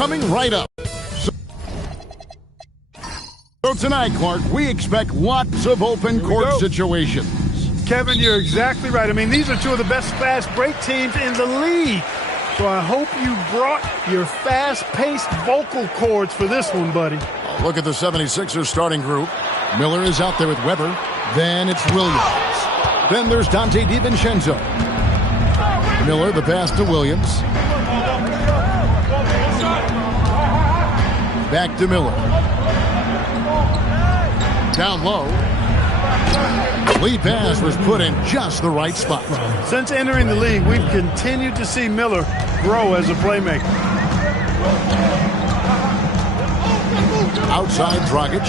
coming right up. So tonight, Clark, we expect lots of open court situations. Kevin, you're exactly right. I mean, these are two of the best fast break teams in the league. So I hope you brought your fast-paced vocal cords for this one, buddy. Look at the 76ers starting group. Miller is out there with Weber. Then it's Williams. Then there's Dante DiVincenzo. Miller, the pass to Williams. Back to Miller. Down low. Lead pass was put in just the right spot. Since entering the league, we've continued to see Miller grow as a playmaker. Outside Dragic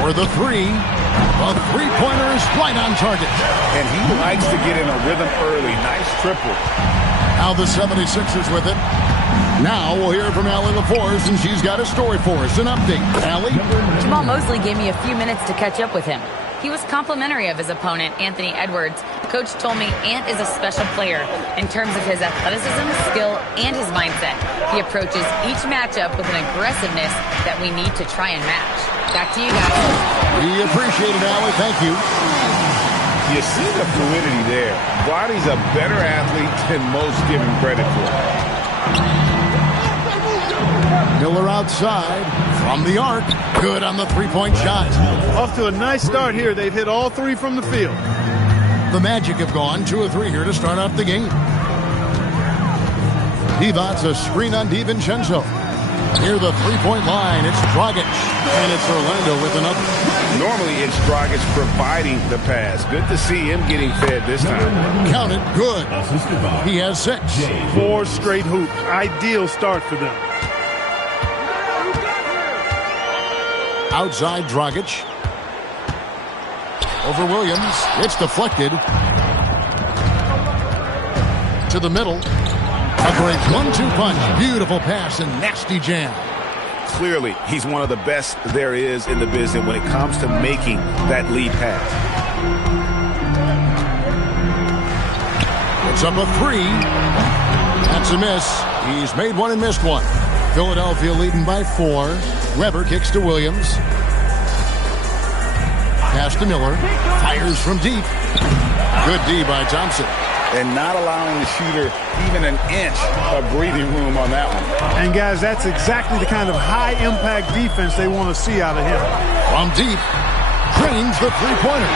for the three. The three-pointer is right on target. And he likes to get in a rhythm early. Nice triple. Now the 76ers with it. Now we'll hear from Allie LaForce, and she's got a story for us. An update. Allie? Jamal Mosley gave me a few minutes to catch up with him. He was complimentary of his opponent, Anthony Edwards. Coach told me Ant is a special player in terms of his athleticism, skill, and his mindset. He approaches each matchup with an aggressiveness that we need to try and match. Back to you guys. We appreciate it, Allie. Thank you. You see the fluidity there. Body's a better athlete than most give him credit for. Miller outside from the arc. Good on the three-point shot. Off to a nice start here. They've hit all three from the field. The Magic have gone 2 of 3 here to start off the game. Divac, a screen on DiVincenzo. Near the three-point line, it's Dragic. And it's Orlando with another. Normally, it's Dragic providing the pass. Good to see him getting fed this time. Count it, good. He has 6. 4 straight hoops. Ideal start for them. Outside Dragic. Over Williams. It's deflected. To the middle. A great 1-2 punch. Beautiful pass and nasty jam. Clearly, he's one of the best there is in the business when it comes to making that lead pass. It's up a 3. That's a miss. He's made one and missed one. Philadelphia leading by 4. Weber kicks to Williams. Pass to Miller. Fires from deep. Good D by Thompson. And not allowing the shooter even an inch of breathing room on that one. And, guys, that's exactly the kind of high-impact defense they want to see out of him. From deep. Drains the three-pointer.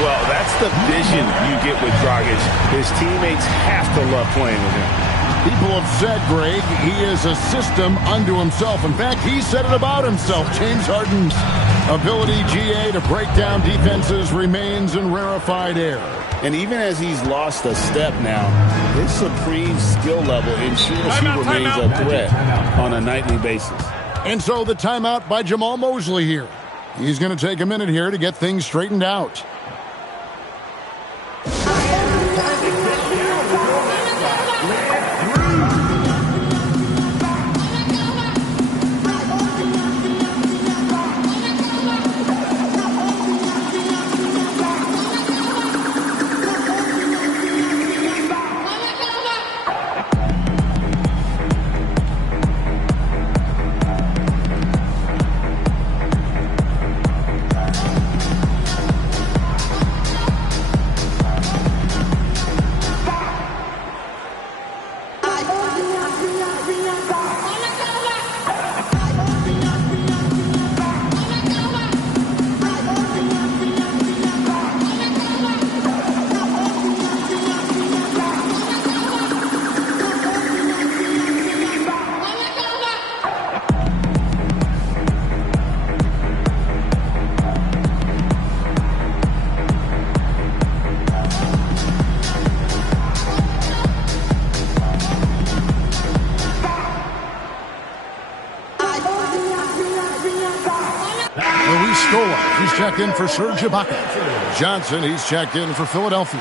Well, that's the vision you get with Dragic. His teammates have to love playing with him. People have said, Greg, he is a system unto himself. In fact, he said it about himself. James Harden's ability, GA, to break down defenses remains in rarefied air. And even as he's lost a step now, his supreme skill level ensures he remains a threat on a nightly basis. And so the timeout by Jamal Mosley here. He's going to take a minute here to get things straightened out. He's checked in for Serge Ibaka. Johnson, he's checked in for Philadelphia.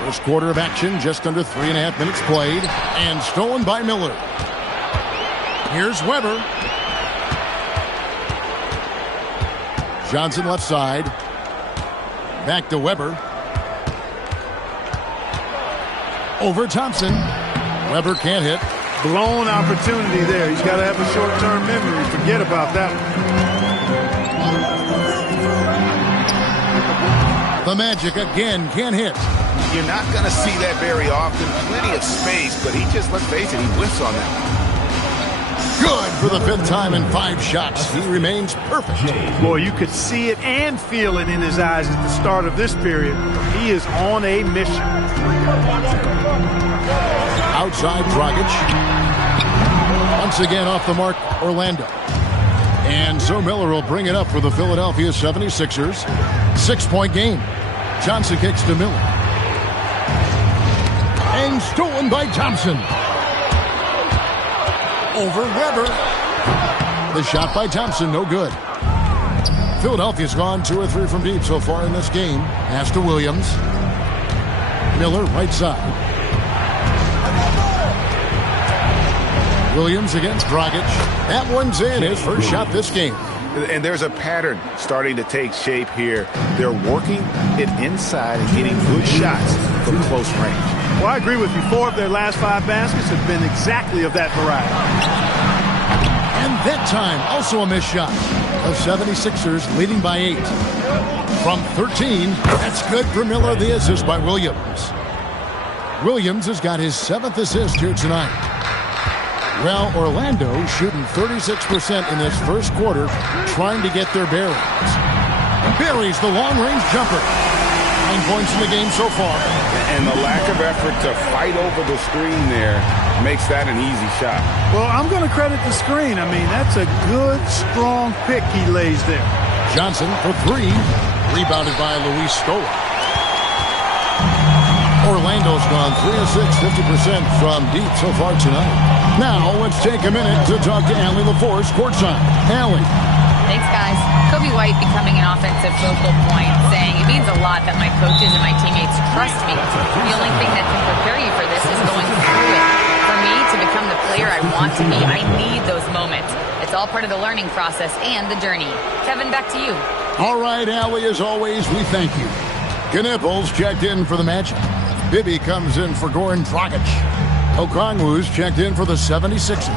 First quarter of action, just under 3.5 minutes played, and stolen by Miller. Here's Weber. Johnson left side. Back to Weber. Over Thompson. Weber can't hit. Blown opportunity there. He's got to have a short-term memory. Forget about that one. The Magic again can't hit. You're not going to see that very often. Plenty of space, but he just, let's face it, he whiffs on that. Good for the 5th time in 5 shots. He remains perfect. Boy, you could see it and feel it in his eyes at the start of this period. He is on a mission. Outside Dragic. Once again off the mark, Orlando. And so Miller will bring it up for the Philadelphia 76ers. 6-point game. Johnson kicks to Miller. And stolen by Thompson. Over Weber. The shot by Thompson, no good. Philadelphia's gone 2 or 3 from deep so far in this game. Pass to Williams. Miller, right side. Williams against Dragic. That one's in. His first shot this game. And there's a pattern starting to take shape here. They're working it inside and getting good shots from close range. Well, I agree with you. 4 of their last 5 baskets have been exactly of that variety. And that time, also a missed shot. The 76ers leading by 8. From 13, that's good for Miller. The assist by Williams. Williams has got his 7th assist here tonight. Well, Orlando shooting 36% in this first quarter, trying to get their bearings. Buries the long-range jumper. 9 points in the game so far. And the lack of effort to fight over the screen there makes that an easy shot. Well, I'm going to credit the screen. I mean, that's a good, strong pick he lays there. Johnson for 3. Rebounded by Luis Scola. Orlando's gone 3 of 6, 50% from deep so far tonight. Now, let's take a minute to talk to Allie LaForce, courtside. Allie. Thanks, guys. Kobe White becoming an offensive focal point, saying it means a lot that my coaches and my teammates trust me. The only thing that can prepare you for this is going through it. For me to become the player I want to be, I need those moments. It's all part of the learning process and the journey. Kevin, back to you. All right, Allie, as always, we thank you. Knipples checked in for the Magic. Bibby comes in for Goran Dragic. Okongwu's checked in for the 76ers.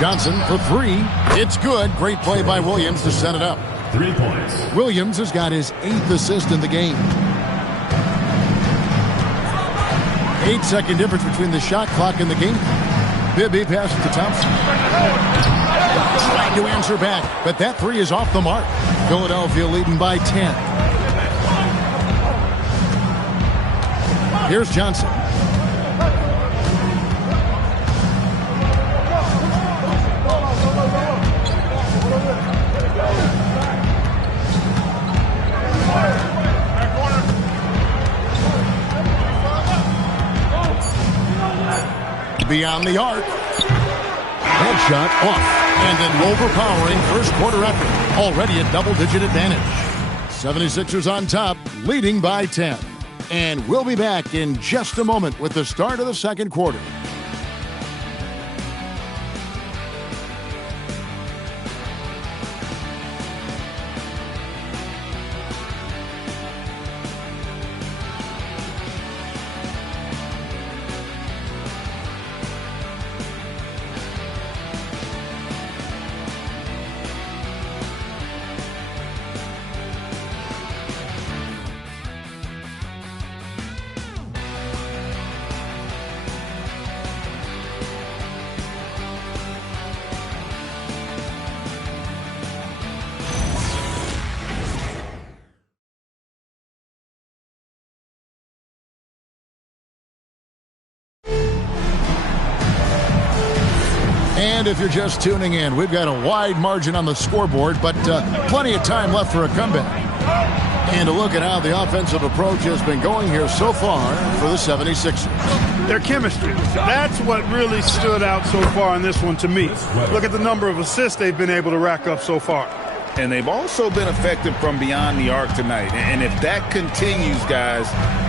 Johnson for 3. It's good. Great play by Williams to set it up. 3 points. Williams has got his 8th assist in the game. 8-second difference between the shot clock and the game. Bibby passes to Thompson. Trying to answer back, but that 3 is off the mark. Philadelphia leading by 10. Here's Johnson. Beyond the arc. That shot off. And an overpowering first quarter effort. Already a double-digit advantage. 76ers on top, leading by 10. And we'll be back in just a moment with the start of the second quarter. And if you're just tuning in, we've got a wide margin on the scoreboard, but plenty of time left for a comeback. And a look at how the offensive approach has been going here so far for the 76ers. Their chemistry. That's what really stood out so far in this one to me. Look at the number of assists they've been able to rack up so far. And they've also been effective from beyond the arc tonight. And if that continues, guys,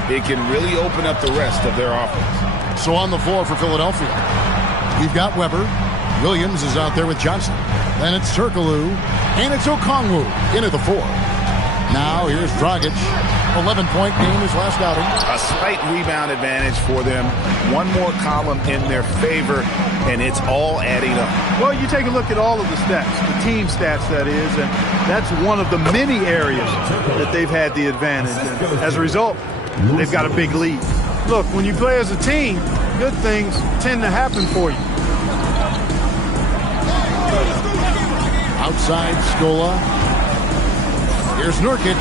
it can really open up the rest of their offense. So on the floor for Philadelphia, we've got Weber. Williams is out there with Johnson. Then it's Turkoglu, and it's Okongwu in at the 4. Now here's Dragic. 11-point game his last outing. A slight rebound advantage for them. One more column in their favor, and it's all adding up. Well, you take a look at all of the stats, the team stats, that is, and that's one of the many areas that they've had the advantage. And as a result, they've got a big lead. Look, when you play as a team, good things tend to happen for you. Outside Scola. Here's Nurkic.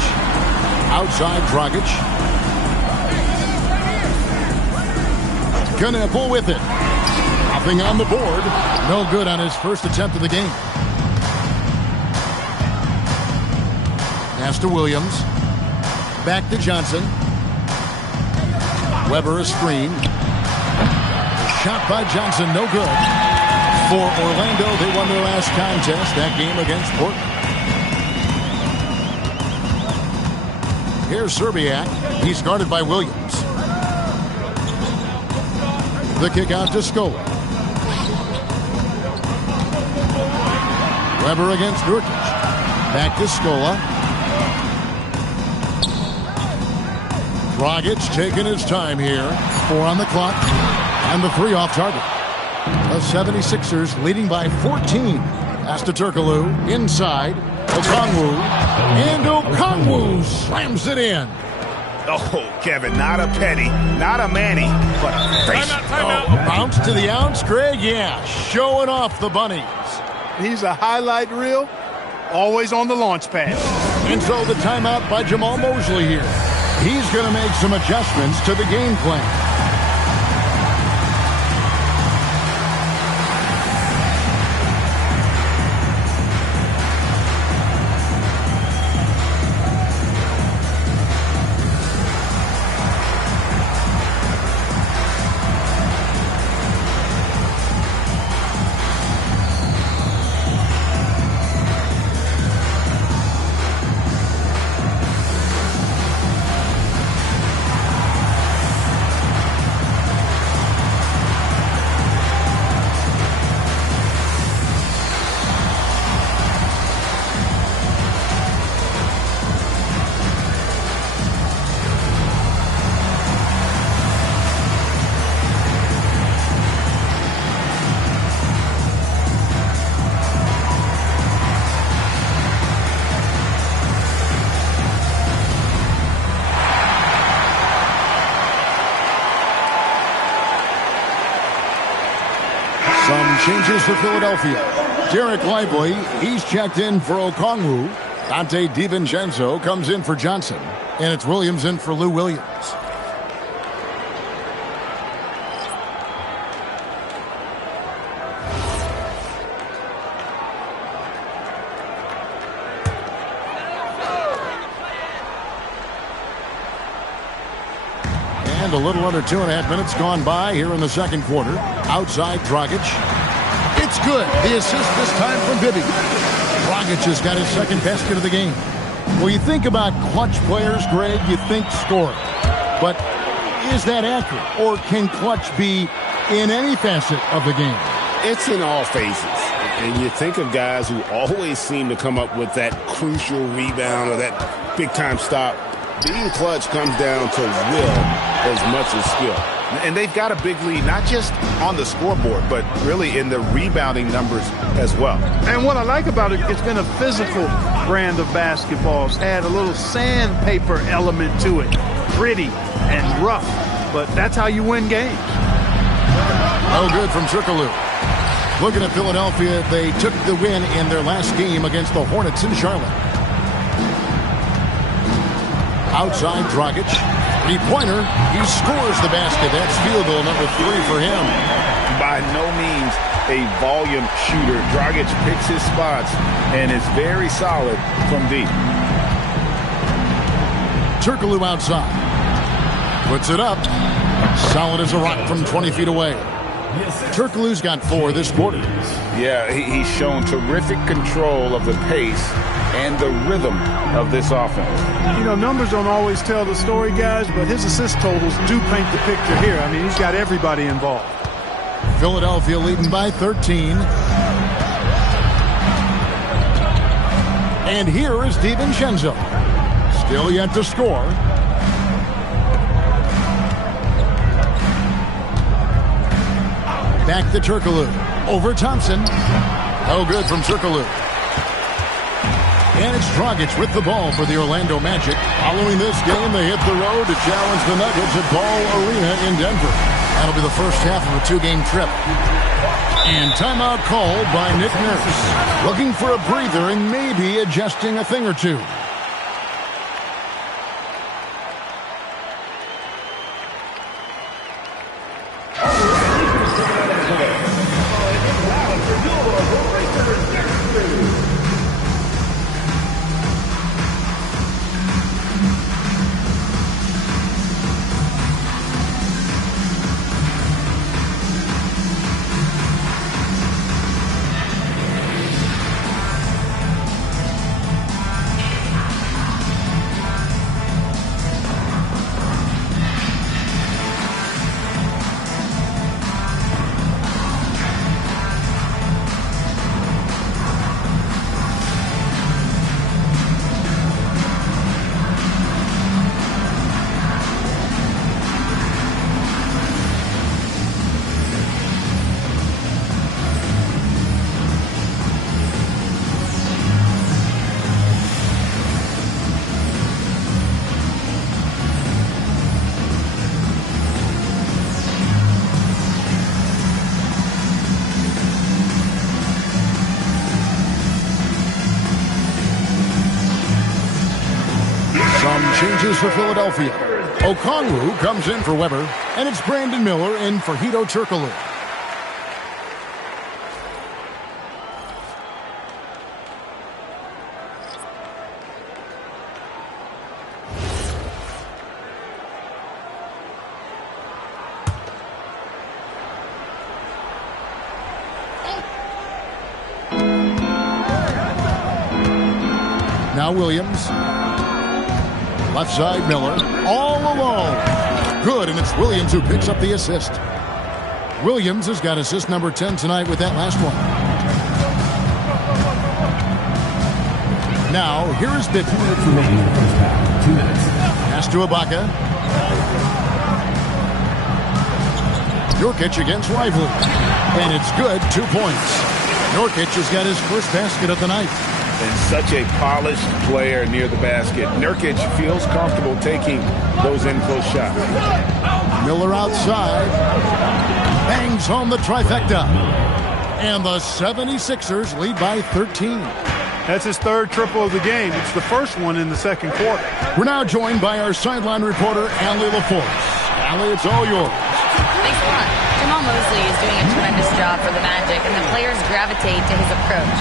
Outside Dragic. Knepel with it. Nothing on the board. No good on his first attempt of the game. Pass to Williams. Back to Johnson. Weber a screen. Shot by Johnson, no good. For Orlando, they won their last contest, that game against Portland. Here's Serbiak. He's guarded by Williams. The kick out to Scola. Weber against Nurkic. Back to Scola. Dragic taking his time here. 4 on the clock. And the 3 off target. The 76ers leading by 14. Pass to Turkoglu. Inside. Okongwu. And Okongwu slams it in. Oh, Kevin, not a penny, not a Manny, but a face. A bounce to the ounce, Greg? Yeah, showing off the bunnies. He's a highlight reel, always on the launch pad. And so the timeout by Jamal Mosley here. He's going to make some adjustments to the game plan. Changes for Philadelphia. Derek Lively, he's checked in for Okongwu. Dante DiVincenzo comes in for Johnson. And it's Williams in for Lou Williams. And a little under 2.5 minutes gone by here in the second quarter. Outside Dragic. It's good. The assist this time from Bibby. Dragic has got his second basket of the game. Well, you think about clutch players, Greg, you think scoring. But is that accurate? Or can clutch be in any facet of the game? It's in all phases. And you think of guys who always seem to come up with that crucial rebound or that big-time stop. Being clutch comes down to will as much as skill. And they've got a big lead, not just on the scoreboard, but really in the rebounding numbers as well. And what I like about it, it's been a physical brand of basketball. It's had a little sandpaper element to it. Gritty and rough, but that's how you win games. No good from Turkoglu. Looking at Philadelphia, they took the win in their last game against the Hornets in Charlotte. Outside Dragic. Three-pointer. He scores the basket. That's field goal number 3 for him. By no means a volume shooter. Dragic picks his spots and is very solid from deep. Turkoglu outside. Puts it up. Solid as a rock from 20 feet away. Turkoglu's got 4 this quarter. Yeah, he's shown terrific control of the pace and the rhythm of this offense. You know, numbers don't always tell the story, guys, but his assist totals do paint the picture here. I mean, he's got everybody involved. Philadelphia leading by 13. And here is DiVincenzo. Still yet to score. Back to Turkoglu. Over Thompson. No good from Turkoglu. And it's Dragic with the ball for the Orlando Magic. Following this game, they hit the road to challenge the Nuggets at Ball Arena in Denver. That'll be the first half of a 2-game trip. And timeout called by Nick Nurse. Looking for a breather and maybe adjusting a thing or two. Changes for Philadelphia. Okongwu comes in for Weber, and it's Brandon Miller in for Hedo Turkoglu. Now Williams. Left side, Miller, all alone. Good, and it's Williams who picks up the assist. Williams has got assist number 10 tonight with that last one. Now, here is Bibby. Pass to Ibaka. Nurkic against Lively. And it's good, 2 points. Nurkic has got his first basket of the night. And such a polished player near the basket. Nurkic feels comfortable taking those in-close shots. Miller outside. Bangs home the trifecta. And the 76ers lead by 13. That's his third triple of the game. It's the first one in the second quarter. We're now joined by our sideline reporter, Allie LaForce. Allie, it's all yours. Thanks a lot. Jamal Mosley is doing a tremendous job for the Magic, and the players gravitate to his approach.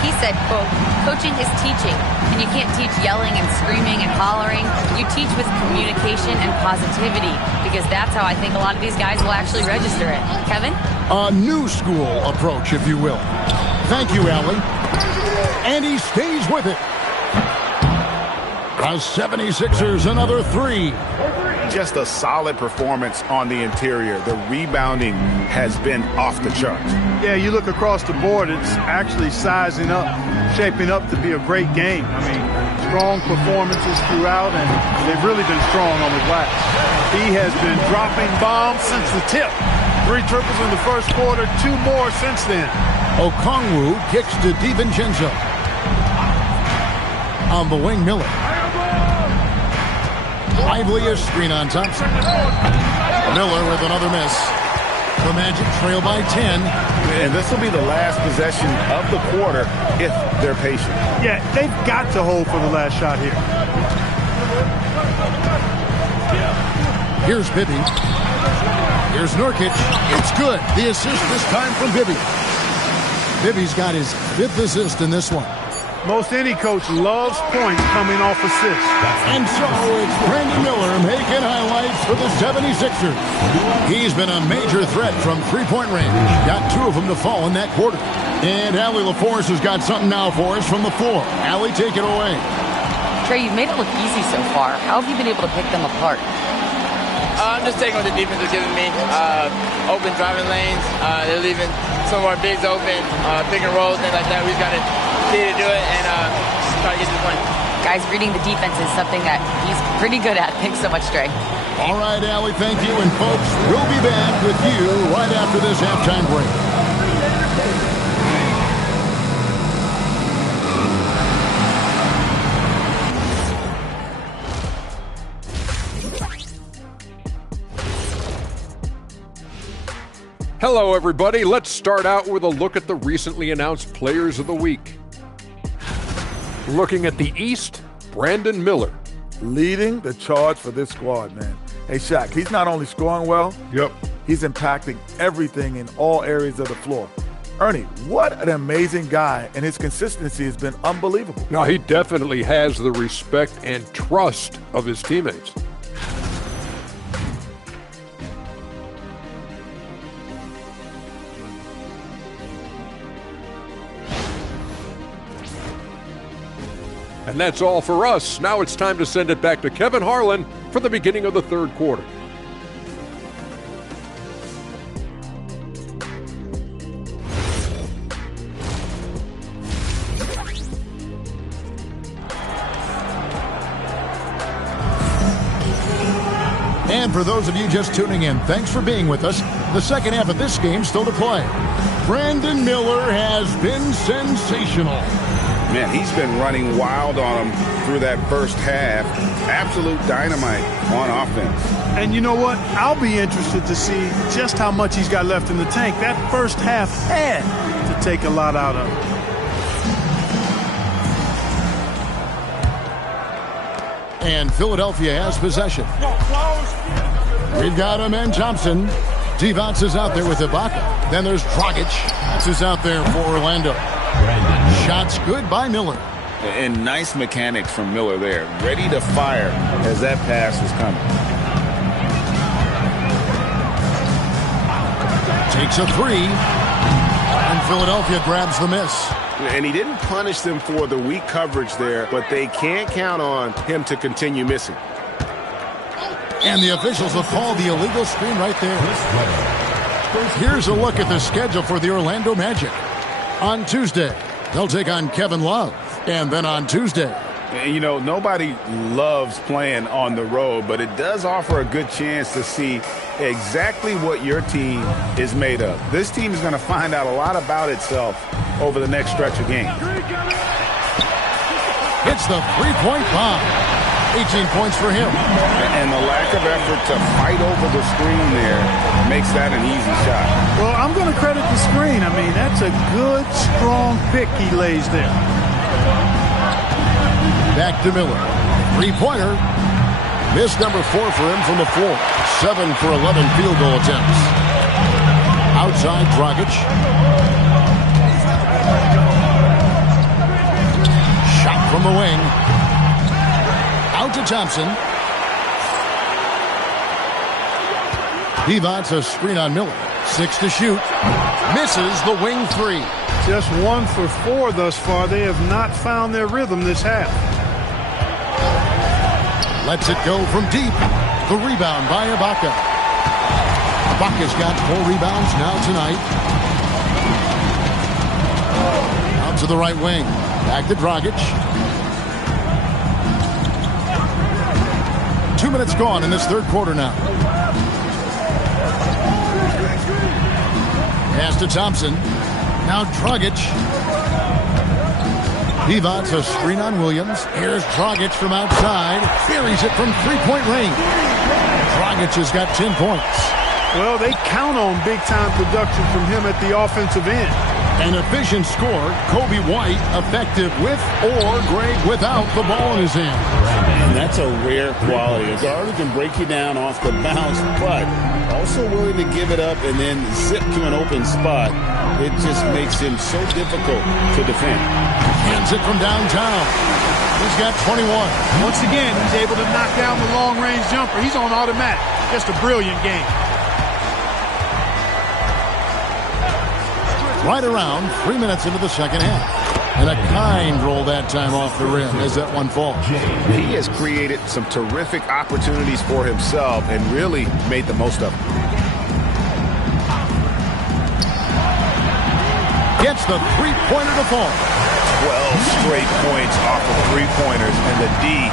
He said, quote, coaching is teaching, and you can't teach yelling and screaming and hollering. You teach with communication and positivity, because that's how I think a lot of these guys will actually register it. Kevin? A new school approach, if you will. Thank you, Allie. And he stays with it. The 76ers, another 3. Just a solid performance on the interior. The rebounding has been off the charts. Yeah, you look across the board, it's actually sizing up, shaping up to be a great game. I mean, strong performances throughout, and they've really been strong on the glass. He has been dropping bombs since the tip. 3 triples in the first quarter, 2 more since then. Okongwu kicks to DiVincenzo. On the wing, Miller. Lively a screen on Thompson. Miller with another miss. The Magic trail by 10. And this will be the last possession of the quarter if they're patient. Yeah, they've got to hold for the last shot here. Here's Bibby. Here's Nurkic. It's good. The assist this time from Bibby. Bibby's got his 5th assist in this one. Most any coach loves points coming off assists. And so it's Brandon Miller making highlights for the 76ers. He's been a major threat from three-point range. Got 2 of them to fall in that quarter. And Allie LaForce has got something now for us from the floor. Allie, take it away. Trey, you've made it look easy so far. How have you been able to pick them apart? I'm just taking what the defense is giving me. Open driving lanes. They're leaving some of our bigs open. Pick and rolls, things like that. We just got to continue to do it and try to get to the point. Guys, reading the defense is something that he's pretty good at. Thanks so much, Trey. All right, Allie, thank you. And folks, we'll be back with you right after this halftime break. Hello, everybody. Let's start out with a look at the recently announced Players of the Week. Looking at the East, Brandon Miller. Leading the charge for this squad, man. Hey, Shaq, he's not only scoring well, he's impacting everything in all areas of the floor. Ernie, what an amazing guy, and his consistency has been unbelievable. Now, he definitely has the respect and trust of his teammates. And that's all for us. Now it's time to send it back to Kevin Harlan for the beginning of the third quarter. And for those of you just tuning in, thanks for being with us. The second half of this game still to play. Brandon Miller has been sensational. Man, he's been running wild on him through that first half. Absolute dynamite on offense. And you know what? I'll be interested to see just how much he's got left in the tank. That first half had to take a lot out of him. And Philadelphia has possession. We've got him and Thompson. Divac is out there with Ibaka. Then there's Dragic. This is out there for Orlando. Shots good by Miller. And nice mechanics from Miller there. Ready to fire as that pass was coming. Takes a 3. And Philadelphia grabs the miss. And he didn't punish them for the weak coverage there, but they can't count on him to continue missing. And the officials will call the illegal screen right there. Here's a look at the schedule for the Orlando Magic. On Tuesday, they'll take on Kevin Love. And then on Tuesday. You know, nobody loves playing on the road, but it does offer a good chance to see exactly what your team is made of. This team is going to find out a lot about itself over the next stretch of games. Hits the three-point bomb. 18 points for him. And the lack of effort to fight over the screen there makes that an easy shot. Well, I'm going to credit the screen. I mean, that's a good, strong pick he lays there. Back to Miller. Three-pointer. Missed number 4 for him from the floor. 7 for 11 field goal attempts. Outside Dragic. Shot from the wing. Out to Thompson. Divac a screen on Miller. 6 to shoot. Misses the wing 3. Just 1 for 4 thus far. They have not found their rhythm this half. Lets it go from deep. The rebound by Ibaka. Ibaka's got 4 rebounds now tonight. Out to the right wing. Back to Dragic. 2 minutes gone in this third quarter now. Pass to Thompson. Now Dragic. Divac a screen on Williams. Here's Dragic from outside. Buries it from three-point range. Dragic has got 10 points. Well, they count on big-time production from him at the offensive end. An efficient score. Kobe White effective with or Greg without the ball in his hand. And that's a rare quality. A guard who can break you down off the bounce, but also willing to give it up and then zip to an open spot. It just makes him so difficult to defend. Hands it from downtown. He's got 21. Once again, he's able to knock down the long-range jumper. He's on automatic. Just a brilliant game. Right around 3 minutes into the second half. And a kind roll that time off the rim as that one falls. He has created some terrific opportunities for himself and really made the most of them. Gets the three-pointer to fall. 12 straight points off of three-pointers, and the D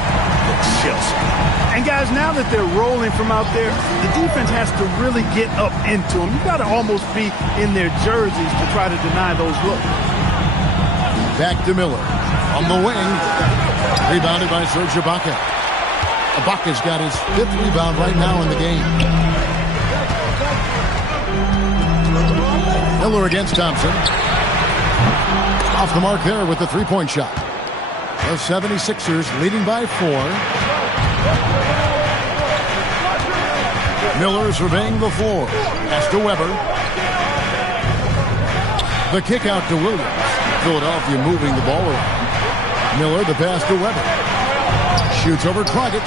looks chills. And guys, now that they're rolling from out there, the defense has to really get up into them. You got to almost be in their jerseys to try to deny those looks. Back to Miller on the wing. Rebounded by Serge Ibaka. Ibaka's got his 5th rebound right now in the game. Miller against Thompson. Off the mark there with the three-point shot. The 76ers leading by 4. Miller surveying the floor. Pass to Weber. The kick out to Williams. Philadelphia moving the ball around. Miller the pass to Weber. Shoots over Dragic.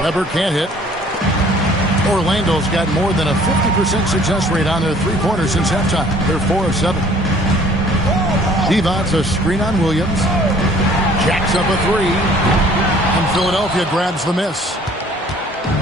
Weber can't hit. Orlando's got more than a 50% success rate on their three-pointers since halftime. They're 4 of 7. Devon's a screen on Williams. Jacks up a 3. And Philadelphia grabs the miss.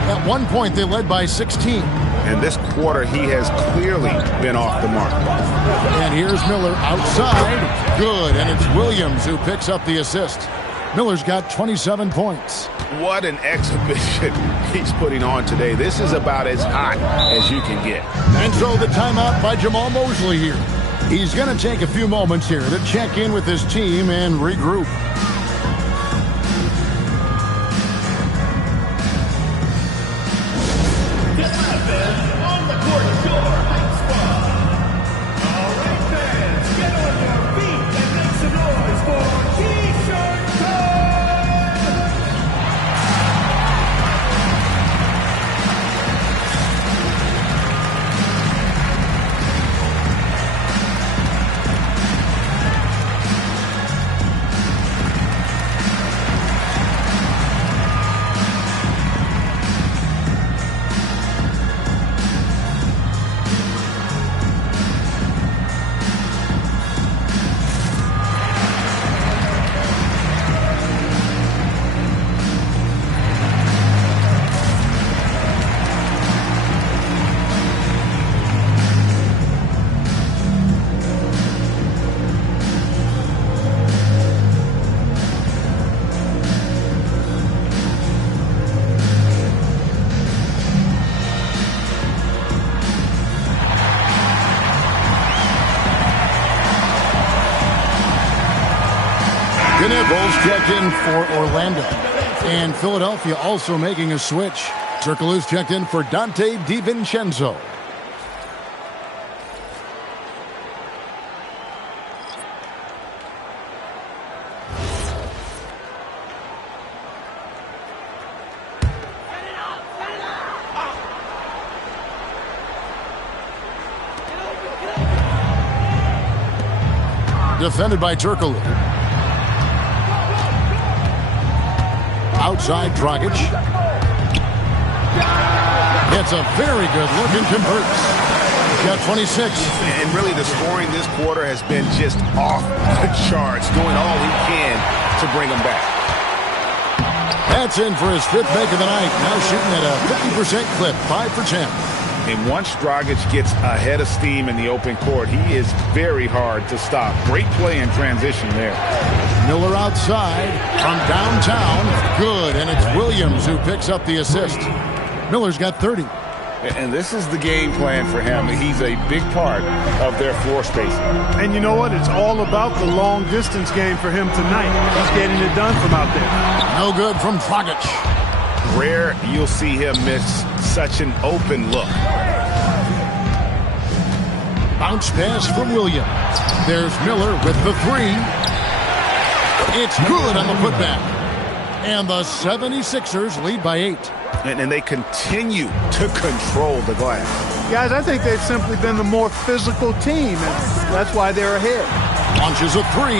At one point, they led by 16. And this quarter, he has clearly been off the mark. And here's Miller outside. Good. And it's Williams who picks up the assist. Miller's got 27 points. What an exhibition he's putting on today. This is about as hot as you can get. And so the timeout by Jamal Mosley here. He's going to take a few moments here to check in with his team and regroup. On the court, your hype squad. All right, fans, get on your feet and make some noise for T-shirt time! Bulls checked in for Orlando. And Philadelphia also making a switch. Turkoglu's checked in for Dante DiVincenzo. Defended by Turkoglu. Outside Dragic. Gets a very good look and converts. He's got 26. And really the scoring this quarter has been just off the charts, doing all he can to bring them back. That's in for his 5th make of the night. Now shooting at a 50% clip, 5 for 10. And once Dragic gets ahead of steam in the open court, he is very hard to stop. Great play in transition there. Miller outside from downtown. Good, and it's Williams who picks up the assist. Miller's got 30. And this is the game plan for him. He's a big part of their floor spacing. And you know what? It's all about the long-distance game for him tonight. He's getting it done from out there. No good from Dragic. Rare you'll see him miss such an open look. Bounce pass from Williams. There's Miller with the 3. It's good on the putback. And the 76ers lead by 8. And they continue to control the glass. Guys, I think they've simply been the more physical team, and that's why they're ahead. Launches a 3.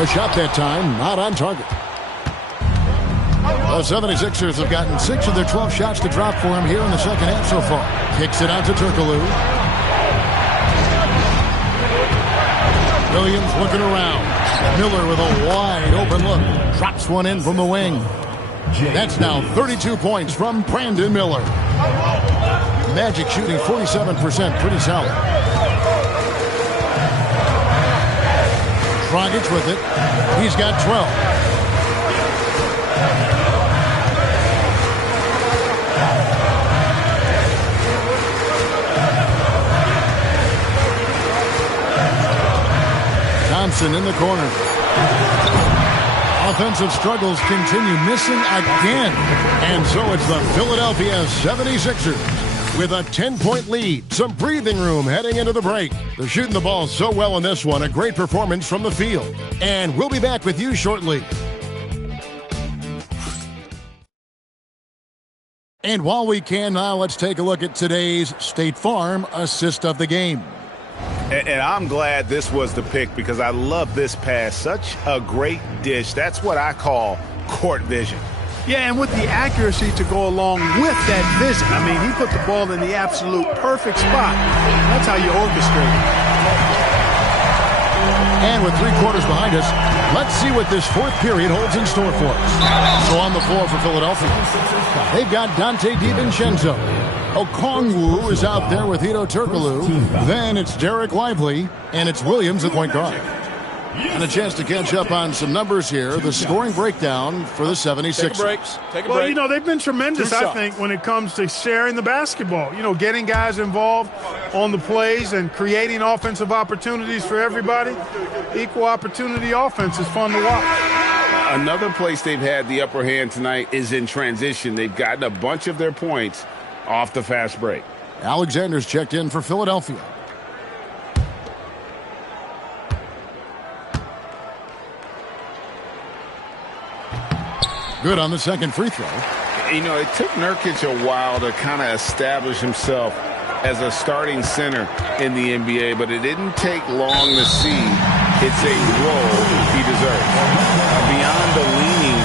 A shot that time, not on target. The 76ers have gotten 6 of their 12 shots to drop for him here in the second half so far. Kicks it out to Turkoglu. Williams looking around. Miller with a wide open look. Drops one in from the wing. That's now 32 points from Brandon Miller. Magic shooting 47%, pretty solid. Dragic with it. He's got 12. Thompson in the corner. Offensive struggles continue, missing again. And so it's the Philadelphia 76ers with a 10-point lead. Some breathing room heading into the break. They're shooting the ball so well in this one. A great performance from the field. And we'll be back with you shortly. And while we can now, let's take a look at today's State Farm assist of the game. And I'm glad this was the pick because I love this pass. Such a great dish. That's what I call court vision. Yeah, and with the accuracy to go along with that vision. I mean, he put the ball in the absolute perfect spot. That's how you orchestrate it. And with 3 quarters behind us, let's see what this fourth period holds in store for us. So on the floor for Philadelphia, they've got Dante DiVincenzo. Okongwu is out there with Hedo Turkoglu. Then it's Derek Lively, and it's Williams at point guard. And a chance to catch up on some numbers here. The scoring breakdown for the 76ers. Take a break. Well, you know, they've been tremendous, I think, when it comes to sharing the basketball. You know, getting guys involved on the plays and creating offensive opportunities for everybody. Equal opportunity offense is fun to watch. Another place they've had the upper hand tonight is in transition. They've gotten a bunch of their points off the fast break. Alexander's checked in for Philadelphia. Good on the second free throw. You know, it took Nurkic a while to kind of establish himself as a starting center in the NBA, but it didn't take long to see it's a role he deserves. Beyond the leaning,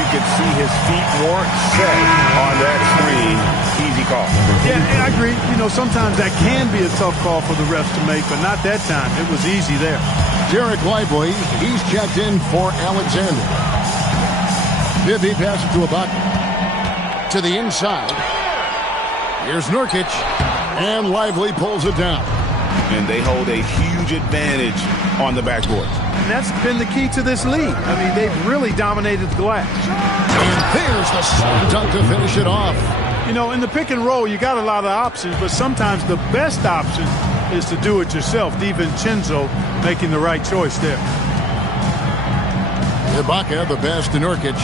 you could see his feet weren't set on that screen. Easy call. Yeah, I agree. You know, sometimes that can be a tough call for the refs to make, but not that time. It was easy there. Derek Lively, he's checked in for Alexander. Bibby passes to Ibaka. To the inside. Here's Nurkic. And Lively pulls it down. And they hold a huge advantage on the backboard. And that's been the key to this league. I mean, they've really dominated the glass. And there's the slam dunk to finish it off. You know, in the pick and roll, you got a lot of options, but sometimes the best option is to do it yourself. DiVincenzo making the right choice there. Ibaka, the pass to Nurkic.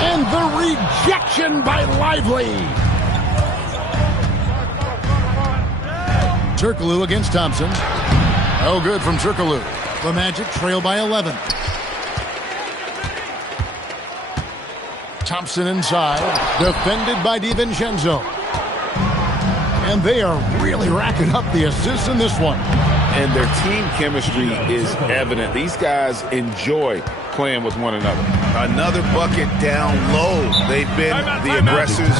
And the rejection by Lively. Turkoglu against Thompson. No good from Turkoglu. The Magic trail by 11. Thompson inside. Defended by DiVincenzo. And they are really racking up the assists in this one. And their team chemistry is evident. These guys enjoy playing with one another. Another bucket down low. They've been the aggressors,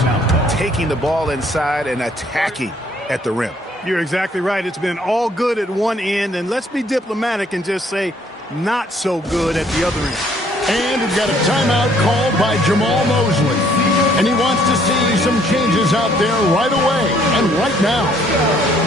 taking the ball inside and attacking at the rim. You're exactly right. It's been all good at one end, and let's be diplomatic and just say not so good at the other end. And we've got a timeout called by Jamal Mosley. And he wants to see some changes out there right away and right now.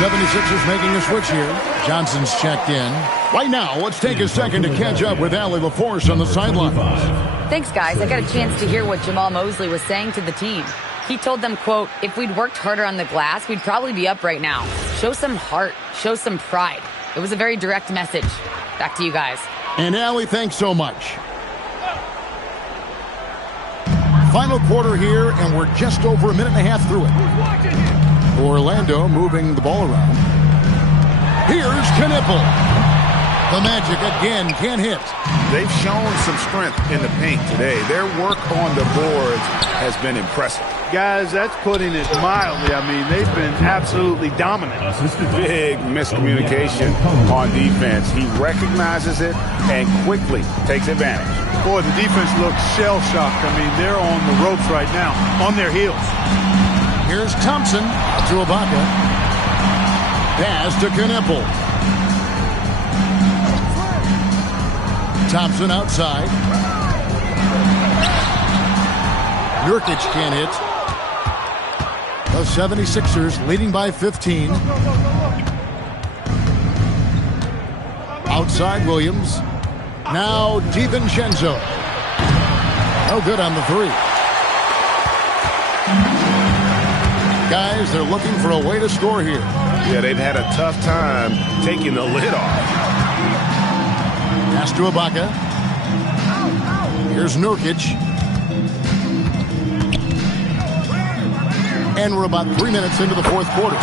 76ers making a switch here. Johnson's checked in. Right now, let's take a second to catch up with Allie LaForce on the sidelines. Thanks, guys. I got a chance to hear what Jamal Mosley was saying to the team. He told them, quote, if we'd worked harder on the glass, we'd probably be up right now. Show some heart. Show some pride. It was a very direct message. Back to you guys. And Allie, thanks so much. Final quarter here, and we're just over a minute and a half through it. Orlando moving the ball around. Here's Knipple. The Magic again can't hit. They've shown some strength in the paint today. Their work on the boards has been impressive. Guys, that's putting it mildly. I mean, they've been absolutely dominant. Big miscommunication on defense. He recognizes it and quickly takes advantage. Boy, the defense looks shell-shocked. I mean, they're on the ropes right now, on their heels. Here's Thompson to Ibaka. Pass to Knipple. Thompson outside. Nurkic can't hit. The 76ers leading by 15. Outside Williams. Now DiVincenzo. No good on the three. Guys, they're looking for a way to score here. Yeah, they've had a tough time taking the lid off. Pass to Ibaka. Here's Nurkic. And we're about 3 minutes into the fourth quarter.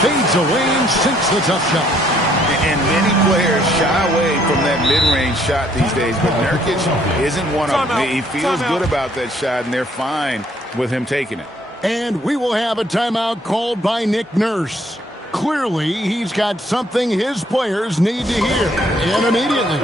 Fades away and sinks the tough shot. And many players shy away from that mid-range shot these days, but Nurkic isn't one of them. He feels good about that shot, and they're fine with him taking it. And we will have a timeout called by Nick Nurse. Clearly, he's got something his players need to hear, and immediately.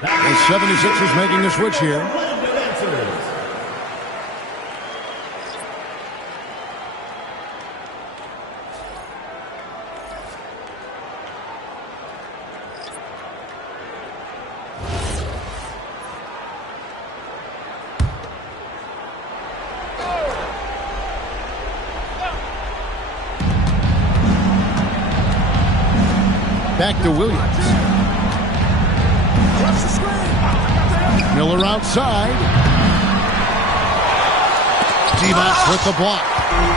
The 76ers making a switch here. Back to Williams. Miller outside. Divac with the block.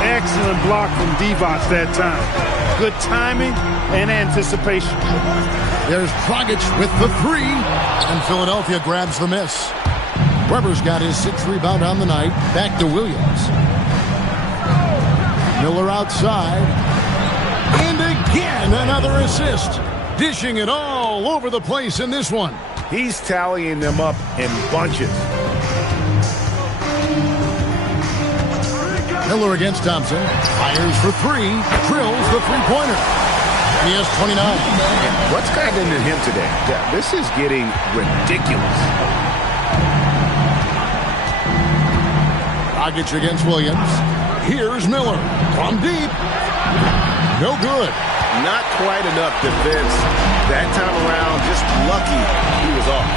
Excellent block from Divac that time. Good timing and anticipation. There's Dragic with the three, and Philadelphia grabs the miss. Weber's got his 6th rebound on the night. Back to Williams. Miller outside. And again, another assist. Dishing it all over the place in this one. He's tallying them up in bunches. Miller against Thompson. Fires for three. Drills the three-pointer. He has 29. And what's gotten into him today? This is getting ridiculous. Dragic against Williams. Here's Miller from deep. No good. Not quite enough defense that time around. Just lucky he was off.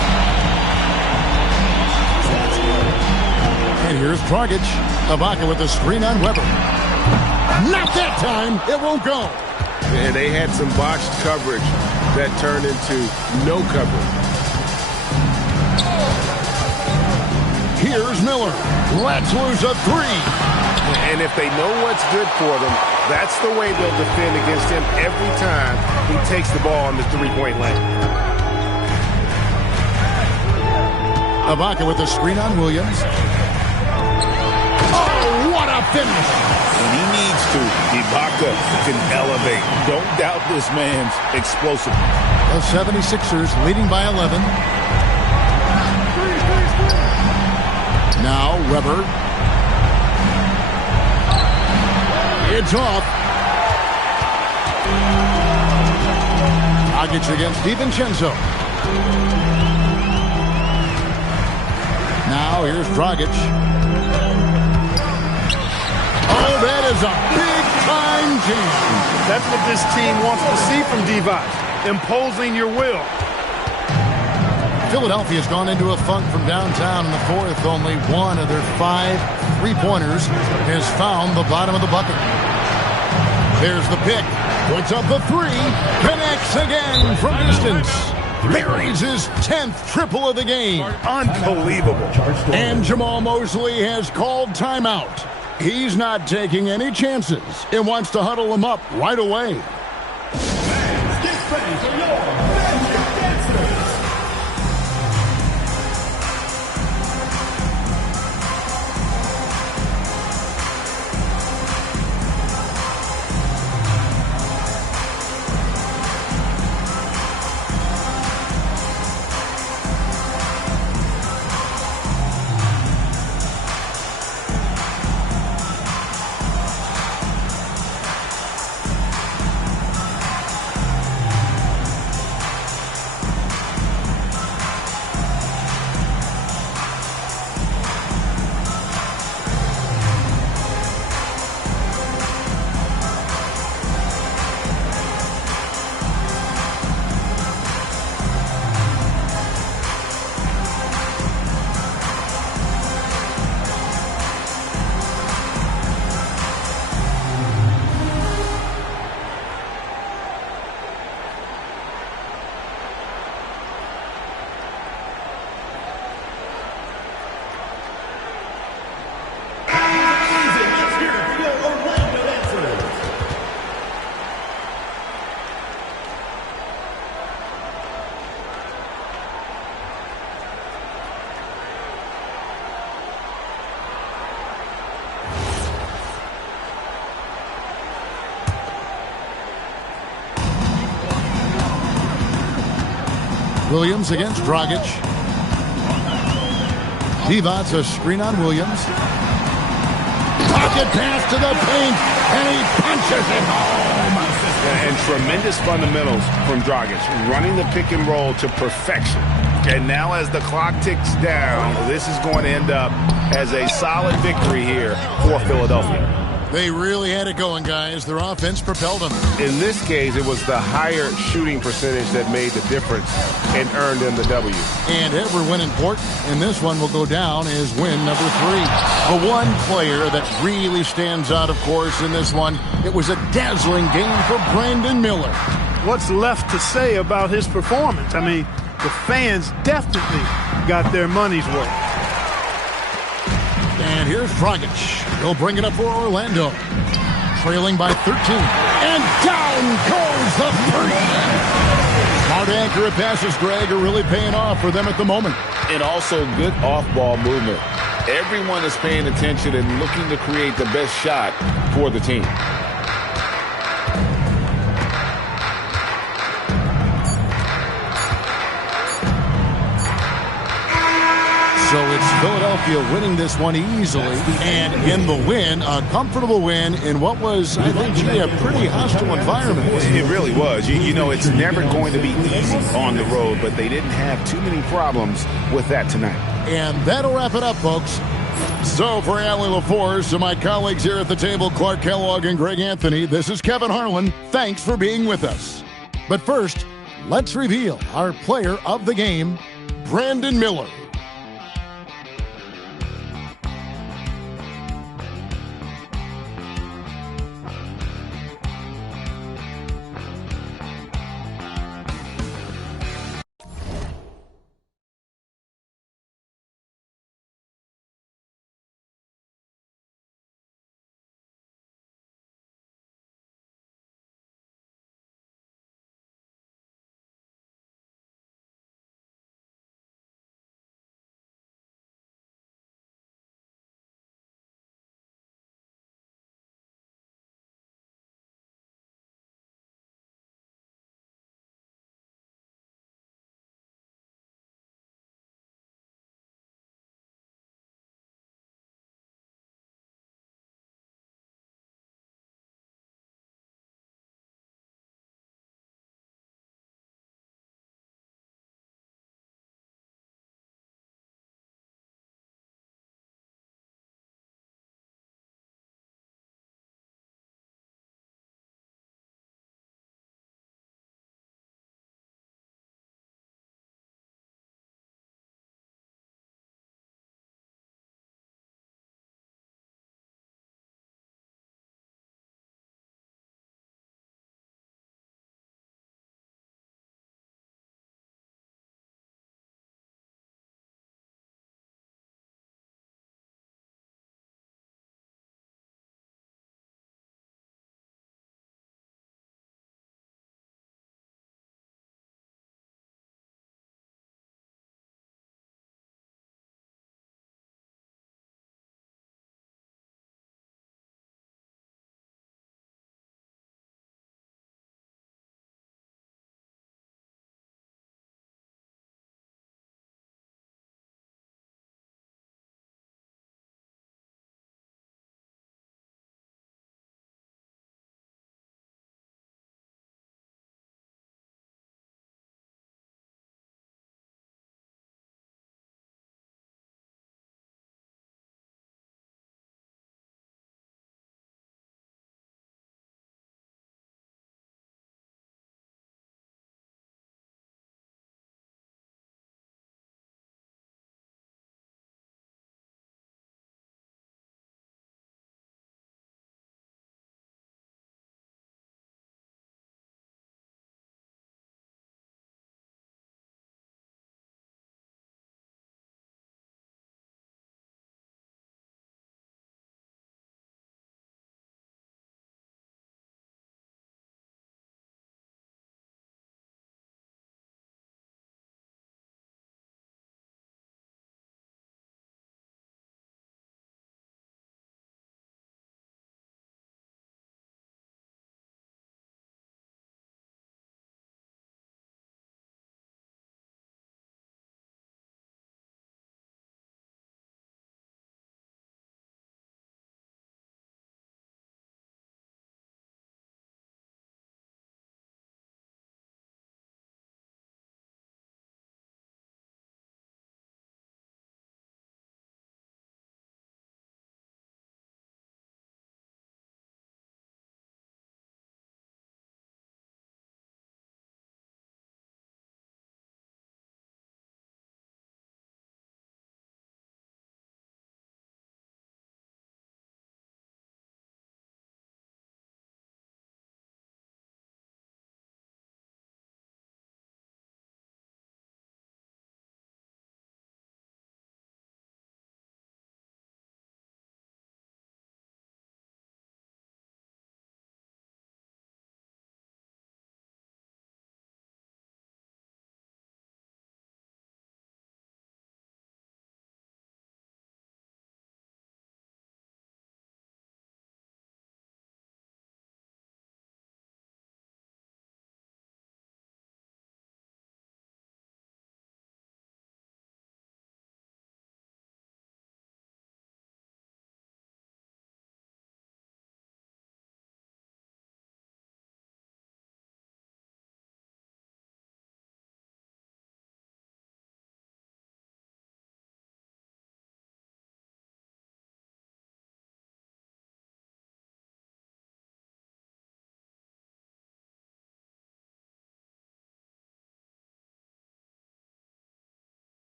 And here's Dragic. Ibaka with the screen on Weber. Not that time. It won't go. And they had some botched coverage that turned into no coverage. Here's Miller. Let's lose a three. And if they know what's good for them, that's the way they'll defend against him every time he takes the ball in the three-point lane. Ibaka with a screen on Williams. Oh, what a finish. When he needs to, Ibaka can elevate. Don't doubt this man's explosive. The 76ers leading by 11. Now Weber. It's off. Dragic against DiVincenzo. Now here's Dragic. Oh, that is a big-time change. That's what this team wants to see from Divac, imposing your will. Philadelphia's gone into a funk from downtown in the fourth. Only one of their 5 3-pointers has found the bottom of the bucket. There's the pick. Puts up the three. Connects again from distance. Buries his 10th triple of the game. Unbelievable. And Jamal Mosley has called timeout. He's not taking any chances and wants to huddle him up right away. Williams against Dragic. Divac's a screen on Williams. Pocket pass to the paint, and he punches it home. And tremendous fundamentals from Dragic, running the pick and roll to perfection. And now as the clock ticks down, this is going to end up as a solid victory here for Philadelphia. They really had it going, guys. Their offense propelled them. In this case, it was the higher shooting percentage that made the difference and earned them the W. And every win important, and this one will go down as win number 3. The one player that really stands out, of course, in this one, it was a dazzling game for Brandon Miller. What's left to say about his performance? I mean, the fans definitely got their money's worth. And here's Dragic. He'll bring it up for Orlando. Trailing by 13. And down goes the three. Smart accurate passes, Greg, are really paying off for them at the moment. And also good off-ball movement. Everyone is paying attention and looking to create the best shot for the team. So it's Philadelphia winning this one easily, and in the win, a comfortable win in what was, I think, a pretty hostile environment. It really was. You know, it's never going to be easy on the road, but they didn't have too many problems with that tonight. And that'll wrap it up, folks. So for Allie LaForce and my colleagues here at the table, Clark Kellogg and Greg Anthony, this is Kevin Harlan. Thanks for being with us. But first, let's reveal our player of the game, Brandon Miller.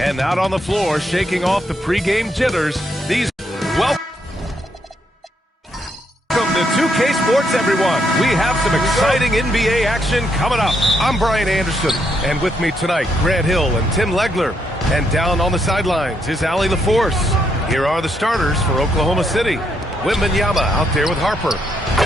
And out on the floor, shaking off the pregame jitters, welcome to 2K Sports, everyone. We have some exciting NBA action coming up. I'm Brian Anderson, and with me tonight, Grant Hill and Tim Legler. And down on the sidelines is Allie LaForce. Here are the starters for Oklahoma City. Wembanyama out there with Harper.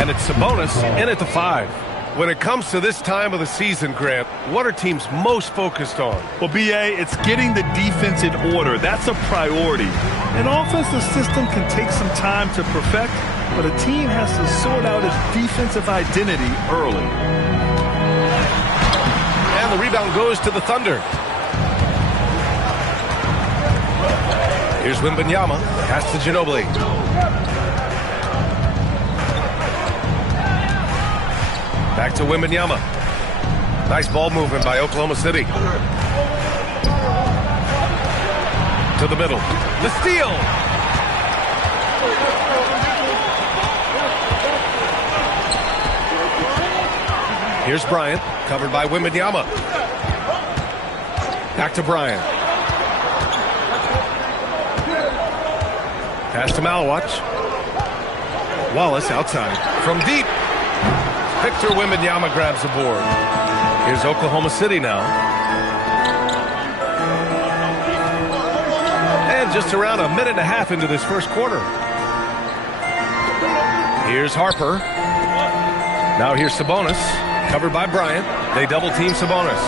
And it's Sabonis in at the 5. When it comes to this time of the season, Grant, what are teams most focused on? Well, B.A., it's getting the defense in order. That's a priority. An offensive system can take some time to perfect, but a team has to sort out its defensive identity early. And the rebound goes to the Thunder. Here's Wembanyama. Pass to Ginobili. Back to Wembanyama. Nice ball movement by Oklahoma City. To the middle. The steal. Here's Bryant, covered by Wembanyama. Back to Bryant. Pass to Malawach. Wallace outside. From deep. Victor Wembanyama grabs the board. Here's Oklahoma City now. And just around a minute and a half into this first quarter. Here's Harper. Now here's Sabonis. Covered by Bryant. They double-team Sabonis.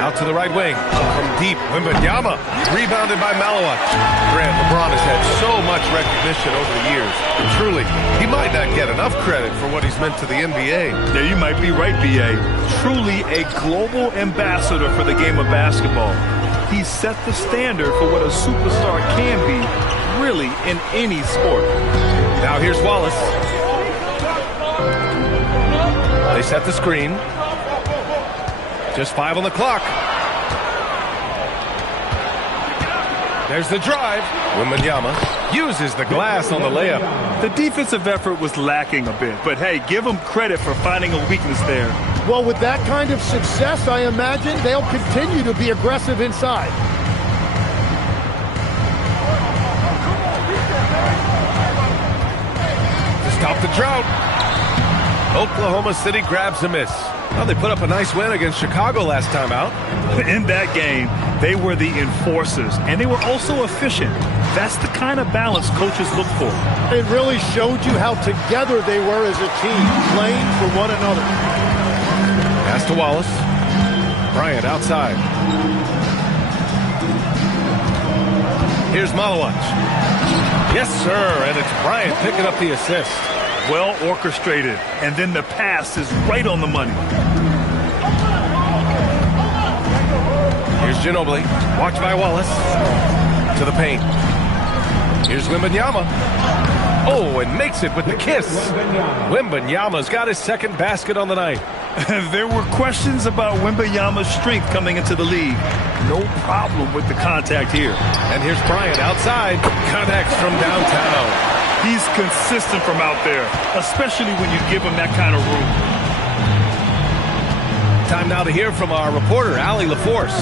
Out to the right wing. From deep, Wembanyama. Rebounded by Malawach. Grant, LeBron has had so much recognition over the years. Truly, he might not get enough credit for what he's meant to the NBA. Yeah, you might be right, B.A. Truly a global ambassador for the game of basketball. He set the standard for what a superstar can be, really, in any sport. Now here's Wallace. They set the screen. Just 5 on the clock. There's the drive. Wembanyama uses the glass on the layup. The defensive effort was lacking a bit, but hey, give them credit for finding a weakness there. Well, with that kind of success, I imagine they'll continue to be aggressive inside. To stop the drought. Oklahoma City grabs a miss. Well, they put up a nice win against Chicago last time out. In that game, they were the enforcers, and they were also efficient. That's the kind of balance coaches look for. It really showed you how together they were as a team, playing for one another. Pass to Wallace. Bryant outside. Here's Malawach. Yes, sir, and it's Bryant picking up the assist. Well orchestrated, and then the pass is right on the money. Here's Ginobili, watched by Wallace. To the paint. Here's Wembanyama. Oh, and makes it with the kiss. Wembanyama's got his second basket on the night. There were questions about Wembanyama's strength coming into the league. No problem with the contact here. And here's Bryant outside. Connects from downtown. He's consistent from out there, especially when you give him that kind of room. Time now to hear from our reporter, Allie LaForce.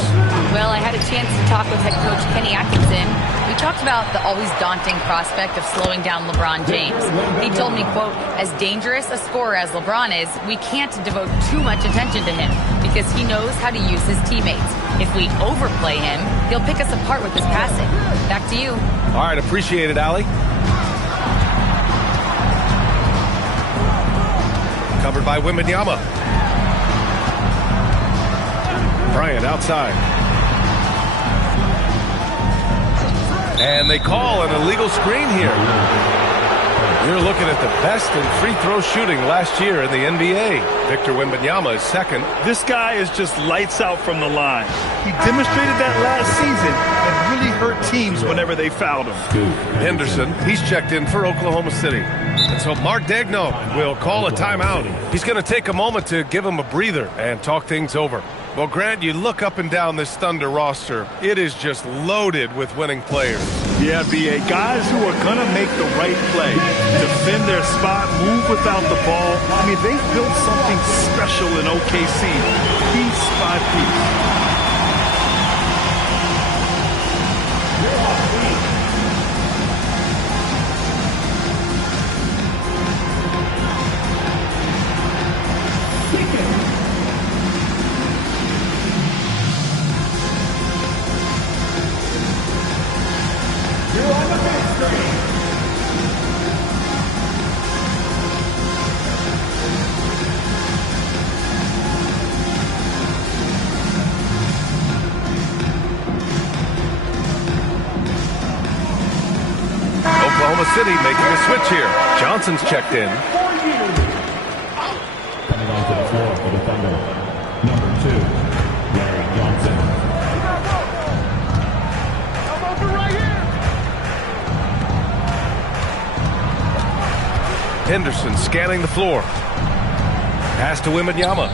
Well, I had a chance to talk with head coach Kenny Atkinson. We talked about the always daunting prospect of slowing down LeBron James. He told me, quote, as dangerous a scorer as LeBron is, we can't devote too much attention to him because he knows how to use his teammates. If we overplay him, he'll pick us apart with his passing. Back to you. All right, appreciate it, Allie. Covered by Wembanyama. Bryant outside. And they call an illegal screen here. You're looking at the best in free throw shooting last year in the NBA. Victor Wembanyama is second. This guy is just lights out from the line. He demonstrated that last season and really hurt teams whenever they fouled him. Henderson, he's checked in for Oklahoma City. And so Mark Daigneault will call a timeout. He's going to take a moment to give him a breather and talk things over. Well, Grant, you look up and down this Thunder roster. It is just loaded with winning players. Yeah, B.A. Guys who are going to make the right play, defend their spot, move without the ball. I mean, they've built something special in OKC, piece by piece. City making a switch here. Johnson's checked in. Coming onto the floor for the Thunder, number 2, Larry Johnson. I'm open right here. Henderson scanning the floor. Pass to Wembanyama.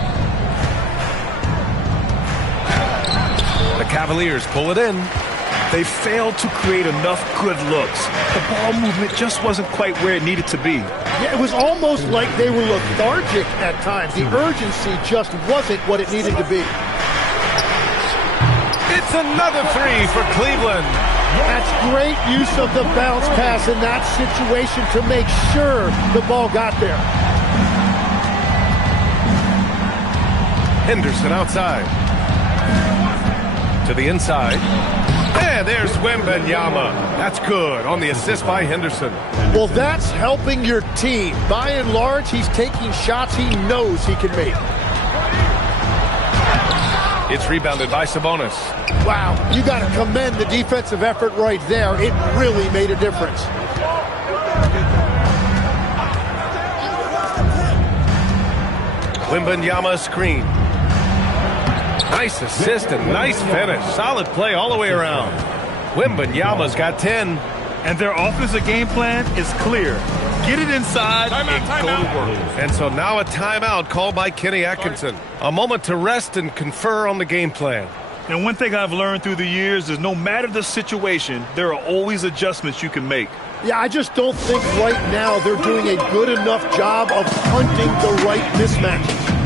The Cavaliers pull it in. They failed to create enough good looks. The ball movement just wasn't quite where it needed to be. Yeah, it was almost like they were lethargic at times. The urgency just wasn't what it needed to be. It's another three for Cleveland. That's great use of the bounce pass in that situation to make sure the ball got there. Henderson outside. To the inside. And there's Wembanyama. That's good on the assist by Henderson. Well, that's helping your team. By and large, he's taking shots he knows he can make. It's rebounded by Sabonis. Wow, you got to commend the defensive effort right there. It really made a difference. Wembanyama screen. Nice assist and nice finish. Solid play all the way around. Wembanyama's got 10. And their offensive game plan is clear. Get it inside and go to work. And so now a timeout called by Kenny Atkinson. A moment to rest and confer on the game plan. And one thing I've learned through the years is no matter the situation, there are always adjustments you can make. Yeah, I just don't think right now they're doing a good enough job of hunting the right mismatches.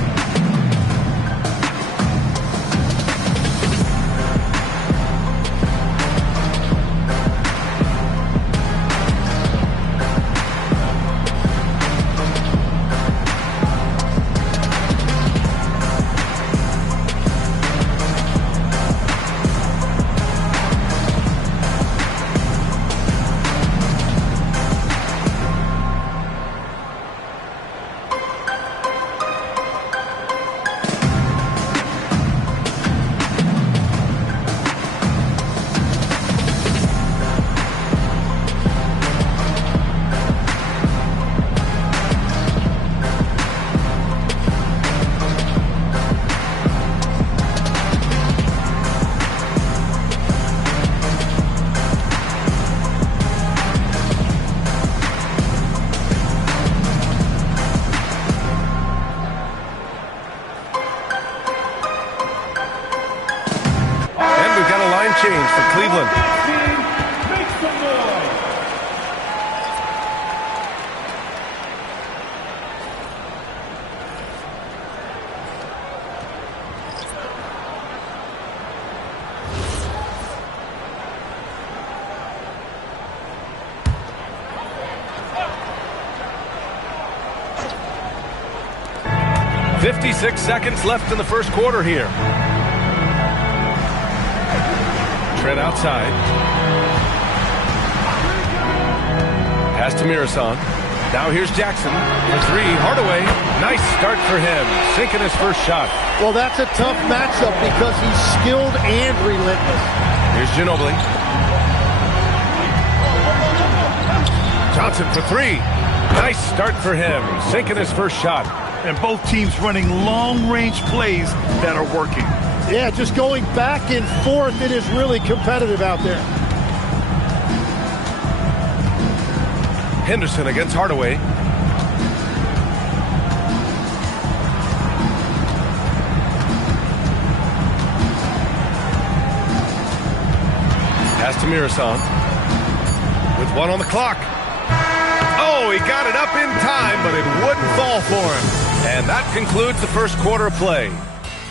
Change for Cleveland. Make some noise. 56 seconds left in the first quarter here. Trent outside. Pass to Mirasan. Now here's Jackson. For three, Hardaway. Nice start for him. Sinking his first shot. Well, that's a tough matchup because he's skilled and relentless. Here's Ginobili. Johnson for three. Nice start for him. Sinking his first shot. And both teams running long-range plays that are working. Yeah, just going back and forth. It is really competitive out there. Henderson against Hardaway. Pass to Mirasan. With one on the clock. Oh, he got it up in time, but it wouldn't fall for him. And that concludes the first quarter of play.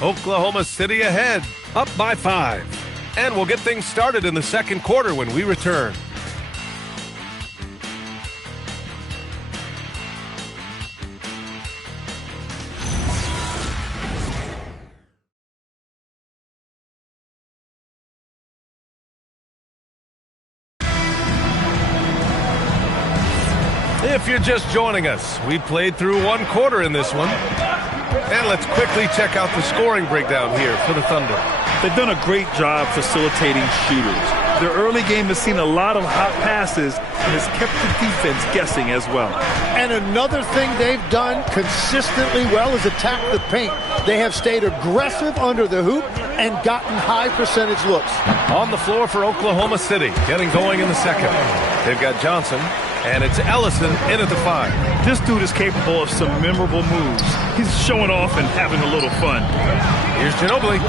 Oklahoma City ahead, up by 5. And we'll get things started in the second quarter when we return. If you're just joining us, we played through one quarter in this one. And let's quickly check out the scoring breakdown here for the Thunder. They've done a great job facilitating shooters. Their early game has seen a lot of hot passes and has kept the defense guessing as well. And another thing they've done consistently well is attack the paint. They have stayed aggressive under the hoop and gotten high percentage looks. On the floor for Oklahoma City, getting going in the second. They've got Johnson, and it's Ellison in at the 5. This dude is capable of some memorable moves. He's showing off and having a little fun. Here's Ginobili.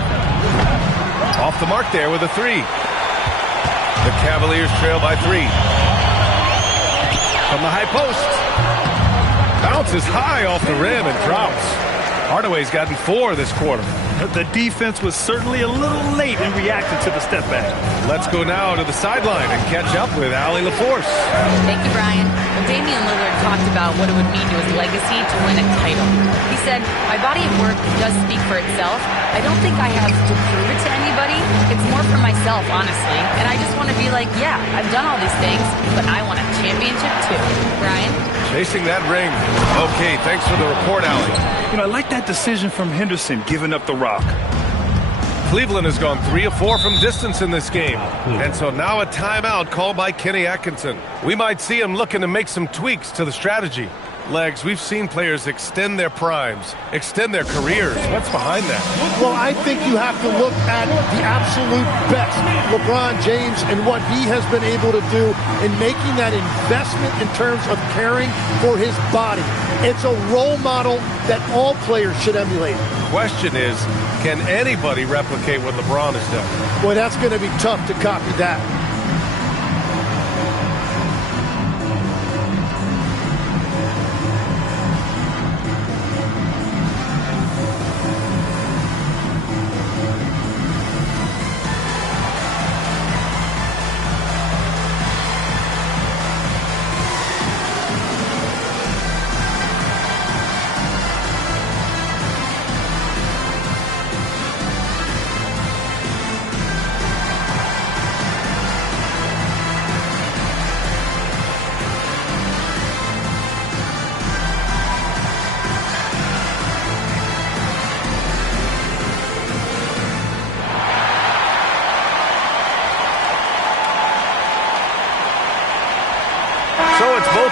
Off the mark there with a 3. The Cavaliers trail by 3. From the high post. Bounces high off the rim and drops. Hardaway's gotten 4 this quarter. The defense was certainly a little late in reacting to the step back. Let's go now to the sideline and catch up with Allie LaForce. Thank you, Brian. Well, Damian Lillard talked about what it would mean to his legacy to win a title. He said, "My body of work does speak for itself. I don't think I have to prove it to anybody. It's more for myself, honestly. And I just want to be like, yeah, I've done all these things, but I want a championship too." Brian? Chasing that ring. Okay, thanks for the report, Allie. You know, I like that decision from Henderson, giving up the rock. Cleveland has gone 3 of 4 from distance in this game. And so now a timeout called by Kenny Atkinson. We might see him looking to make some tweaks to the strategy. Legs, we've seen players extend their primes, extend their careers. What's behind that? Well, I think you have to look at the absolute best, LeBron James, and what he has been able to do in making that investment in terms of caring for his body. It's a role model that all players should emulate. Question is, can anybody replicate what LeBron has done? Boy, that's going to be tough to copy that.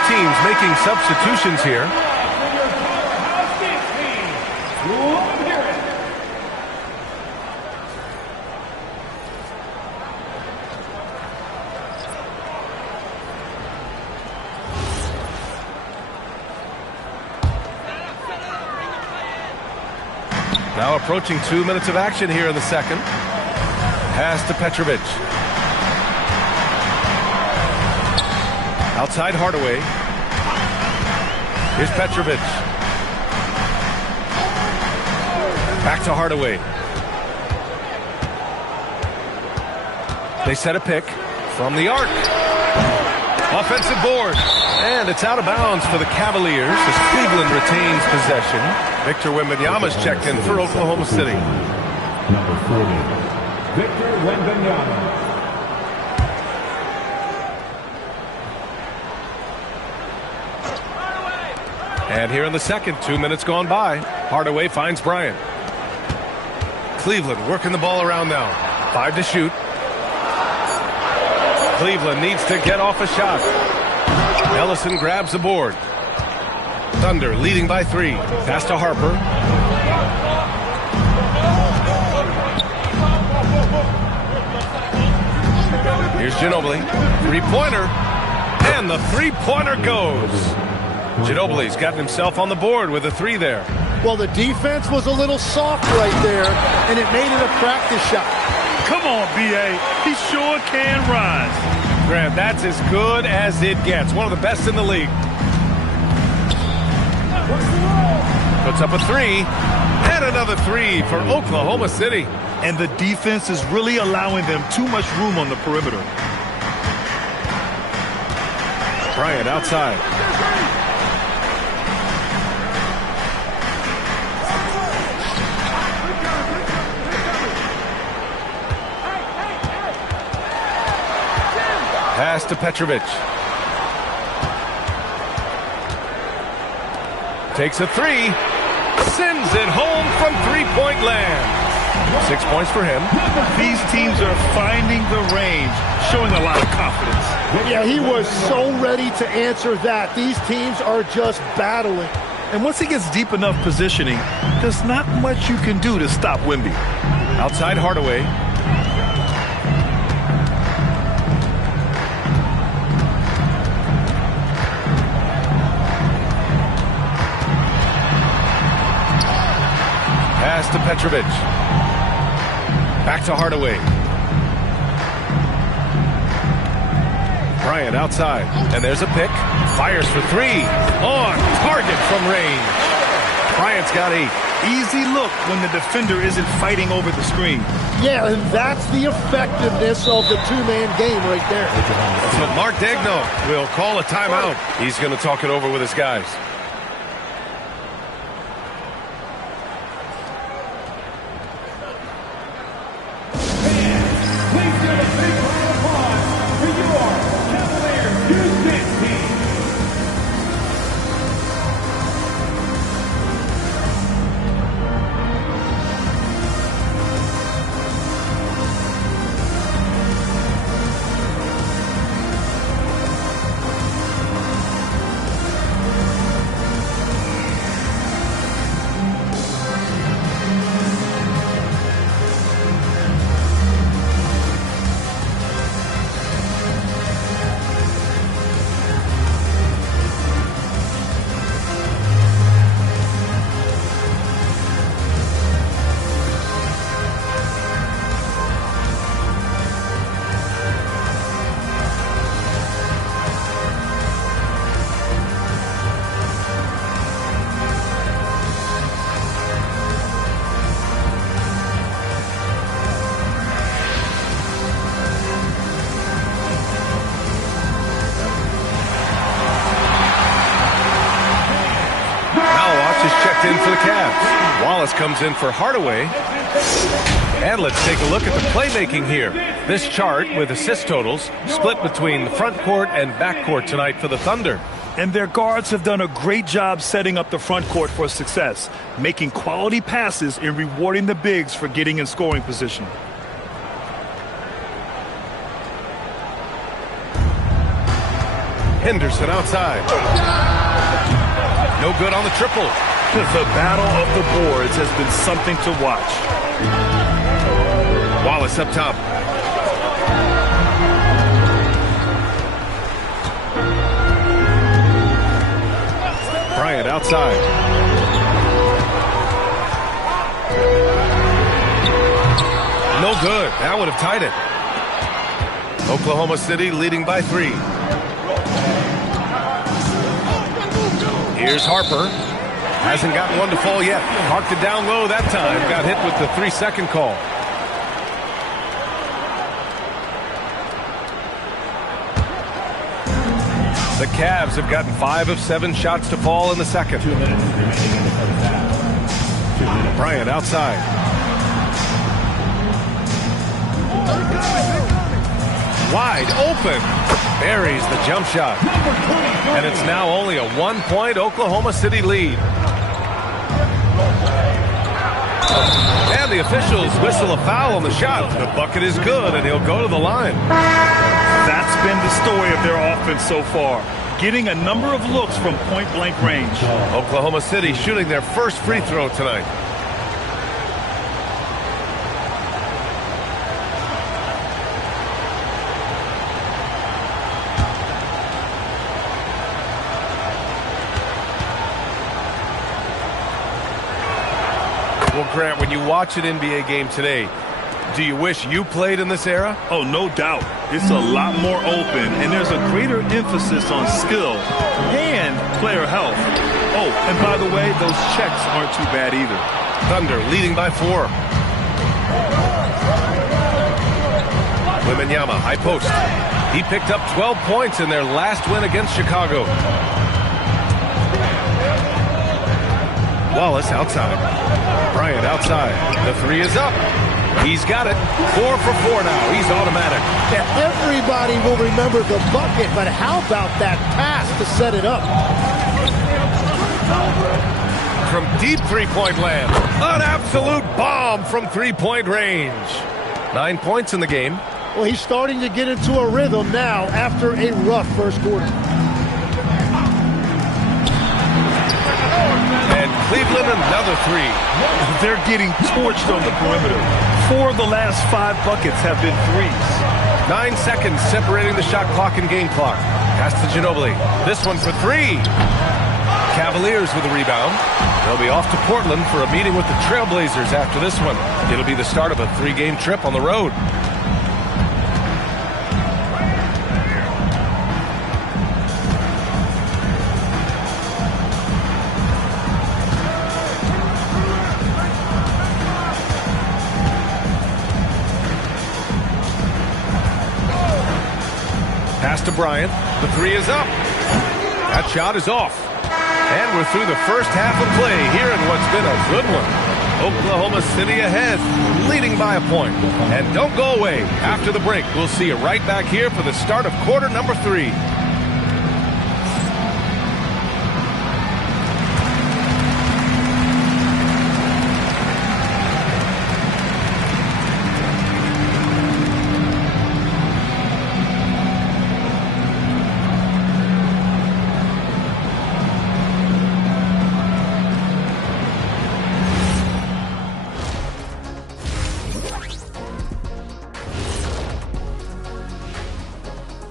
Teams making substitutions here. Now approaching 2 minutes of action here in the second. Pass to Petrovic. Outside Hardaway. Here's Petrovic. Back to Hardaway. They set a pick from the arc. Offensive board. And it's out of bounds for the Cavaliers as Cleveland retains possession. Victor Wembanyama's checked in for Oklahoma City. Number 40, Victor Wembanyama. And here in the second, 2 minutes gone by. Hardaway finds Bryant. Cleveland working the ball around now. 5 to shoot. Cleveland needs to get off a shot. Ellison grabs the board. Thunder leading by 3. Pass to Harper. Here's Ginobili. Three-pointer. And the three-pointer goes. Ginobili's gotten himself on the board with a 3 there. Well, the defense was a little soft right there, and it made it a practice shot. Come on, B.A. He sure can rise. Grant, that's as good as it gets. One of the best in the league. Puts up a 3. And another 3 for Oklahoma City. And the defense is really allowing them too much room on the perimeter. Bryant outside. Pass to Petrovic. Takes a 3. Sends it home from three-point land. 6 points for him. These teams are finding the range, showing a lot of confidence. Yeah, he was so ready to answer that. These teams are just battling. And once he gets deep enough positioning, there's not much you can do to stop Wemby. Outside Hardaway. Pass to Petrovic. Back to Hardaway. Bryant outside. And there's a pick. Fires for three. On target from range. Bryant's got 8. Easy look when the defender isn't fighting over the screen. Yeah, and that's the effectiveness of the two-man game right there. So Mark Daigneault will call a timeout. He's going to talk it over with his guys. In for the Cavs. Wallace comes in for Hardaway. And let's take a look at the playmaking here. This chart with assist totals split between the front court and back court tonight for the Thunder. And their guards have done a great job setting up the front court for success, making quality passes and rewarding the bigs for getting in scoring position. Henderson outside. No good on the triple. The battle of the boards has been something to watch. Wallace up top. Bryant outside. No good. That would have tied it. Oklahoma City leading by 3. Here's Harper. Hasn't gotten one to fall yet. Parked it down low that time. Got hit with the 3-second call. The Cavs have gotten 5 of 7 shots to fall in the second. Bryant outside. Wide open. Buries the jump shot. And it's now only a 1-point Oklahoma City lead. And the officials whistle a foul on the shot. The bucket is good, and he'll go to the line. That's been the story of their offense so far, getting a number of looks from point-blank range. Oklahoma City shooting their first free throw tonight. Well, Grant, when you watch an NBA game today, do you wish you played in this era? Oh, no doubt. It's a lot more open, and there's a greater emphasis on skill and player health. Oh, and by the way, those checks aren't too bad either. Thunder leading by 4. Wembanyama, high post. He picked up 12 points in their last win against Chicago. Wallace outside. Bryant outside. The 3 is up. He's got it. 4 for 4 now. He's automatic. Yeah, everybody will remember the bucket, but how about that pass to set it up? from deep three-point land. An absolute bomb from three-point range. 9 points in the game. Well, he's starting to get into a rhythm now after a rough first quarter. And Cleveland another three. They're getting torched on the perimeter. 4 of the last 5 buckets have been threes. 9 seconds separating the shot clock and game clock. Pass to Ginobili. This one for 3. Cavaliers with a rebound. They'll be off to Portland for a meeting with the Trailblazers after this one. It'll be the start of a 3-game trip on the road. Pass to Bryant. The 3 is up. That shot is off. And we're through the first half of play here in what's been a good one. Oklahoma City ahead, leading by a point. And don't go away. After the break, we'll see you right back here for the start of quarter number 3.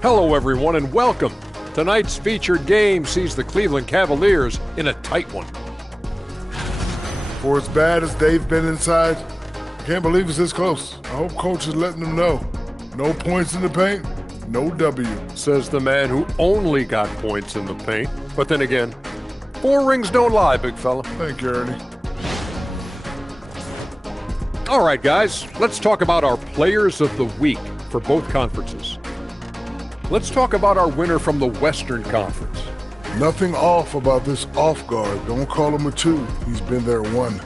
Hello, everyone, and welcome. Tonight's featured game sees the Cleveland Cavaliers in a tight one. For as bad as they've been inside, I can't believe it's this close. I hope coach is letting them know. No points in the paint, no W. Says the man who only got points in the paint. But then again, 4 rings don't lie, big fella. Thank you, Ernie. All right, guys, let's talk about our players of the week for both conferences. Let's talk about our winner from the Western Conference. Nothing off about this off guard. Don't call him a 2. He's been there 1.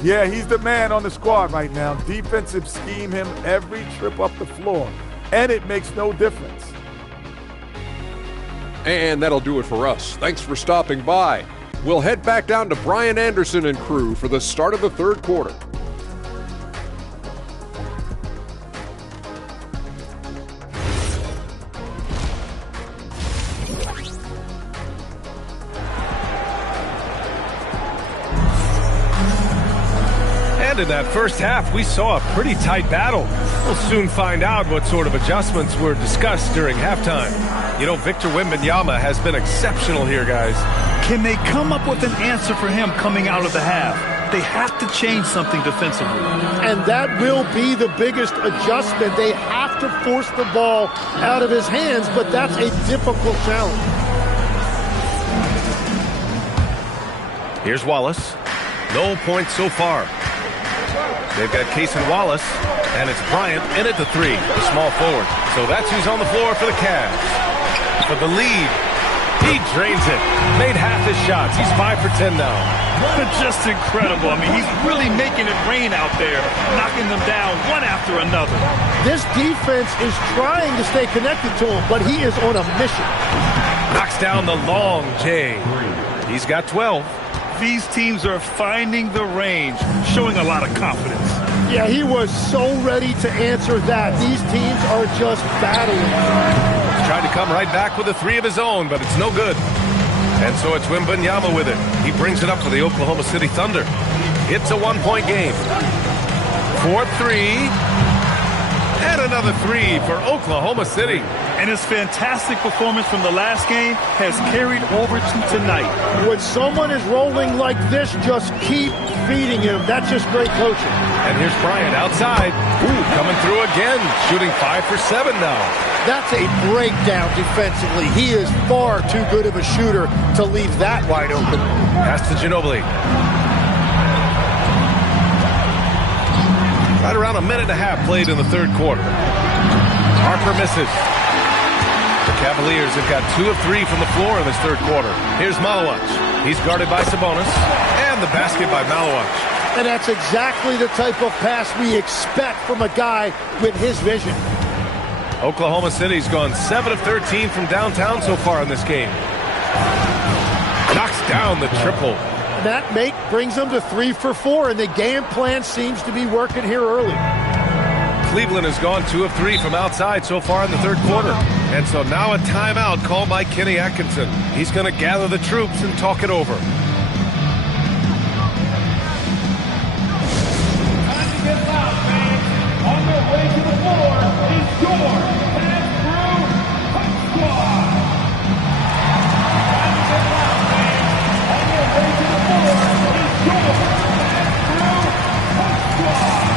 Yeah, he's the man on the squad right now. Defensive scheme him every trip up the floor, and it makes no difference. And that'll do it for us. Thanks for stopping by. We'll head back down to Brian Anderson and crew for the start of the third quarter. And in that first half, we saw a pretty tight battle. We'll soon find out what sort of adjustments were discussed during halftime. You know, Victor Wembanyama has been exceptional here, guys. Can they come up with an answer for him coming out of the half? They have to change something defensively. And that will be the biggest adjustment. They have to force the ball out of his hands, but that's a difficult challenge. Here's Wallace. No points so far. They've got Cason Wallace, and it's Bryant in at the 3, the small forward. So that's who's on the floor for the Cavs. For the lead, he drains it. Made half his shots. He's 5 for 10 now. Just incredible. I mean, he's really making it rain out there, knocking them down one after another. This defense is trying to stay connected to him, but he is on a mission. Knocks down the long J. He's got 12. These teams are finding the range, showing a lot of confidence. Yeah, he was so ready to answer that. These teams are just battling. He's trying to come right back with a 3 of his own, but it's no good. And so it's Wembanyama with it. He brings it up for the Oklahoma City Thunder. It's a 1-point game. 4-3. And another 3 for Oklahoma City. And his fantastic performance from the last game has carried over to tonight. When someone is rolling like this, just keep feeding him. That's just great coaching. And here's Bryant outside. Ooh, coming through again. Shooting 5 for 7 now. That's a breakdown defensively. He is far too good of a shooter to leave that wide open. Pass to Ginobili. Right around a minute and a half played in the third quarter. Harper misses. The Cavaliers have got 2 of 3 from the floor in this third quarter. Here's Malawach. He's guarded by Sabonis. And the basket by Malawach. And that's exactly the type of pass we expect from a guy with his vision. Oklahoma City's gone 7 of 13 from downtown so far in this game. Knocks down the triple. that brings them to 3 for 4, and the game plan seems to be working here early. Cleveland has gone 2 of 3 from outside so far in the third quarter. And so now a timeout called by Kenny Atkinson. He's going to gather the troops and talk it over. On their way to the floor is your Pass Through Punch Squad. Time to get loud, fans. On their way to the floor is your Pass Through Punch Squad.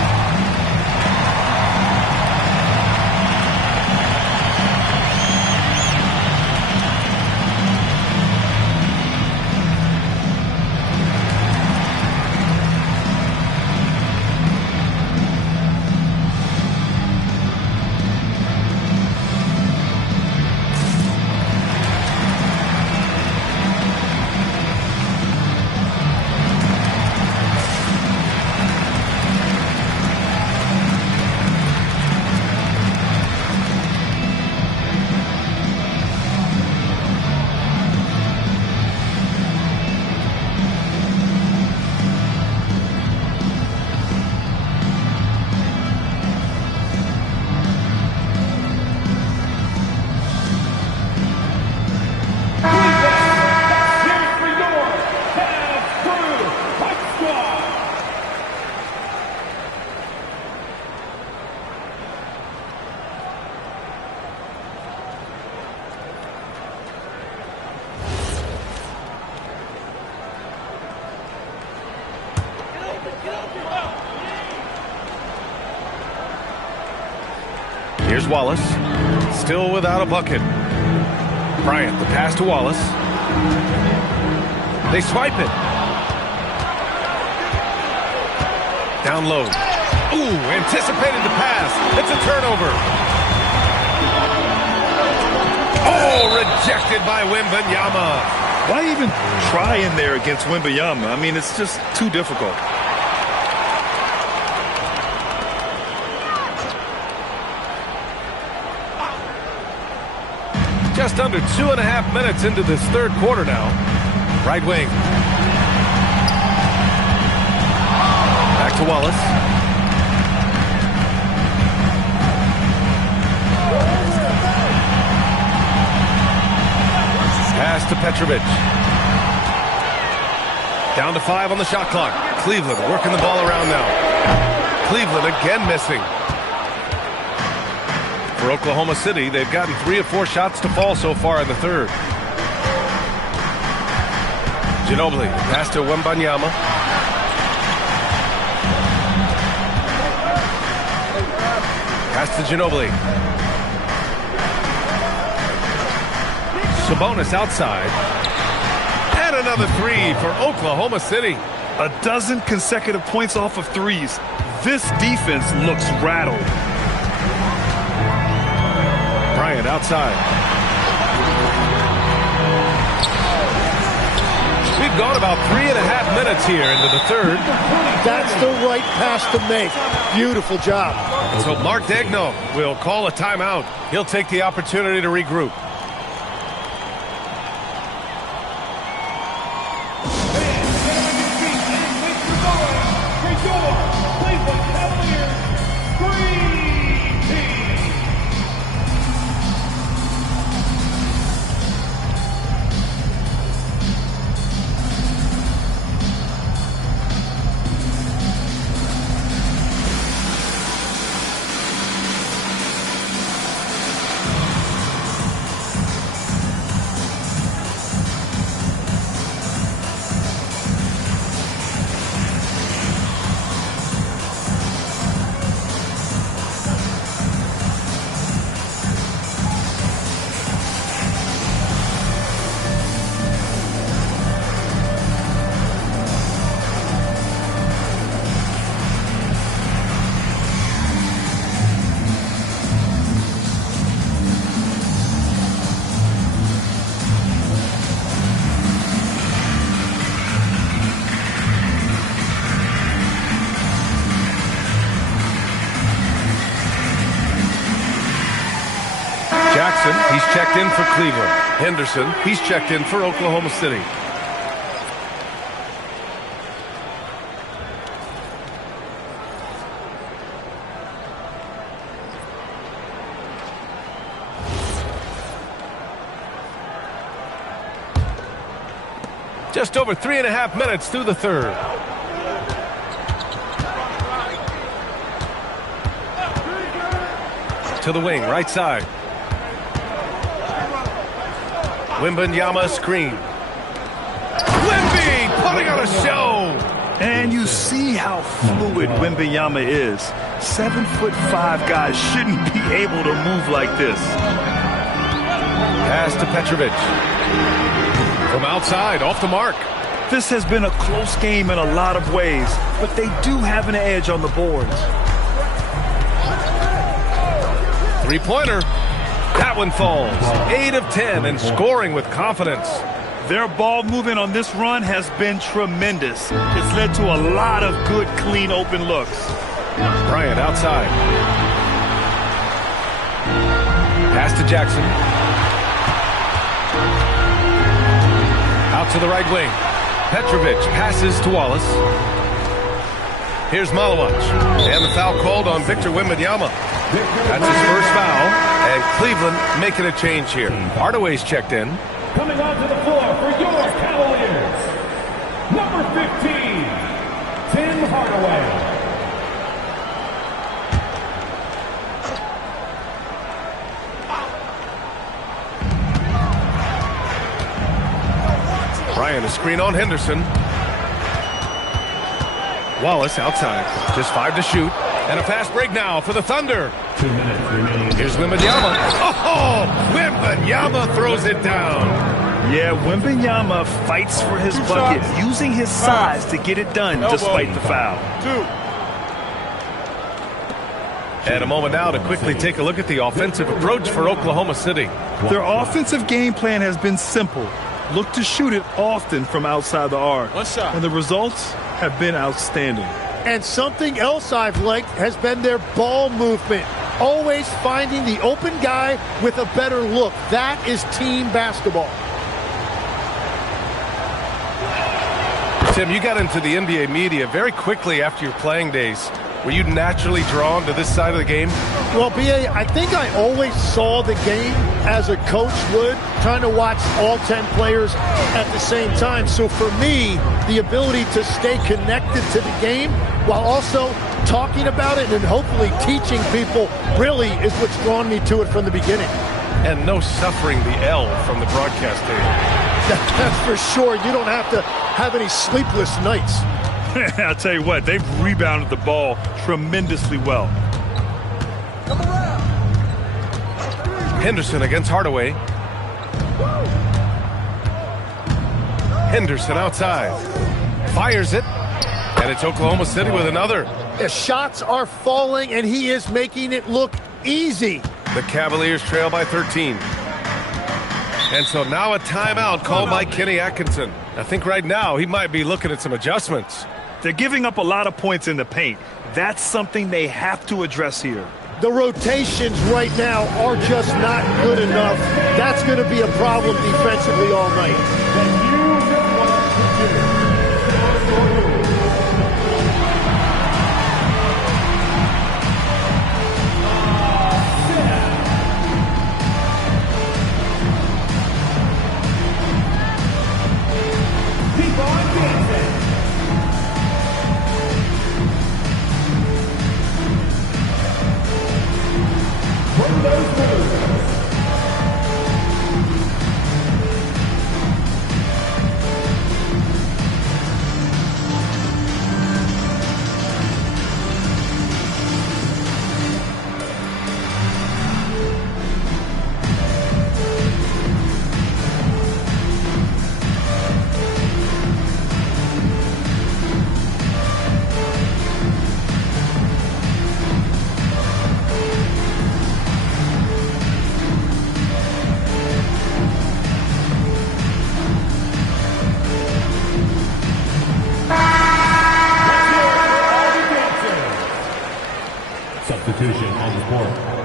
Here's Wallace, still without a bucket. Bryant, the pass to Wallace. They swipe it. Down low. Ooh, anticipated the pass. It's a turnover. Oh, rejected by Wembanyama. Why even try in there against Wembanyama? I mean, it's just too difficult. Just under 2.5 minutes into this third quarter now. Right wing. Back to Wallace. Pass to Petrovic. Down to 5 on the shot clock. Cleveland working the ball around now. Cleveland again missing. For Oklahoma City, they've gotten 3 of 4 shots to fall so far in the third. Ginobili, pass to Wembanyama. Pass to Ginobili. Sabonis outside. And another 3 for Oklahoma City. A dozen consecutive points off of threes. This defense looks rattled. Bryant outside. We've gone about 3.5 minutes here into the third. That's the right pass to make. Beautiful job. So Mark Daigneault will call a timeout. He'll take the opportunity to regroup. Jackson, he's checked in for Cleveland. Henderson, he's checked in for Oklahoma City. Just over 3.5 minutes through the third. To the wing, right side. Wembanyama screen. Wemby putting on a show. And you see how fluid Wembanyama is. 7'5" guys shouldn't be able to move like this. Pass to Petrovic. From outside, off the mark. This has been a close game in a lot of ways, but they do have an edge on the boards. Three-pointer. That one falls. 8 of 10 and scoring with confidence. Their ball movement on this run has been tremendous. It's led to a lot of good, clean, open looks. Bryant outside. Pass to Jackson. Out to the right wing. Petrovic passes to Wallace. Here's Malawach. And the foul called on Victor Wembanyama. That's his first foul. And Cleveland making a change here. Hardaway's checked in. Coming onto the floor for your Cavaliers, number 15, Tim Hardaway. Bryant, a screen on Henderson. Wallace outside. Just 5 to shoot. And a fast break now for the Thunder. 2 minutes remaining. Here's Wembanyama. Oh, Wembanyama throws it down. Yeah, Wembanyama fights for his bucket, using his size to get it done despite the foul. And a moment now to quickly take a look at the offensive approach for Oklahoma City. Their offensive game plan has been simple. Look to shoot it often from outside the arc. And the results have been outstanding. And something else I've liked has been their ball movement. Always finding the open guy with a better look. That is team basketball. Tim, you got into the NBA media very quickly after your playing days. Were you naturally drawn to this side of the game? Well, B.A., I think I always saw the game as a coach would, trying to watch all 10 players at the same time. So for me, the ability to stay connected to the game while also talking about it and hopefully teaching people really is what's drawn me to it from the beginning. And no suffering the L from the broadcast table. That's for sure. You don't have to have any sleepless nights. I'll tell you what, they've rebounded the ball tremendously well. Henderson against Hardaway. Henderson outside. Fires it. And it's Oklahoma City with another. The shots are falling, and he is making it look easy. The Cavaliers trail by 13. And so now a timeout called by Kenny Atkinson. I think right now he might be looking at some adjustments. They're giving up a lot of points in the paint. That's something they have to address here. The rotations right now are just not good enough. That's going to be a problem defensively all night. Substitution on the court.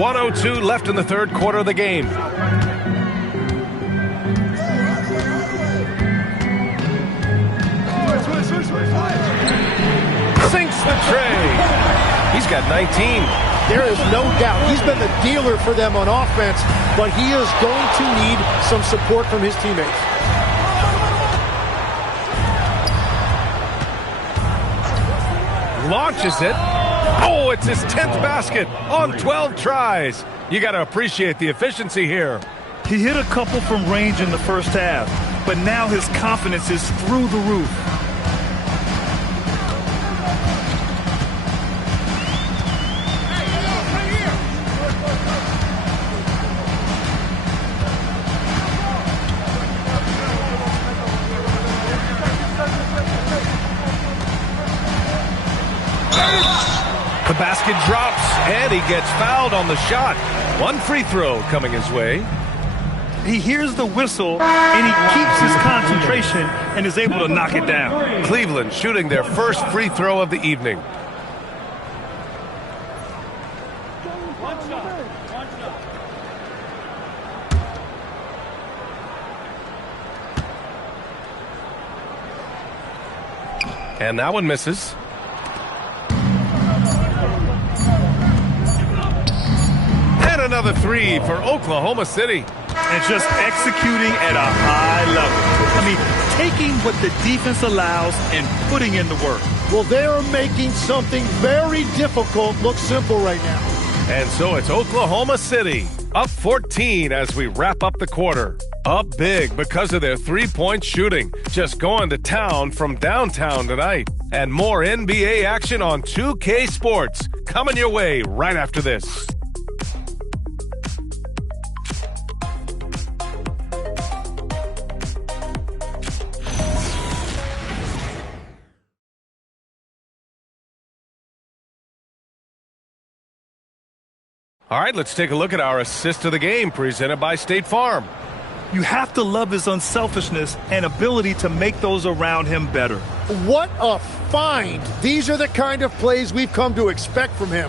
1:02 left in the third quarter of the game. Sinks the tray. He's got 19. There is no doubt he's been the dealer for them on offense, but he is going to need some support from his teammates. Launches it. Oh, it's his 10th basket on 12 tries. You got to appreciate the efficiency here. He hit a couple from range in the first half, but now his confidence is through the roof. The basket drops, and he gets fouled on the shot. One free throw coming his way. He hears the whistle, and he keeps his concentration and is able to knock it down. Cleveland shooting their first free throw of the evening. And that one misses. And another three for Oklahoma City. And just executing at a high level. I mean, taking what the defense allows and putting in the work. Well, they are making something very difficult look simple right now. And so it's Oklahoma City up 14 as we wrap up the quarter. Up big because of their three-point shooting. Just going to town from downtown tonight. And more NBA action on 2K Sports coming your way right after this. All right, let's take a look at our assist of the game presented by State Farm. You have to love his unselfishness and ability to make those around him better. What a find. These are the kind of plays we've come to expect from him.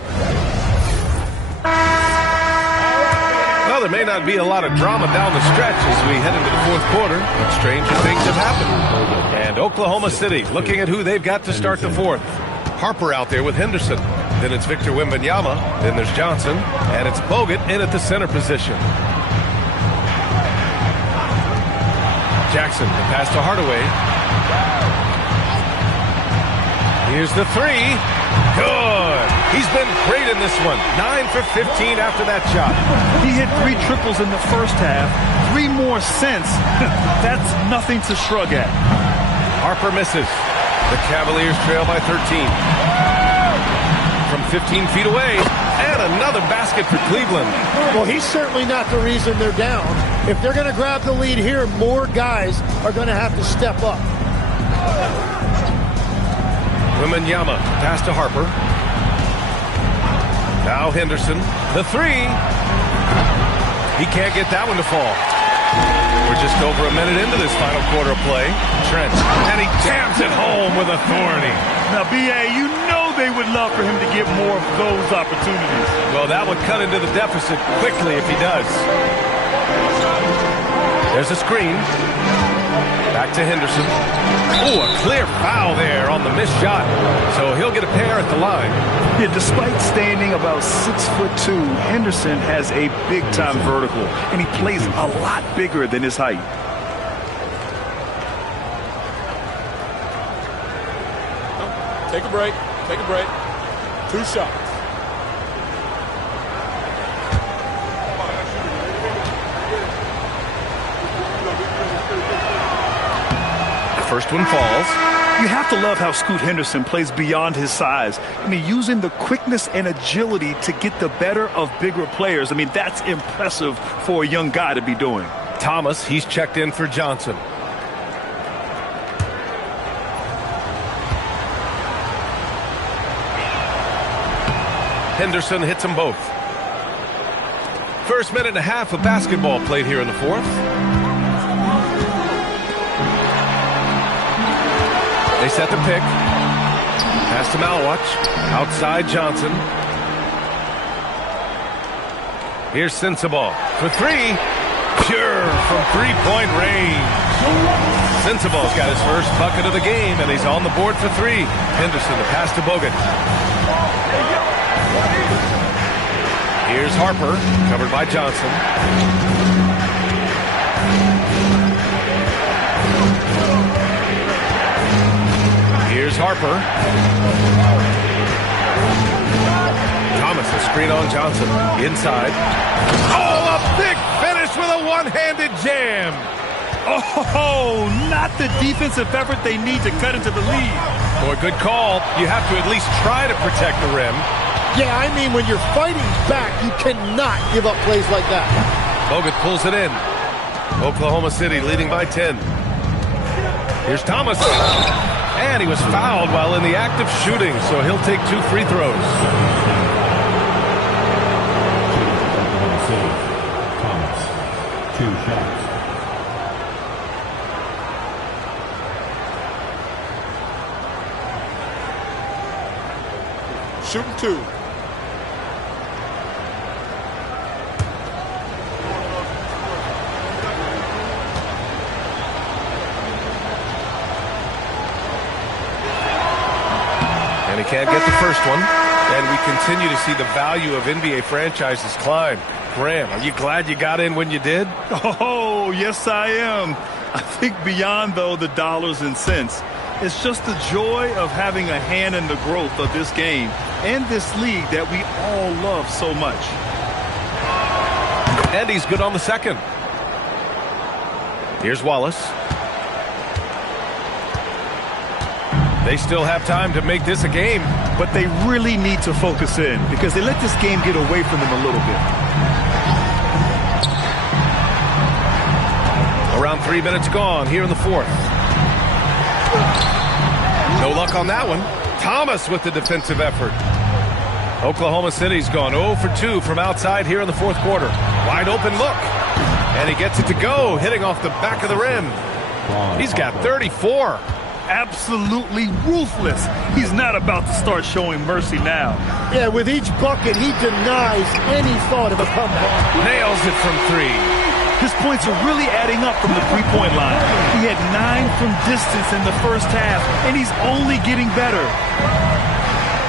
Well, there may not be a lot of drama down the stretch as we head into the fourth quarter, but stranger things have happened. And Oklahoma City looking at who they've got to start the fourth. Harper out there with Henderson. Then it's Victor Wembanyama. Then there's Johnson. And it's Bogut in at the center position. Jackson, the pass to Hardaway. Here's the three. Good. He's been great in this one. 9 for 15 after that shot. He hit 3 triples in the first half. 3 more since. That's nothing to shrug at. Harper misses. The Cavaliers trail by 13. From 15 feet away. And another basket for Cleveland. Well, he's certainly not the reason they're down. If they're going to grab the lead here, more guys are going to have to step up. Wembanyama, pass to Harper. Now Henderson, the three. He can't get that one to fall. We're just over a minute into this final quarter of play. Trent, and he jams it home with authority. Now, B.A., you know they would love for him to get more of those opportunities. Well, that would cut into the deficit quickly if he does. There's a screen. Back to Henderson. Oh, a clear foul there on the missed shot. So he'll get a pair at the line. Yeah, despite standing about 6'2", Henderson has a big-time vertical, and he plays a lot bigger than his height. Take a break. Take a break. 2 shots. First one falls. You have to love how Scoot Henderson plays beyond his size. I mean, using the quickness and agility to get the better of bigger players. I mean, that's impressive for a young guy to be doing. Thomas, he's checked in for Johnson. Henderson hits them both. First minute and a half of basketball played here in the fourth. They set the pick. Pass to Malawach. Outside Johnson. Here's Sensabaugh for three. Pure from three-point range. Sensabaugh's got his first bucket of the game, and he's on the board for three. Henderson, the pass to Bogut. Here's Harper, covered by Johnson. Here's Harper. Thomas, a screen on Johnson. Inside. Oh, a big finish with a one-handed jam. Oh, not the defensive effort they need to cut into the lead. Boy, good call. You have to at least try to protect the rim. Yeah, I mean, when you're fighting back, you cannot give up plays like that. Bogut pulls it in. Oklahoma City leading by 10. Here's Thomas. And he was fouled while in the act of shooting, so he'll take 2 free throws. Thomas, 2 shots. Shooting 2. And he can't get the first one. And we continue to see the value of NBA franchises climb. Graham, are you glad you got in when you did? Oh, yes, I am. I think beyond, though, the dollars and cents, it's just the joy of having a hand in the growth of this game and this league that we all love so much. And he's good on the second. Here's Wallace. They still have time to make this a game. But they really need to focus in because they let this game get away from them a little bit. Around 3 minutes gone here in the fourth. No luck on that one. Thomas with the defensive effort. Oklahoma City's gone 0 for 2 from outside here in the fourth quarter. Wide open look. And he gets it to go, hitting off the back of the rim. He's got 34. Absolutely ruthless. He's not about to start showing mercy now. Yeah, with each bucket, he denies any thought of a comeback. Nails it from 3. His points are really adding up from the three-point line. He had 9 from distance in the first half, and he's only getting better.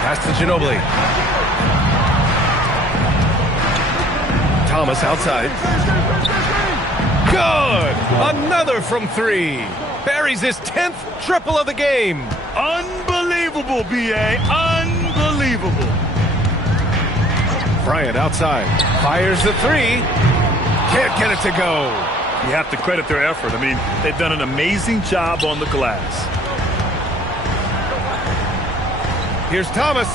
Pass to Ginobili. Thomas outside. Good! Another from 3. Buries his 10th triple of the game. Unbelievable, B.A. Unbelievable. Bryant outside. Fires the 3. Can't get it to go. You have to credit their effort. I mean, they've done an amazing job on the glass. Here's Thomas.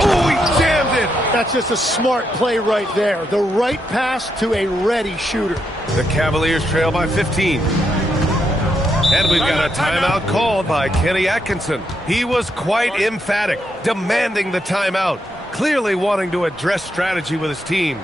Oh, he jammed it. That's just a smart play right there. The right pass to a ready shooter. The Cavaliers trail by 15. And we've got a timeout called by Kenny Atkinson. He was quite emphatic, demanding the timeout, clearly wanting to address strategy with his team.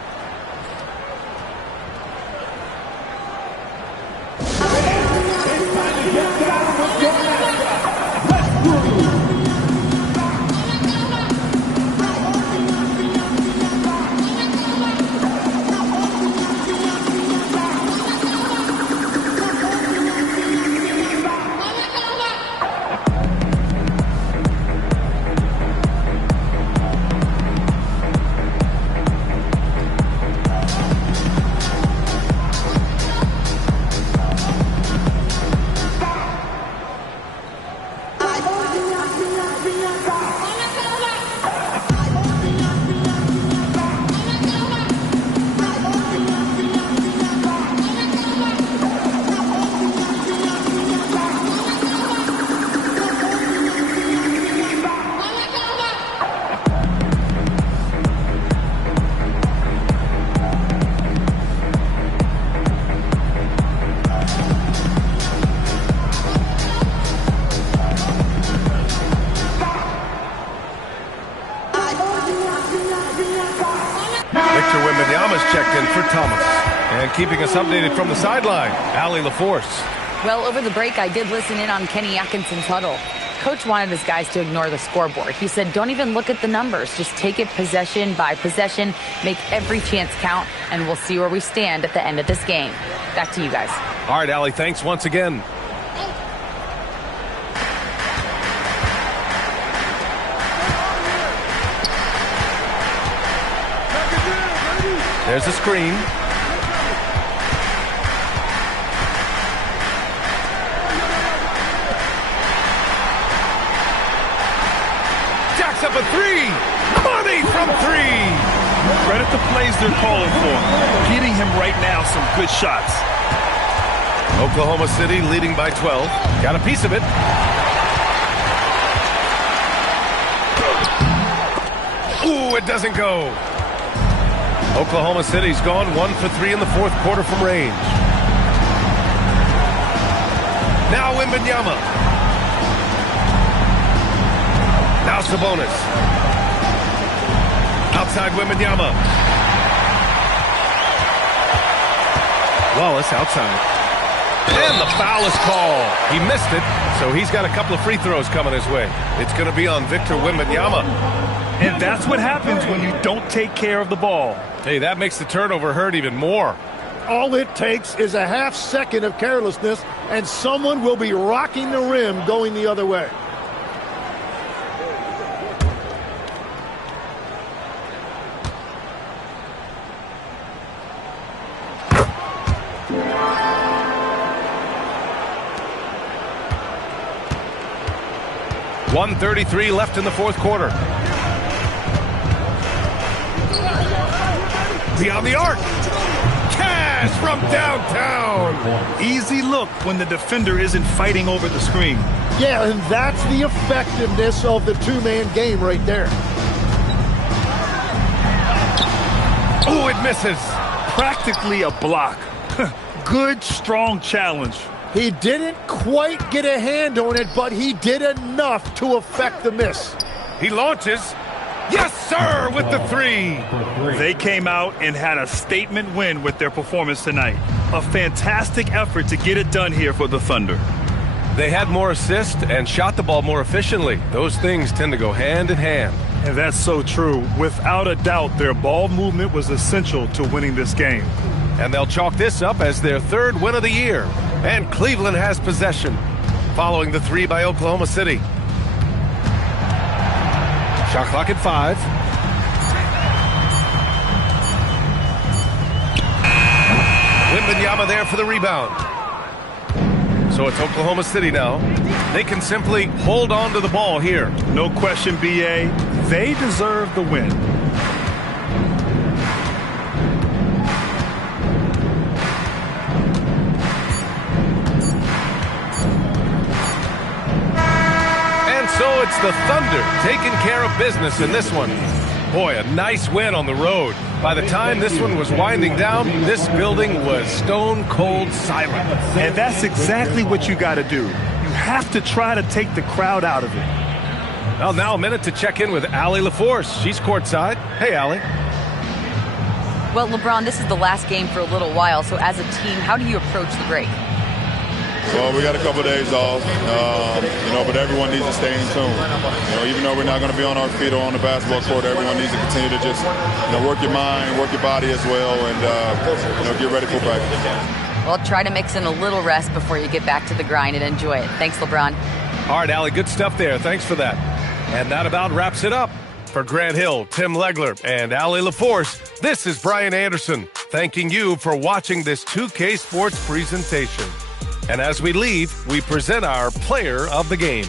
Checked in for Thomas. And keeping us updated from the sideline, Allie LaForce. Well, over the break, I did listen in on Kenny Atkinson's huddle. Coach wanted his guys to ignore the scoreboard. He said, don't even look at the numbers. Just take it possession by possession, make every chance count, and we'll see where we stand at the end of this game. Back to you guys. All right, Allie, thanks once again. There's a screen. Jacks up a three. Money from three. Credit the plays they're calling for. Getting him right now some good shots. Oklahoma City leading by 12. Got a piece of it. Ooh, it doesn't go. Oklahoma City's gone 1 for 3 in the fourth quarter from range. Now Wembanyama. Now Sabonis. Outside Wembanyama. Wallace outside. And the foul is called. He missed it, so he's got a couple of free throws coming his way. It's going to be on Victor Wembanyama. And that's what happens when you don't take care of the ball. Hey, that makes the turnover hurt even more. All it takes is a half second of carelessness, and someone will be rocking the rim going the other way. .133 left in the fourth quarter. Beyond the arc. Cash from downtown. Easy look when the defender isn't fighting over the screen. Yeah, and that's the effectiveness of the two-man game right there. Oh, it misses. Practically a block. Good, strong challenge. He didn't quite get a hand on it, but he did enough to affect the miss. He launches. Yes, sir, with the three. They came out and had a statement win with their performance tonight. A fantastic effort to get it done here for the Thunder. They had more assists and shot the ball more efficiently. Those things tend to go hand in hand. And that's so true. Without a doubt, their ball movement was essential to winning this game. And they'll chalk this up as their third win of the year. And Cleveland has possession, following the three by Oklahoma City. Shot clock at 5. Wembanyama there for the rebound. So it's Oklahoma City now. They can simply hold on to the ball here. No question, B.A. They deserve the win. So it's the Thunder taking care of business in this one. Boy, a nice win on the road. By the time this one was winding down, this building was stone cold silent. And that's exactly what you got to do. You have to try to take the crowd out of it. Well, now a minute to check in with Allie LaForce. She's courtside. Hey, Allie. Well, LeBron, this is the last game for a little while, so as a team, how do you approach the break? Well, we got a couple of days off, but everyone needs to stay in tune. Even though we're not going to be on our feet or on the basketball court, everyone needs to continue to just, work your mind, work your body as well, and, get ready for practice. Well, try to mix in a little rest before you get back to the grind and enjoy it. Thanks, LeBron. All right, Allie, good stuff there. Thanks for that. And that about wraps it up. For Grant Hill, Tim Legler, and Allie LaForce, this is Brian Anderson, thanking you for watching this 2K Sports presentation. And as we leave, we present our player of the game.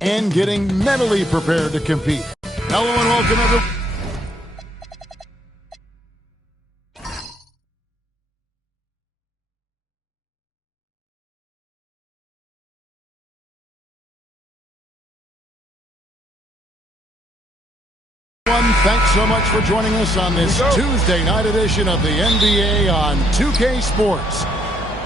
and getting mentally prepared to compete. Hello and welcome, everyone. Thanks so much for joining us on this Tuesday night edition of the NBA on 2K Sports.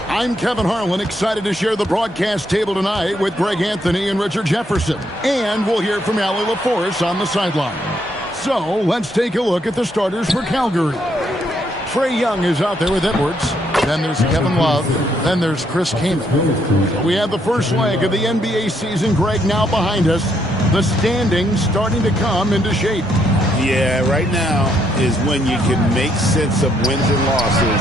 I'm Kevin Harlan, excited to share the broadcast table tonight with Greg Anthony and Richard Jefferson. And we'll hear from Allie LaForce on the sideline. So let's take a look at the starters for Calgary. Trae Young is out there with Edwards. Then there's Kevin Love. Then there's Chris Kaman. We have the first leg of the NBA season, Greg, now behind us. The standings starting to come into shape. Yeah, right now is when you can make sense of wins and losses.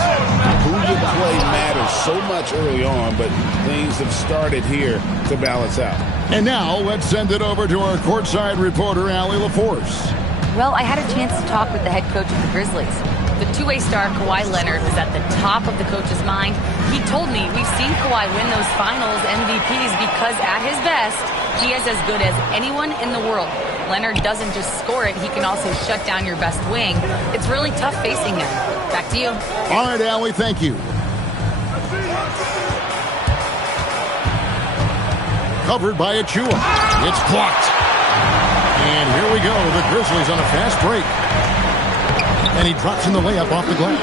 Who you play matters so much early on, but things have started here to balance out. And now let's send it over to our courtside reporter, Allie LaForce. Well, I had a chance to talk with the head coach of the Grizzlies. The two-way star Kawhi Leonard was at the top of the coach's mind. He told me we've seen Kawhi win those finals MVPs because at his best, he is as good as anyone in the world. Leonard doesn't just score it, he can also shut down your best wing. It's really tough facing him. Back to you. All right, Allie, thank you. Covered by Achua. It's blocked. And here we go. The Grizzlies on a fast break. And he drops in the layup off the glass.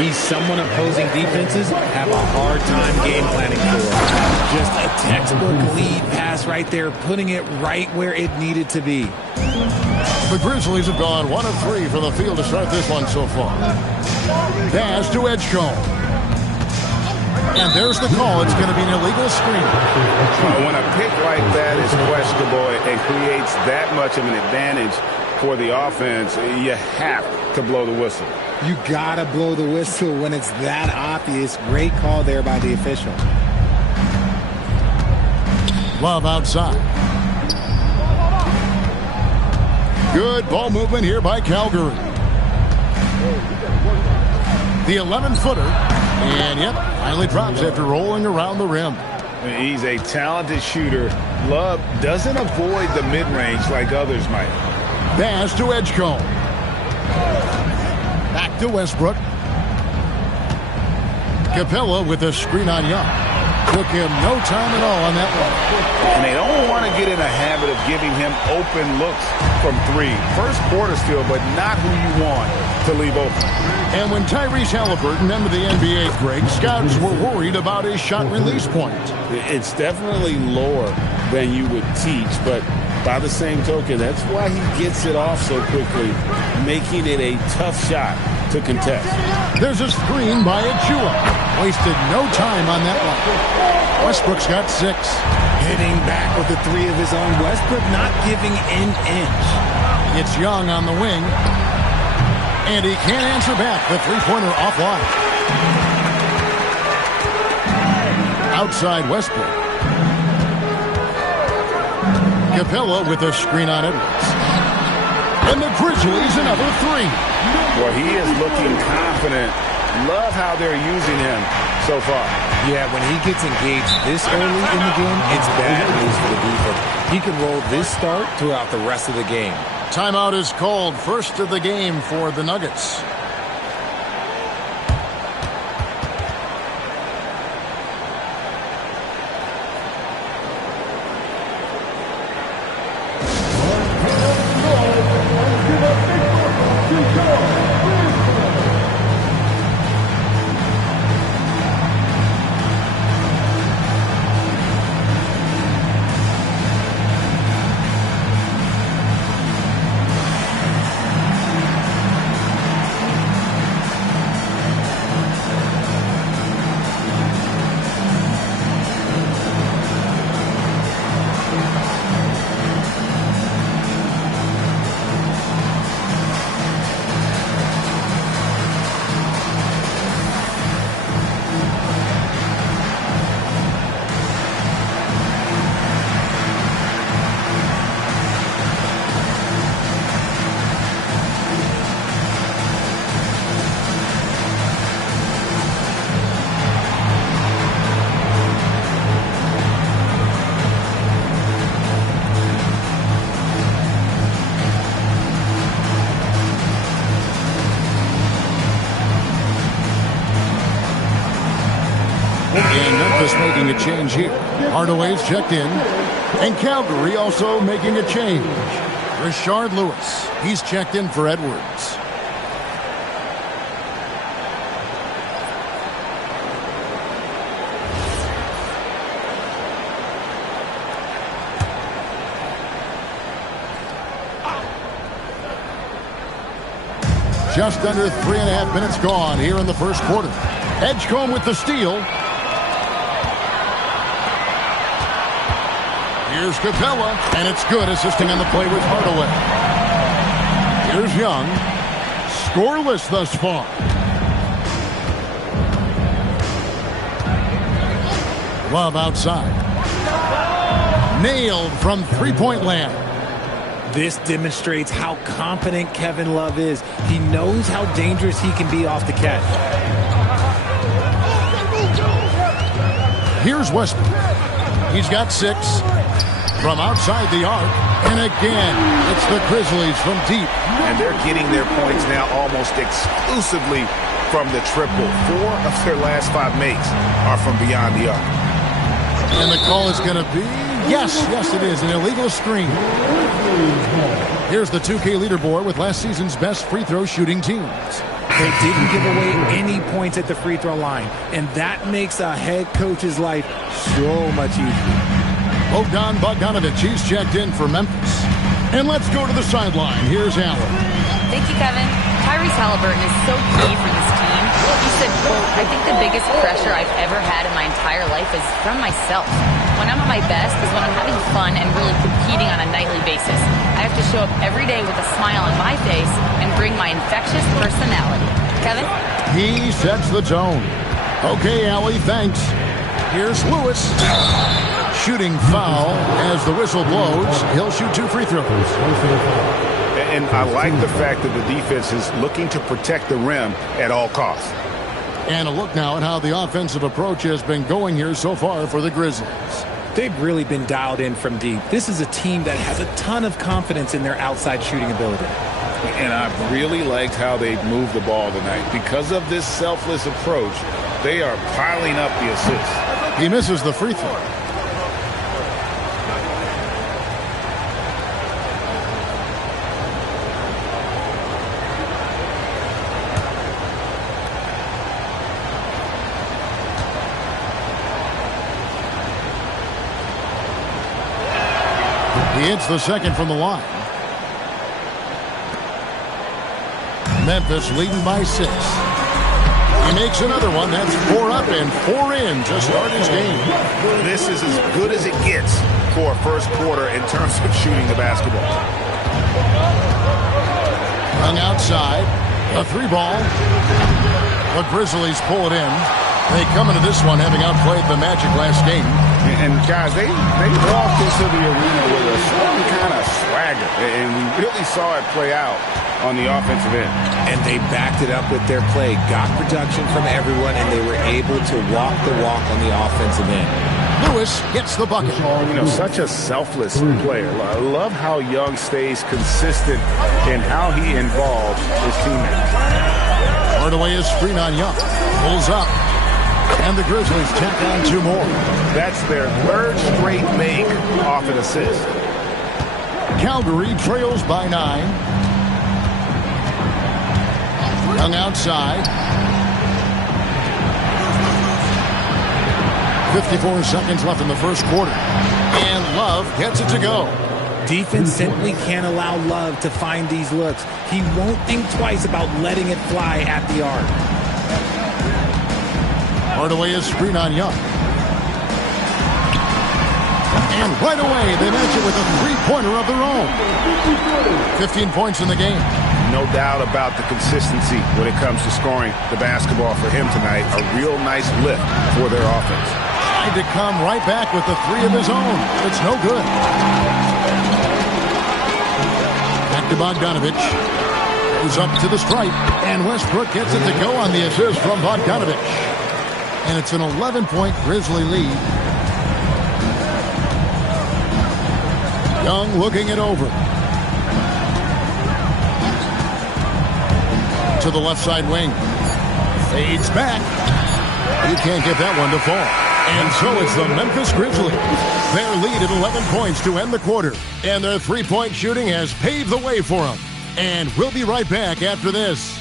He's someone opposing defenses have a hard time game planning for. Just a textbook lead pass right there, putting it right where it needed to be. The Grizzlies have gone 1 of 3 from the field to start this one so far. Pass to Edgecombe. And there's the call. It's going to be an illegal screen. When a pick like that is questionable and creates that much of an advantage for the offense, you have to blow the whistle. You gotta blow the whistle when it's that obvious. Great call there by the official. Love outside. Good ball movement here by Calgary. The 11-footer. And, yep, finally drops after rolling around the rim. He's a talented shooter. Love doesn't avoid the mid-range like others might. Pass to Edgecombe. Back to Westbrook. Capella with a screen on Young. Took him no time at all on that one. And they don't want to get in a habit of giving him open looks from 3. First quarter still, but not who you want to leave open. And when Tyrese Halliburton entered the NBA, Greg, scouts were worried about his shot release point. It's definitely lower than you would teach, but by the same token, that's why he gets it off so quickly, making it a tough shot to contest. There's a screen by Achua. Wasted no time on that one. Westbrook's got 6. Hitting back with the 3 of his own. Westbrook not giving an inch. It's Young on the wing. And he can't answer back. The three-pointer offline. Outside Westbrook. Capella with a screen on Edwards. And the Grizzlies another 3. Well, he is looking confident. Love how they're using him so far. Yeah, when he gets engaged this early in the game, it's bad news for the defense. He can roll this start throughout the rest of the game. Timeout is called. First of the game for the Nuggets. Lewis making a change here. Hardaway's checked in. And Calgary also making a change. Rashard Lewis, he's checked in for Edwards. Just under 3.5 minutes gone here in the first quarter. Edgecombe with the steal. Here's Capella, and it's good, assisting on the play with Hardaway. Here's Young. Scoreless thus far. Love outside. Nailed from three-point land. This demonstrates how confident Kevin Love is. He knows how dangerous he can be off the catch. Here's Westbrook. He's got 6 from outside the arc. And again, it's the Grizzlies from deep. And they're getting their points now almost exclusively from the triple. 4 of their last 5 makes are from beyond the arc. And the call is going to be, yes, it is, an illegal screen. Here's the 2K leaderboard with last season's best free throw shooting teams. They didn't give away any points at the free throw line, and that makes a head coach's life so much easier. Bogdan Bogdanovic, he's checked in for Memphis. And let's go to the sideline. Here's Allen. Thank you, Kevin. Tyrese Halliburton is so key for this team. He said, quote, I think the biggest pressure I've ever had in my entire life is from myself. When I'm at my best is when I'm having fun and really competing on a nightly basis. I have to show up every day with a smile on my face and bring my infectious personality. Kevin? He sets the tone. Okay, Allie, thanks. Here's Lewis. Shooting foul as the whistle blows. He'll shoot 2 free throws. And I like the fact that the defense is looking to protect the rim at all costs. And a look now at how the offensive approach has been going here so far for the Grizzlies. They've really been dialed in from deep. This is a team that has a ton of confidence in their outside shooting ability. And I've really liked how they've moved the ball tonight. Because of this selfless approach, they are piling up the assists. He misses the free throw. He hits the second from the line. Memphis leading by 6. He makes another one. That's 4 up and 4 in to start his game. This is as good as it gets for a first quarter in terms of shooting the basketball. Hung outside. A 3-ball. The Grizzlies pull it in. They come into this one having outplayed the Magic last game. And guys, they walked into the arena with a certain kind of swagger. And we really saw it play out on the offensive end. And they backed it up with their play, got production from everyone, and they were able to walk the walk on the offensive end. Lewis gets the bucket. You know, such a selfless player. I love how Young stays consistent in how he involves his teammates. Hardaway is screen on Young. Pulls up. And the Grizzlies tack on 2 more. That's their 3rd straight make off an assist. Calgary trails by 9. Young outside. 54 seconds left in the first quarter. And Love gets it to go. Defense simply can't allow Love to find these looks. He won't think twice about letting it fly at the arc. Hardaway is screen on Young. And right away, they match it with a 3-pointer of their own. 15 points in the game. No doubt about the consistency when it comes to scoring the basketball for him tonight. A real nice lift for their offense. Tried to come right back with the 3 of his own. It's no good. Back to Bogdanovic. Goes up to the stripe. And Westbrook gets it to go on the assist from Bogdanovic. And it's an 11-point Grizzly lead. Young looking it over. To the left side wing. Fades back. He can't get that one to fall. And so it's the Memphis Grizzlies. Their lead at 11 points to end the quarter. And their three-point shooting has paved the way for them. And we'll be right back after this.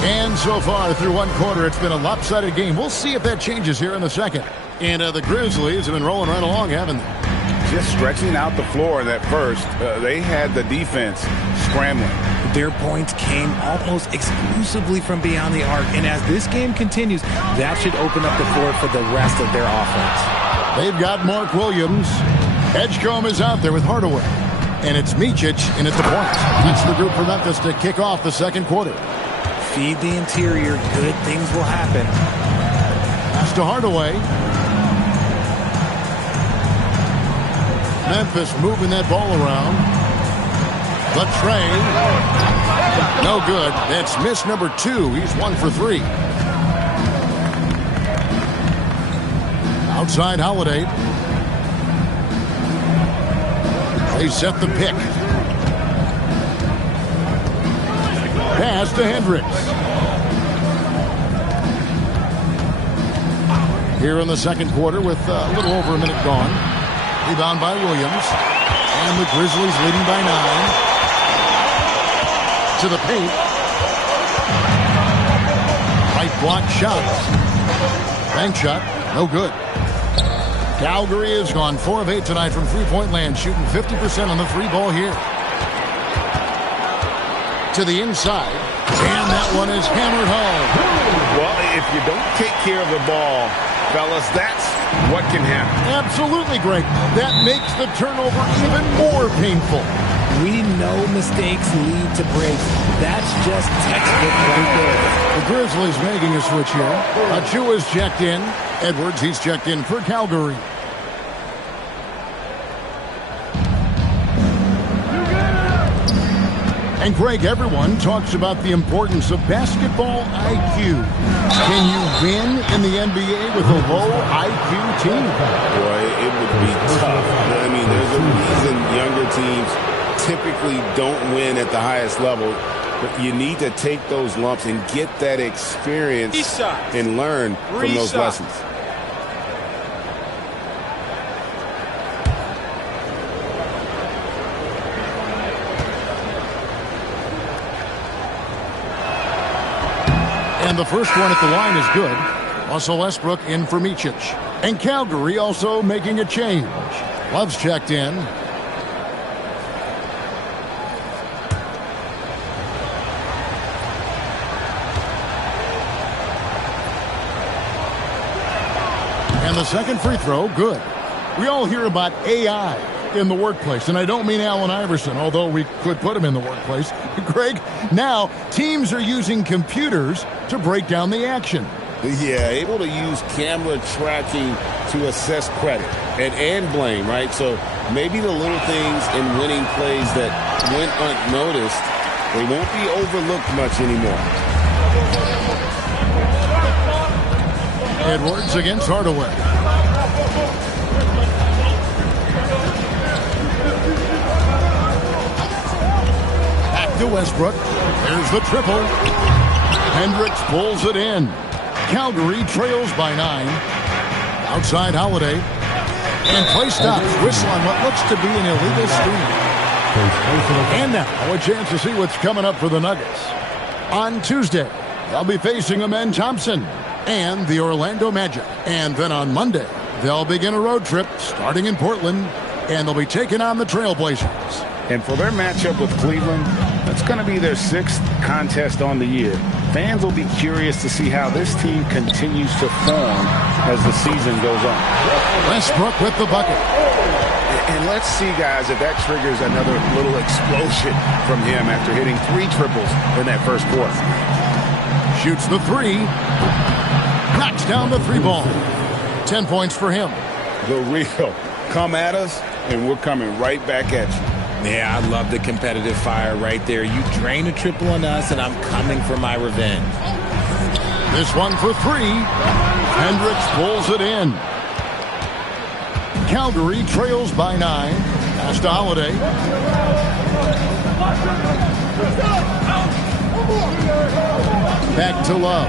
And so far through one quarter, it's been a lopsided game. We'll see if that changes here in the second. And the Grizzlies have been rolling right along, haven't they? Just stretching out the floor in that first. They had the defense scrambling. Their points came almost exclusively from beyond the arc. And as this game continues, that should open up the floor for the rest of their offense. They've got Mark Williams. Edgecombe is out there with Hardaway. And it's Micic in at the point. That's the group for Memphis to kick off the second quarter. Feed the interior, good things will happen. Pass to Hardaway. Memphis moving that ball around. The tray. No good. That's miss number 2. He's 1 for 3. Outside Holiday. They set the pick. Pass to Hendricks. Here in the second quarter with a little over a minute gone. Rebound by Williams. And the Grizzlies leading by 9. To the paint. Right block shot. Bank shot. No good. Calgary has gone 4 of 8 tonight from three-point land, shooting 50% on the three ball here. To the inside, and that one is hammered home. Well, if you don't take care of the ball, fellas, that's what can happen. Absolutely, Greg. That makes the turnover even more painful. We know mistakes lead to breaks. That's just textbook right there. The Grizzlies making a switch here. Achua's checked in. Edwards, he's checked in for Calgary. And Greg, everyone talks about the importance of basketball IQ. Can you win in the NBA with a low IQ team? Boy, it would be tough. I mean, there's a reason younger teams typically don't win at the highest level. But you need to take those lumps and get that experience and learn from those lessons. And the first one at the line is good. Russell Westbrook in for Micic. And Calgary also making a change. Love's checked in. And the second free throw, good. We all hear about AI in the workplace, and I don't mean Allen Iverson, although we could put him in the workplace. Greg, now teams are using computers to break down the action. Yeah, able to use camera tracking to assess credit and blame, right? So maybe the little things in winning plays that went unnoticed, they won't be overlooked much anymore. Edwards against Hardaway. Back to Westbrook. There's the triple. Hendricks pulls it in. Calgary trails by 9. Outside Holiday. And play stops. Whistle on what looks to be an illegal screen. And now a chance to see what's coming up for the Nuggets. On Tuesday, they'll be facing Amen Thompson and the Orlando Magic. And then on Monday, they'll begin a road trip starting in Portland, and they'll be taking on the Trailblazers. And for their matchup with Cleveland, that's going to be their 6th contest on the year. Fans will be curious to see how this team continues to form as the season goes on. Westbrook with the bucket. And let's see, guys, if that triggers another little explosion from him after hitting 3 triples in that first quarter. Shoots the 3. Knocks down the 3 ball. 10 points for him. The real. Come at us, and we're coming right back at you. Yeah, I love the competitive fire right there. You drain a triple on us, and I'm coming for my revenge. This one for three. Hendricks pulls it in. Calgary trails by 9. Pass to Holiday. Back to Love.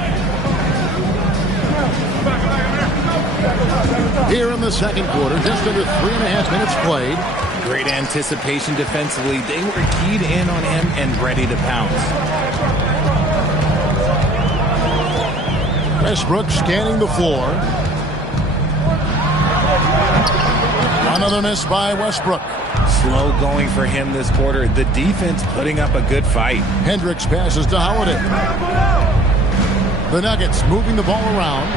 Here in the second quarter, just under 3.5 minutes played. Great anticipation defensively. They were keyed in on him and ready to pounce. Westbrook scanning the floor. Another miss by Westbrook. Slow going for him this quarter. The defense putting up a good fight. Hendricks passes to Holiday. The Nuggets moving the ball around.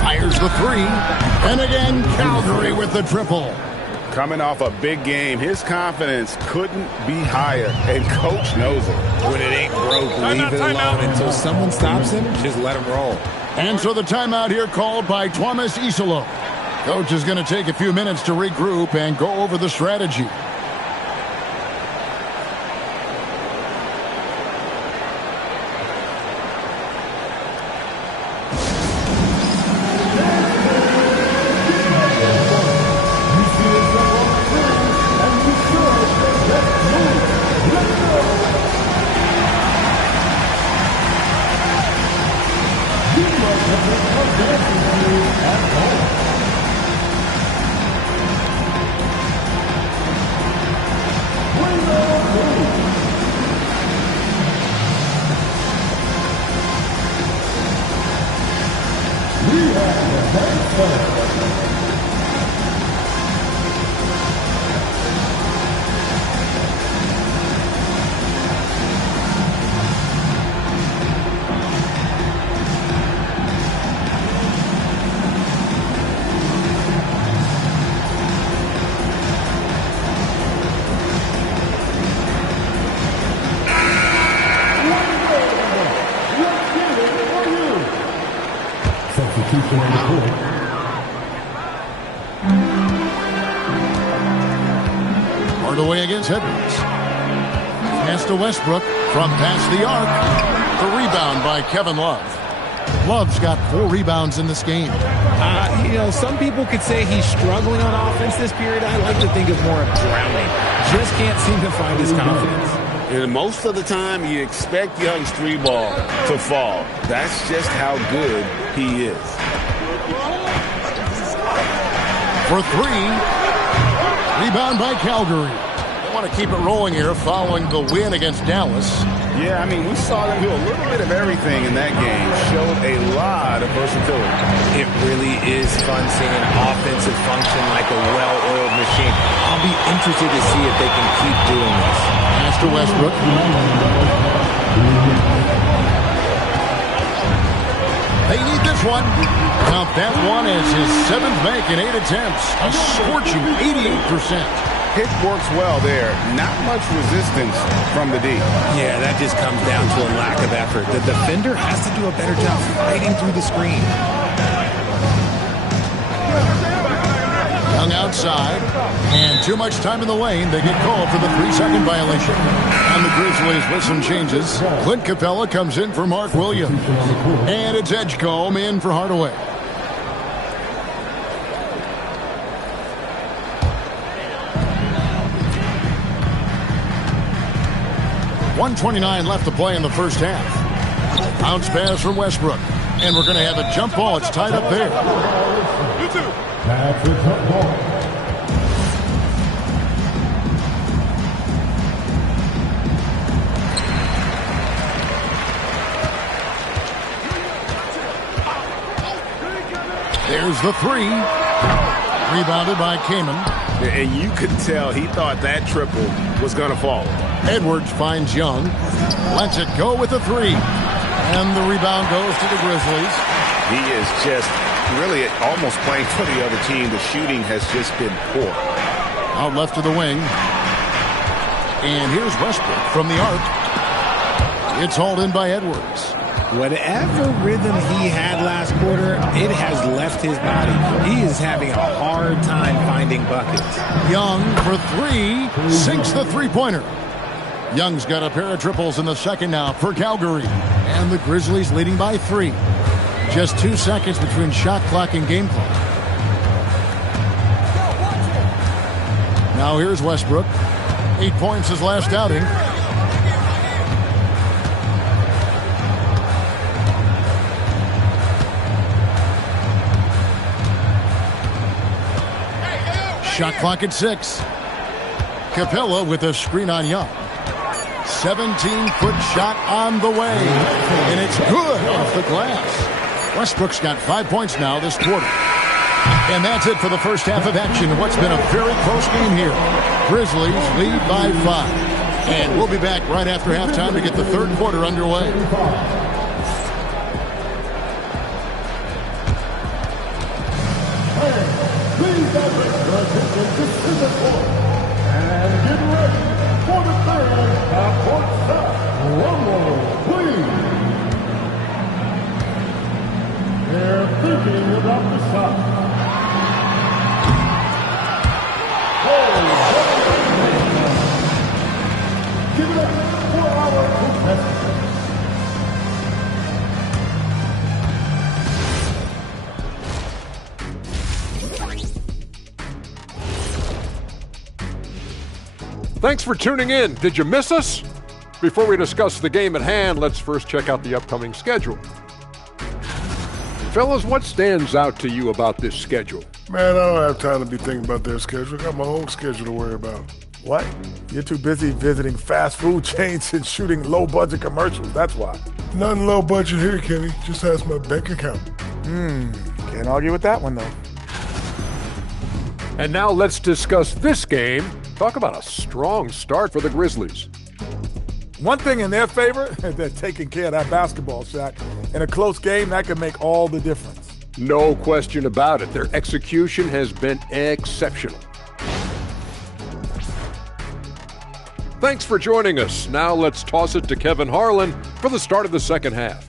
Fires the three. And again, Calgary with the triple. Coming off a big game, his confidence couldn't be higher, and Coach knows it. When it ain't broke, leave it alone until someone stops him. Just let him roll. And so the timeout here called by Thomas Isolo. Coach is going to take a few minutes to regroup and go over the strategy. Hardaway against Edwards. Pass to Westbrook from past the arc. The rebound by Kevin Love. Love's got 4 rebounds in this game. Some people could say he's struggling on offense this period. I like to think of more of drowning. Just can't seem to find his confidence. And most of the time, you expect Young's 3-ball to fall. That's just how good he is. For 3. Rebound by Calgary. They want to keep it rolling here following the win against Dallas. Yeah, we saw them do a little bit of everything in that game. Showed a lot of versatility. It really is fun seeing an offensive function like a well-oiled machine. I'll be interested to see if they can keep doing this. Pass to Westbrook. They need this one. Now that one is his 7th make in 8 attempts. A scorching 88%. Pick works well there. Not much resistance from the D. Yeah, that just comes down to a lack of effort. The defender has to do a better job fighting through the screen. Young outside. And too much time in the lane. They get called for the 3-second violation. And the Grizzlies with some changes. Clint Capella comes in for Mark Williams. And it's Edgecombe in for Hardaway. .129 left to play in the first half. Bounce pass from Westbrook. And we're going to have a jump ball. It's tied up there. There's the 3. Rebounded by Kaman. And you could tell he thought that triple was going to fall. Edwards finds Young. Lets it go with the 3. And the rebound goes to the Grizzlies. He is just really almost playing for the other team. The shooting has just been poor. Out left to the wing. And here's Westbrook from the arc. It's hauled in by Edwards. Whatever rhythm he had last quarter, it has left his body. He is having a hard time finding buckets. Young for 3. Sinks the 3-pointer. Young's got a pair of triples in the second now for Calgary. And the Grizzlies leading by 3. Just 2 seconds between shot clock and game clock. Now here's Westbrook. 8 points his last outing. Shot clock at 6. Capella with a screen on Young. 17-foot shot on the way. And it's good off the glass. Westbrook's got 5 points now this quarter. And that's it for the first half of action in what's been a very close game here. Grizzlies lead by 5. And we'll be back right after halftime to get the third quarter underway. And get ready for the third half-court set. Rumble, please. They're thinking about the shot. Give it up for our contestants. Thanks for tuning in. Did you miss us? Before we discuss the game at hand, let's first check out the upcoming schedule. Fellas, what stands out to you about this schedule? Man, I don't have time to be thinking about their schedule. I got my own schedule to worry about. What? You're too busy visiting fast food chains and shooting low-budget commercials. That's why. Nothing low budget here, Kenny. Just ask my bank account. Can't argue with that one, though. And now let's discuss this game. Talk about a strong start for the Grizzlies. One thing in their favor, they're taking care of that basketball shot. In a close game, that can make all the difference. No question about it. Their execution has been exceptional. Thanks for joining us. Now let's toss it to Kevin Harlan for the start of the second half.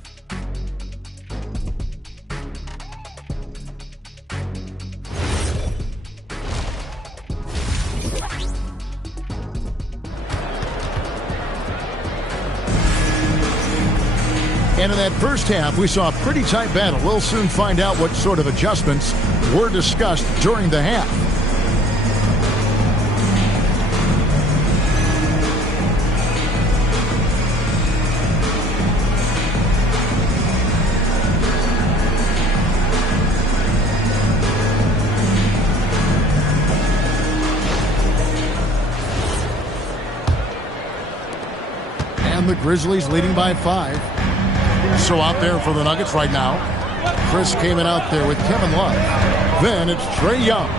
And in that first half, we saw a pretty tight battle. We'll soon find out what sort of adjustments were discussed during the half. And the Grizzlies leading by 5. So out there for the Nuggets right now. Chris came in out there with Kevin Love. Then it's Trae Young.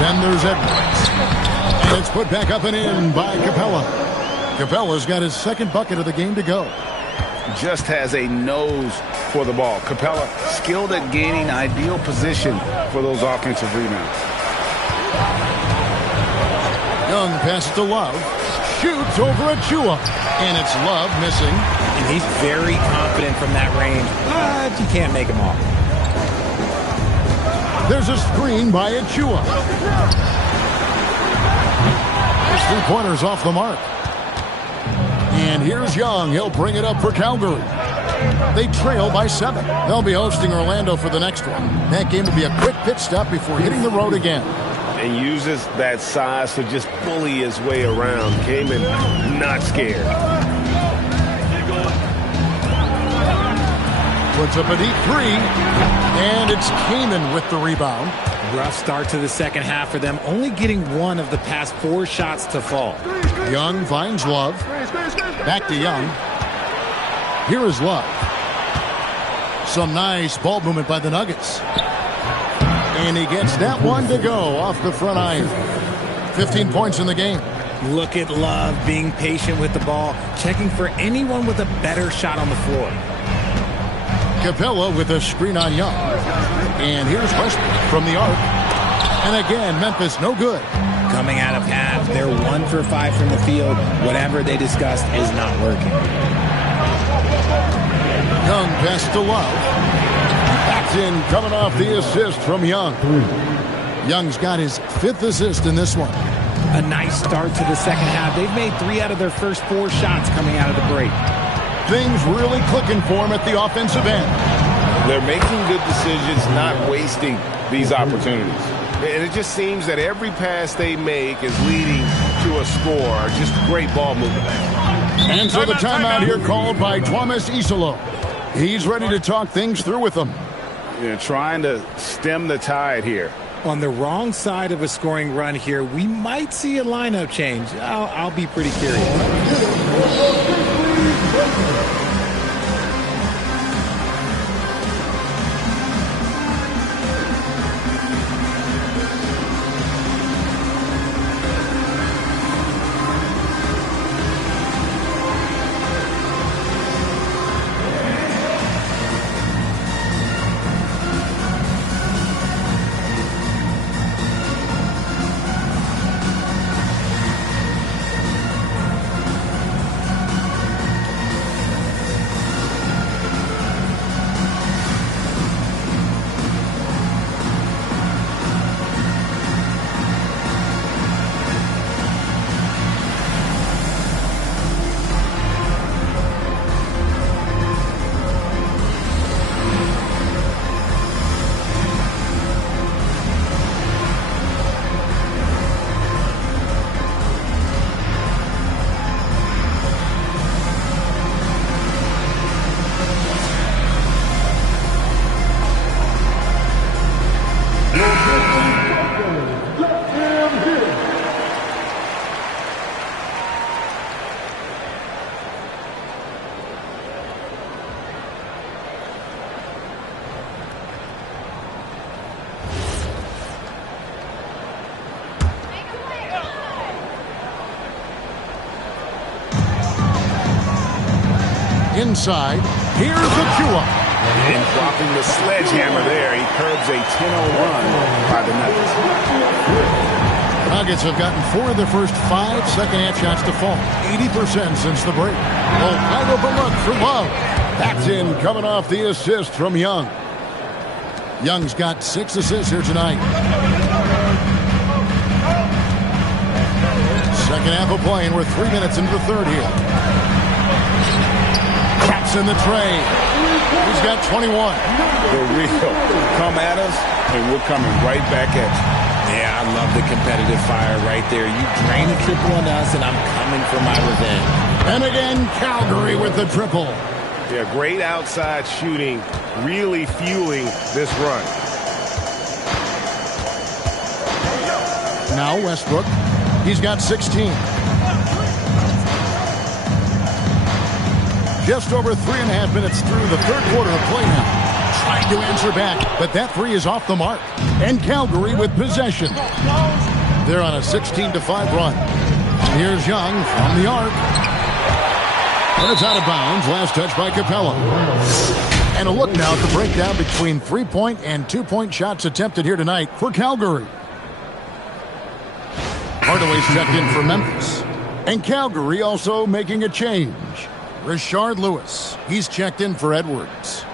Then there's Edwards. And it's put back up and in by Capella. Capella's got his second bucket of the game to go. Just has a nose for the ball. Capella skilled at gaining ideal position for those offensive rebounds. Young passes to Love. Shoots over Achua. And it's Love missing. And he's very confident from that range, but you can't make him off. There's a screen by Achua. His three-pointer's off the mark. And here's Young. He'll bring it up for Calgary. They trail by 7. They'll be hosting Orlando for the next one. That game will be a quick pit stop before hitting the road again. And uses that size to just bully his way around. Came in not scared. Puts up a deep 3. And it's Kaman with the rebound. Rough start to the second half for them, only getting one of the past 4 shots to fall. Young finds Love. Back to Young. Here is Love. Some nice ball movement by the Nuggets. And he gets that one to go off the front iron. 15 points in the game. Look at Love being patient with the ball, checking for anyone with a better shot on the floor. Capella with a screen on Young. And here's Westbrook from the arc. And again, Memphis no good. Coming out of half, they're 1 for 5 from the field. Whatever they discussed is not working. Young pass to Love. Backed in, coming off the assist from Young. Young's got his 5th assist in this one. a nice start to the second half. They've made 3 out of their first 4 shots coming out of the break. Things really clicking for them at the offensive end. They're making good decisions, not wasting these opportunities. And it just seems that every pass they make is leading to a score. Just great ball movement. And so the timeout here called by Thomas Isolo. He's ready to talk things through with them. Trying to stem the tide here. On the wrong side of a scoring run here, we might see a lineup change. I'll be pretty curious. Inside, here's the Chua. And dropping the sledgehammer there, he curbs a 10-0 run by the Nuggets. Nuggets have gotten 4 of their first 5 second-half shots to fall. 80% since the break. Oh, wide open look for Love. That's in, coming off the assist from Young. Young's got 6 assists here tonight. Second half of play, and we're 3 minutes into the third here. Caps in the tray. He's got 21. The real come at us, and we're coming right back at you. Yeah, I love the competitive fire right there. You drain a triple on us, and I'm coming for my revenge. And again, Calgary with the triple. Yeah, great outside shooting, really fueling this run. Now Westbrook. He's got 16. Just over 3.5 minutes through the third quarter of play now. Trying to answer back, but that 3 is off the mark. And Calgary with possession. They're on a 16-5 run. And here's Young from the arc. And it's out of bounds. Last touch by Capella. And a look now at the breakdown between 3-point and 2-point shots attempted here tonight for Calgary. Hardaway's checked in for Memphis. And Calgary also making a change. Rashard Lewis. He's checked in for Edwards.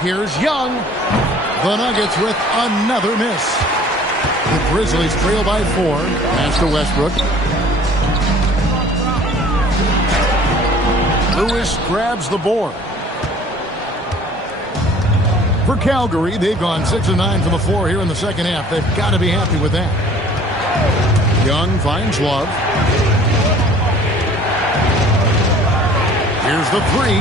Here's Young. The Nuggets with another miss. The Grizzlies trail by 4. Pass to Westbrook. Lewis grabs the board. For Calgary, they've gone 6 of 9 from the floor here in the second half. They've got to be happy with that. Young finds Love. Here's the 3.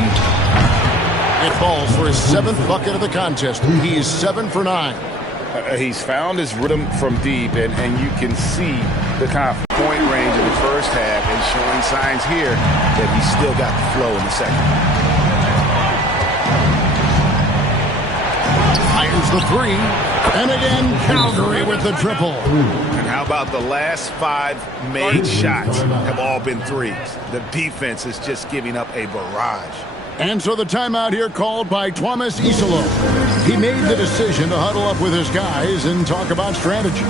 It falls for his 7th bucket of the contest. He is 7 for 9. He's found his rhythm from deep, and you can see the kind of point range in the first half and showing signs here that he's still got the flow in the second. Fires the 3. And again, Calgary with the triple. And how about the last 5 made shots have all been threes? The defense is just giving up a barrage. And so the timeout here called by Thomas Isolo. He made the decision to huddle up with his guys and talk about strategy.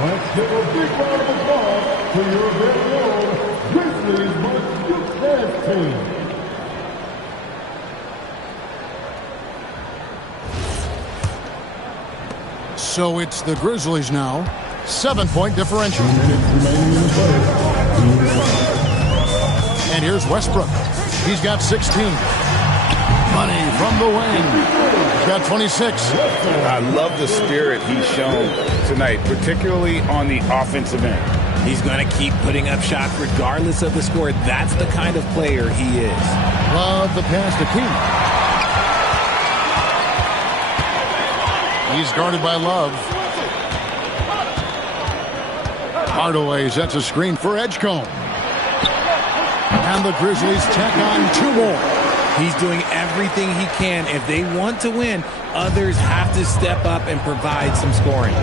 Let's give a big round of applause to your very own Grizzlies Jsk S3. So it's the Grizzlies now. 7-point differential. And here's Westbrook. He's got 16. Money from the wing. He's got 26. I love the spirit he's shown tonight, particularly on the offensive end. He's going to keep putting up shots regardless of the score. That's the kind of player he is. Love the pass to King. He's guarded by Love. Hardaway sets a screen for Edgecombe. And the Grizzlies tack on 2 more. He's doing everything he can. If they want to win, others have to step up and provide some scoring.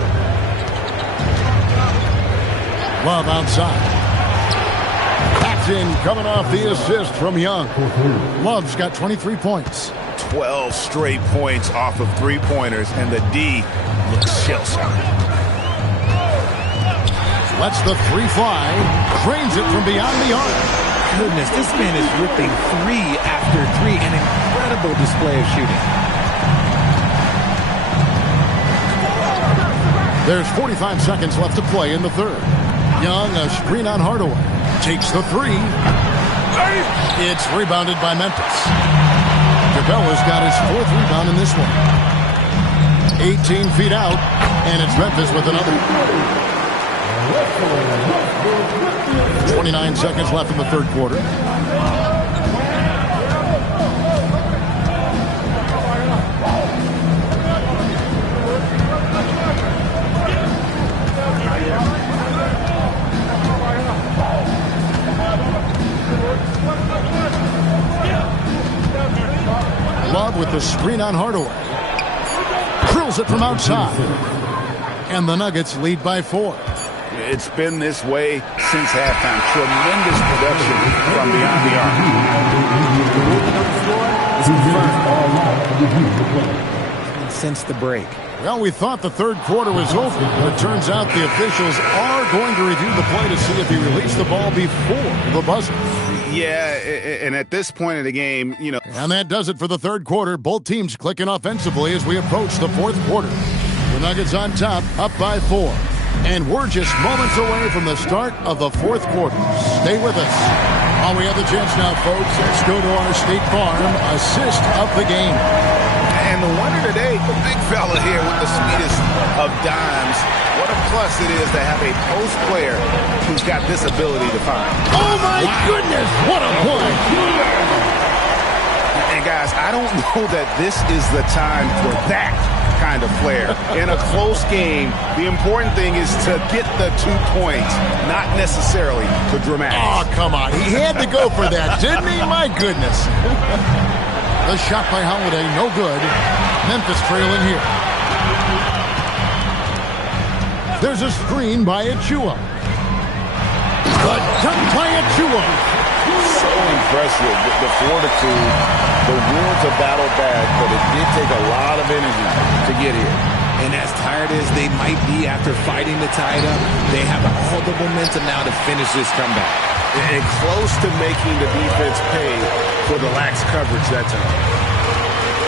Love outside. Paxson coming off the assist from Young. Love's got 23 points. 12 straight points off of 3-pointers, and the D looks shell-shocked. Lets the 3 fly. Drains it from beyond the arc. Goodness, this man is ripping 3 after 3. An incredible display of shooting. There's 45 seconds left to play in the third. Young, a screen on Hardaway. Takes the 3. It's rebounded by Memphis. Cabela's got his 4th rebound in this one. 18 feet out, and it's Memphis with another. 29 seconds left in the third quarter. Love with the screen on Hardaway. Drills it from outside. And the Nuggets lead by 4. It's been this way since halftime. Tremendous production from beyond the arc. Since the break. Well, we thought the third quarter was over, but it turns out the officials are going to review the play to see if he released the ball before the buzzer. Yeah, and at this point of the game, you know. And that does it for the third quarter. Both teams clicking offensively as we approach the fourth quarter. The Nuggets on top, up by 4. And we're just moments away from the start of the fourth quarter. Stay with us. Oh, we have the chance now, folks. Let's go to our State Farm assist of the game. And the winner today, the big fella here with the sweetest of dimes. What a plus it is to have a post player who's got this ability to find. Oh, my goodness. What a play. And, guys, I don't know that this is the time for that kind of player. In a close game, the important thing is to get the 2 points, not necessarily the dramatics. Oh, come on. He had to go for that, didn't he? My goodness. The shot by Holiday, no good. Memphis trailing here. There's a screen by Achua. Good dunk by Achua. So impressive, the fortitude, the will to battle back, but it did take a lot of energy to get here. And as tired as they might be after fighting to tie it up, they have all the momentum now to finish this comeback. And close to making the defense pay for the lax coverage that time.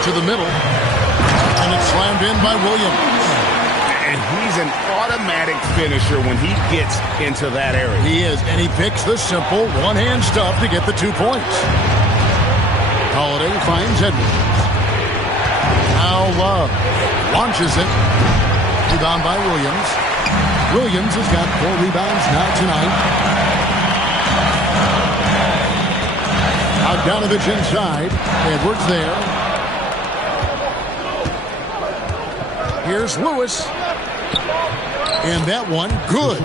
To the middle. And it's slammed in by Williams. And he's an automatic finisher when he gets into that area. He is, and he picks the simple one-hand stuff to get the 2 points. Holiday finds Edwards. Now Love launches it. Rebound by Williams. Williams has got 4 rebounds now tonight. Bogdanovich inside. Edwards there. Here's Lewis. And that one, good.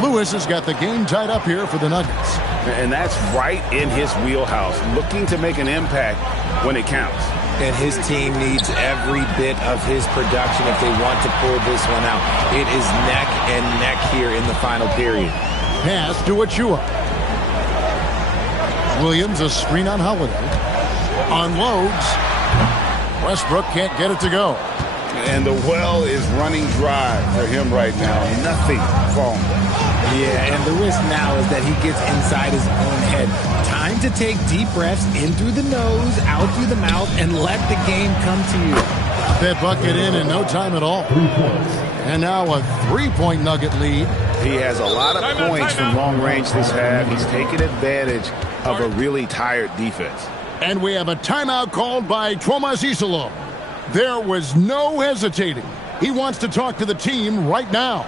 Lewis has got the game tied up here for the Nuggets. And that's right in his wheelhouse, looking to make an impact when it counts. And his team needs every bit of his production if they want to pull this one out. It is neck and neck here in the final period. Pass to Achua. Williams, a screen on Holiday. Unloads. Westbrook can't get it to go. And the well is running dry for him right now. Nothing falling. Yeah, and the risk now is that he gets inside his own head. Time to take deep breaths in through the nose, out through the mouth, and let the game come to you. That bucket in no time at all. And now a three-point Nugget lead. He has a lot of points from long range this half. He's taken advantage of a really tired defense. And we have a timeout called by Tomas Isolo. There was no hesitating. He wants to talk to the team right now.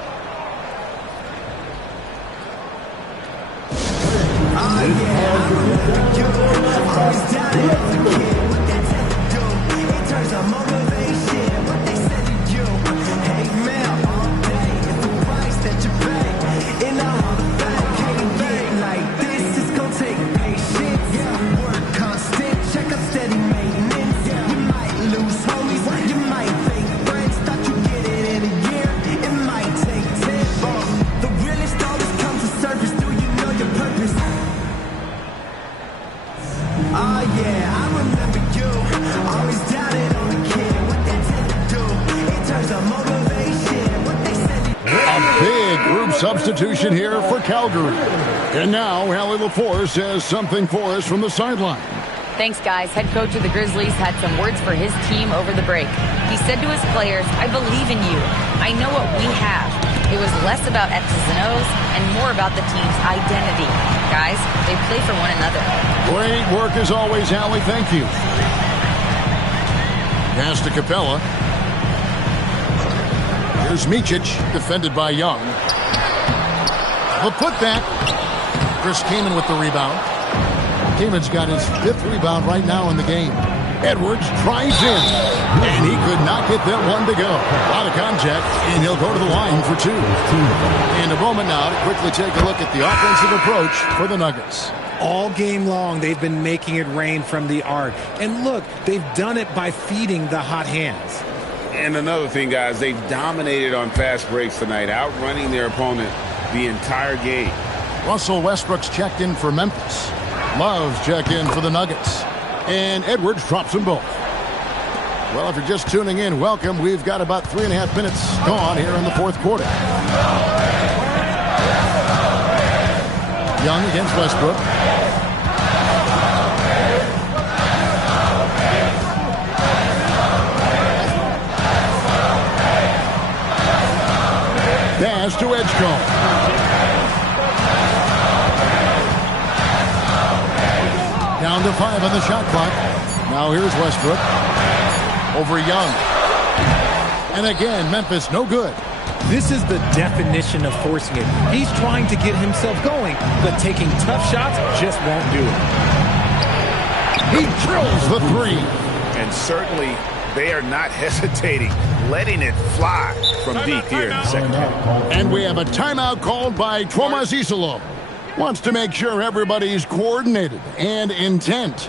Substitution here for Calgary. And now Allie LaForce says something for us from the sideline. Thanks, guys. Head coach of the Grizzlies had some words for his team over the break. He said to his players, "I believe in you. I know what we have." It was less about X's and O's and more about the team's identity. Guys, they play for one another. Great work as always, Allie. Thank you. Pass to Capella. Here's Micic, defended by Young. The putback. Chris Kaman with the rebound. Kaman's got his 5th rebound right now in the game. Edwards drives in, and he could not get that one to go. A lot of contact, and he'll go to the line for 2. In a moment now to quickly take a look at the offensive approach for the Nuggets. All game long, they've been making it rain from the arc. And look, they've done it by feeding the hot hands. And another thing, guys, they've dominated on fast breaks tonight, outrunning their opponent the entire game. Russell Westbrook's checked in for Memphis. Love's checked in for the Nuggets. And Edwards drops them both. Well, if you're just tuning in, welcome. We've got about 3.5 minutes gone here in the 4th quarter. Young against Westbrook. Pass to Edgecombe. Down to 5 on the shot clock. Now here's Westbrook. Over Young. And again, Memphis no good. This is the definition of forcing it. He's trying to get himself going, but taking tough shots just won't do it. He drills the 3. And certainly they are not hesitating, letting it fly from deep here in the second half. And we have a timeout called by Tomas Isolo. Wants to make sure everybody's coordinated and intent.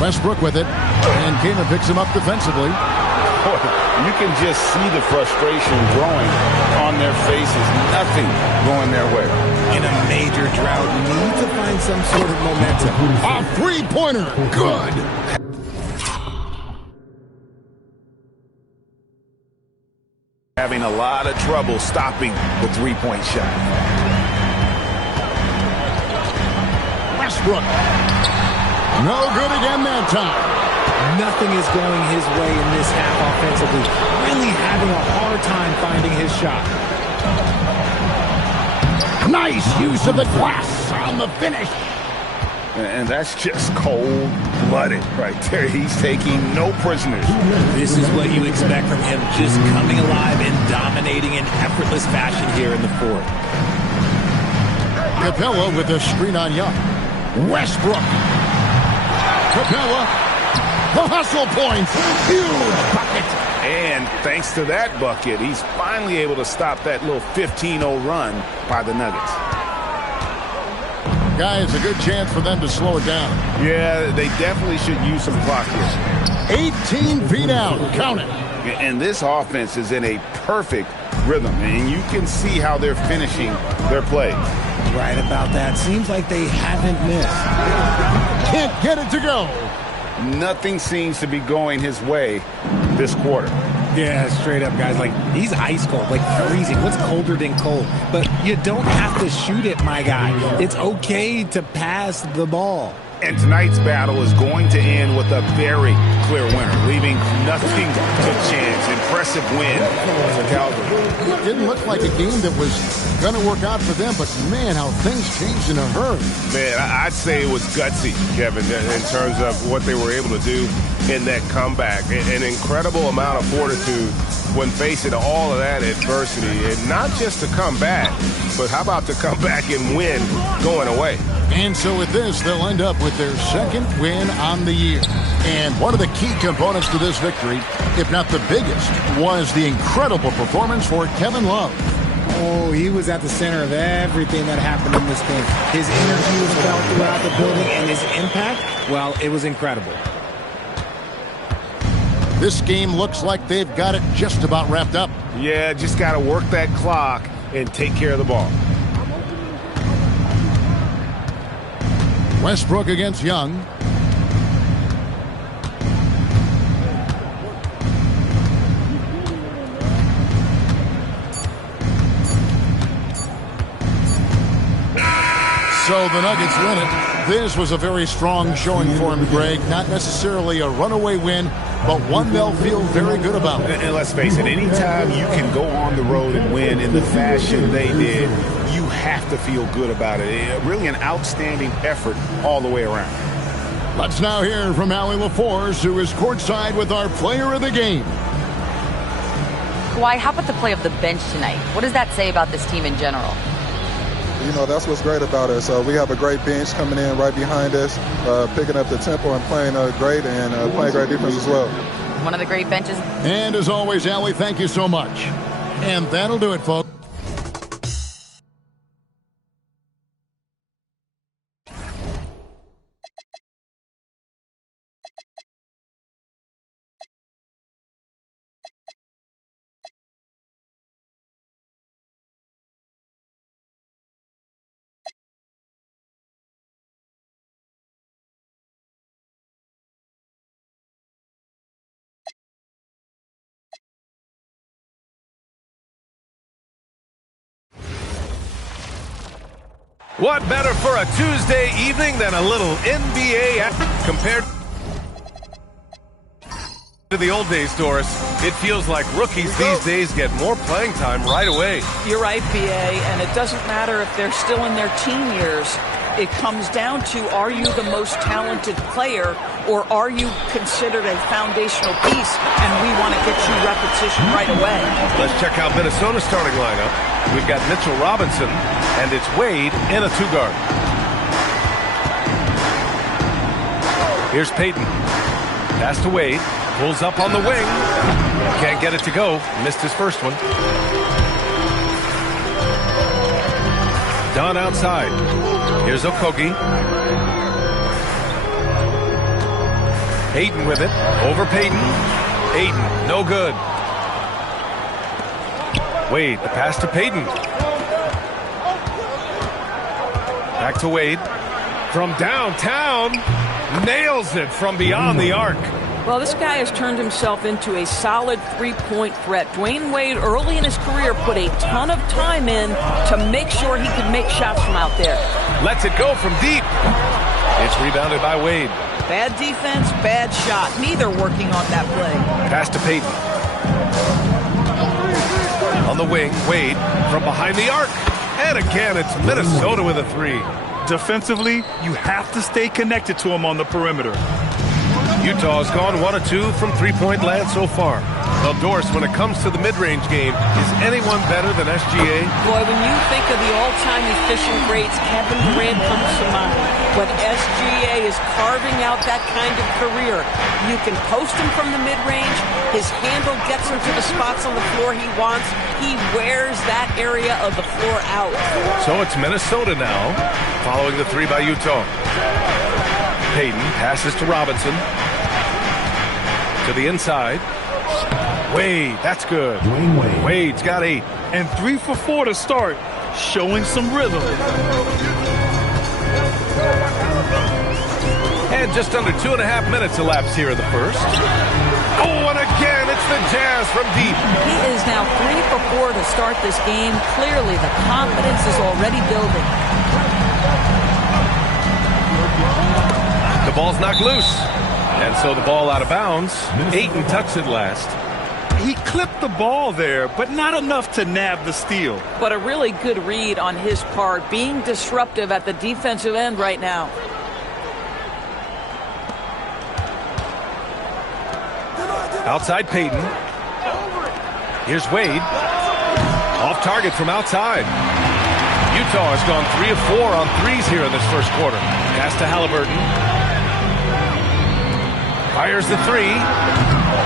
Westbrook with it, and Kaman picks him up defensively. Boy, you can just see the frustration growing on their faces. Nothing going their way. In a major drought, need to find some sort of momentum. A three-pointer, good. Having a lot of trouble stopping the three-point shot. Westbrook. No good again that time. Nothing is going his way in this half offensively. Really having a hard time finding his shot. Nice use of the glass on the finish. And that's just cold-blooded right there. He's taking no prisoners. This is what you expect from him, just coming alive and dominating in effortless fashion here in the 4th. Capella with a screen on Young. Westbrook. Capella, the hustle points, huge bucket. And thanks to that bucket, he's finally able to stop that little 15-0 run by the Nuggets. Guys, a good chance for them to slow it down. Yeah, they definitely should use some clock here. 18 feet out. Count it. And this offense is in a perfect rhythm, and you can see how they're finishing their play. Right about that. Seems like they haven't missed. Can't get it to go. Nothing seems to be going his way this quarter. Yeah, straight up, guys. Like, he's ice cold, like freezing. What's colder than cold? But you don't have to shoot it, my guy. It's okay to pass the ball. And tonight's battle is going to end with a very clear winner, leaving nothing to chance. Impressive win for Calgary. It didn't look like a game that was going to work out for them, but man, how things changed in a hurry. Man, I'd say it was gutsy, Kevin, in terms of what they were able to do in that comeback. An incredible amount of fortitude when facing all of that adversity. And not just to come back, but how about to come back and win going away? And so with this, they'll end up with their second win on the year. And one of the key components to this victory, if not the biggest, was the incredible performance for Kevin Love. Oh, he was at the center of everything that happened in this game. His energy was felt throughout the building, and his impact, well, it was incredible. This game looks like they've got it just about wrapped up. Yeah, just got to work that clock and take care of the ball. Westbrook against Young. So the Nuggets win it. This was a very strong showing for him, Greg. Not necessarily a runaway win, but one they'll feel very good about. And let's face it, anytime you can go on the road and win in the fashion they did, you have to feel good about it. Really an outstanding effort all the way around. Let's now hear from Allie LaForce, who is courtside with our player of the game. Kawhi, how about the play of the bench tonight? What does that say about this team in general? You know, that's what's great about us. We have a great bench coming in right behind us, picking up the tempo and playing great and playing great defense as well. One of the great benches. And as always, Allie, thank you so much. And that'll do it, folks. What better for a Tuesday evening than a little NBA compared to the old days, Doris? It feels like rookies these days get more playing time right away. You're right, BA, and it doesn't matter if they're still in their teen years. It comes down to, are you the most talented player, or are you considered a foundational piece, and we want to get you repetition right away? Let's check out Minnesota's starting lineup. We've got Mitchell Robinson, and it's Wade in a two-guard. Here's Payton. Pass to Wade. Pulls up on the wing. Can't get it to go. Missed his first one. Dunn outside. Here's Okogie. Ayton with it. Over Payton. Ayton, no good. Wade, the pass to Payton. Back to Wade. From downtown. Nails it from beyond the arc. Well, this guy has turned himself into a solid three-point threat. Dwayne Wade, early in his career, put a ton of time in to make sure he could make shots from out there. Lets it go from deep. It's rebounded by Wade. Bad defense, bad shot. Neither working on that play. Pass to Payton. On the wing, Wade from behind the arc. And again, it's Minnesota with a three. Defensively, you have to stay connected to him on the perimeter. Utah's gone 1 of 2 from three-point land so far. Well, Doris, when it comes to the mid-range game, is anyone better than SGA? Boy, when you think of the all-time efficient greats, Kevin Durant comes to mind. When SGA is carving out that kind of career, you can post him from the mid-range. His handle gets him to the spots on the floor he wants. He wears that area of the floor out. So it's Minnesota now, following the three by Utah. Payton passes to Robinson. To the inside. Wade, that's good. Wade's got 8. And 3 for 4 to start, showing some rhythm. And just under 2.5 minutes elapsed here in the first. Oh, and again, it's the Jazz from deep. He is now 3 for 4 to start this game. Clearly, the confidence is already building. The ball's knocked loose. And so the ball out of bounds. Ayton touched it last. He clipped the ball there, but not enough to nab the steal. But a really good read on his part, being disruptive at the defensive end right now. Outside Payton. Here's Wade. Off target from outside. Utah has gone 3 of 4 on threes here in this first quarter. Pass to Halliburton. Fires the 3.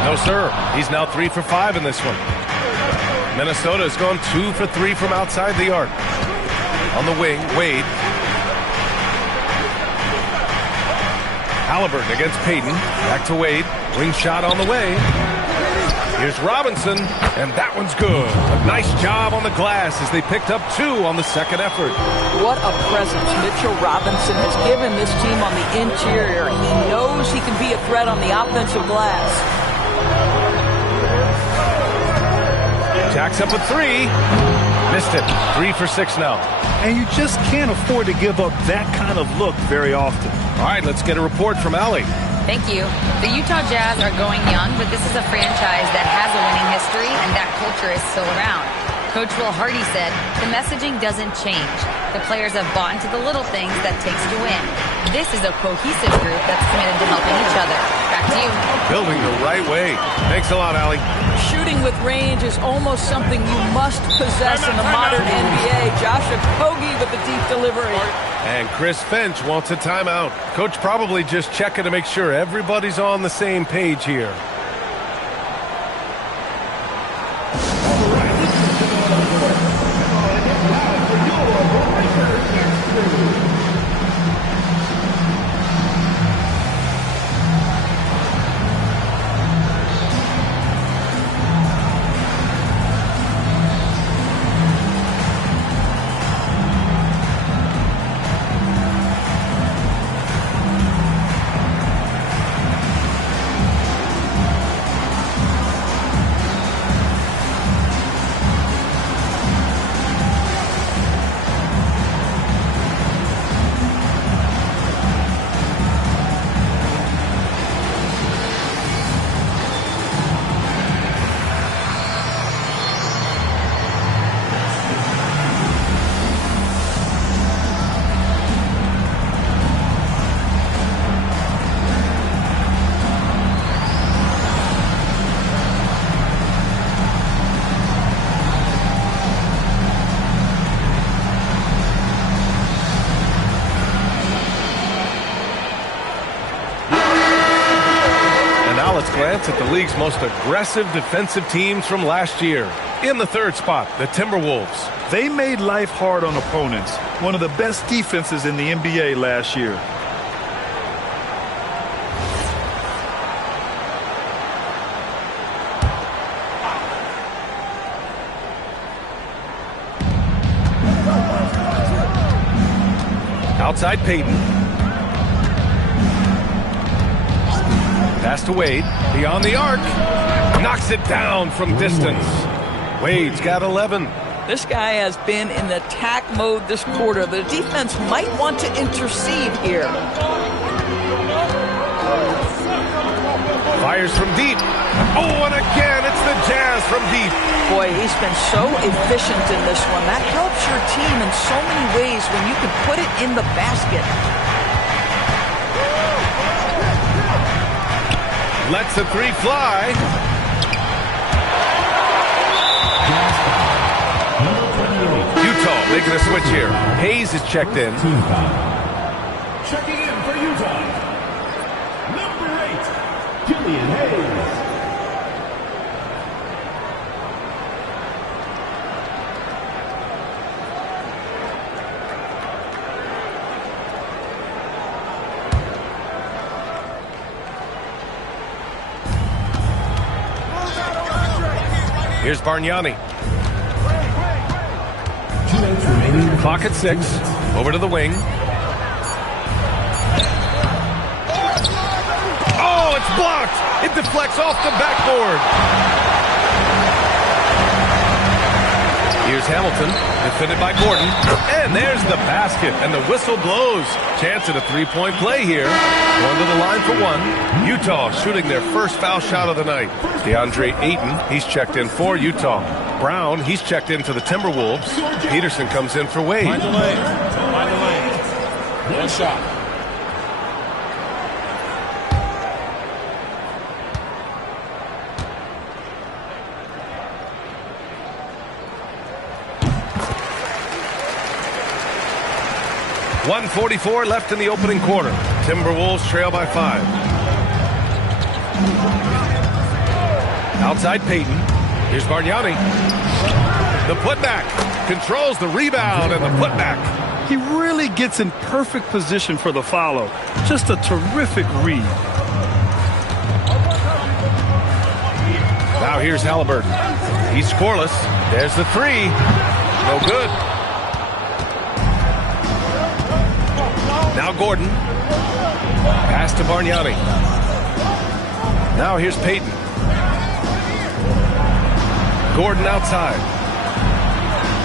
No, sir. He's now 3 for 5 in this one. Minnesota has gone 2 for 3 from outside the arc. On the wing, Wade. Halliburton against Payton. Back to Wade. Wing shot on the way. Here's Robinson, and that one's good. A nice job on the glass as they picked up 2 on the second effort. What a presence Mitchell Robinson has given this team on the interior. He knows he can be a threat on the offensive glass. Jacks up a 3. Missed it. 3 for 6 now. And you just can't afford to give up that kind of look very often. All right, let's get a report from Allie. Thank you. The Utah Jazz are going young, but this is a franchise that has a winning history, and that culture is still around. Coach Will Hardy said, the messaging doesn't change. The players have bought into the little things that takes to win. This is a cohesive group that's committed to helping each other. Back to you. Building the right way. Thanks a lot, Allie. Shooting with range is almost something you must possess in the modern NBA. Josh Okogie with the deep delivery. And Chris Finch wants a timeout. Coach probably just checking to make sure everybody's on the same page here. Glance at the league's most aggressive defensive teams from last year. In the third spot, the Timberwolves. They made life hard on opponents. One of the best defenses in the NBA last year. Outside Payton. Pass to Wade, beyond the arc, knocks it down from distance. Wade's got 11. This guy has been in attack mode this quarter. The defense might want to intercede here. Fires from deep. Oh, and again, it's the Jazz from deep. Boy, he's been so efficient in this one. That helps your team in so many ways when you can put it in the basket. Lets the 3 fly. Making a switch here. Hayes is checked in. Team foul. Checking in for Utah. Number 8, Killian Hayes. Here's Bargnani. Clock at 6. Over to the wing. Oh, it's blocked. It deflects off the backboard. Here's Hamilton, defended by Gordon. And there's the basket, and the whistle blows. Chance at a three-point play here. Going to the line for one. Utah shooting their first foul shot of the night. DeAndre Ayton, he's checked in for Utah. Brown, he's checked in for the Timberwolves. Peterson comes in for Wade. Find the lane. Find the lane. One shot. .144 left in the opening quarter. Timberwolves trail by 5. Outside Payton. Here's Bargnani. The putback. Controls the rebound and the putback. He really gets in perfect position for the follow. Just a terrific read. Now here's Halliburton. He's scoreless. There's the three. No good. Now Gordon. Pass to Bargnani. Now here's Payton. Gordon outside.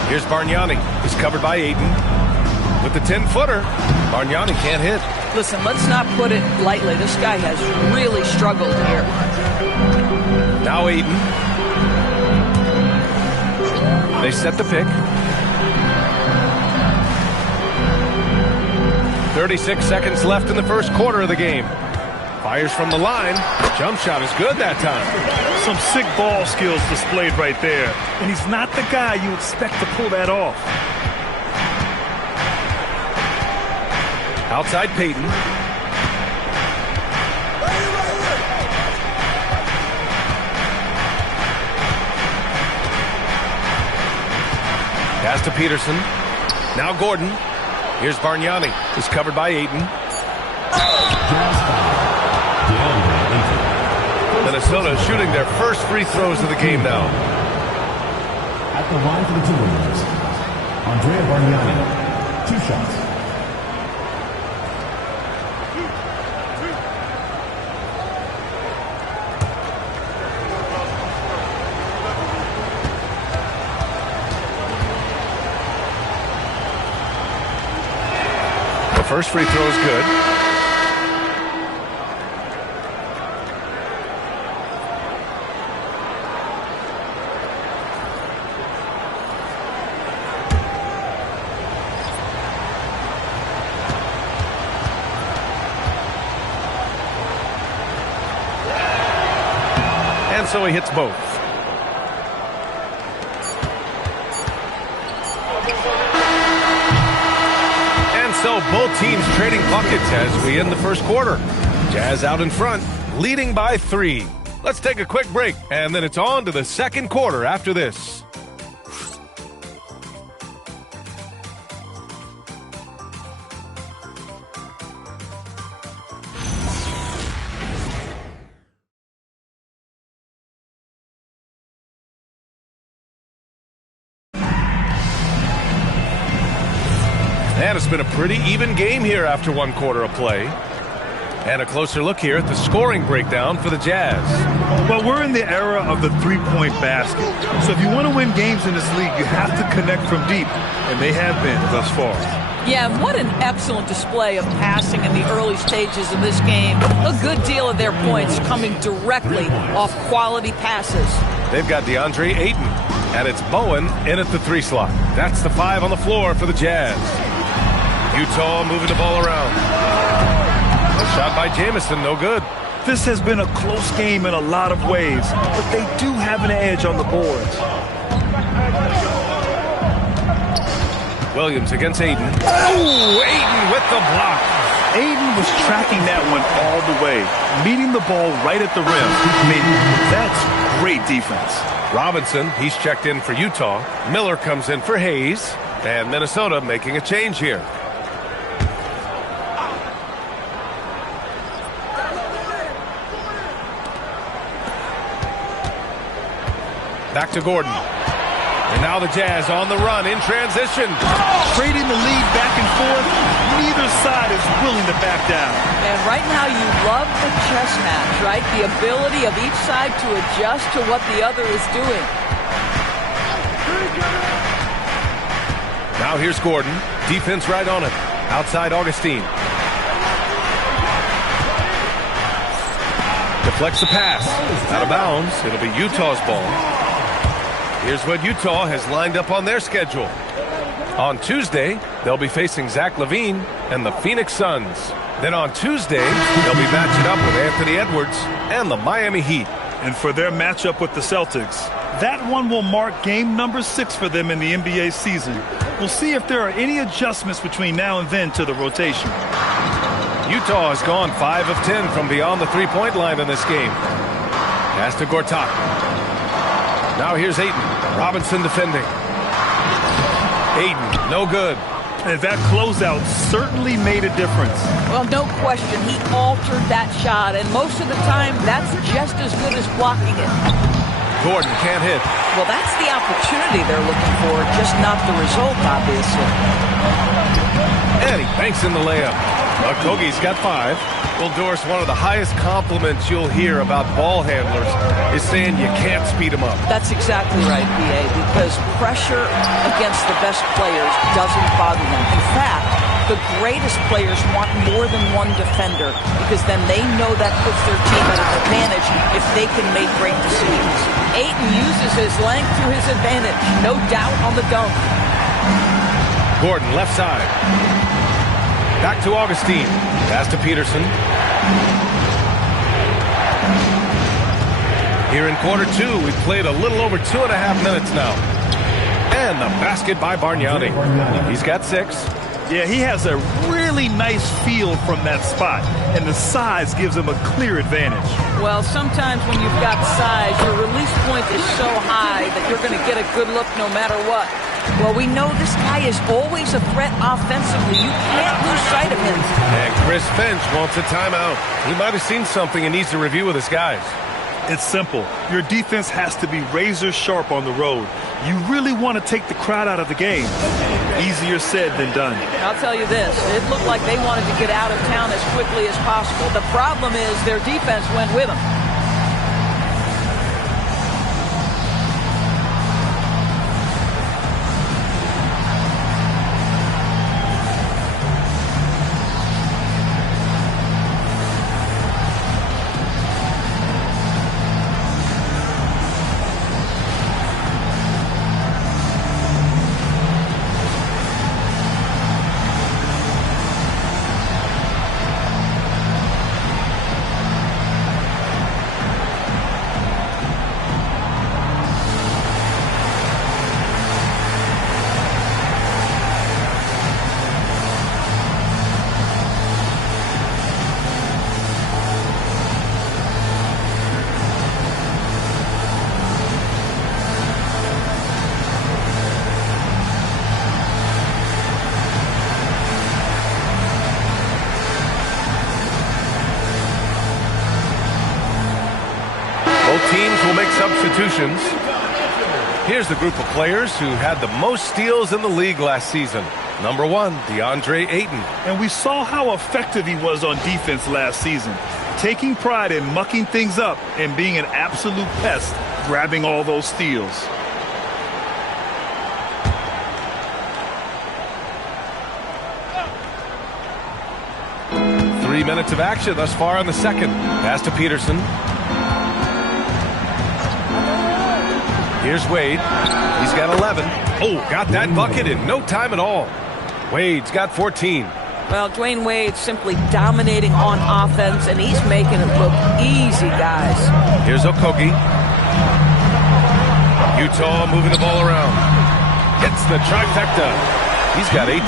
Here's Bargnani. He's covered by Ayton. With the 10-footer, Bargnani can't hit. Listen, let's not put it lightly. This guy has really struggled here. Now Ayton. They set the pick. 36 seconds left in the first quarter of the game. Fires from the line. Jump shot is good that time. Some sick ball skills displayed right there. And he's not the guy you expect to pull that off. Outside Payton. Pass to Peterson. Now Gordon. Here's Bargnani. He's covered by Ayton. Minnesota shooting their first free throws of the game now. At the line for the Timberwolves, Andrea Bargnani, 2 shots. The first free throw is good. And so he hits both. So both teams trading buckets as we end the first quarter. Jazz out in front, leading by 3. Let's take a quick break, and then it's on to the second quarter after this. And it's been a pretty even game here after 1 quarter of play. And a closer look here at the scoring breakdown for the Jazz. Well, we're in the era of the three-point basket. So if you want to win games in this league, you have to connect from deep. And they have been thus far. Yeah, what an excellent display of passing in the early stages of this game. A good deal of their points coming directly off quality passes. They've got DeAndre Ayton, and it's Bowen in at the 3 slot. That's the 5 on the floor for the Jazz. Utah moving the ball around. A shot by Jamison, no good. This has been a close game in a lot of ways, but they do have an edge on the boards. Williams against Aiden. Oh, Aiden with the block. Aiden was tracking that one all the way, meeting the ball right at the rim. I mean, that's great defense. Robinson, he's checked in for Utah. Miller comes in for Hayes. And Minnesota making a change here. Back to Gordon. And now the Jazz on the run in transition. Trading the lead back and forth. Neither side is willing to back down. And right now you love the chess match, right? The ability of each side to adjust to what the other is doing. Now here's Gordon. Defense right on it. Outside Augustine. Deflects the pass. Out of bounds. It'll be Utah's ball. Here's what Utah has lined up on their schedule. On Tuesday, they'll be facing Zach LaVine and the Phoenix Suns. Then on Tuesday, they'll be matching up with Anthony Edwards and the Miami Heat. And for their matchup with the Celtics, that one will mark game number 6 for them in the NBA season. We'll see if there are any adjustments between now and then to the rotation. Utah has gone 5 of 10 from beyond the three-point line in this game. Pass to Gortat. Now here's Ayton. Robinson defending. Ayton, no good. And that closeout certainly made a difference. Well, no question. He altered that shot, and most of the time, that's just as good as blocking it. Gordon can't hit. Well, that's the opportunity they're looking for, just not the result, obviously. And he banks in the layup. Okogie's got 5. Well, Doris, one of the highest compliments you'll hear about ball handlers is saying you can't speed them up. That's exactly right, B.A., because pressure against the best players doesn't bother them. In fact, the greatest players want more than one defender because then they know that puts their team at an advantage if they can make great decisions. Ayton uses his length to his advantage. No doubt on the dunk. Gordon, left side. Back to Augustine. Pass to Peterson. Here in quarter 2, we've played a little over 2.5 minutes now. And the basket by Bargnani. He's got 6. Yeah, he has a really nice feel from that spot, and the size gives him a clear advantage. Well, sometimes when you've got size, your release point is so high that you're going to get a good look no matter what. Well, we know this guy is always a threat offensively. You can't lose sight of him. And Chris Finch wants a timeout. He might have seen something and needs to review with his guys. It's simple. Your defense has to be razor sharp on the road. You really want to take the crowd out of the game. Easier said than done. I'll tell you this. It looked like they wanted to get out of town as quickly as possible. The problem is their defense went with them. Teams will make substitutions. Here's the group of players who had the most steals in the league last season. Number 1, DeAndre Ayton. And we saw how effective he was on defense last season, taking pride in mucking things up and being an absolute pest, grabbing all those steals. Three minutes of action thus far in the second. Pass to Peterson. Here's Wade. He's got 11. Oh, got that bucket in no time at all. Wade's got 14. Well, Dwayne Wade's simply dominating on offense, and he's making it look easy, guys. Here's Okogie. Utah moving the ball around. Hits the trifecta. He's got 18.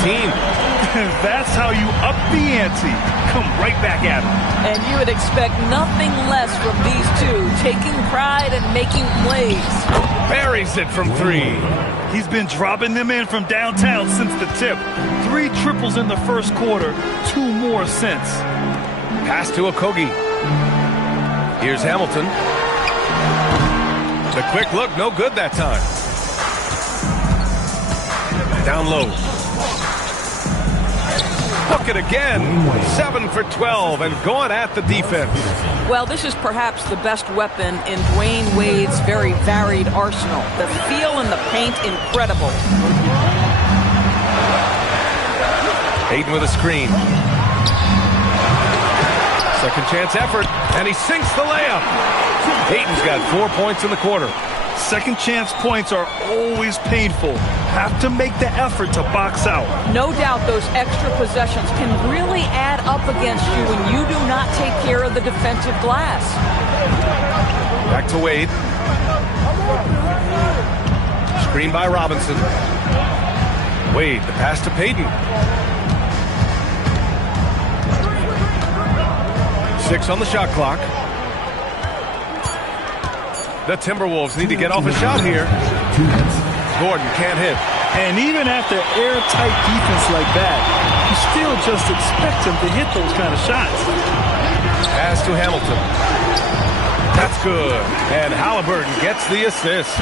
That's how you up the ante. Come right back at him. And you would expect nothing less from these two, taking pride and making plays. Buries it from 3. He's been dropping them in from downtown since the tip. 3 triples in the first quarter, 2 more since. Pass to Okogie. Here's Hamilton. The quick look, no good that time. Down low. Hook it again. 7 for 12 and going at the defense. Well, this is perhaps the best weapon in Dwayne Wade's very varied arsenal. The feel in the paint, incredible. Hayden with a screen. Second chance effort, and he sinks the layup. Hayden's got 4 points in the quarter. Second chance points are always painful. Have to make the effort to box out. No doubt those extra possessions can really add up against you when you do not take care of the defensive glass. Back to Wade. Screen by Robinson. Wade, the pass to Payton. 6 on the shot clock. The Timberwolves need to get off a shot here. Gordon can't hit. And even after airtight defense like that, you still just expect him to hit those kind of shots. Pass to Hamilton. That's good. And Halliburton gets the assist.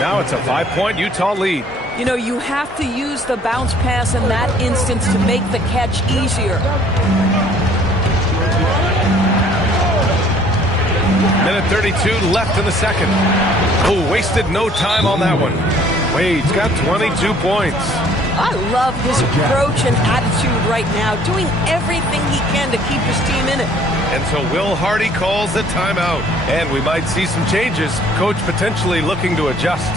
Now it's a 5-point Utah lead. You know, you have to use the bounce pass in that instance to make the catch easier. Minute 32 left in the second. Oh, wasted no time on that one. Wade's got 22 points. I love his approach and attitude right now, doing everything he can to keep his team in it. And so Will Hardy calls the timeout. And we might see some changes. Coach potentially looking to adjust.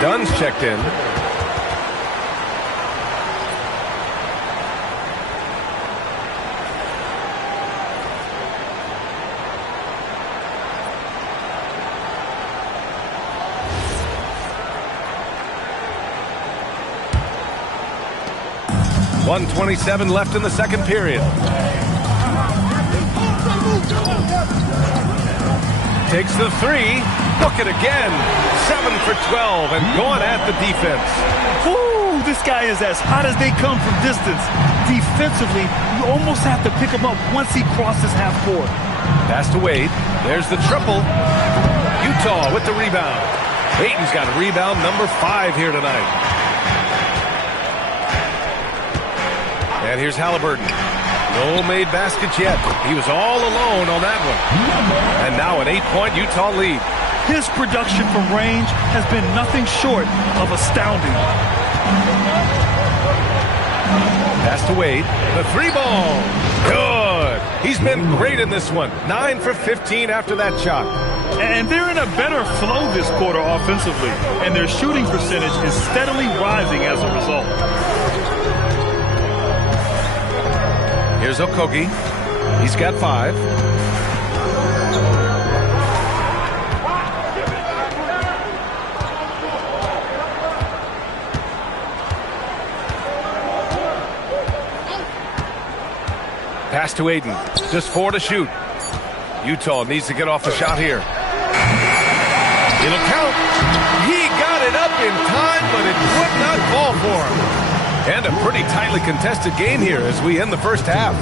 Dunn's checked in. .127 left in the second period. Takes the 3. Book it again. 7 for 12 and going at the defense. Ooh, this guy is as hot as they come from distance. Defensively, you almost have to pick him up once he crosses half court. Pass to Wade. There's the triple. Utah with the rebound. Payton's got rebound number 5 here tonight. And here's Halliburton. No made baskets yet. He was all alone on that one. And now an 8-point Utah lead. His production from range has been nothing short of astounding. Pass to Wade. The 3-ball. Good. He's been great in this one. 9 for 15 after that shot. And they're in a better flow this quarter offensively. And their shooting percentage is steadily rising as a result. Here's Okogie. He's got 5. Pass to Aiden. Just 4 to shoot. Utah needs to get off the shot here. It'll count. He got it up in time, but it would not fall for him. And a pretty tightly contested game here as we end the first half.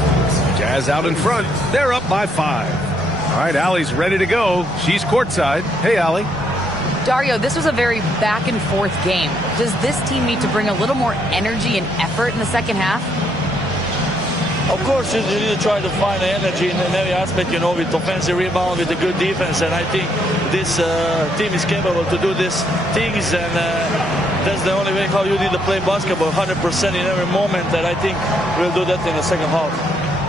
Jazz out in front. They're up by 5. All right, Allie's ready to go. She's courtside. Hey, Allie. Dario, this was a very back-and-forth game. Does this team need to bring a little more energy and effort in the second half? Of course, you need to try to find the energy in every aspect, with offensive rebound, with a good defense. And I think this team is capable to do these things. And that's the only way how you need to play basketball, 100% in every moment. And I think we'll do that in the second half.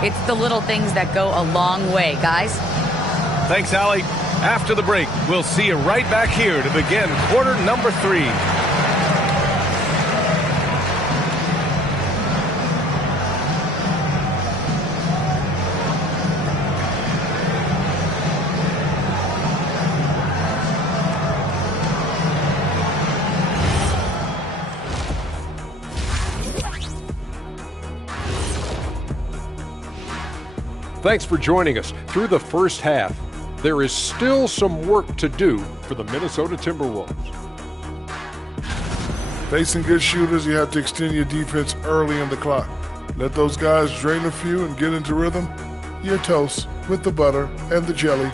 It's the little things that go a long way, guys. Thanks, Allie. After the break, we'll see you right back here to begin quarter number 3. Thanks for joining us. Through the first half, there is still some work to do for the Minnesota Timberwolves. Facing good shooters, you have to extend your defense early in the clock. Let those guys drain a few and get into rhythm. Your toast with the butter and the jelly.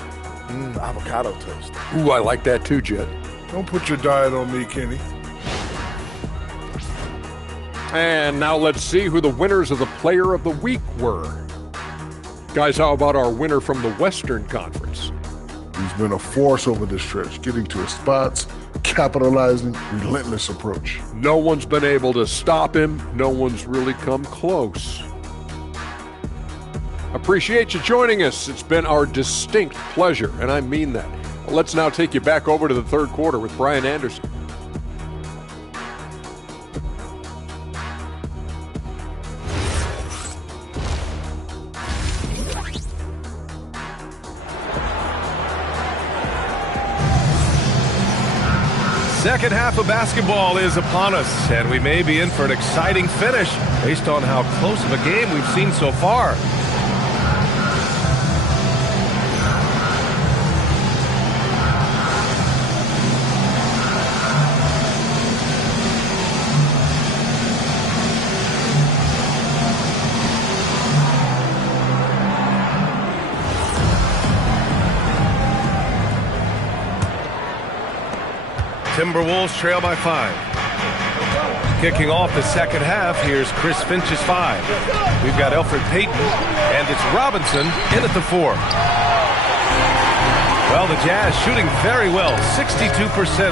Avocado toast. Ooh, I like that too, Jed. Don't put your diet on me, Kenny. And now let's see who the winners of the Player of the Week were. Guys, how about our winner from the Western Conference? He's been a force over this stretch, getting to his spots, capitalizing, relentless approach. No one's been able to stop him. No one's really come close. Appreciate you joining us. It's been our distinct pleasure, and I mean that. Let's now take you back over to the third quarter with Brian Anderson. Second half of basketball is upon us, and we may be in for an exciting finish based on how close of a game we've seen so far. Timberwolves trail by 5. Kicking off the second half, here's Chris Finch's 5. We've got Elfrid Payton, and it's Robinson in at the 4. Well, the Jazz shooting very well, 62%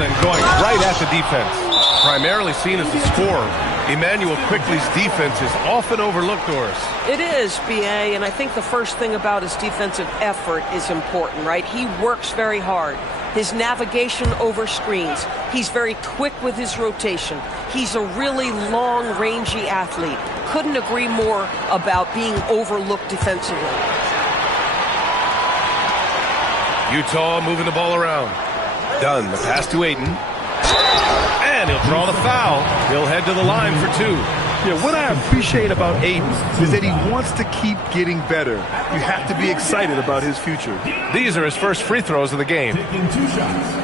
and going right at the defense. Primarily seen as the scorer, Emmanuel Quickley's defense is often overlooked, Doris. It is, B.A., and I think the first thing about his defensive effort is important, right? He works very hard. His navigation over screens. He's very quick with his rotation. He's a really long, rangy athlete. Couldn't agree more about being overlooked defensively. Utah moving the ball around. Dunn, the pass to Aiden. And he'll draw the foul. He'll head to the line for 2. Yeah, what I appreciate about Aiden is that he wants to keep getting better. You have to be excited about his future. These are his first free throws of the game. Taking 2 shots.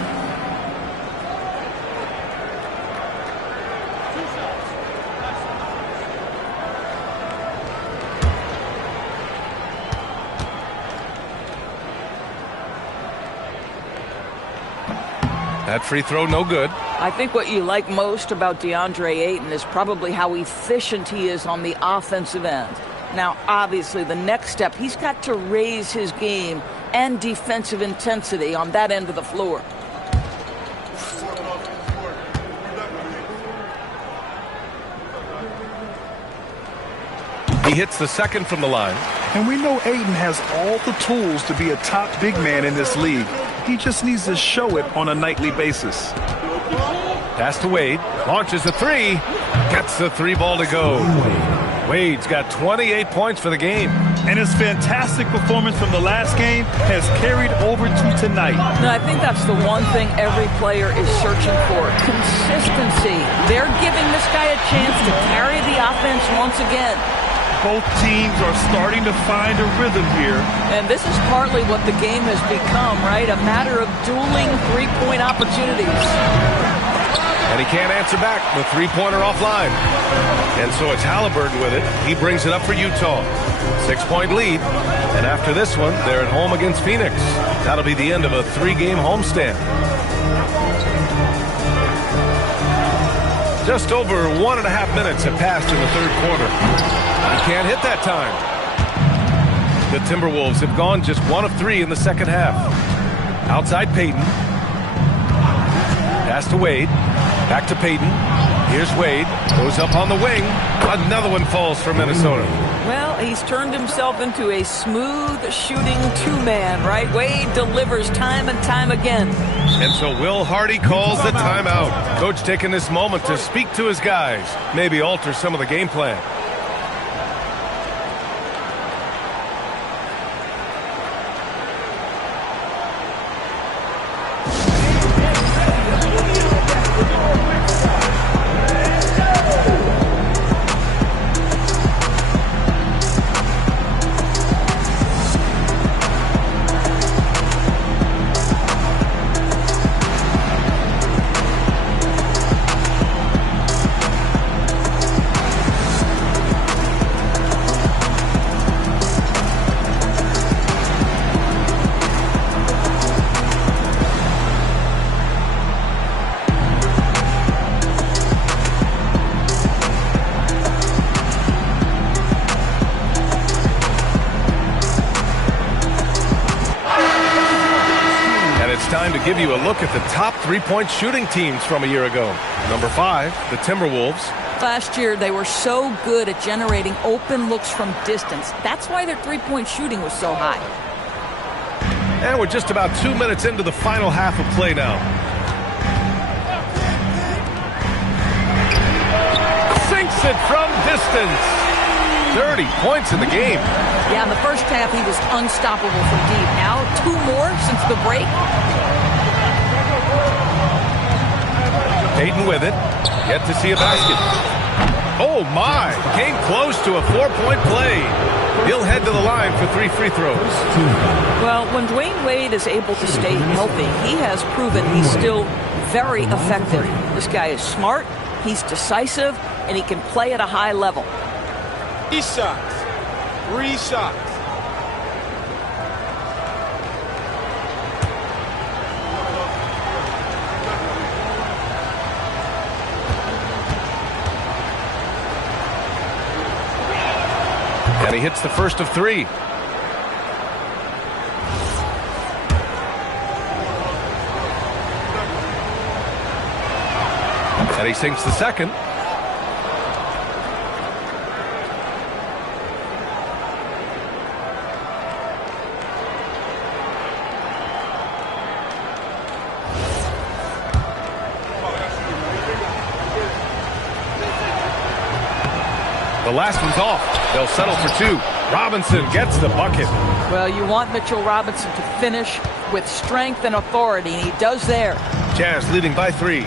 That free throw, no good. I think what you like most about DeAndre Ayton is probably how efficient he is on the offensive end. Now, obviously, the next step, he's got to raise his game and defensive intensity on that end of the floor. He hits the second from the line. And we know Ayton has all the tools to be a top big man in this league. He just needs to show it on a nightly basis. Pass to Wade. Launches the 3. Gets the 3 ball to go. Wade's got 28 points for the game. And his fantastic performance from the last game has carried over to tonight. No, I think that's the one thing every player is searching for. Consistency. They're giving this guy a chance to carry the offense once again. Both teams are starting to find a rhythm here. And this is partly what the game has become, right? A matter of dueling three-point opportunities. And he can't answer back. The three-pointer offline. And so it's Halliburton with it. He brings it up for Utah. 6-point lead. And after this one, they're at home against Phoenix. That'll be the end of a 3-game homestand. Just over 1.5 minutes have passed in the third quarter. He can't hit that time. The Timberwolves have gone just 1 of 3 in the second half. Outside Payton. Pass to Wade. Back to Payton. Here's Wade. Goes up on the wing. Another one falls for Minnesota. Well, he's turned himself into a smooth shooting two-man, right? Wade delivers time and time again. And so Will Hardy calls the timeout. Coach taking this moment to speak to his guys. Maybe alter some of the game plan. Time to give you a look at the top three-point shooting teams from a year ago. Number 5, the Timberwolves. Last year, they were so good at generating open looks from distance. That's why their three-point shooting was so high. And we're just about 2 minutes into the final half of play now. Sinks it from distance. 30 points in the game. Yeah, in the first half, he was unstoppable from deep. Now, 2 more since the break. Payton with it. Yet to see a basket. Oh, my. Came close to a 4-point play. He'll head to the line for 3 free throws. Well, when Dwayne Wade is able to stay healthy, he has proven he's still very effective. This guy is smart, he's decisive, and he can play at a high level. 3 shots. 3 shots. And he hits the first of 3. And he sinks the second. The last one's off. They'll settle for 2. Robinson gets the bucket. Well, you want Mitchell Robinson to finish with strength and authority, and he does there. Jazz leading by 3.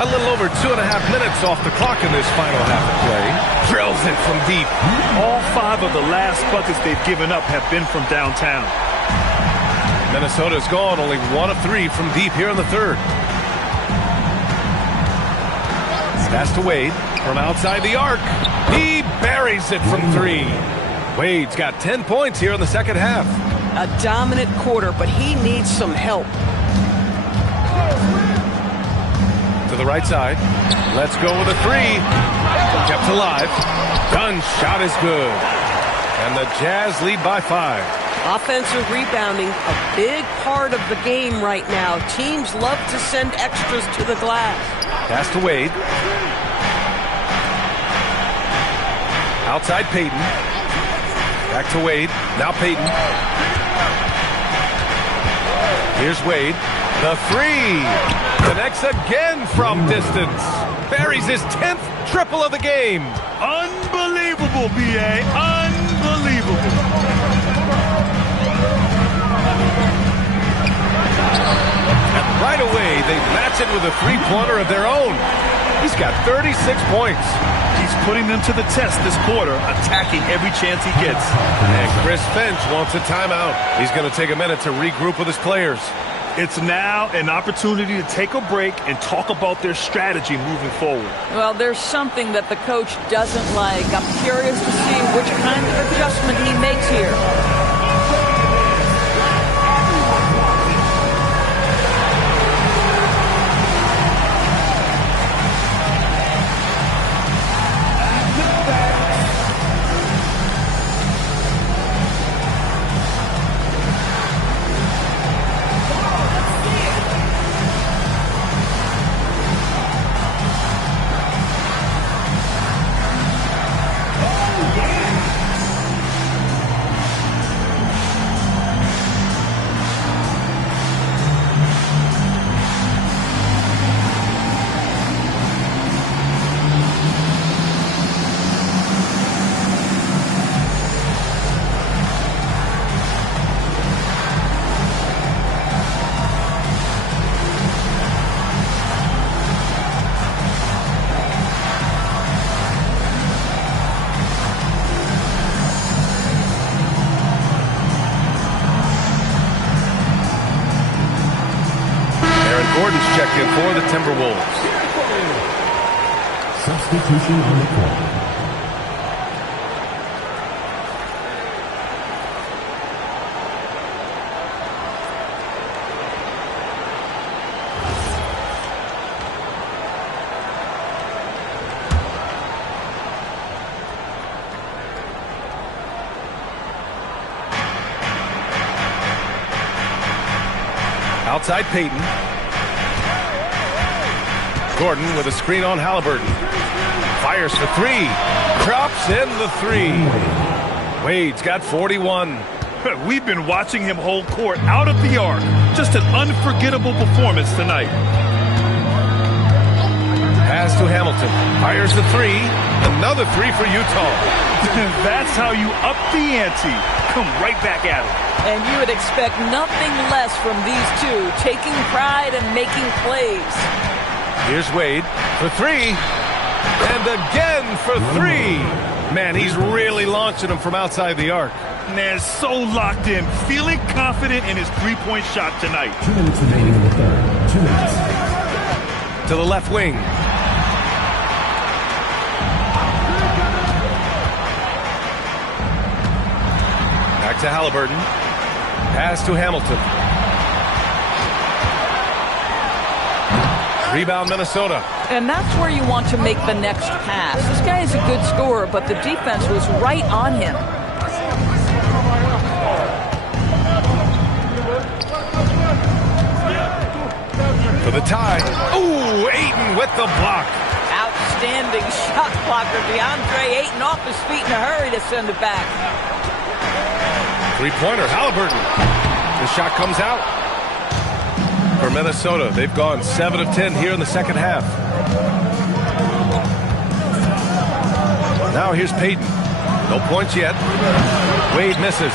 A little over 2.5 minutes off the clock in this final half of play. Drills it from deep. All 5 of the last buckets they've given up have been from downtown. Minnesota's gone only 1 of 3 from deep here in the third. Pass to Wade from outside the arc. He buries it from 3. Wade's got 10 points here in the second half. A dominant quarter, but he needs some help. To the right side. Let's go with a 3. Kept alive. Dunn's shot is good. And the Jazz lead by 5. Offensive rebounding, a big part of the game right now. Teams love to send extras to the glass. Pass to Wade. Outside Payton. Back to Wade. Now Payton. Here's Wade. The 3. Connects again from distance. Buries his 10th triple of the game. Unbelievable, B.A. Unbelievable. And right away, they match it with a 3-pointer of their own. He's got 36 points. He's putting them to the test this quarter, attacking every chance he gets. And Chris Finch wants a timeout. He's going to take a minute to regroup with his players. It's now an opportunity to take a break and talk about their strategy moving forward. Well, there's something that the coach doesn't like. I'm curious to see which kind of adjustment he makes here. Gordon's checked in for the Timberwolves. Substitution on the court. Outside Payton. Gordon with a screen on Halliburton. Fires for three. Drops in the three. Wade's got 41. We've been watching him hold court out of the arc. Just an unforgettable performance tonight. Pass to Hamilton. Fires the three. Another three for Utah. That's how you up the ante. Come right back at him. And you would expect nothing less from these two, taking pride and making plays. Here's Wade for three. And again for three. Man, he's really launching them from outside the arc. Man, so locked in, feeling confident in his three-point shot tonight. 2 minutes remaining in the third. 2 minutes. To the left wing. Back to Halliburton. Pass to Hamilton. Rebound Minnesota. And that's where you want to make the next pass. This guy is a good scorer, but the defense was right on him. For the tie. Ooh, Ayton with the block. Outstanding shot blocker. DeAndre Ayton off his feet in a hurry to send it back. Three-pointer, Halliburton. The shot comes out. For Minnesota, they've gone 7 of 10 here in the second half. Now here's Payton. No points yet. Wade misses.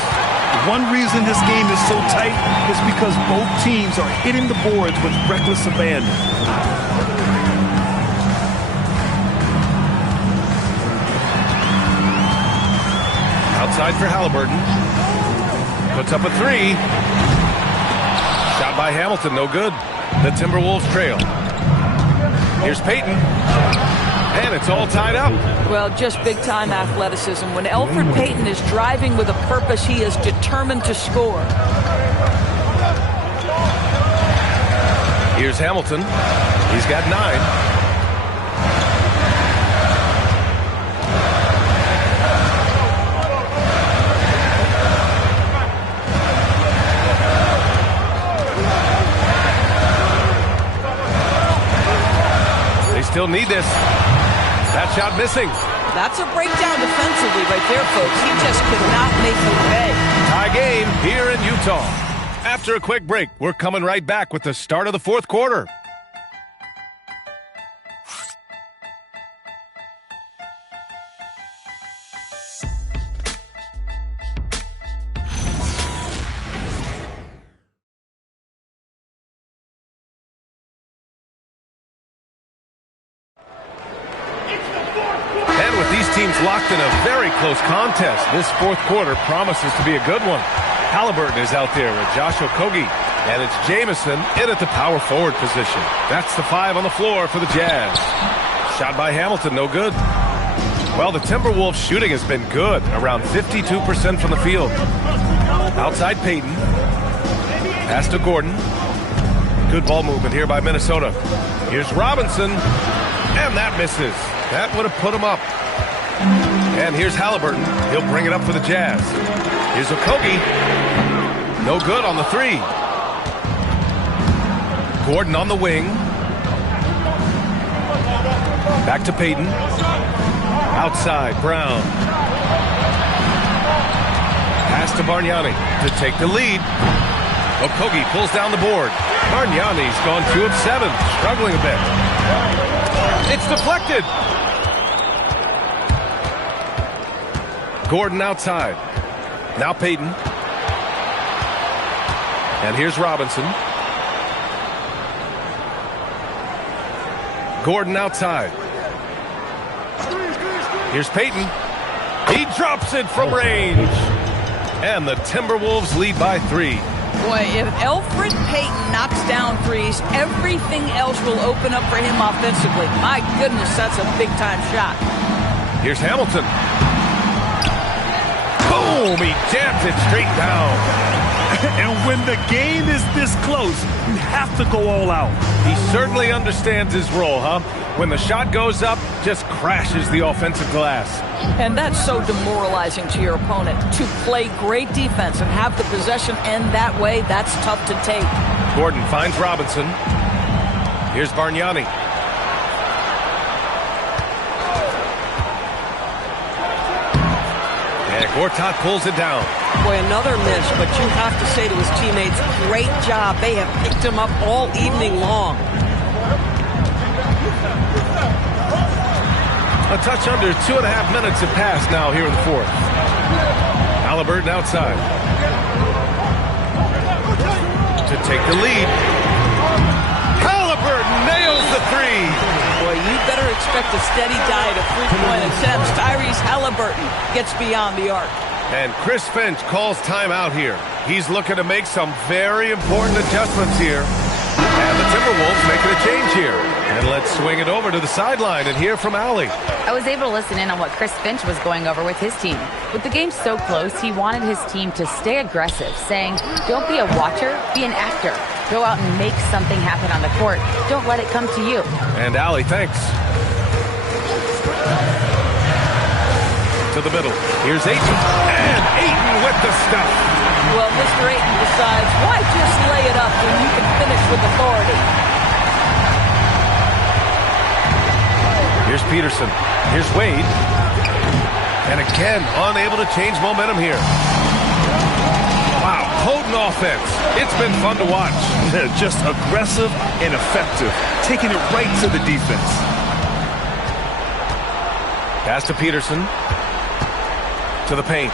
One reason this game is so tight is because both teams are hitting the boards with reckless abandon. Outside for Halliburton. Puts up a three. Shot by Hamilton, no good. The Timberwolves trail. Here's Payton. And it's all tied up. Well, just big-time athleticism. When Elfrid Payton is driving with a purpose, he is determined to score. Here's Hamilton. He's got 9. Still need this. That shot missing. That's a breakdown defensively right there, folks. He just could not make it pay. Tie game here in Utah. After a quick break, we're coming right back with the start of the fourth quarter. teams locked in a very close contest. This fourth quarter promises to be a good one. Halliburton is out there with Josh Okogie, and it's Jamison in at the power forward position. That's the 5 on the floor for the Jazz. Shot by Hamilton, no good. Well, the Timberwolves shooting has been good, around 52% from the field. Outside Payton. Pass to Gordon. Good ball movement here by Minnesota. Here's Robinson, and that misses. That would have put him up. And here's Halliburton. He'll bring it up for the Jazz. Here's Okogie. No good on the 3. Gordon on the wing. Back to Payton. Outside, Brown. Pass to Bargnani to take the lead. Okogie pulls down the board. Bargnani's gone 2 of 7, struggling a bit. It's deflected. Gordon outside. Now Payton. And here's Robinson. Gordon outside. Here's Payton. He drops it from range. And the Timberwolves lead by 3. Boy, if Elfrid Payton knocks down threes, everything else will open up for him offensively. My goodness, that's a big-time shot. Here's Hamilton. Boom! He jams it straight down. And when the game is this close, you have to go all out. He certainly understands his role, huh? When the shot goes up, just crashes the offensive glass. And that's so demoralizing to your opponent. To play great defense and have the possession end that way, that's tough to take. Gordon finds Robinson. Here's Bargnani. And Gortat pulls it down. Boy, another miss, but you have to say to his teammates, great job. They have picked him up all evening long. A touch under 2.5 minutes have passed now here in the fourth. Halliburton outside. To take the lead. Halliburton nails the 3. Boy, you better expect a steady diet of three-point attempts. Tyrese Halliburton gets beyond the arc. And Chris Finch calls timeout here. He's looking to make some very important adjustments here. And the Timberwolves making a change here. And let's swing it over to the sideline and hear from Allie. I was able to listen in on what Chris Finch was going over with his team. With the game so close, he wanted his team to stay aggressive, saying, don't be a watcher, be an actor. Go out and make something happen on the court. Don't let it come to you. And Allie, thanks. To the middle. Here's Ayton. And Ayton with the stuff. Well, Mr. Ayton decides, why just lay it up when you can finish with authority? Here's Peterson. Here's Wade. And again, unable to change momentum here. Wow, potent offense. It's been fun to watch. Just aggressive and effective, taking it right to the defense. Pass to Peterson. To the paint.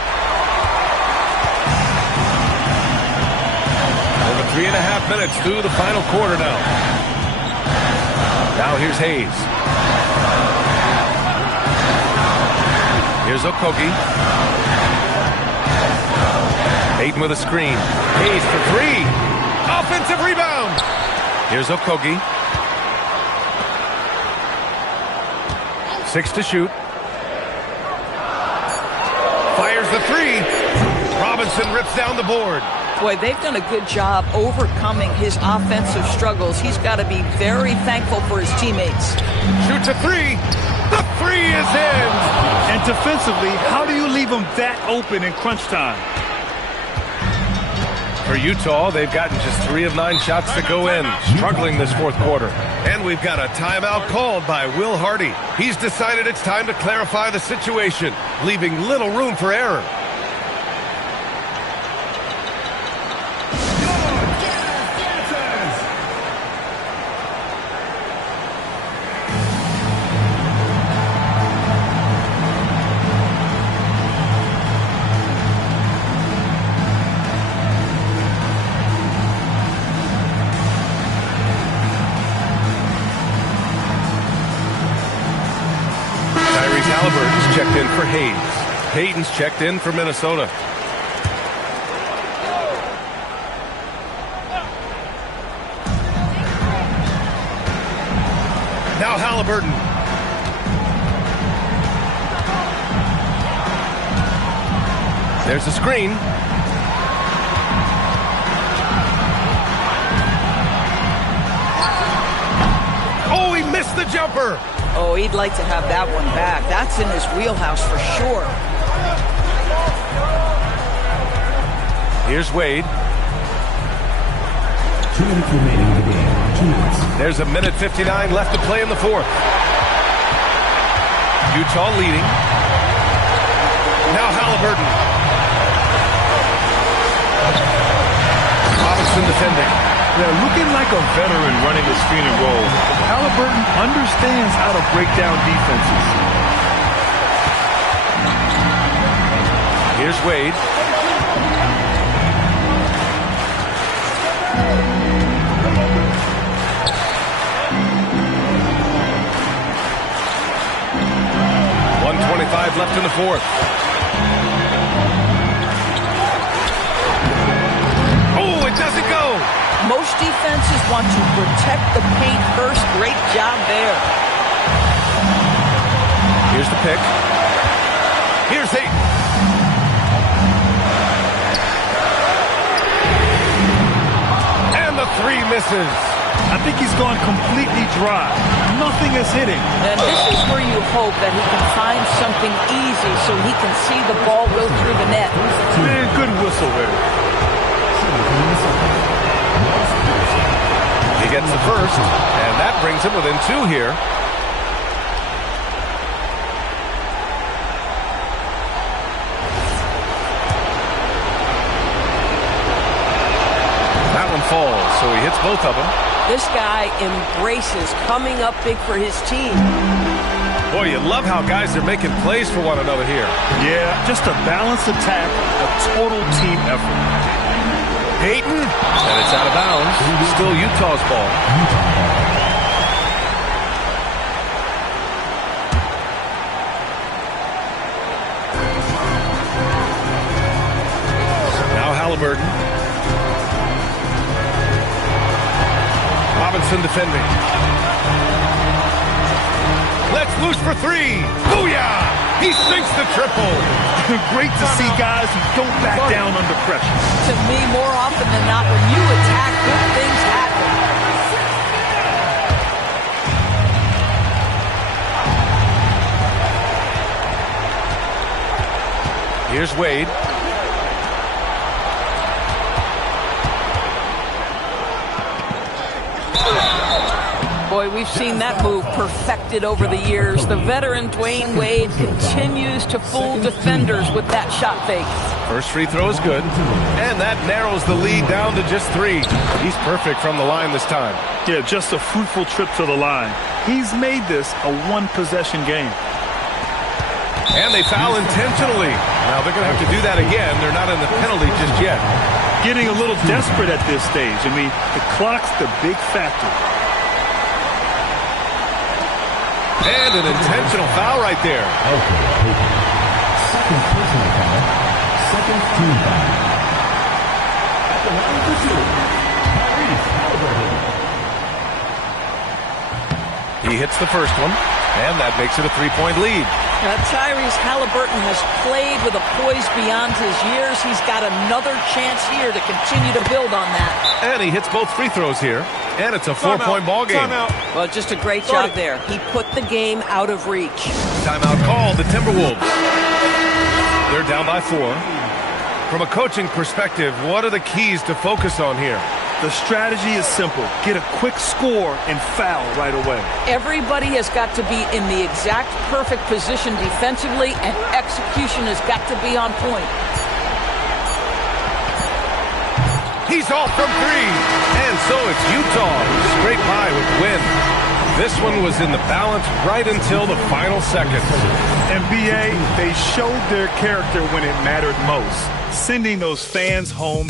Over 3.5 minutes through the final quarter now. Now here's Hayes. Here's Okogie. Ayton with a screen. Hayes for 3. Offensive rebound. Here's Okogie. 6 to shoot. Fires the 3. Robinson rips down the board. Boy, they've done a good job overcoming his offensive struggles. He's got to be very thankful for his teammates. Shoots a 3. The 3 is in. And defensively, how do you leave him that open in crunch time? For Utah, they've gotten just 3 of 9 shots to go in, struggling this fourth quarter. And we've got a timeout called by Will Hardy. He's decided it's time to clarify the situation, leaving little room for error. checked in for Hayes. Payton's checked in for Minnesota. Now Halliburton. There's a screen. Oh, he missed the jumper. Oh, he'd like to have that one back. That's in his wheelhouse for sure. Here's Wade. 2 minutes remaining in the game. 2 minutes. There's a minute 59 left to play in the fourth. Utah leading. Now Halliburton. Robinson defending. Yeah, looking like a veteran running the screen and roll. Halliburton understands how to break down defenses. Here's Wade. .125 left in the fourth. Oh, it doesn't go. Most defenses want to protect the paint first. Great job there. Here's the pick. Here's Hayden. And the three misses. I think he's gone completely dry. Nothing is hitting. And this is where you hope that he can find something easy so he can see the ball go through the net. Man, good whistle there. He gets the first, and that brings him within 2 here. That one falls, so he hits both of them. This guy embraces coming up big for his team. Boy, you love how guys are making plays for one another here. Yeah, just a balanced attack, a total team effort. Payton, and it's out of bounds. Still Utah's ball. Now Halliburton. Robinson defending. Let's loose for three. Booyah! He sinks the triple. Great to see guys who don't back down under pressure. To me, more often than not, when you attack, good things happen. Here's Wade. Boy, we've seen that move perfected over the years. The veteran Dwayne Wade continues to fool defenders with that shot fake. First free throw is good, and that narrows the lead down to just 3. He's perfect from the line this time. Yeah, just a fruitful trip to the line. He's made this a one-possession game. And they foul intentionally. Now they're going to have to do that again. They're not in the penalty just yet. Getting a little desperate at this stage. I mean, the clock's the big factor. And an intentional foul right there. Second personal foul. Second team foul. At the line for shooting, Tyrese Halliburton. He hits the first one, and that makes it a 3-point lead. Tyrese Halliburton has played with a poise beyond his years. He's got another chance here to continue to build on that. And he hits both free throws here, and it's a 4-point ball game. Well, just a great job there. He put the game out of reach. Timeout called, the Timberwolves. They're down by 4. From a coaching perspective, what are the keys to focus on here? The strategy is simple. Get a quick score and foul right away. Everybody has got to be in the exact perfect position defensively, and execution has got to be on point. He's off from 3. And so it's Utah who scrape by with the win. This one was in the balance right until the final seconds. NBA, they showed their character when it mattered most, sending those fans home.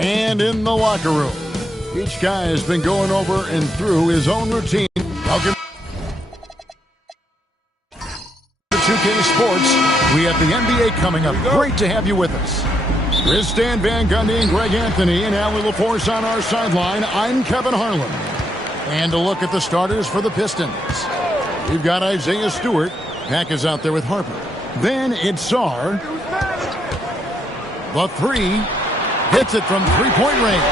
And in the locker room, each guy has been going over and through his own routine. Welcome to 2K Sports. We have the NBA coming up. Great to have you with us. With Stan Van Gundy and Greg Anthony and Allie LaForce on our sideline, I'm Kevin Harlan. And a look at the starters for the Pistons. We've got Isaiah Stewart. Pack is out there with Harper. Then it's Sarr. The three. Hits it from three-point range.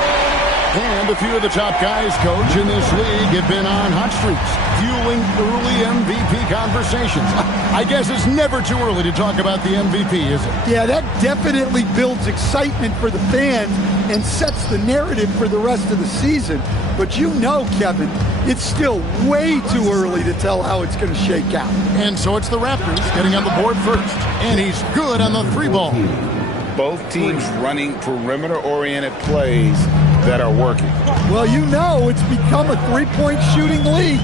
And a few of the top guys, Coach, in this league have been on hot streaks, fueling early MVP conversations. I guess it's never too early to talk about the MVP, is it? Yeah, that definitely builds excitement for the fans and sets the narrative for the rest of the season. But you know, Kevin, it's still way too early to tell how it's going to shake out. And so it's the Raptors getting on the board first. And he's good on the three ball. Both teams running perimeter-oriented plays that are working. Well, you know it's become a three-point shooting league.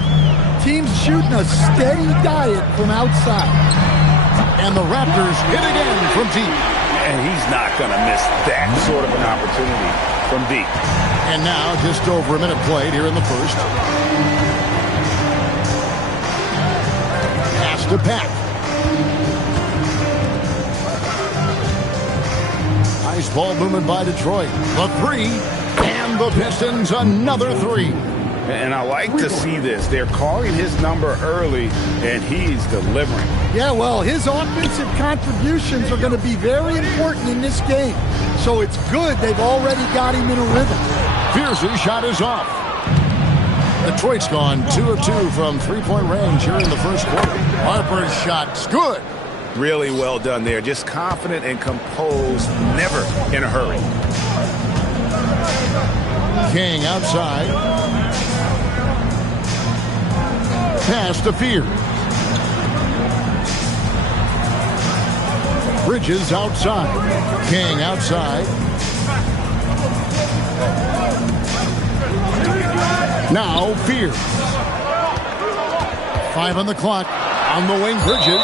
Teams shooting a steady diet from outside. And the Raptors hit again from deep. And he's not going to miss that sort of an opportunity from deep. And now just over a minute played here in the first. Pass to Pack. Nice ball movement by Detroit. The three. And the Pistons another three. And I like to see this. They're calling his number early, and he's delivering. Yeah, well, his offensive contributions are going to be very important in this game. So it's good they've already got him in a rhythm. Fierce's shot is off. Detroit's gone 2 of 2 from three-point range here in the first quarter. Harper's shot's good. Really well done there. Just confident and composed, never in a hurry. King outside. Pass to Fear. Bridges outside. King outside. Now Fear. 5 on the clock. On the wing, Bridges.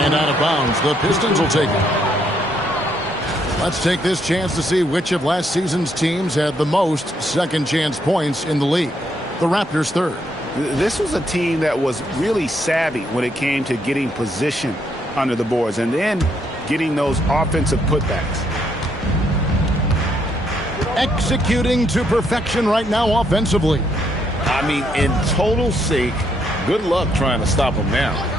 And out of bounds. The Pistons will take it. Let's take this chance to see which of last season's teams had the most second chance points in the league. The Raptors third. This was a team that was really savvy when it came to getting position under the boards and then getting those offensive putbacks. Executing to perfection right now offensively. I mean, in total sync. Good luck trying to stop them now.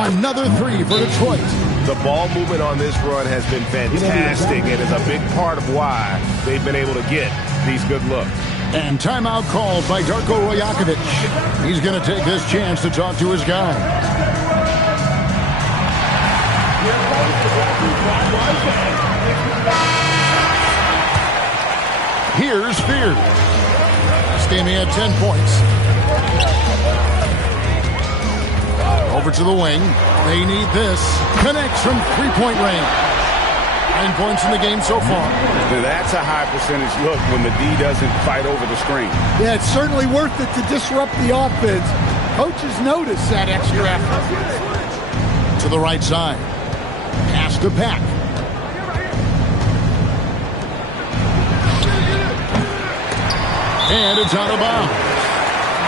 Another three for Detroit. The ball movement on this run has been fantastic and is a big part of why they've been able to get these good looks. And timeout called by Darko Rajakovic. He's going to take this chance to talk to his guy. Here's Fear. Stamey had 10 points. Over to the wing. They need this. Connects from three-point range. 9 points in the game so far. That's a high percentage look when the D doesn't fight over the screen. Yeah, it's certainly worth it to disrupt the offense. Coaches notice that extra effort. To the right side. Pass to Pack. And it's out of bounds.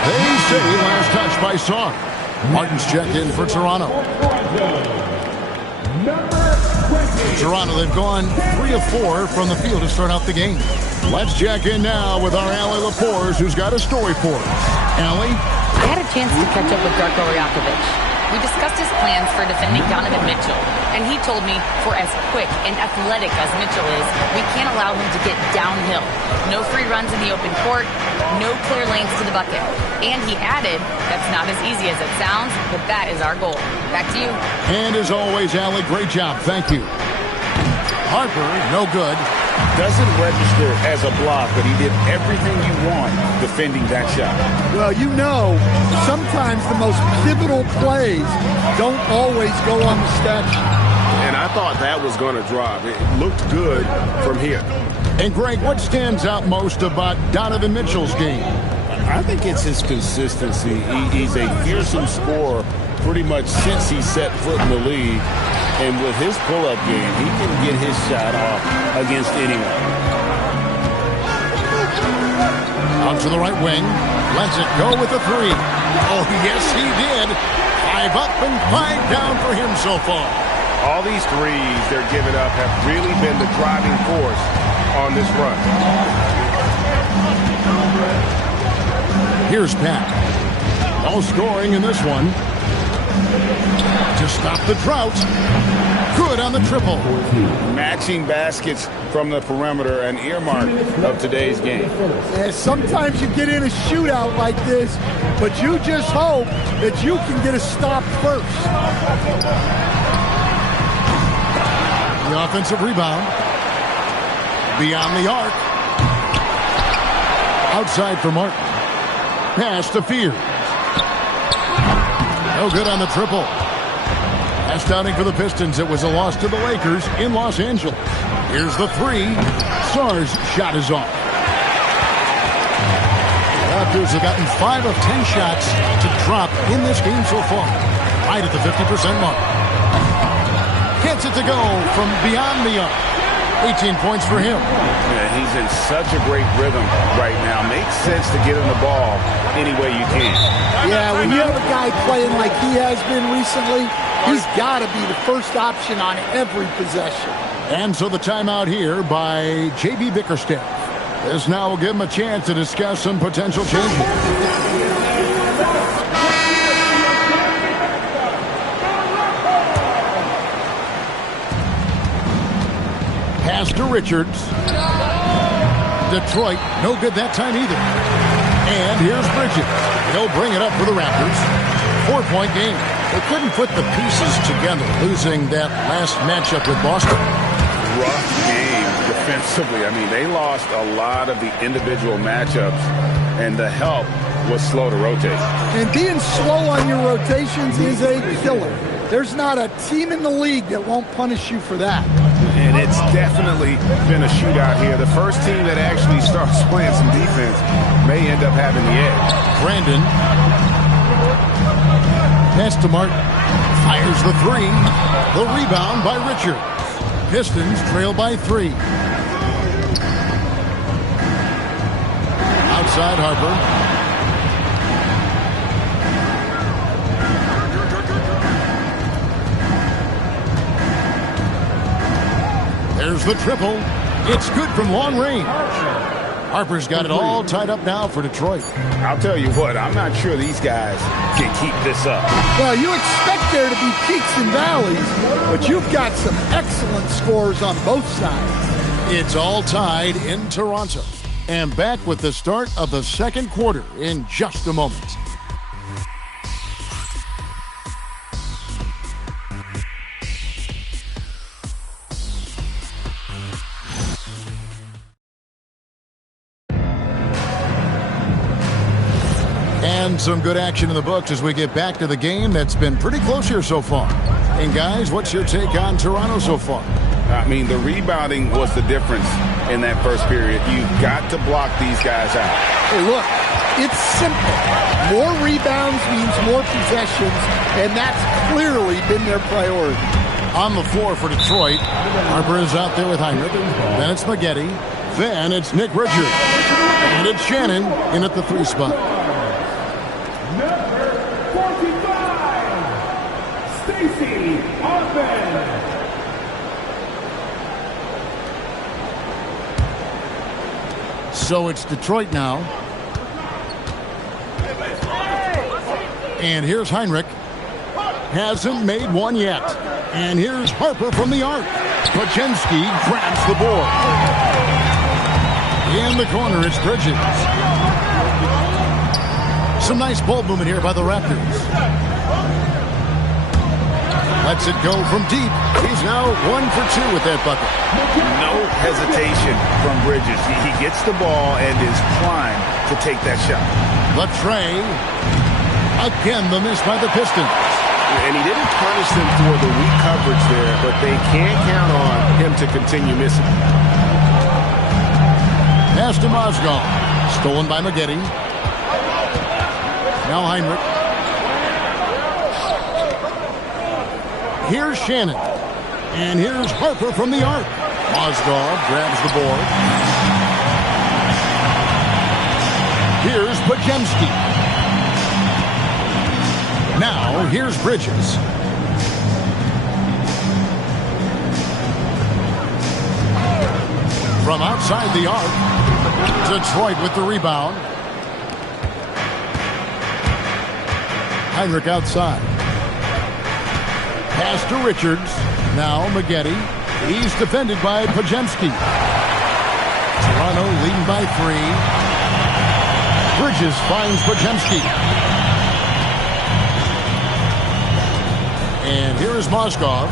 They say last touch by Sarr. Martin's checked in for Toronto. Toronto, they've gone 3 of 4 from the field to start out the game. Let's check in now with our Allie LaForce, who's got a story for us. Allie? I had a chance to catch up with Darko Rajakovic. We discussed his plans for defending Donovan Mitchell, and he told me for as quick and athletic as Mitchell is, we can't allow him to get downhill. No free runs in the open court, no clear lanes to the bucket. And he added, that's not as easy as it sounds, but that is our goal. Back to you. And as always, Allie, great job. Thank you. Harper, no good. Doesn't register as a block, but he did everything you want defending that shot. Well, you know, sometimes the most pivotal plays don't always go on the stat sheet. And I thought that was going to drop. It looked good from here. And, Greg, what stands out most about Donovan Mitchell's game? I think it's his consistency. He's a fearsome scorer pretty much since he set foot in the league. And with his pull-up game, he can get his shot off against anyone. Out to the right wing. Lets it go with a three. Oh, yes, he did. 5 up and 5 down for him so far. All these threes they're giving up have really been the driving force on this run. Here's Pat. No scoring in this one. To stop the drought. Good on the triple. Matching baskets from the perimeter, an earmark of today's game. Yeah, sometimes you get in a shootout like this, but you just hope that you can get a stop first. The offensive rebound. Beyond the arc. Outside for Martin. Pass to Fear. No good on the triple. Pass downing for the Pistons. It was a loss to the Lakers in Los Angeles. Here's the three. Sarr's shot is off. The Raptors have gotten 5 of 10 shots to drop in this game so far. Right at the 50% mark. Gets it to go from beyond the arc. 18 points for him. Yeah, he's in such a great rhythm right now. Makes sense to get him the ball any way you can. Yeah, when you have a guy playing like he has been recently, he's got to be the first option on every possession. And so the timeout here by J.B. Bickerstaff. This now will give him a chance to discuss some potential changes. Pass to Richards. Detroit, no good that time either. And here's Bridges. He'll bring it up for the Raptors. 4-point game. They couldn't put the pieces together, losing that last matchup with Boston. Rough game defensively. I mean, they lost a lot of the individual matchups, and the help was slow to rotate. And being slow on your rotations is a killer. There's not a team in the league that won't punish you for that. And it's definitely been a shootout here. The first team that actually starts playing some defense may end up having the edge. Brandon. Pass to Martin. Fires the three. The rebound by Richards. Pistons trail by 3. Outside Harper. There's the triple. It's good from long range. Harper's got it all tied up now for Detroit. I'll tell you what, I'm not sure these guys can keep this up. Well, you expect there to be peaks and valleys, but you've got some excellent scores on both sides. It's all tied in Toronto. And back with the start of the second quarter in just a moment. And some good action in the books as we get back to the game that's been pretty close here so far. And guys, what's your take on Toronto so far? I mean, the rebounding was the difference in that first period. You've got to block these guys out. Hey, look, it's simple. More rebounds means more possessions, and that's clearly been their priority. On the floor for Detroit, Harper is out there with Heinrich. Then it's Maggette. Then it's Nick Richards. And it's Shannon in at the 3 spot. So it's Detroit now. And here's Heinrich. Hasn't made one yet. And here's Harper from the arc. Pachinski grabs the board. In the corner, it's Bridges. Some nice ball movement here by the Raptors. Lets it go from deep. He's now 1 for 2 with that bucket. No hesitation from Bridges. He gets the ball and is primed to take that shot. Latre. Again, the miss by the Pistons. And he didn't punish them for the weak coverage there, but they can't count on him to continue missing. Pass to Mozgov. Stolen by Maggette. Now Heinrich. Here's Shannon. And here's Harper from the arc. Mozgov grabs the board. Here's Pajemski. Now, here's Bridges. From outside the arc, Detroit with the rebound. Heinrich outside. Pass to Richards. Now Maggette. He's defended by Pajemski. Toronto leading by 3. Bridges finds Pajemski. And here is Mozgov.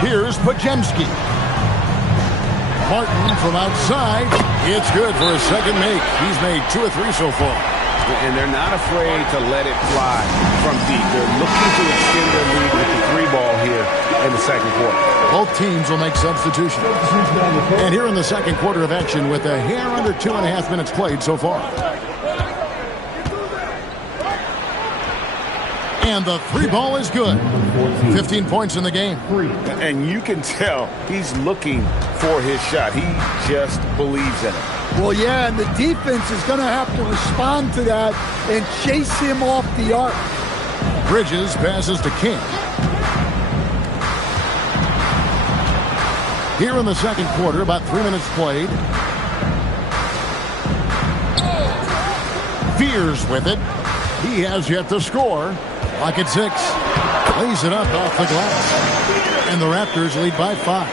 Here's Pajemski. Martin from outside. It's good for a second make. He's made 2 or 3 so far. And they're not afraid to let it fly from deep. They're looking to extend their lead with the 3 ball here in the second quarter. Both teams will make substitutions. And here in the second quarter of action with a hair under 2.5 minutes played so far. And the 3 ball is good. 15 points in the game. And you can tell he's looking for his shot. He just believes in it. Well, yeah, and the defense is going to have to respond to that and chase him off the arc. Bridges passes to King. Here in the second quarter, about 3 minutes played. Fears with it. He has yet to score. Clock at 6. Lays it up off the glass. And the Raptors lead by 5.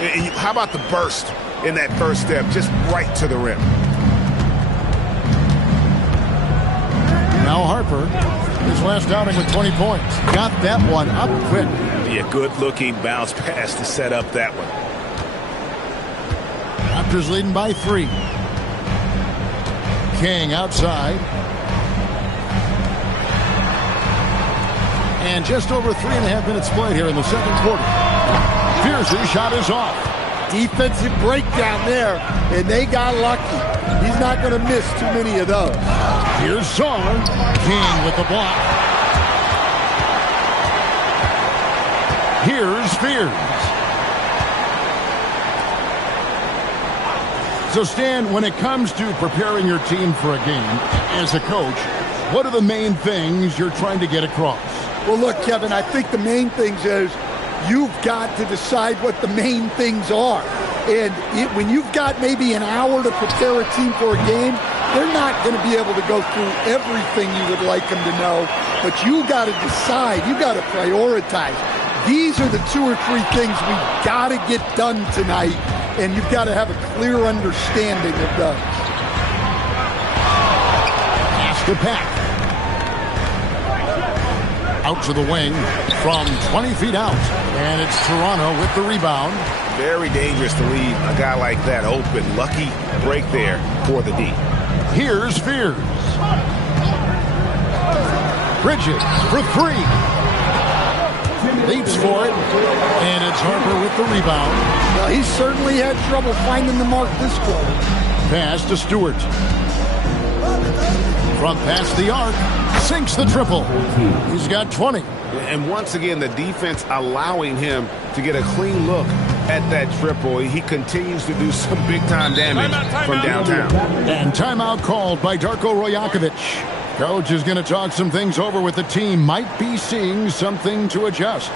And how about the burst in that first step, just right to the rim? Now Harper, his last outing with 20 points. Got that one up quick. Be a good-looking bounce pass to set up that one. Raptors leading by 3. King outside. And just over 3.5 minutes played here in the second quarter. Pierce's shot is off. Defensive breakdown there, and they got lucky. He's not going to miss too many of those. Here's Saar. King with the block. Here's Fears. So, Stan, when it comes to preparing your team for a game, as a coach, what are the main things you're trying to get across? Well, look, Kevin, I think the main things is you've got to decide what the main things are. And when you've got maybe an hour to prepare a team for a game, they're not going to be able to go through everything you would like them to know. But you got to decide. You got to prioritize. These are the 2 or 3 things we've got to get done tonight, and you've got to have a clear understanding of those. Pass to Pack. Out to the wing from 20 feet out. And it's Toronto with the rebound. Very dangerous to leave a guy like that open. Lucky break there for the D. Here's Fears. Bridges for 3. Leaps for it. And it's Harper with the rebound. Well, he certainly had trouble finding the mark this quarter. Pass to Stewart. From past the arc, sinks the triple. He's got 20. And once again, the defense allowing him to get a clean look at that triple. He continues to do some big-time damage from downtown. And timeout called by Darko Rojakovic. Coach is going to talk some things over with the team. Might be seeing something to adjust.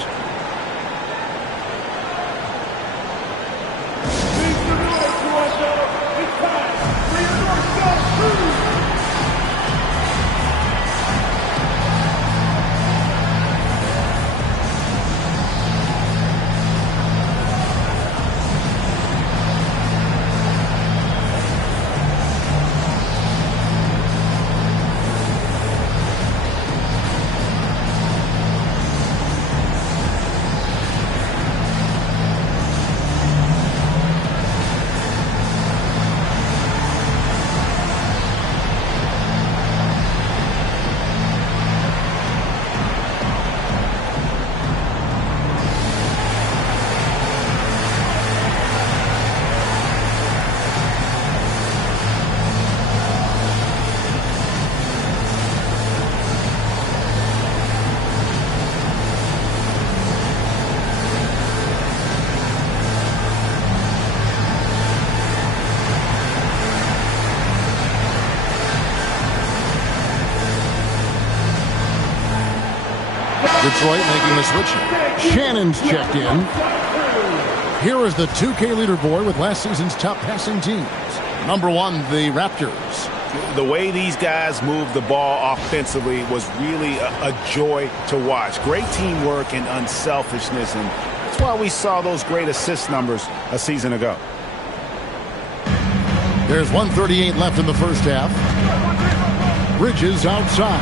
Detroit making the switch. Shannon's checked in. Here is the 2K leaderboard with last season's top passing teams. Number 1, the Raptors. The way these guys move the ball offensively was really a joy to watch. Great teamwork and unselfishness, and that's why we saw those great assist numbers a season ago. There's 1:38 left in the first half. Bridges outside.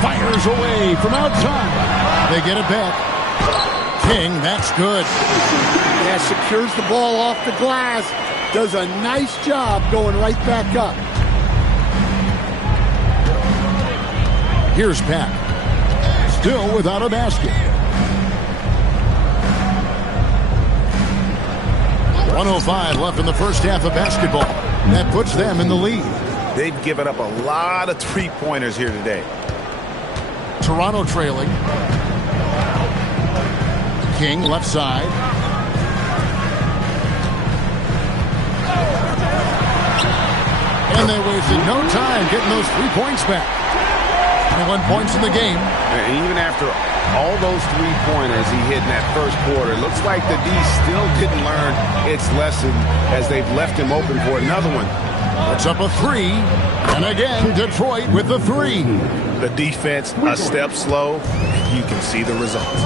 Fires away from outside. They get it back. King, that's good. Yeah, secures the ball off the glass. Does a nice job going right back up. Here's Pat. Still without a basket. 1:05 left in the first half of basketball. That puts them in the lead. They've given up a lot of three-pointers here today. Toronto trailing. King left side. And they wasted no time getting those 3 points back. 21 points in the game. And even after all those three-pointers he hit in that first quarter, it looks like the D still didn't learn its lesson as they've left him open for another one. Puts up a 3. And again, Detroit with the 3. The defense a step slow. You can see the results.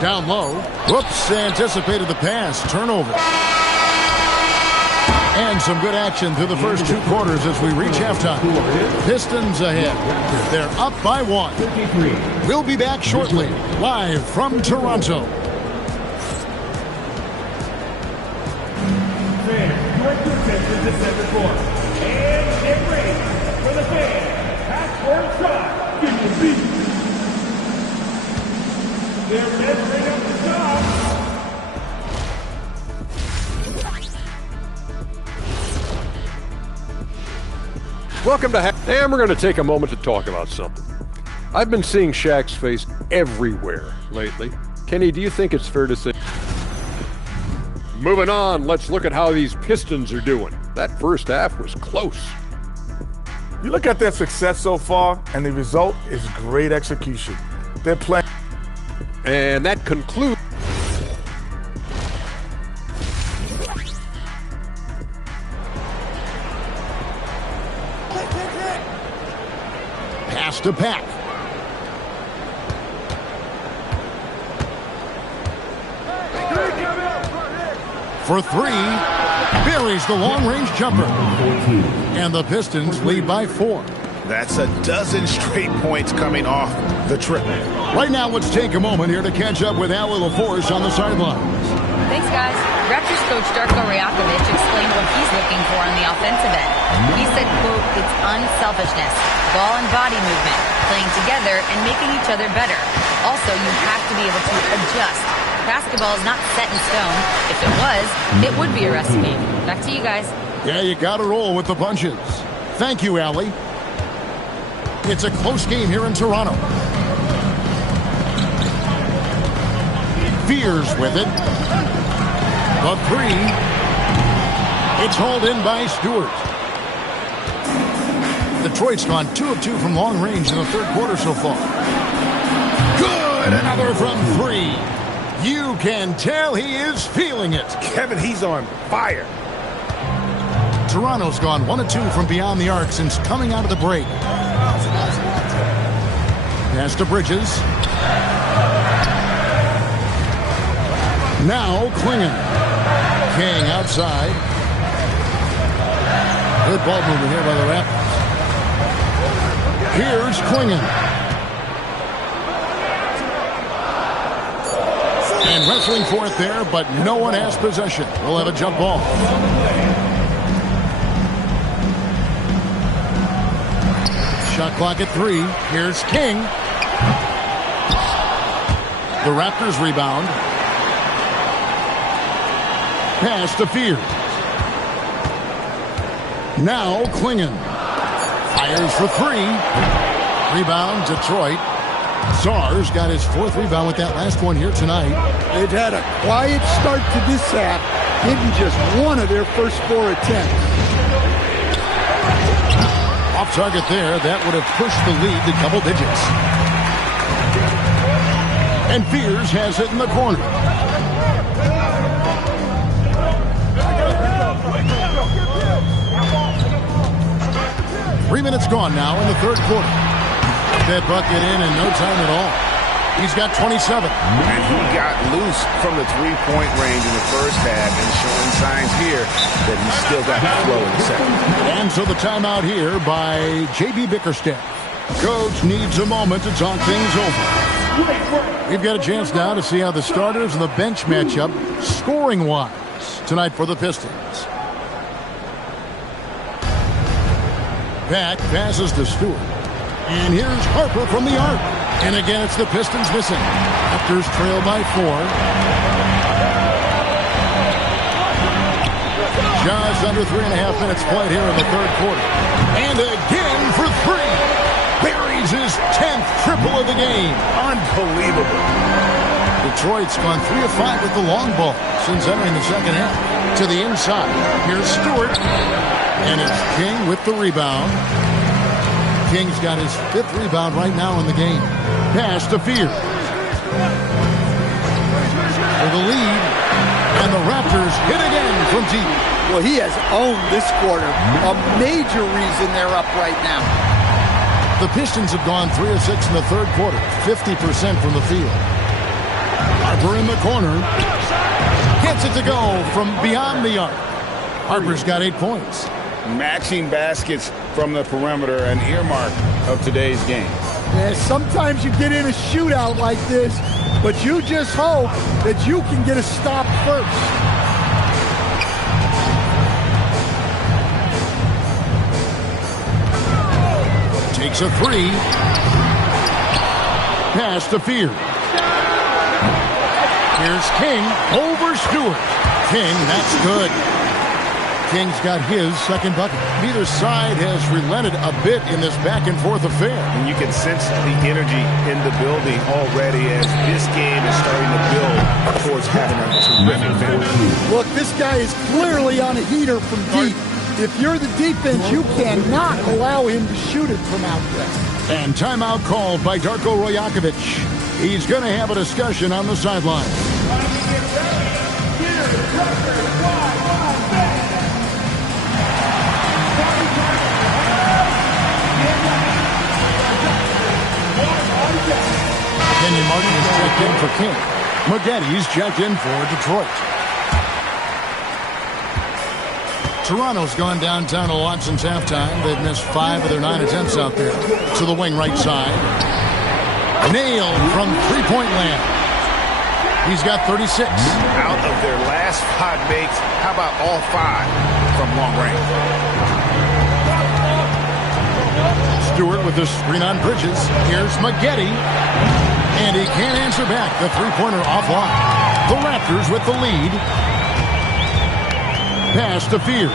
Down low. Whoops, anticipated the pass. Turnover. And some good action through the first 2 quarters as we reach halftime. Pistons ahead. They're up by 1. We'll be back shortly, live from Toronto. Fans, your attention to center court. And get ready for the fans. Half-court shot. Give me a beat. They're measuring up the shot. Welcome to and we're going to take a moment to talk about something. I've been seeing Shaq's face everywhere lately. Kenny, do you think it's fair to say? Moving on, let's look at how these Pistons are doing. That first half was close. You look at their success so far, and the result is great execution. They're playing. And that concludes. Pass to Pack. For 3. Buries the long-range jumper. And the Pistons lead by 4. That's a dozen straight points coming off the trip. Right now, let's take a moment here to catch up with Allie LaForce on the sidelines. Thanks, guys. Raptors coach Darko Rajakovic explained what he's looking for on the offensive end. He said, quote, it's unselfishness, ball and body movement, playing together and making each other better. Also, you have to be able to adjust. Basketball is not set in stone. If it was, it would be a recipe. Back to you guys. Yeah, you got to roll with the punches. Thank you, Allie. It's a close game here in Toronto. Fears with it. The 3. It's hauled in by Stewart. Detroit's gone 2 of 2 from long range in the third quarter so far. Good! Another from 3. You can tell he is feeling it. Kevin, he's on fire. Toronto's gone 1 of 2 from beyond the arc since coming out of the break. Pass to Bridges. Now Klingon. King outside. Good ball movement here by the Raptors. Here's Klingon. And wrestling for it there, but no one has possession. We'll have a jump ball. Shot clock at 3. Here's King. The Raptors rebound. Pass to Fear. Now Klingon. Fires for 3. Rebound, Detroit. Czar's got his 4th rebound with that last one here tonight. They've had a quiet start to this half, hitting just one of their first 4 attempts. Off target there, that would have pushed the lead to double digits. And Fears has it in the corner. Three minutes gone now in the third quarter. That bucket in no time at all. He's got 27. And he got loose from the three-point range in the first half and showing signs here that he's still got the flow in the second. And so the timeout here by J.B. Bickerstaff. Coach needs a moment to talk things over. We've got a chance now to see how the starters and the bench match up scoring-wise tonight for the Pistons. Back passes to Stewart. And here's Harper from the arc. And again, it's the Pistons missing. Raptors trail by 4. Just under 3.5 minutes played here in the third quarter. And again for 3. Buries his 10th triple of the game. Unbelievable. Detroit's gone 3 of 5 with the long ball since entering the second half. To the inside. Here's Stewart. And it's King with the rebound. King's got his 5th rebound right now in the game. Pass to Fear. For the lead. And the Raptors hit again from deep. Well, he has owned this quarter. A major reason they're up right now. The Pistons have gone 3 of 6 in the third quarter. 50% from the field. Harper in the corner. Gets it to go from beyond the arc. Harper's got 8 points. Matching baskets from the perimeter, an earmark of today's game. Yeah, sometimes you get in a shootout like this, but you just hope that you can get a stop first. Takes a 3. Pass to Fear. Here's King over Stewart. King, that's good. King's got his second bucket. Neither side has relented a bit in this back-and-forth affair. And you can sense the energy in the building already as this game is starting to build towards having a terrific finish. Look, this guy is clearly on a heater from deep. If you're the defense, you cannot allow him to shoot it from out there. And timeout called by Darko Rojakovic. He's going to have a discussion on the sideline. Kenyon Martin is checked in for King. Maggetti's checked in for Detroit. Toronto's gone downtown to watch since halftime. They've missed 5 of their 9 attempts out there. To the wing right side. Nailed from three-point land. He's got 36. Out of their last 5 makes, how about all 5 from long range? Stewart with the screen on Bridges. Here's Maggetti. And he can't answer back. The three-pointer offline. The Raptors with the lead. Pass to Fear.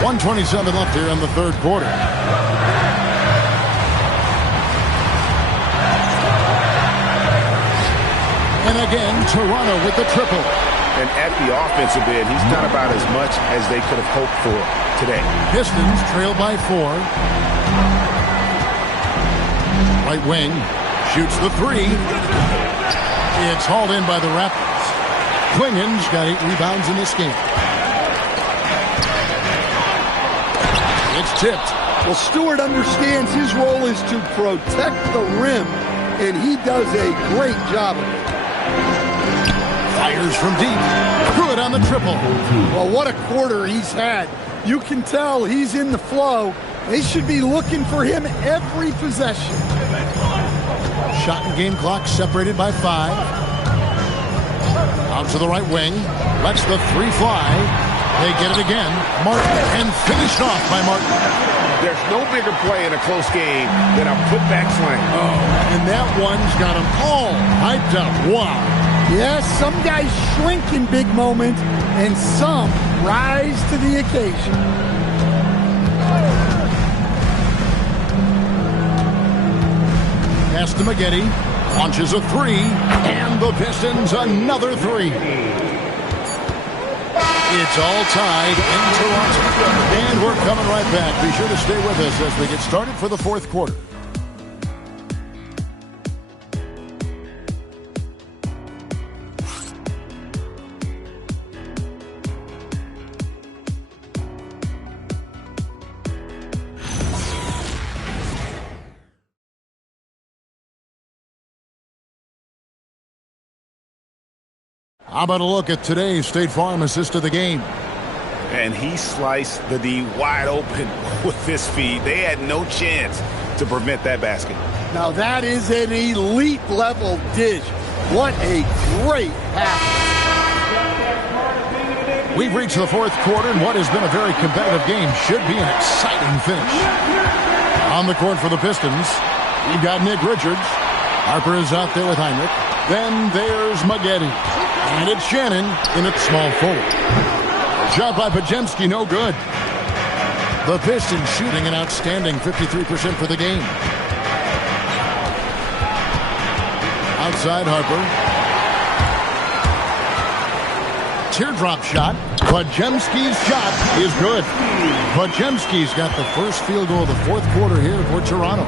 1:27 left here in the third quarter. And again, Toronto with the triple. And at the offensive end, he's done about as much as they could have hoped for today. Pistons trail by 4. Right wing shoots the 3. It's hauled in by the Raptors. Klingon's got 8 rebounds in this game. It's tipped. Well, Stewart understands his role is to protect the rim, and he does a great job of it. Fires from deep. Good on the triple. Well, what a quarter he's had. You can tell he's in the flow. They should be looking for him every possession. Shot and game clock separated by 5. Out to the right wing. Lets the 3 fly. They get it again. Martin, and finished off by Martin. There's no bigger play in a close game than a putback slam. Oh, and that one's got them all hyped up. Wow. Yes, some guys shrink in big moments, and some rise to the occasion. Pass to Maggette. Launches a three, and the Pistons another three. It's all tied in Toronto. And we're coming right back. Be sure to stay with us as we get started for the fourth quarter. How about a look at today's State Farm assist of the game? And he sliced the D wide open with his feed. They had no chance to prevent that basket. Now that is an elite level dish. What a great pass. We've reached the fourth quarter, and what has been a very competitive game should be an exciting finish. On the court for the Pistons, you've got Nick Richards. Harper is out there with Heinrich. Then there's Maggette. And it's Shannon in its small forward. Shot by Podziemski, no good. The Pistons shooting an outstanding 53% for the game. Outside Harper. Teardrop shot. Podziemski's shot is good. Podziemski's got the first field goal of the fourth quarter here for Toronto.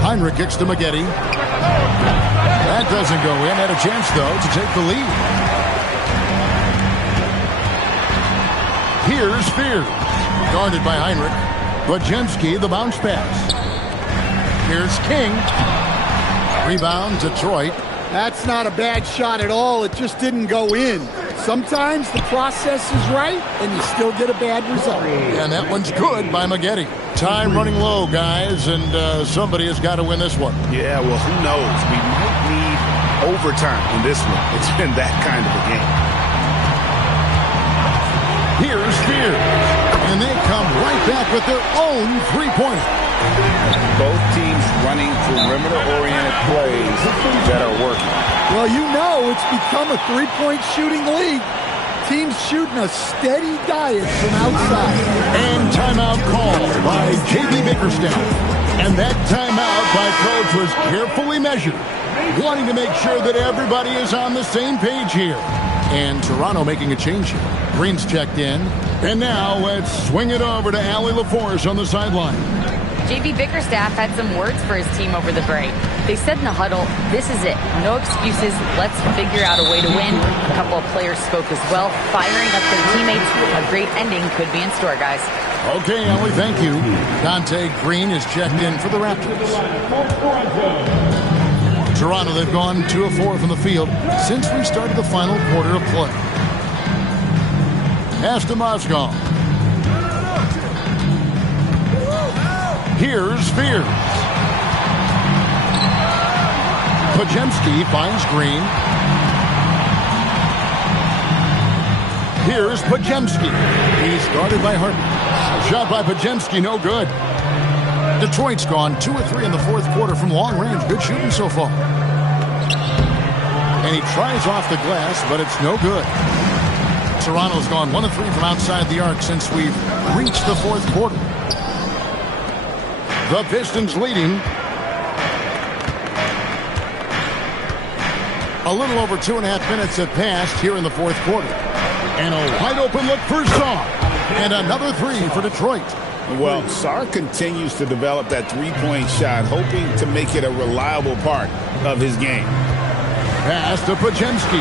Heinrich kicks to Maggette. That doesn't go in. Had a chance, though, to take the lead. Here's Spears. Guarded by Heinrich. Podziemski, the bounce pass. Here's King. Rebound, Detroit. That's not a bad shot at all. It just didn't go in. Sometimes the process is right, and you still get a bad result. And that one's good by Maggette. Time running low, guys, and somebody has got to win this one. Yeah, well, who knows? We might need overtime in this one. It's been that kind of a game. Here's Spears. And they come right back with their own three-pointer. Both teams running perimeter-oriented plays that are working. Well, you know it's become a three-point shooting league. Teams shooting a steady diet from outside. And timeout called by J.B. Bickerstaff. And that timeout by Coach was carefully measured, wanting to make sure that everybody is on the same page here. And Toronto making a change here. Green's checked in. And now let's swing it over to Allie LaForce on the sideline. J.B. Bickerstaff had some words for his team over the break. They said in the huddle, this is it. No excuses. Let's figure out a way to win. A couple of players spoke as well, firing up their teammates. A great ending could be in store, guys. Okay, Ellie, thank you. Dante Green is checked in for the Raptors. Toronto, they've gone 2 of 4 from the field since we started the final quarter of play. Pass to Mozgov. Here's Spears. Podziemski finds Green. Here's Podziemski. He's guarded by Harper. Shot by Podziemski, no good. Detroit's gone 2 of 3 in the fourth quarter from long range. Good shooting so far. And he tries off the glass, but it's no good. Toronto's gone 1 of 3 from outside the arc since we've reached the fourth quarter. The Pistons leading. A little over 2.5 minutes have passed here in the fourth quarter. And a wide open look for Sarr. And another 3 for Detroit. Well, Sarr continues to develop that three-point shot, hoping to make it a reliable part of his game. Pass to Podziemski.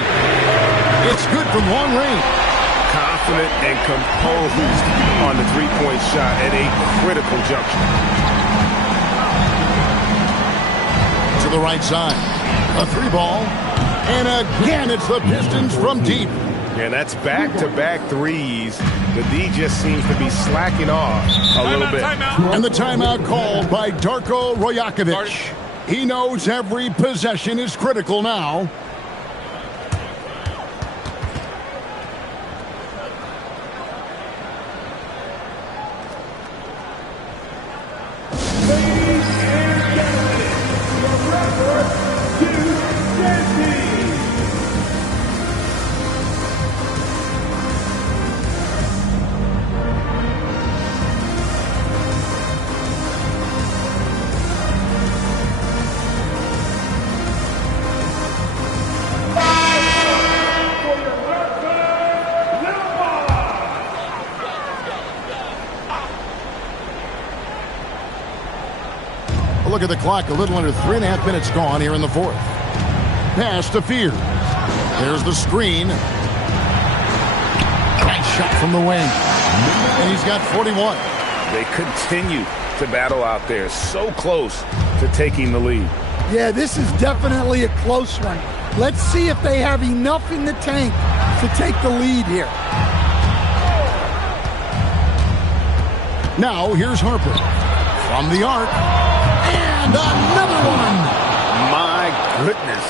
It's good from long range. Confident and composed on the three-point shot at a critical juncture. To the right side. A 3-ball. And again, it's the Pistons from deep. And that's back-to-back threes. The D just seems to be slacking off a little bit. And the timeout called by Darko Rojakovic. He knows every possession is critical now. Ladies and gentlemen, look at the clock. A little under 3.5 minutes gone here in the fourth. Pass to Fears. There's the screen. Nice shot from the wing. And he's got 41. They continue to battle out there. So close to taking the lead. Yeah, this is definitely a close one. Let's see if they have enough in the tank to take the lead here. Now, here's Harper. From the arc. And another one. My goodness.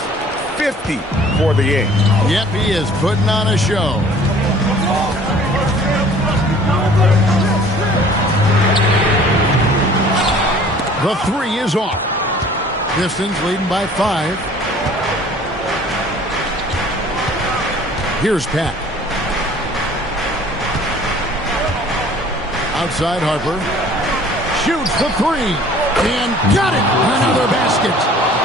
50 for the aim. Yep, he is putting on a show. The three is off. Pistons leading by 5. Here's Pat. Outside Harper. Shoots the 3. And got it. Another basket.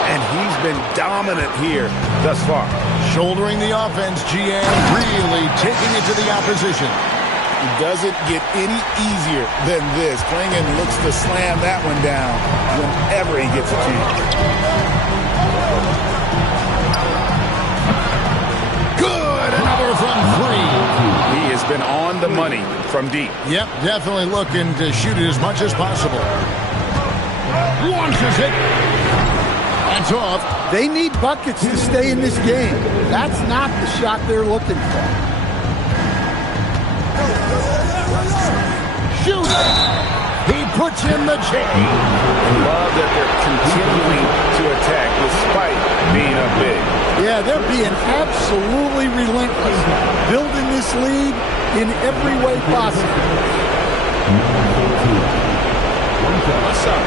And he's been dominant here thus far. Shouldering the offense, GA really taking it to the opposition. It doesn't get any easier than this. Klingon looks to slam that one down whenever he gets a chance. Good! Another from 3. He has been on the money from deep. Yep, definitely looking to shoot it as much as possible. Launches it. That's off. They need buckets to stay in this game. That's not the shot they're looking for. Shoot! He puts in the chain. Love that they're continuing to attack despite being up big. Yeah, they're being absolutely relentless, building this lead in every way possible. What's up?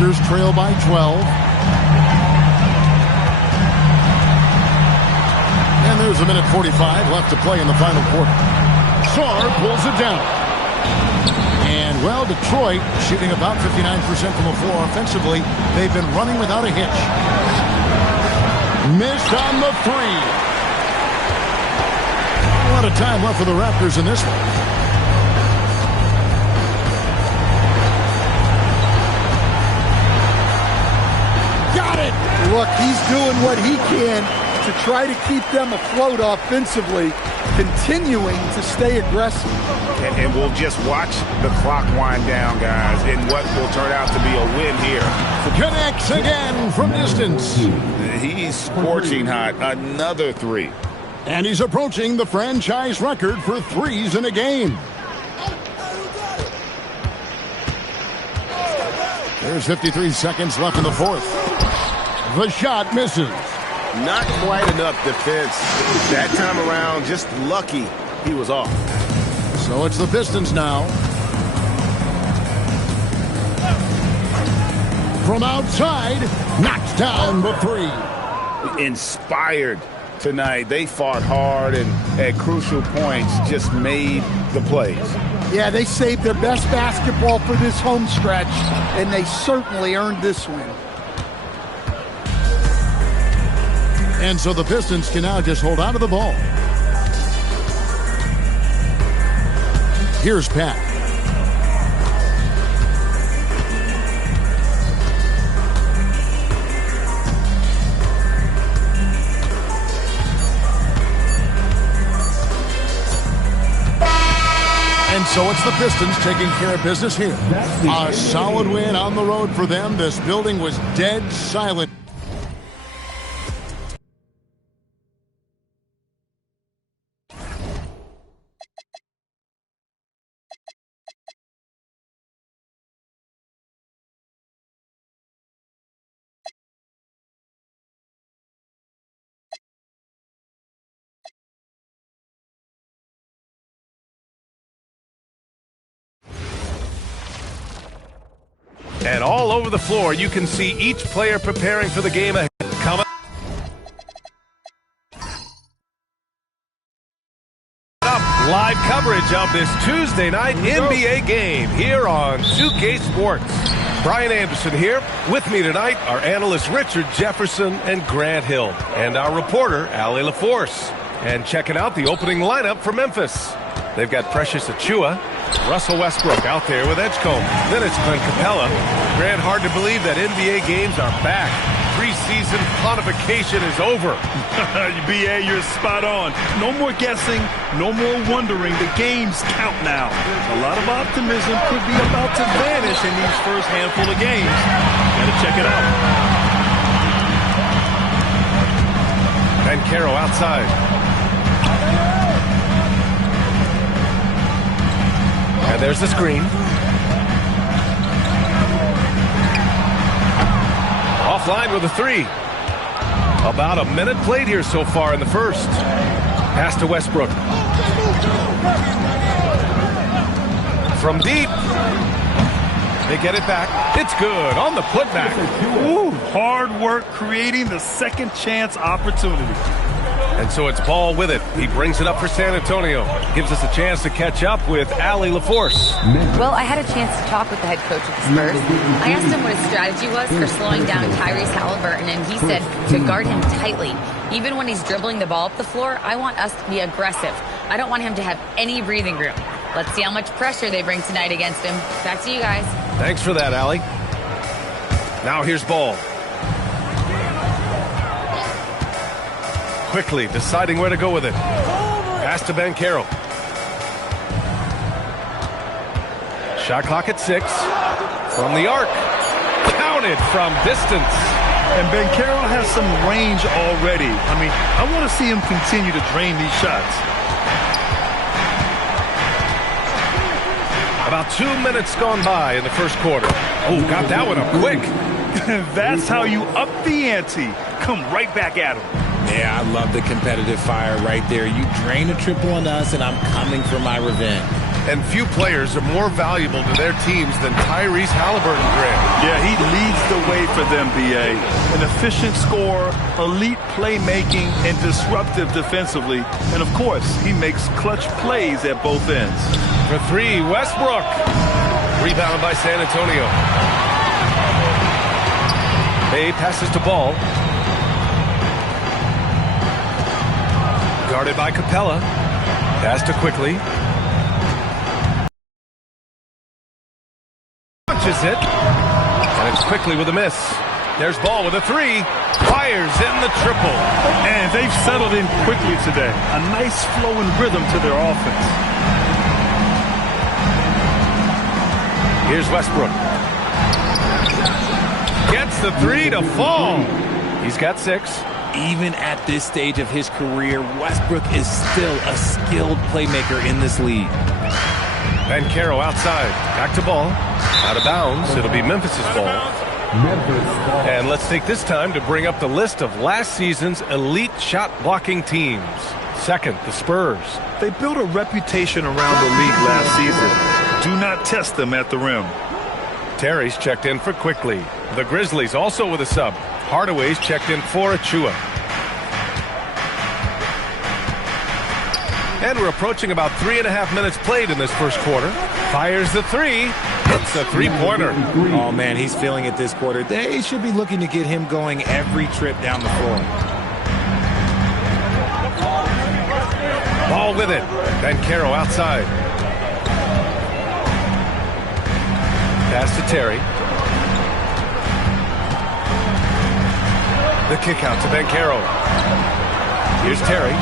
Raptors trail by 12. And there's a minute 45 left to play in the final quarter. Sarr pulls it down. And, well, Detroit shooting about 59% from the floor offensively. They've been running without a hitch. Missed on the 3. A lot of time left for the Raptors in this one. Look, he's doing what he can to try to keep them afloat offensively, continuing to stay aggressive. And we'll just watch the clock wind down, guys, in what will turn out to be a win here. Connects again from distance. He's scorching hot. Another 3. And he's approaching the franchise record for 3s in a game. There's 53 seconds left in the fourth. The shot misses. Not quite enough defense. That time around, just lucky he was off. So it's the Pistons now. From outside, knocks down the 3. Inspired tonight. They fought hard and at crucial points just made the plays. Yeah, they saved their best basketball for this home stretch, and they certainly earned this win. And so the Pistons can now just hold on to the ball. Here's Pat. And so it's the Pistons taking care of business here. A solid win on the road for them. This building was dead silent. And all over the floor, you can see each player preparing for the game ahead. Coming up, live coverage. coverage of this Tuesday night NBA game here on 2K Sports. Brian Anderson here. With me tonight are analysts Richard Jefferson and Grant Hill, and our reporter, Allie LaForce. And checking out the opening lineup for Memphis. They've got Precious Achiuwa, Russell Westbrook out there with Edgecombe. Then it's Clint Capella. Grant, hard to believe that NBA games are back. Preseason pontification is over. BA, you're spot on. No more guessing, no more wondering. The games count now. A lot of optimism could be about to vanish in these first handful of games. Gotta check it out. Banchero outside. And there's the screen. Offline with a three. About a minute played here so far in the first. Pass to Westbrook. From deep. They get it back. It's good on the putback. Ooh, hard work creating the second chance opportunity. And so it's Ball with it. He brings it up for San Antonio. Gives us a chance to catch up with Allie LaForce. Well, I had a chance to talk with the head coach of the Spurs. I asked him what his strategy was for slowing down Tyrese Halliburton, and he said to guard him tightly. Even when he's dribbling the ball up the floor, I want us to be aggressive. I don't want him to have any breathing room. Let's see how much pressure they bring tonight against him. Back to you guys. Thanks for that, Allie. Now here's Ball. Quickly deciding where to go with it. Pass to Banchero. Shot clock at 6. From the arc. Counted from distance. And Banchero has some range already. I mean, I want to see him continue to drain these shots. About 2 minutes gone by in the first quarter. Oh, got that one up quick. That's how you up the ante. Come right back at him. Yeah, I love the competitive fire right there. You drain a triple on us, and I'm coming for my revenge. And few players are more valuable to their teams than Tyrese Halliburton, Grant. Yeah, he leads the way for them, BA. An efficient scorer, elite playmaking, and disruptive defensively. And, of course, he makes clutch plays at both ends. For three, Westbrook. Rebound by San Antonio. Bay passes to Ball. Guarded by Capella. Pass to Quickly. Punches it. And it's Quickly with a miss. There's Ball with a three. Fires in the triple. And they've settled in quickly today. A nice flowing rhythm to their offense. Here's Westbrook. Gets the three to fall. He's got 6. Even at this stage of his career, Westbrook is still a skilled playmaker in this league. Banchero outside. Back to Ball. Out of bounds. It'll be Memphis's ball. And let's take this time to bring up the list of last season's elite shot blocking teams. Second, the Spurs. They built a reputation around the league last season. Do not test them at the rim. Terry's checked in for Quickly. The Grizzlies also with a sub. Hardaway's checked in for Achiuwa. And we're approaching about 3.5 minutes played in this first quarter. Fires the three. Hits a three-pointer. Oh, man, he's feeling it this quarter. They should be looking to get him going every trip down the floor. Ball with it. Banchero outside. Pass to Terry. The kick out to Banchero. Here's Terry.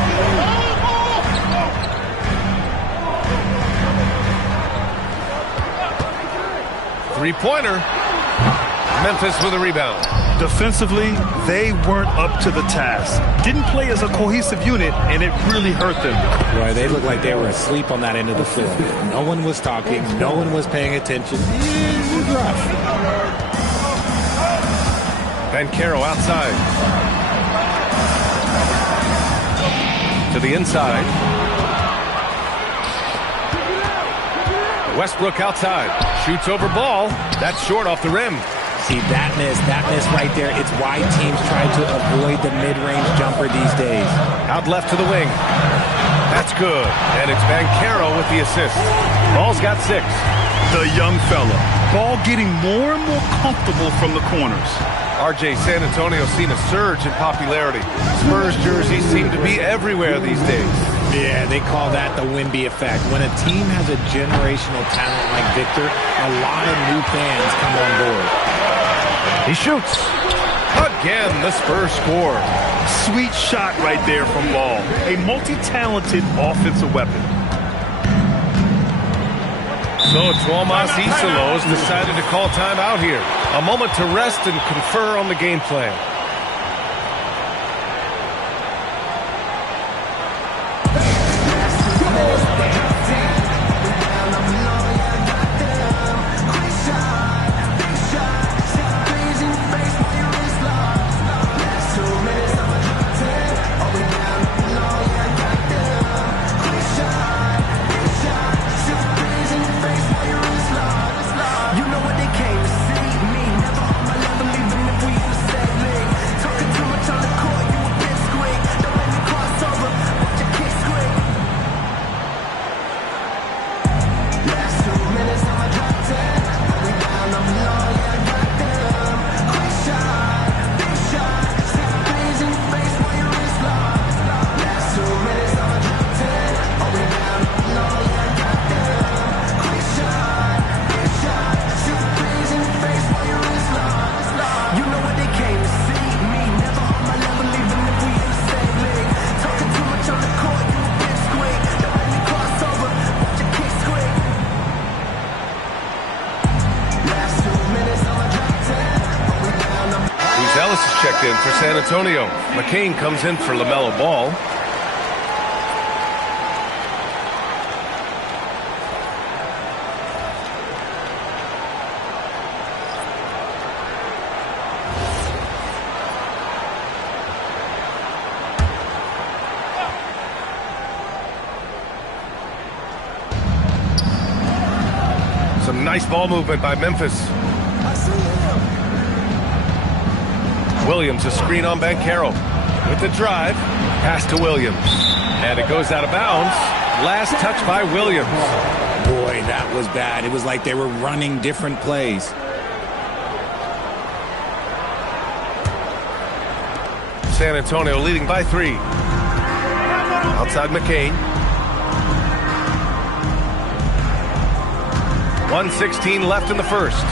Three-pointer. Memphis with a rebound. Defensively, they weren't up to the task. Didn't play as a cohesive unit, and it really hurt them. Boy, they looked like they were asleep on that end of the floor. No one was talking. No one was paying attention. It was rough. Banchero outside. To the inside. Westbrook outside. Shoots over Ball. That's short off the rim. See, that miss right there, it's why teams try to avoid the mid-range jumper these days. Out left to the wing. That's good. And it's Banchero with the assist. Ball's got 6. The young fella. Ball getting more and more comfortable from the corners. RJ, San Antonio's seen a surge in popularity. Spurs jerseys seem to be everywhere these days. Yeah, they call that the Wemby effect. When a team has a generational talent like Victor, a lot of new fans come on board. He shoots. Again, the Spurs score. Sweet shot right there from Ball. A multi-talented offensive weapon. So Tuomas Isalos decided to call time out here. A moment to rest and confer on the game plan. Checked in for San Antonio. McCain comes in for LaMelo Ball. Some nice ball movement by Memphis. Williams, a screen on Banchero. With the drive, pass to Williams. And it goes out of bounds. Last touch by Williams. Boy, that was bad. It was like they were running different plays. San Antonio leading by 3. Outside McCain. 1:16 left in the first.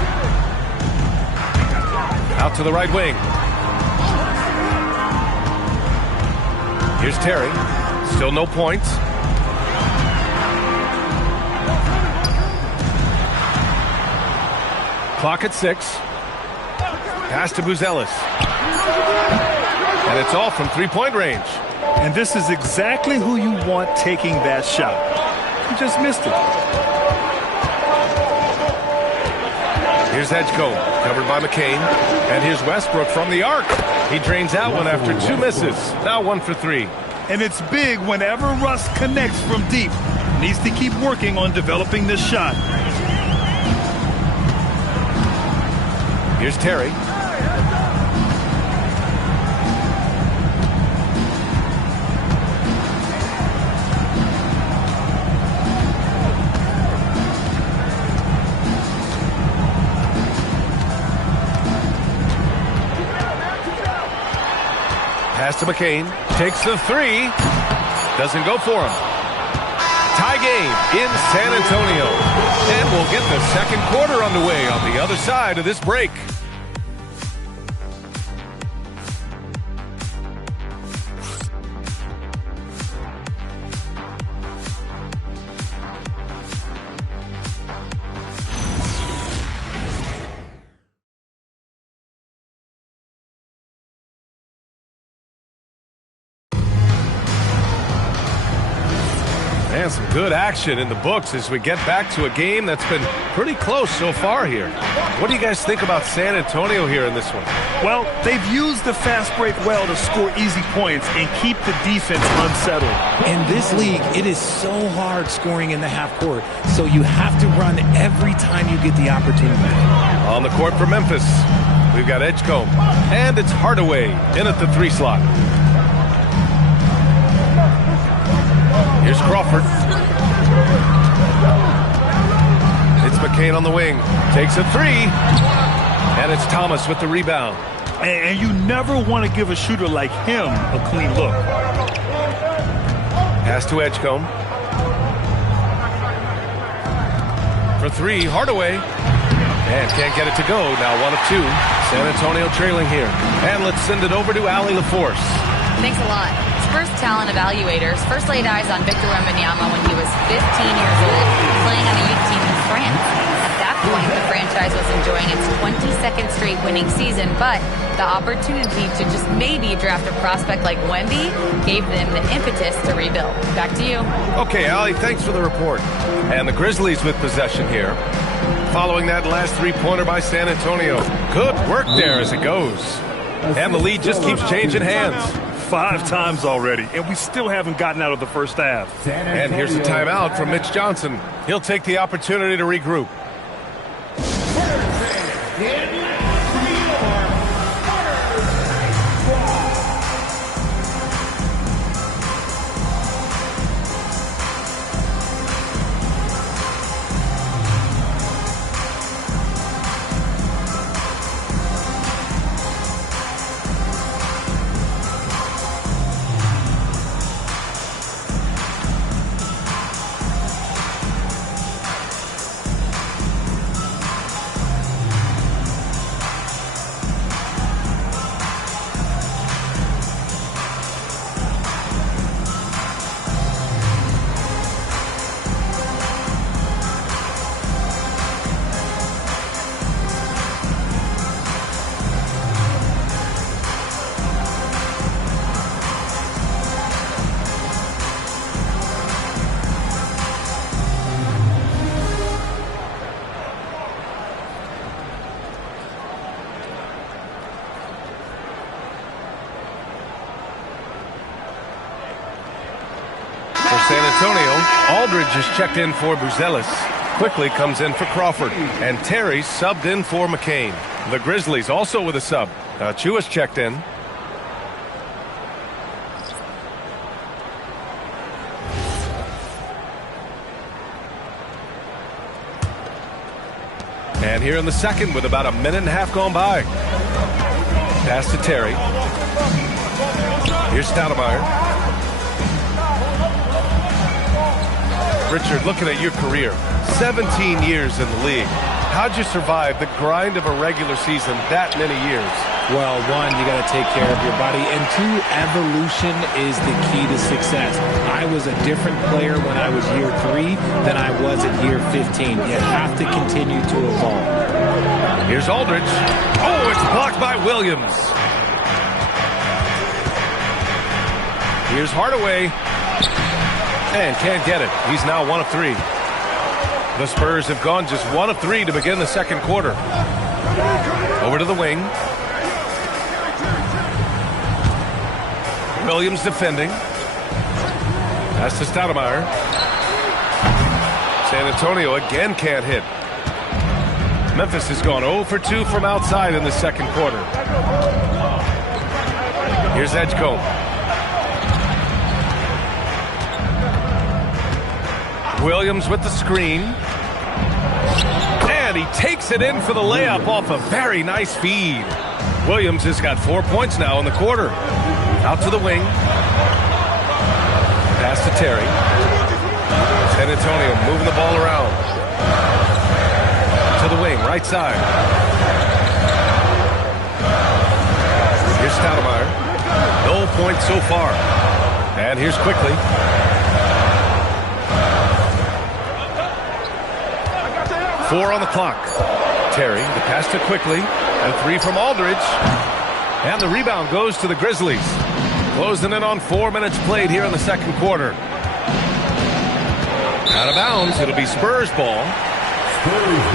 Out to the right wing. Here's Terry. Still no points. Clock at 6. Pass to Buzelis. And it's all from three-point range. And this is exactly who you want taking that shot. He just missed it. Here's Edgecombe, covered by McCain. And here's Westbrook from the arc. He drains that one after 2 misses. Now 1 for 3. And it's big whenever Russ connects from deep. Needs to keep working on developing this shot. Here's Terry. Pass to McCain. Takes the 3. Doesn't go for him. Tie game in San Antonio. And we'll get the second quarter underway on the other side of this break. And some good action in the books as we get back to a game that's been pretty close so far here. What do you guys think about San Antonio here in this one? Well, they've used the fast break well to score easy points and keep the defense unsettled. In this league, it is so hard scoring in the half court, so you have to run every time you get the opportunity. On the court for Memphis, we've got Edgecombe, and it's Hardaway in at the 3 slot. Here's Crawford. It's McCain on the wing. Takes a three. And it's Thomas with the rebound. And you never want to give a shooter like him a clean look. Pass to Edgecombe. For three, Hardaway. And can't get it to go. Now 1 of 2. San Antonio trailing here. And let's send it over to Allie LaForce. Thanks a lot. Spurs talent evaluators first laid eyes on Victor Wembanyama when he was 15 years old, playing on a youth team in France. At that point, the franchise was enjoying its 22nd straight winning season, but the opportunity to just maybe draft a prospect like Wemby gave them the impetus to rebuild. Back to you. Okay, Allie, thanks for the report. And the Grizzlies with possession here. Following that last three-pointer by San Antonio. Good work there as it goes. And the lead just keeps changing hands. 5 times already, and we still haven't gotten out of the first half. And here's the timeout from Mitch Johnson. He'll take the opportunity to regroup. San Antonio, Aldridge is checked in for Buzelis. Quickly comes in for Crawford. And Terry subbed in for McCain. The Grizzlies also with a sub. Chua's checked in. And here in the second with about a minute and a half gone by. Pass to Terry. Here's Stoudemire. Richard, looking at your career, 17 years in the league. How'd you survive the grind of a regular season that many years? Well, 1, you got to take care of your body, and 2, evolution is the key to success. I was a different player when I was year 3 than I was at year 15. You have to continue to evolve. Here's Aldridge. Oh, it's blocked by Williams. Here's Hardaway. And can't get it. He's now 1 of 3. The Spurs have gone just 1 of 3 to begin the second quarter. Over to the wing. Williams defending. Pass to Stoudemire. San Antonio again can't hit. Memphis has gone 0 for 2 from outside in the second quarter. Here's Edgecombe. Williams with the screen. And he takes it in for the layup off a very nice feed. Williams has got 4 points now in the quarter. Out to the wing. Pass to Terry. San Antonio moving the ball around. To the wing, right side. Here's Stoudemire. No points so far. And here's Quickly. Four on the clock. Terry, the pass to Quickly. And 3 from Aldridge. And the rebound goes to the Grizzlies. Closing in on 4 minutes played here in the second quarter. Out of bounds, it'll be Spurs ball.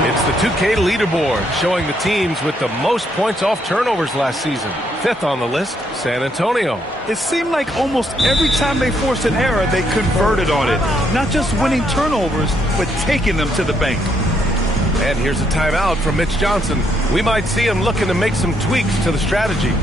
It's the 2K leaderboard showing the teams with the most points off turnovers last season. 5th on the list, San Antonio. It seemed like almost every time they forced an error, they converted on it. Not just winning turnovers, but taking them to the bank. And here's a timeout from Mitch Johnson. We might see him looking to make some tweaks to the strategy.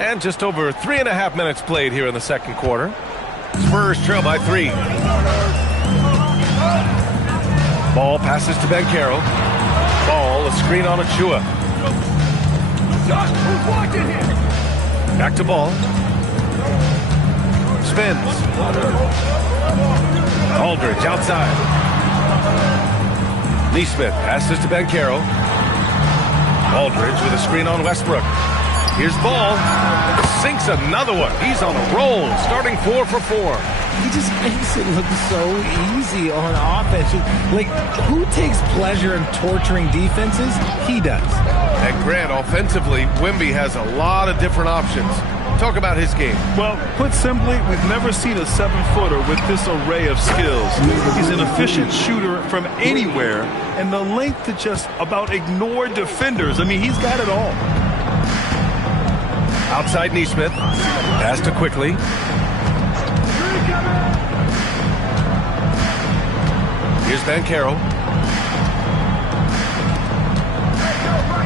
And just over 3.5 minutes played here in the second quarter. Spurs trail by 3. Ball passes to Banchero. Ball, a screen on Achua. Back to Ball. Spins. Aldridge outside. Neesmith passes to Banchero. Aldridge with a screen on Westbrook. Here's Ball. Sinks another one. He's on a roll, starting 4 for 4. He just makes it look so easy on offense. Like, who takes pleasure in torturing defenses? He does. And Grant, offensively, Wemby has a lot of different options. Talk about his game. Well, put simply, we've never seen a 7-footer with this array of skills. He's an efficient shooter from anywhere, and the length to just about ignore defenders. I mean, he's got it all. Outside Neesmith. Pass to Quickly. Here's Banchero.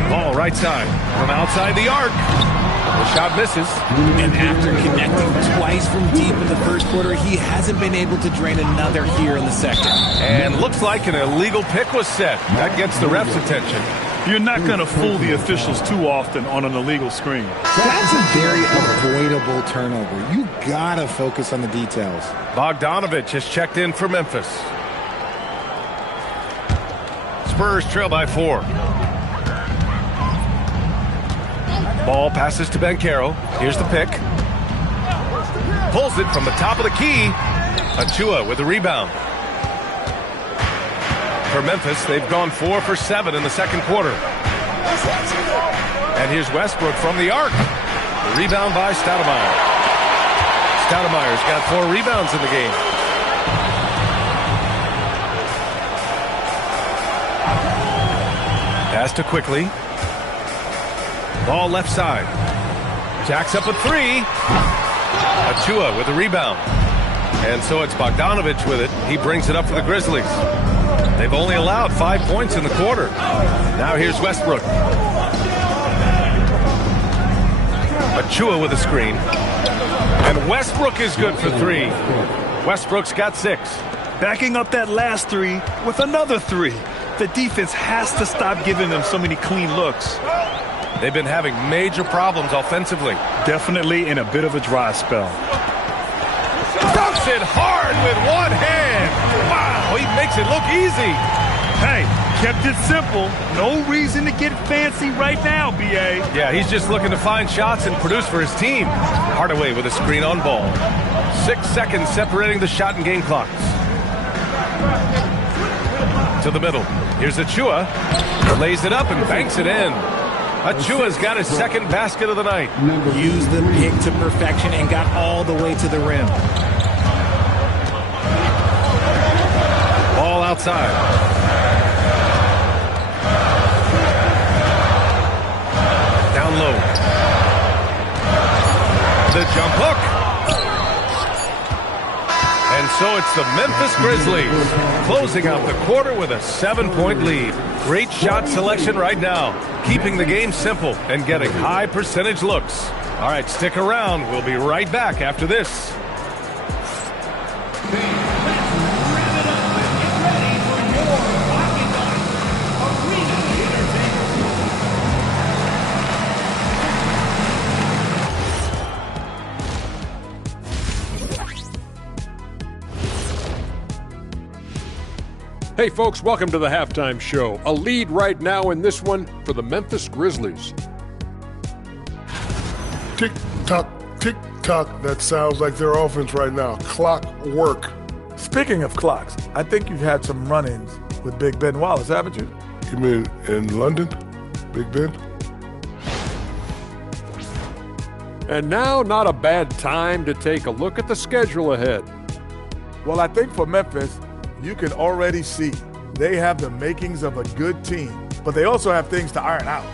Ball right side. From outside the arc. The shot misses. And after connecting twice from deep in the first quarter, he hasn't been able to drain another here in the second. And looks like an illegal pick was set. That gets the ref's attention. You're not going to fool the officials too often on an illegal screen. That's a very avoidable turnover. You got to focus on the details. Bogdanovich has checked in for Memphis. Spurs trail by 4. Ball passes to Banchero. Here's the pick. Pulls it from the top of the key. Achua with the rebound. For Memphis, they've gone 4 for 7 in the second quarter. And here's Westbrook from the arc. The rebound by Stoudemire. Stoudemire's got 4 rebounds in the game. Pass to Quickly. Ball left side. Jacks up a 3. Achua with the rebound. And so it's Bogdanovich with it. He brings it up for the Grizzlies. They've only allowed 5 points in the quarter. Now here's Westbrook. Achua with a screen. And Westbrook is good for 3. Westbrook's got 6. Backing up that last 3 with another 3. The defense has to stop giving them so many clean looks. They've been having major problems offensively. Definitely in a bit of a dry spell. Dunks it hard with one hand. Wow, he makes it look easy. Hey, kept it simple. No reason to get fancy right now, B.A. Yeah, he's just looking to find shots and produce for his team. Hardaway with a screen on Ball. 6 seconds separating the shot and game clocks. To the middle. Here's Achua. Lays it up and banks it in. Achua's got his second basket of the night. Used the pick to perfection and got all the way to the rim. Ball outside. Down low. The jump hook. And so it's the Memphis Grizzlies closing out the quarter with a 7-point lead. Great shot selection right now, keeping the game simple and getting high percentage looks. All right, stick around. We'll be right back after this. Hey folks, welcome to the halftime show. A lead right now in this one for the Memphis Grizzlies. Tick-tock, tick-tock. That sounds like their offense right now. Clockwork. Speaking of clocks, I think you've had some run-ins with Big Ben Wallace, haven't you? You mean in London? Big Ben? And now, not a bad time to take a look at the schedule ahead. Well, I think for Memphis, you can already see they have the makings of a good team, but they also have things to iron out.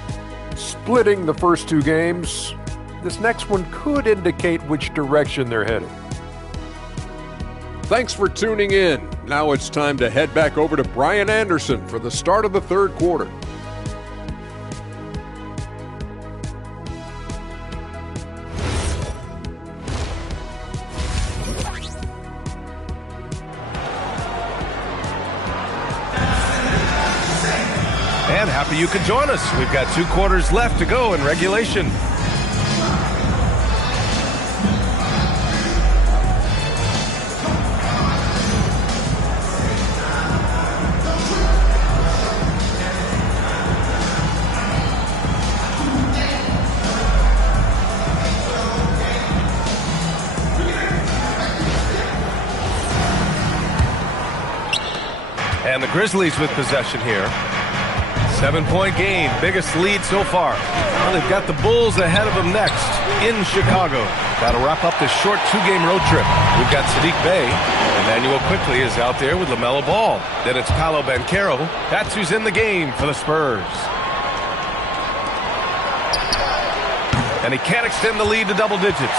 Splitting the first two games, this next one could indicate which direction they're heading. Thanks for tuning in. Now it's time to head back over to Brian Anderson for the start of the third quarter. And happy you could join us. We've got 2 quarters left to go in regulation. And the Grizzlies with possession here. 7-point game, biggest lead so far. Well, they've got the Bulls ahead of them next in Chicago. Got to wrap up this short 2-game road trip. We've got Sadiq Bey. Emmanuel quickly is out there with LaMelo Ball. Then it's Paolo Banchero. That's who's in the game for the Spurs. And he can't extend the lead to double digits.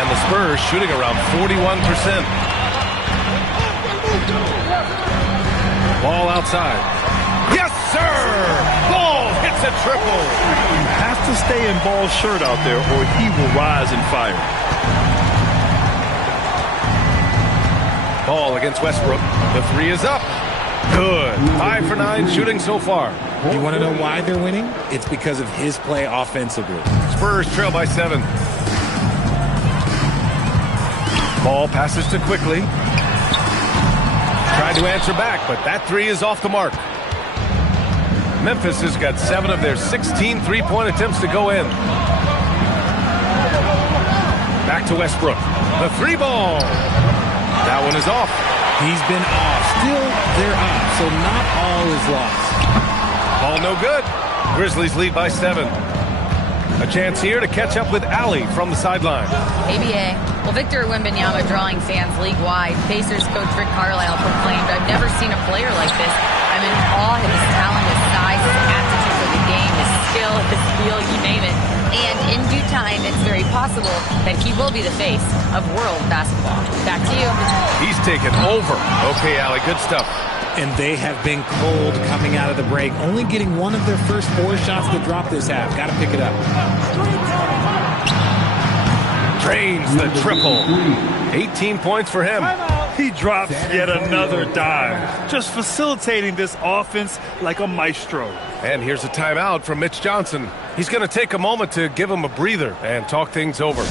And the Spurs shooting around 41%. Ball outside. Yes, sir! Ball hits a triple. You have to stay in Ball's shirt out there or he will rise in fire. Ball against Westbrook. The 3 is up. Good. 5 for 9 shooting so far. You want to know why they're winning? It's because of his play offensively. Spurs trail by 7. Ball passes to Quickly. Tried to answer back, but that 3 is off the mark. Memphis has got 7 of their 16 three-point attempts to go in. Back to Westbrook. The 3 ball. That one is off. He's been off. Still, they're up, so not all is lost. Ball no good. Grizzlies lead by 7. A chance here to catch up with Allie from the sideline. ABA. Well, Victor Wembanyama drawing fans league-wide. Pacers coach Rick Carlisle proclaimed, "I've never seen a player like this. I'm in awe of his talent, his size, his aptitude for the game, his skill, his feel, you name it." And in due time, it's very possible that he will be the face of world basketball. Back to you. He's taken over. Okay, Allie, good stuff. And they have been cold coming out of the break, only getting one of their first 4 shots to drop this half. Got to pick it up. Drains the triple. 18 points for him. He drops yet another dive, just facilitating this offense like a maestro. And here's a timeout from Mitch Johnson. He's going to take a moment to give him a breather and talk things over.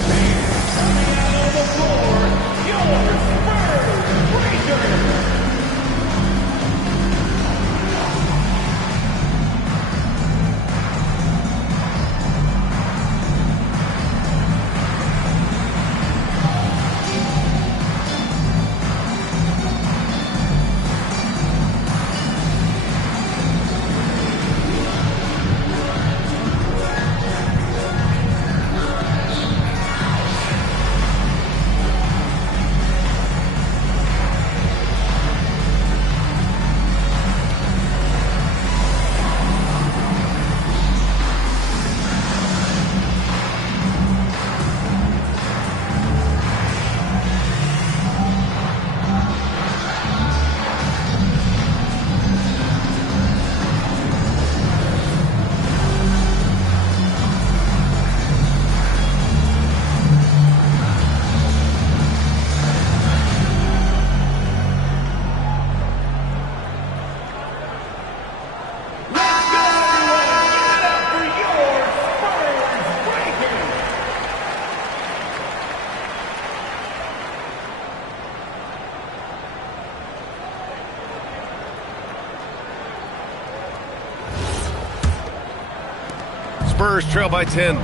Spurs trail by 10.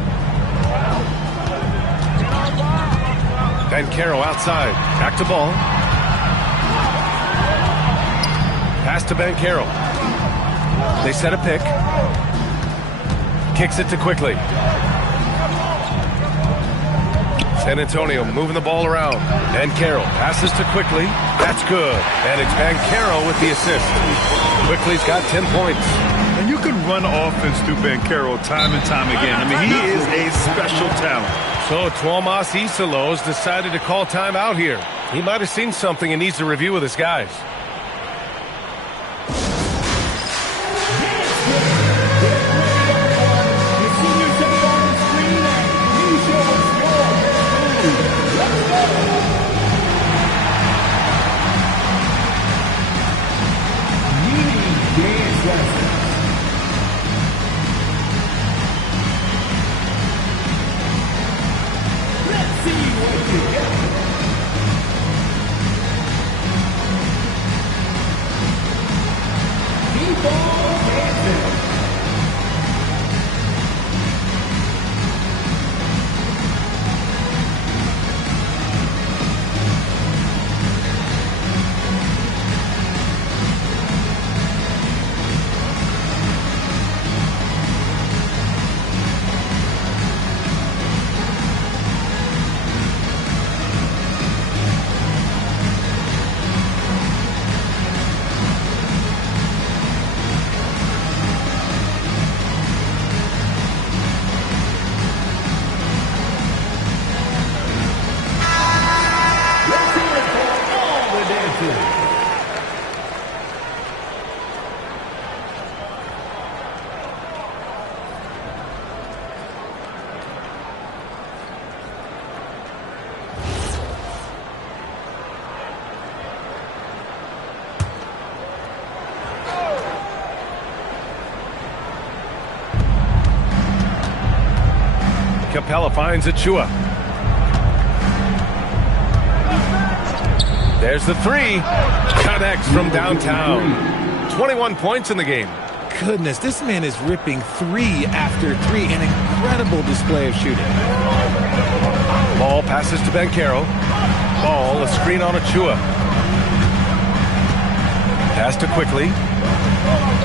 Banchero outside. Back to ball. Pass to Banchero. They set a pick. Kicks it to Quickly. San Antonio moving the ball around. Banchero passes to Quickly. That's good. And it's Banchero with the assist. Quickly's got 10 points. And you can run offense through Banchero time and time again. I mean, he is a special talent. So Tuomas Isalos decided to call timeout here. He might have seen something and needs to review with his guys. Capella finds Achua. There's the three. Connects from downtown. 21 points in the game. Goodness, this man is ripping 3 after 3. An incredible display of shooting. Ball passes to Banchero. Ball, a screen on Achua. Pass to Quickly.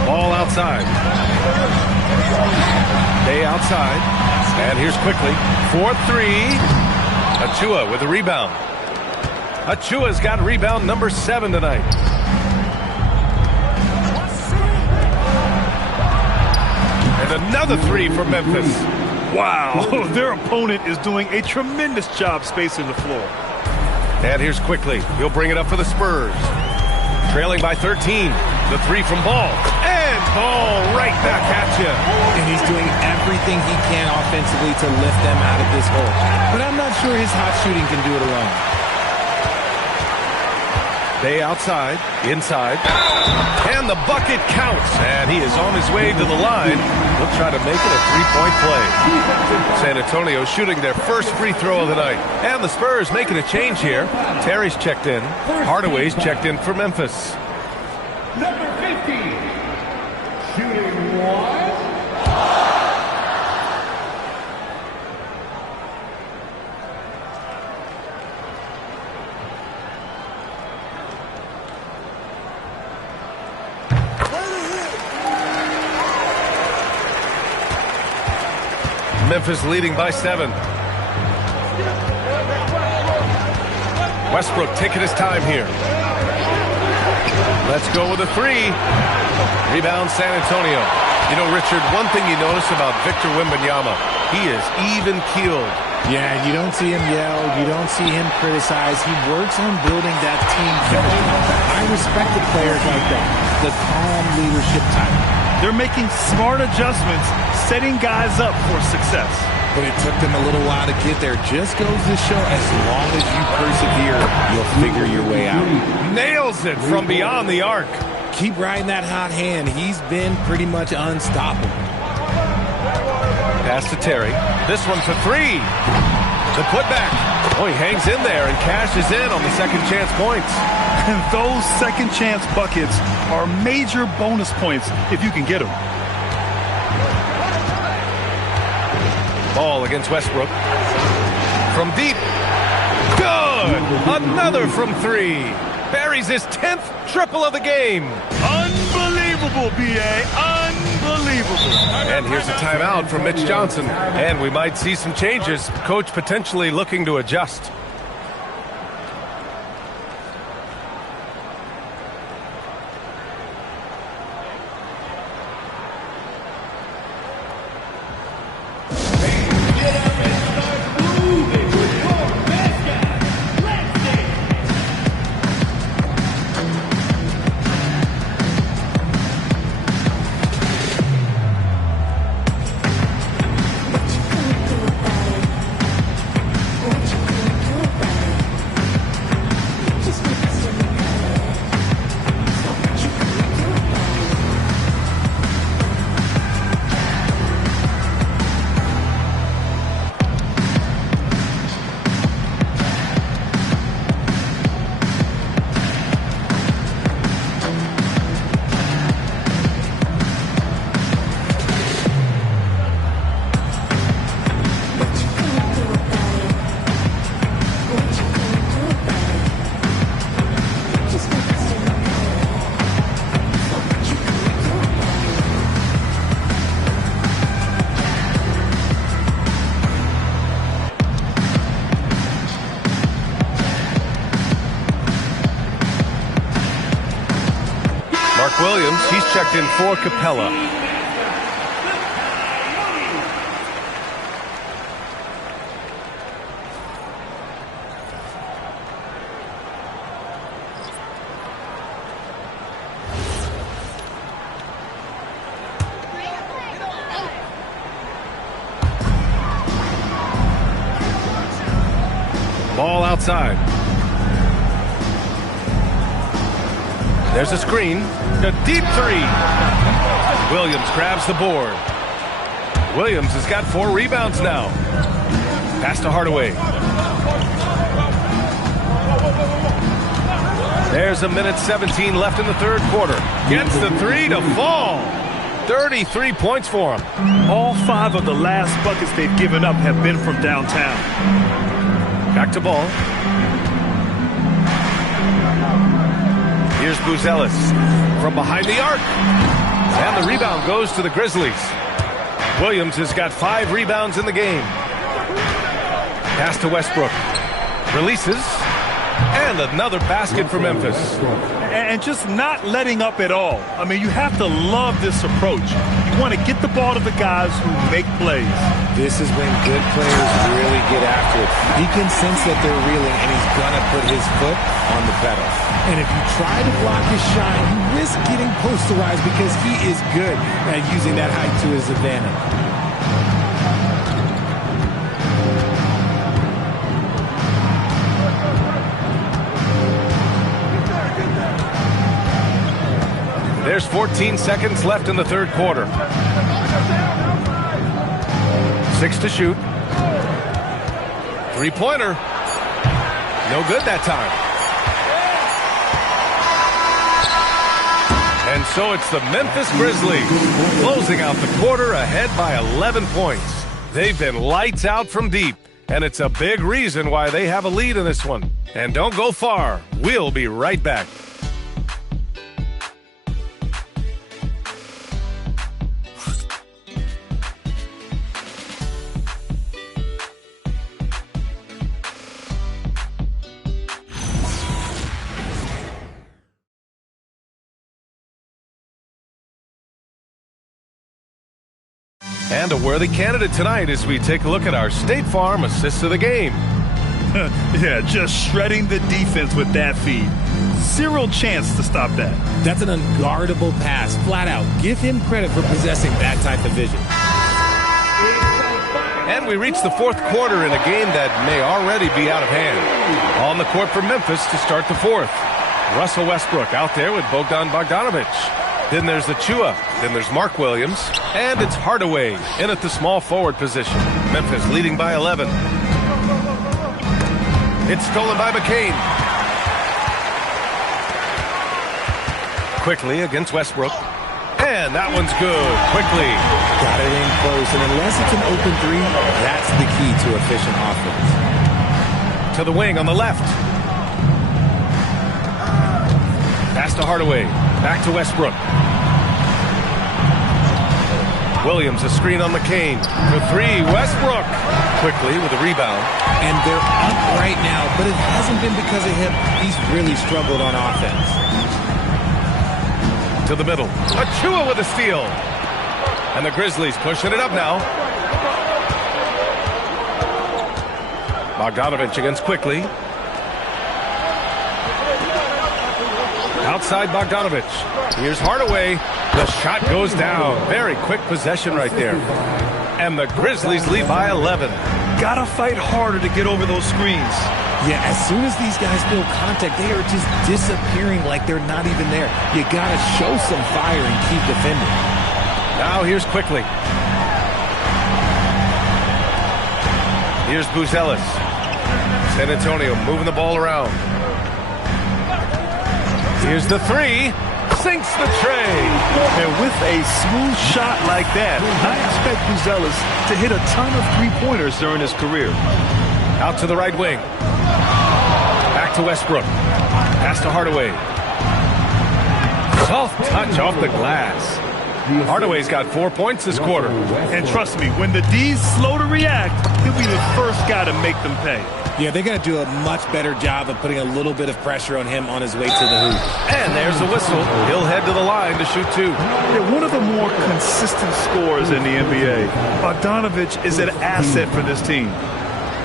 Ball outside. They outside. And here's Quickly. 4-3. Achua with a rebound. Achua's got rebound number 7 tonight. And another 3 for Memphis. Wow, their opponent is doing a tremendous job spacing the floor. And here's Quickly. He'll bring it up for the Spurs. Trailing by 13. The 3 from Ball. And Ball right back at you. And he's doing everything he can offensively to lift them out of this hole. But I'm not sure his hot shooting can do it alone. They outside, inside. And the bucket counts. And he is on his way to the line. He'll try to make it a 3-point play. San Antonio shooting their first free throw of the night. And the Spurs making a change here. Terry's checked in. Hardaway's checked in for Memphis. Number 50, shooting 1. Memphis leading by 7. Westbrook taking his time here. Let's go with a 3. Rebound San Antonio. You know, Richard, one thing you notice about Victor Wembanyama, he is even-keeled. Yeah, you don't see him yell. You don't see him criticize. He works on building that team chemistry. I respected players like that. The calm leadership type. They're making smart adjustments, setting guys up for success. But it took them a little while to get there. Just goes to show, as long as you persevere, you'll figure your way out. Nails it from beyond the arc. Keep riding that hot hand. He's been pretty much unstoppable. Pass to Terry. This one for 3. The putback. Oh, he hangs in there and cashes in on the second chance points. And those second chance buckets are major bonus points if you can get them. Ball against Westbrook. From deep. Good! Another from 3. Buries his 10th triple of the game. Unbelievable, B.A. Unbelievable. And here's a timeout from Mitch Johnson. And we might see some changes. Coach potentially looking to adjust. Williams, he's checked in for Capella. Ball outside. There's a screen. A deep 3. Williams grabs the board. Williams has got 4 rebounds now. Pass to Hardaway. There's a minute 17 left in the third quarter. Gets the 3 to fall. 33 points for him. All 5 of the last buckets they've given up have been from downtown. Back to Ball. Here's Buzelis from behind the arc. And the rebound goes to the Grizzlies. Williams has got 5 rebounds in the game. Pass to Westbrook. Releases. And another basket for Memphis. And just not letting up at all. I mean, you have to love this approach. You want to get the ball to the guys who make plays. This is when good players really get after it. He can sense that they're reeling, and he's going to put his foot on the pedal. And if you try to block his shot, you risk getting posterized because he is good at using that height to his advantage. There's 14 seconds left in the third quarter. 6 to shoot. 3-pointer. No good that time. And so it's the Memphis Grizzlies closing out the quarter ahead by 11 points. They've been lights out from deep, and it's a big reason why they have a lead in this one. And don't go far. We'll be right back. And a worthy candidate tonight as we take a look at our State Farm assists of the game. Yeah, just shredding the defense with that feed. Zero chance to stop that. That's an unguardable pass, flat out. Give him credit for possessing that type of vision. And we reach the fourth quarter in a game that may already be out of hand. On the court for Memphis to start the fourth. Russell Westbrook out there with Bogdan Bogdanović. Then there's Achua. Then there's Mark Williams. And it's Hardaway in at the small forward position. Memphis leading by 11. It's stolen by McCain. Quickly against Westbrook. And And that one's good. Quickly. Got it in close. And unless it's an open three, that's the key to efficient offense. To the wing on the left. Pass to Hardaway. Back to Westbrook. Williams, a screen on McCain. For three, Westbrook. Quickly with a rebound. And they're up right now, but it hasn't been because of him. He's really struggled on offense. To the middle. Achua with a steal. And the Grizzlies pushing it up now. Bogdanovich against Quickly. Outside Bogdanovich. Here's Hardaway. The shot goes down. Very quick possession right there. And the Grizzlies lead by 11. Gotta fight harder to get over those screens. Yeah, as soon as these guys feel contact, they are just disappearing like they're not even there. You gotta show some fire and keep defending. Now here's Quickly. Here's Buzelis. San Antonio moving the ball around. Here's the three. Sinks the tray. And with a smooth shot like that, I expect Buzelis to hit a ton of three-pointers during his career. Out to the right wing. Back to Westbrook. Pass to Hardaway. Soft touch off the glass. Hardaway's got 4 points this quarter. And trust me, when the D's slow to react, he'll be the first guy to make them pay. Yeah, they're going to do a much better job of putting a little bit of pressure on him on his way to the hoop. And there's the whistle. He'll head to the line to shoot two. Yeah, one of the more consistent scorers in the NBA. Bogdanovich is an asset for this team.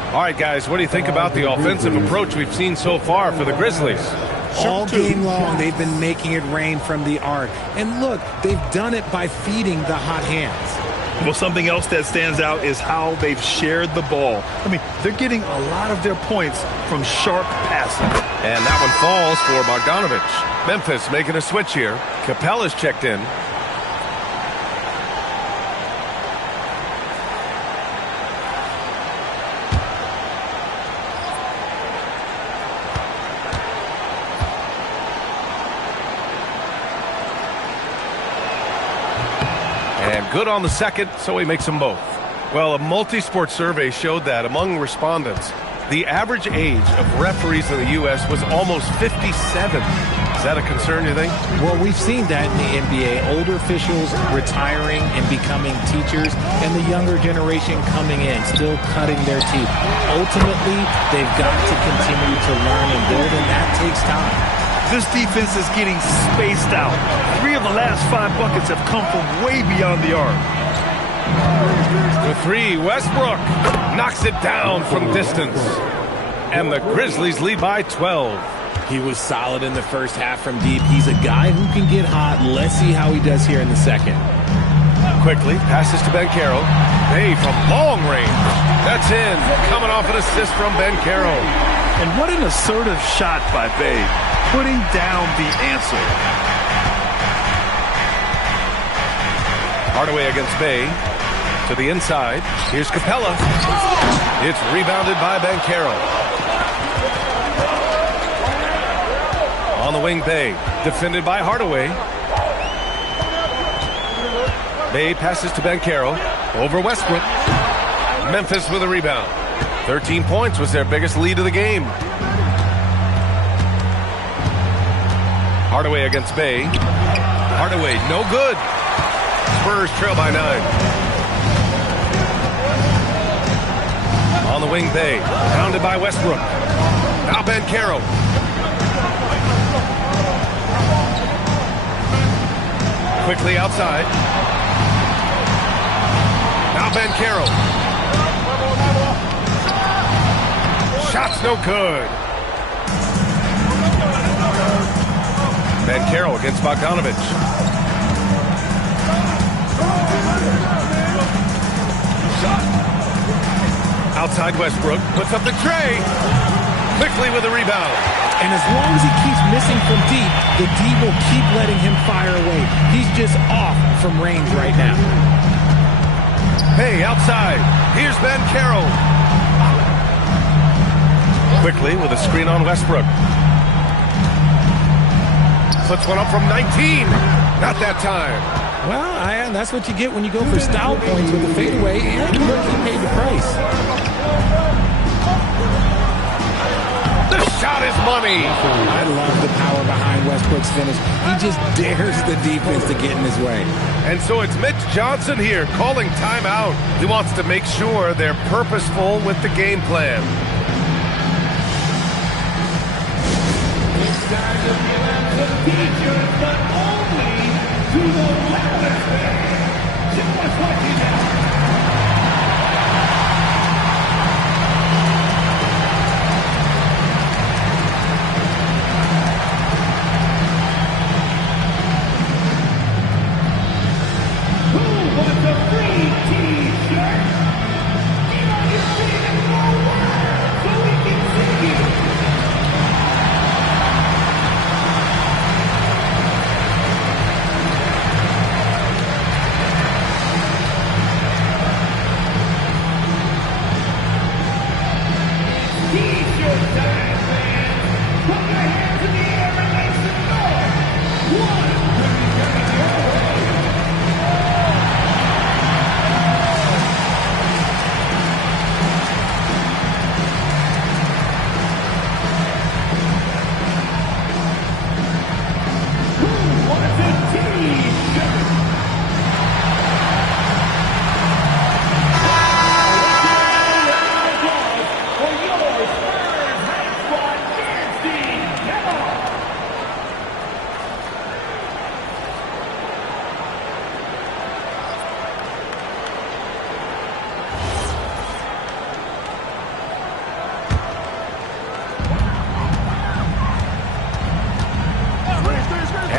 All right, guys, what do you think about the offensive approach we've seen so far for the Grizzlies? All game long, they've been making it rain from the arc. And look, they've done it by feeding the hot hands. Well, something else that stands out is how they've shared the ball. I mean, they're getting a lot of their points from sharp passing. And that one falls for Bogdanovich. Memphis making a switch here. Capella's checked in. And good on the second, so he makes them both. Well, a multi-sport survey showed that among respondents, the average age of referees in the U.S. was almost 57. Is that a concern, you think? Well, we've seen that in the NBA. Older officials retiring and becoming teachers, and the younger generation coming in, still cutting their teeth. Ultimately, they've got to continue to learn and build, and that takes time. This defense is getting spaced out. 3 of the last 5 buckets have come from way beyond the arc. The three, Westbrook knocks it down from distance. And the Grizzlies lead by 12. He was solid in the first half from deep. He's a guy who can get hot. Let's see how he does here in the second. Quickly passes to Banchero. Hey, from long range. That's in. Coming off an assist from Banchero. And what an assertive shot by Bay, putting down the answer. Hardaway against Bay. To the inside. Here's Capella. It's rebounded by Banchero. On the wing, Bay. Defended by Hardaway. Bay passes to Banchero. Over Westbrook. Memphis with a rebound. 13 points was their biggest lead of the game. Hardaway against Bay. Hardaway, no good. Spurs trail by 9. On the wing, Bay. Pounded by Westbrook. Now Banchero. Quickly outside. Now Banchero. Shot's no good. Banchero against Bogdanovich. Outside Westbrook, puts up the tray. Quickly with a rebound. And as long as he keeps missing from deep, the D will keep letting him fire away. He's just off from range right now. Hey, outside. Here's Banchero. Quickly with a screen on Westbrook. Puts one up from 19. Not that time. Well, that's what you get when you go for style points with a fadeaway, and look, he paid the price. The shot is money. I love the power behind Westbrook's finish. He just dares the defense to get in his way. And so it's Mitch Johnson here calling timeout. He wants to make sure they're purposeful with the game plan. It's time to give out some t-shirts, but only to the loudest fans. Just what's watching now. What's a free t-shirt? Get on your feet and forward so we can see you. T-shirt time, man. Put your hands in the air and make some noise. One, coming your way.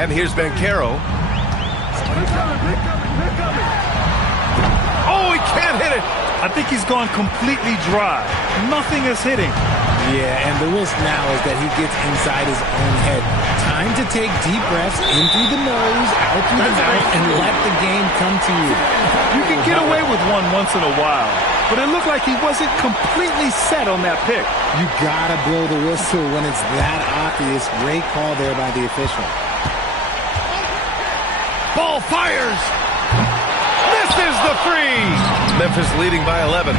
And here's Banchero. Oh, he can't hit it. I think he's gone completely dry. Nothing is hitting. Yeah, and the risk now is that he gets inside his own head. Time to take deep breaths in through the nose, out through the mouth, and let the game come to you. You can get away with one once in a while, but it looked like he wasn't completely set on that pick. You gotta blow the whistle when it's that obvious. Great call there by the official. Ball fires. Misses the three. Memphis leading by 11.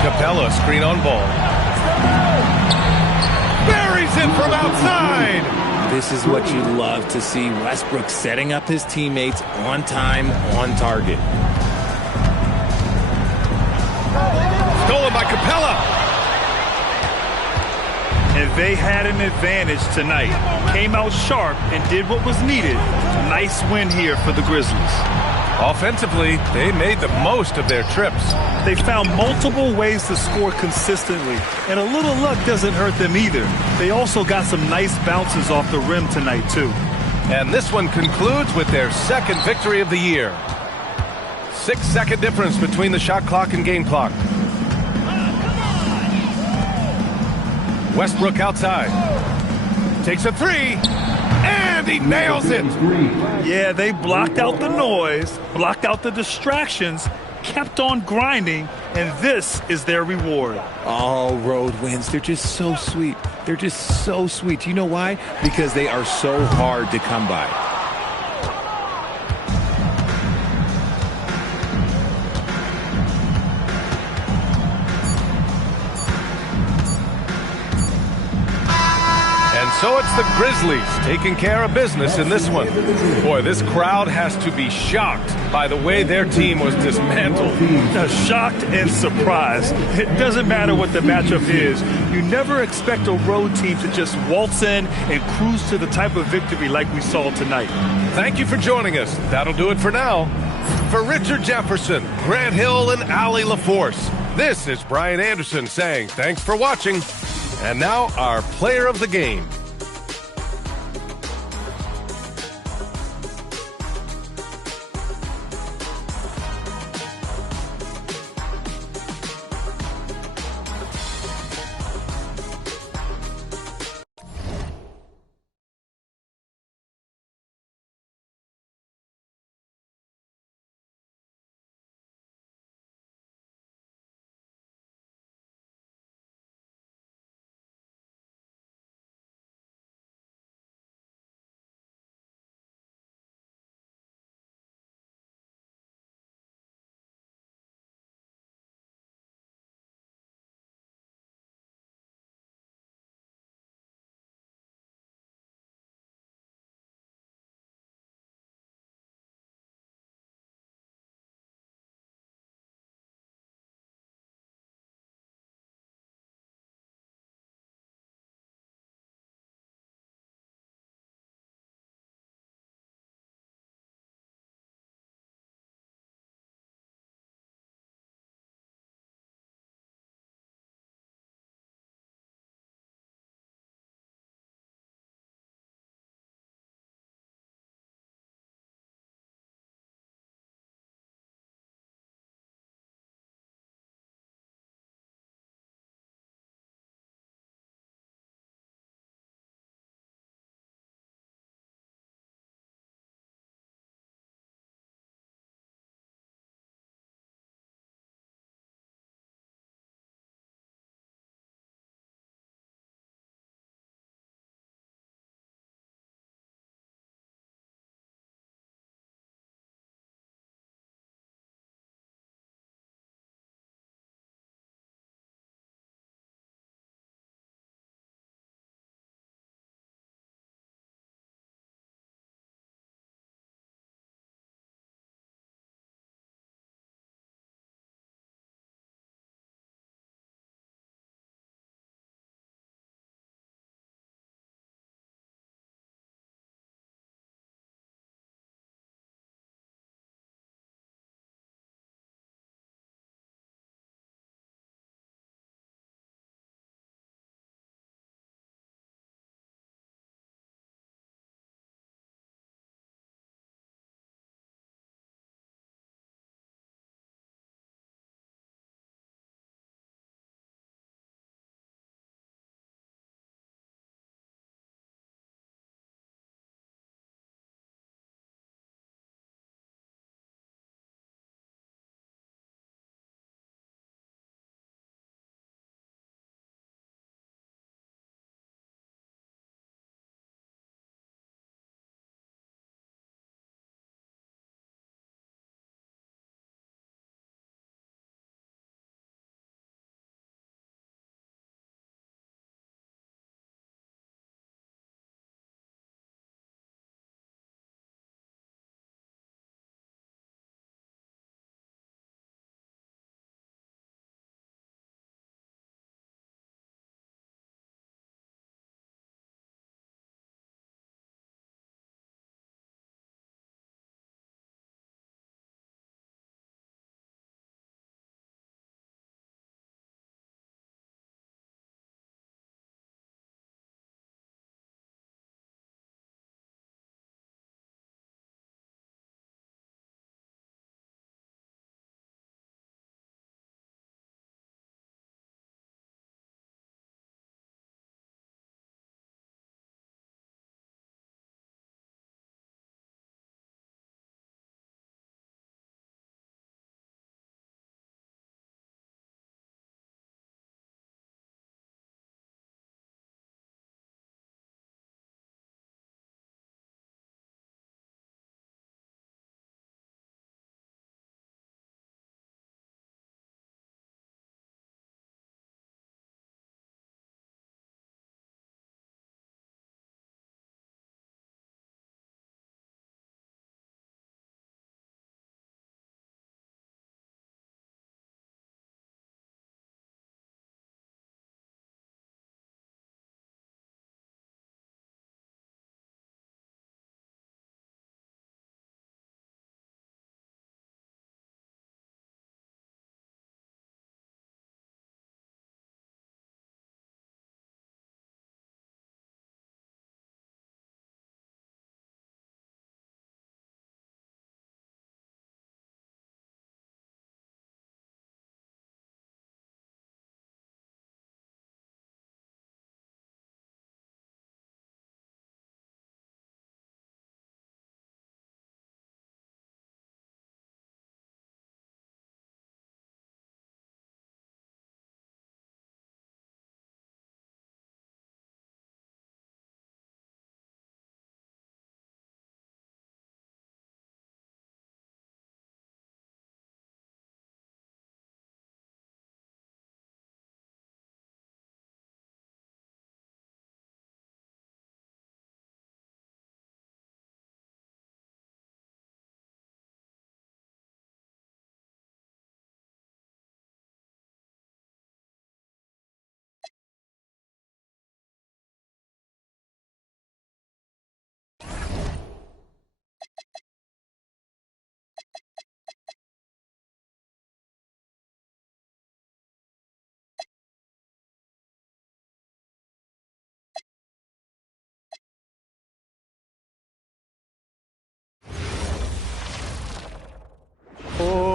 Capella screen on ball. Buries it from outside. This is what you love to see. Westbrook setting up his teammates on time, on target. Stolen by Capella. And they had an advantage tonight. Came out sharp and did what was needed. Nice win here for the Grizzlies. Offensively, they made the most of their trips. They found multiple ways to score consistently, and a little luck doesn't hurt them either. They also got some nice bounces off the rim tonight, too. And this one concludes with their second victory of the year. 6-second difference between the shot clock and game clock. Westbrook outside. Takes a three. And he nails it. Yeah, they blocked out the noise, blocked out the distractions, kept on grinding, and this is their reward. All road wins. They're just so sweet. They're just so sweet. You know why? Because they are so hard to come by. So it's the Grizzlies taking care of business in this one. Boy, this crowd has to be shocked by the way their team was dismantled. Shocked and surprised. It doesn't matter what the matchup is. You never expect a road team to just waltz in and cruise to the type of victory like we saw tonight. Thank you for joining us. That'll do it for now. For Richard Jefferson, Grant Hill, and Allie LaForce, this is Brian Anderson saying thanks for watching. And now our player of the game.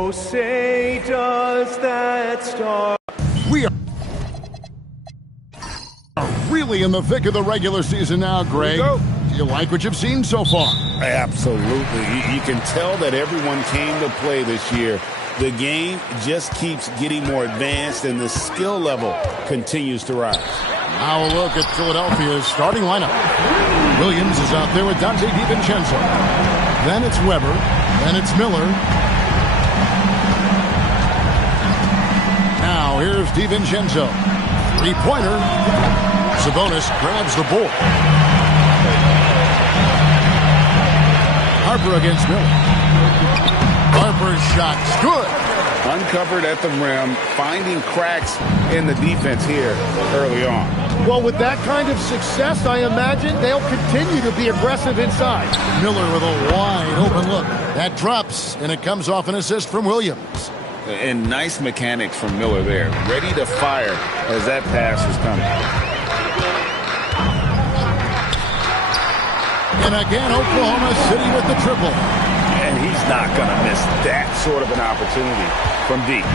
Oh, say does that star... We are really in the thick of the regular season now, Greg. Do you like what you've seen so far? Absolutely. You can tell that everyone came to play this year. The game just keeps getting more advanced, and the skill level continues to rise. Now a look at Philadelphia's starting lineup. Williams is out there with Dante DiVincenzo. Then it's Weber. Then it's Miller. Now here's DiVincenzo. Three-pointer. Sabonis grabs the board. Harper against Miller. Harper's shot's good. Uncovered at the rim, finding cracks in the defense here early on. Well, with that kind of success, I imagine they'll continue to be aggressive inside. Miller with a wide open look. That drops, and it comes off an assist from Williams. And nice mechanics from Miller there. Ready to fire as that pass is coming. And again, Oklahoma City with the triple. And he's not going to miss that sort of an opportunity from deep.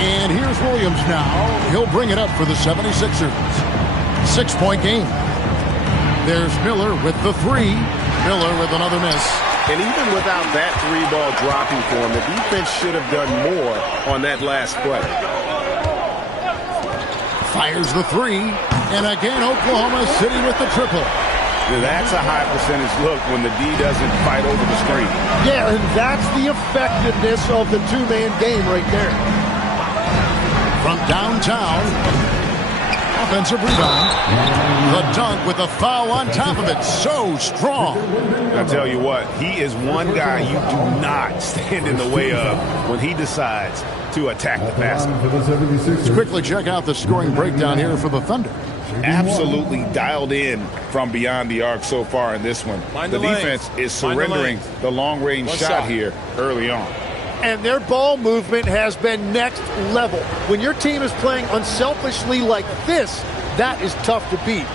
And here's Williams now. He'll bring it up for the 76ers. 6-point game. There's Miller with the three. Miller with another miss. And even without that three ball dropping for him, the defense should have done more on that last play. Fires the three. And again, Oklahoma City with the triple. That's a high percentage look when the D doesn't fight over the screen. Yeah, and that's the effectiveness of the two-man game right there. From downtown, offensive rebound. The dunk with a foul on top of it. So strong. I'll tell you what, he is one guy you do not stand in the way of when he decides to attack the basket. Let's quickly check out the scoring breakdown here for the Thunder. Absolutely dialed in from beyond the arc so far in this one. The defense is surrendering the long-range shot here early on. And their ball movement has been next level. When your team is playing unselfishly like this, that is tough to beat.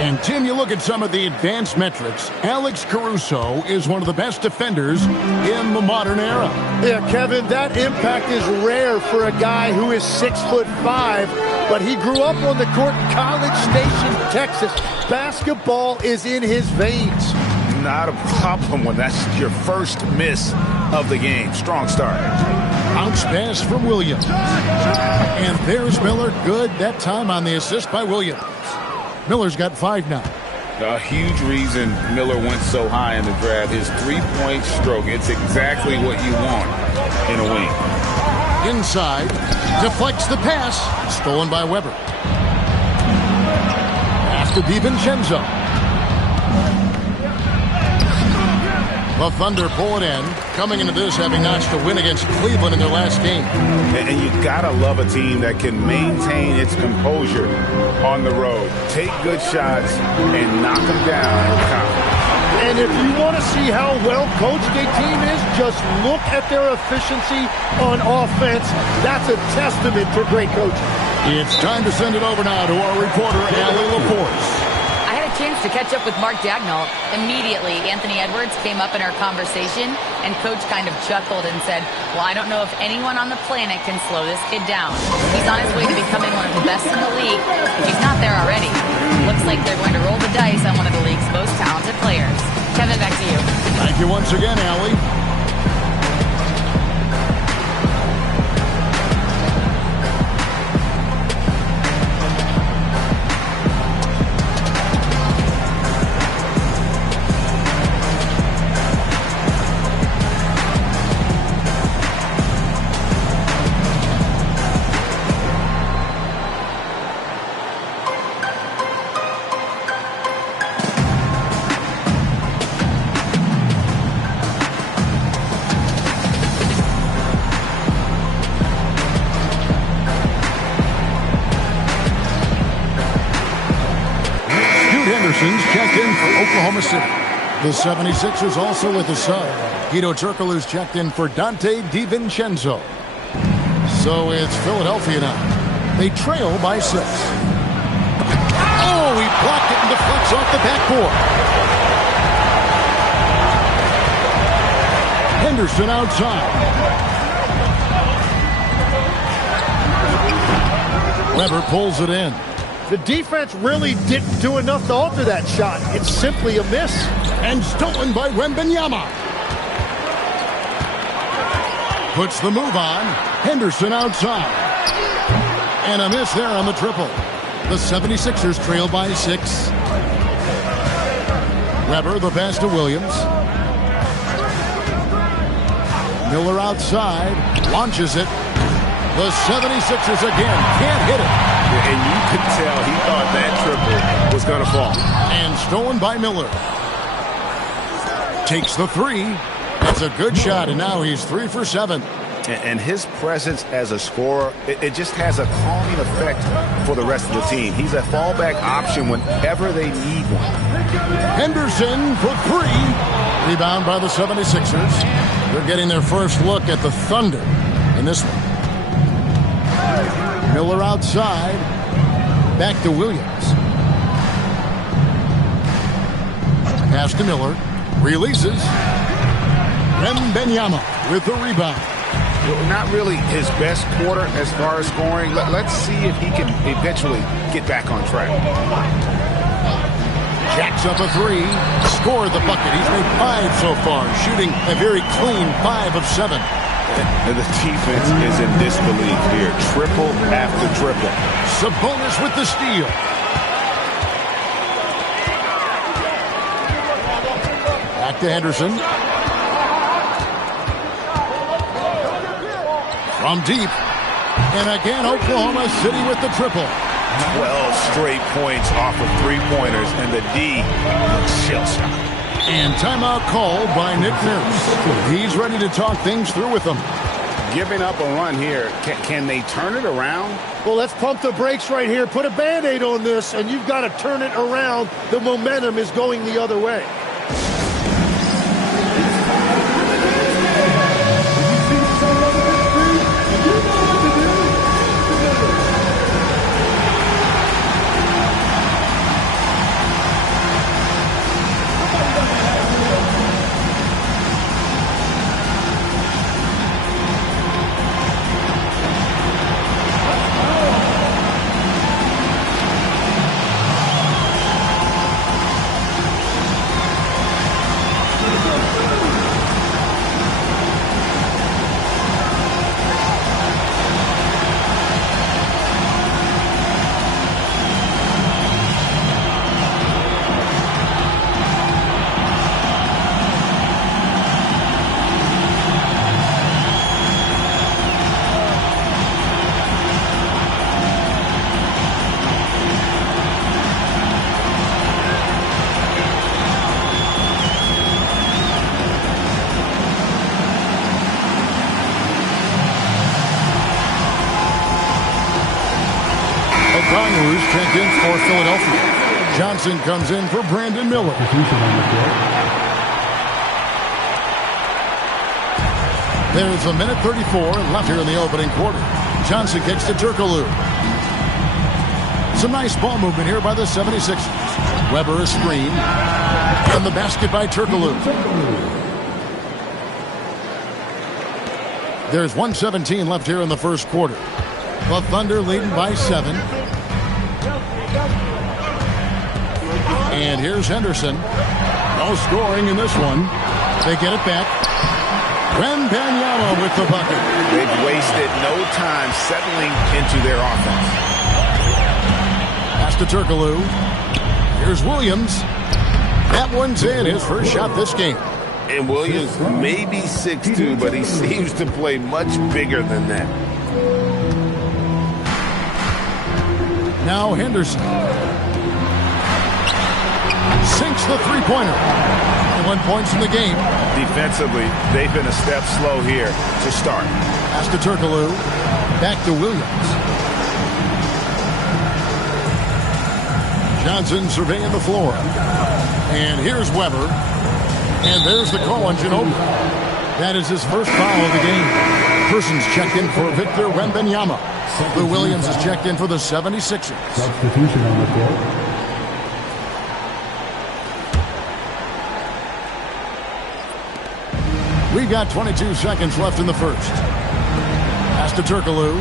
And, Tim, you look at some of the advanced metrics. Alex Caruso is one of the best defenders in the modern era. Yeah, Kevin, that impact is rare for a guy who is 6'5", but he grew up on the court in College Station, Texas. Basketball is in his veins. Not a problem when that's your first miss of the game. Strong start. Bounce pass from Williams. And there's Miller. Good that time on the assist by Williams. Miller's got 5 now. A huge reason Miller went so high in the draft. His three-point stroke. It's exactly what you want in a wing. Inside. Deflects the pass. Stolen by Weber. Pass to DiVincenzo. The Thunder pull it in. Coming into this, having notched a win against Cleveland in their last game. And you gotta love a team that can maintain its composure on the road. Take good shots and knock them down with confidence. And if you want to see how well coached a team is, just look at their efficiency on offense. That's a testament to great coaching. It's time to send it over now to our reporter, Allie LaForce. Chance to catch up with Mark Dagnall. Immediately, Anthony Edwards came up in our conversation, and Coach kind of chuckled and said, well, I don't know if anyone on the planet can slow this kid down. He's on his way to becoming one of the best in the league. If he's not there already, looks like they're going to roll the dice on one of the league's most talented players. Kevin, back to you. Thank you once again, Allie. Checked in for Oklahoma City. The 76ers also with a sub. Guido Turkoglu's checked in for Dante DiVincenzo. So it's Philadelphia now. They trail by 6. Oh, he blocked it and deflects off the backboard. Henderson outside. Weber pulls it in. The defense really didn't do enough to alter that shot. It's simply a miss. And stolen by Wembanyama. Puts the move on. Henderson outside. And a miss there on the triple. The 76ers trail by 6. Weber, the pass to Williams. Miller outside. Launches it. The 76ers again can't hit it. And you could tell he thought that triple was going to fall. And stolen by Miller. Takes the 3. That's a good shot, and now he's 3 for 7. And his presence as a scorer, it just has a calming effect for the rest of the team. He's a fallback option whenever they need one. Henderson for 3. Rebound by the 76ers. They're getting their first look at the Thunder in this one. Miller outside. Back to Williams. Pass to Miller. Releases. Wembanyama with the rebound. Not really his best quarter as far as scoring. Let's see if he can eventually get back on track. Jacks up a 3. Scored the bucket. He's made 5 so far. Shooting a very clean 5 of 7. And the defense is in disbelief here. Triple after triple. Sabonis with the steal. Back to Henderson. From deep. And again, Oklahoma City with the triple. 12 straight points off of 3-pointers, and the D looks shell-shocked. And timeout called by Nick Nurse. He's ready to talk things through with them. Giving up a run here. Can they turn it around? Well, let's pump the brakes right here. Put a Band-Aid on this, and you've got to turn it around. The momentum is going the other way. Congress checked in for Philadelphia. Johnson comes in for Brandon Miller. There's a minute 34 left here in the opening quarter. Johnson kicks to Turkoglu. Some nice ball movement here by the 76ers. Weber a screen. And the basket by Turkoglu. There's 1:17 left here in the first quarter. The Thunder leading by 7. And here's Henderson. No scoring in this one. They get it back. Wembanyama with the bucket. They've wasted no time settling into their offense. Pass to Turkoglu. Here's Williams. That one's in. His first shot this game. And Williams may be 6'2", but he seems to play much bigger than that. Now Henderson. Sinks the three-pointer. 1 points in the game. Defensively, they've been a step slow here to start. Pass to Turkoglu. Back to Williams. Johnson surveying the floor. And here's Weber. And there's the call on Ginobili. That is his first foul of the game. Persons checked in for Victor Wembanyama. Lou Williams is checked in for the 76ers. Substitution on the court. We've got 22 seconds left in the first. Pass to Turkoglu.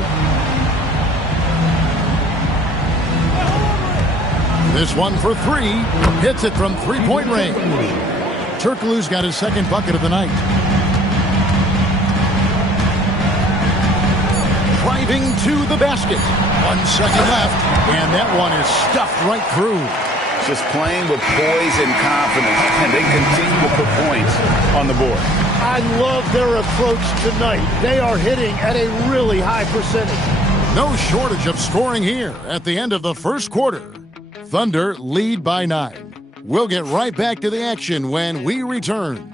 This one for three. Hits it from three-point range. Turkoglu's got his second bucket of the night. Driving to the basket. 1 second left, and that one is stuffed right through. Just playing with poise and confidence, and they continue to put points on the board. I love their approach tonight. They are hitting at a really high percentage. No shortage of scoring here at the end of the first quarter. Thunder lead by 9. We'll get right back to the action when we return.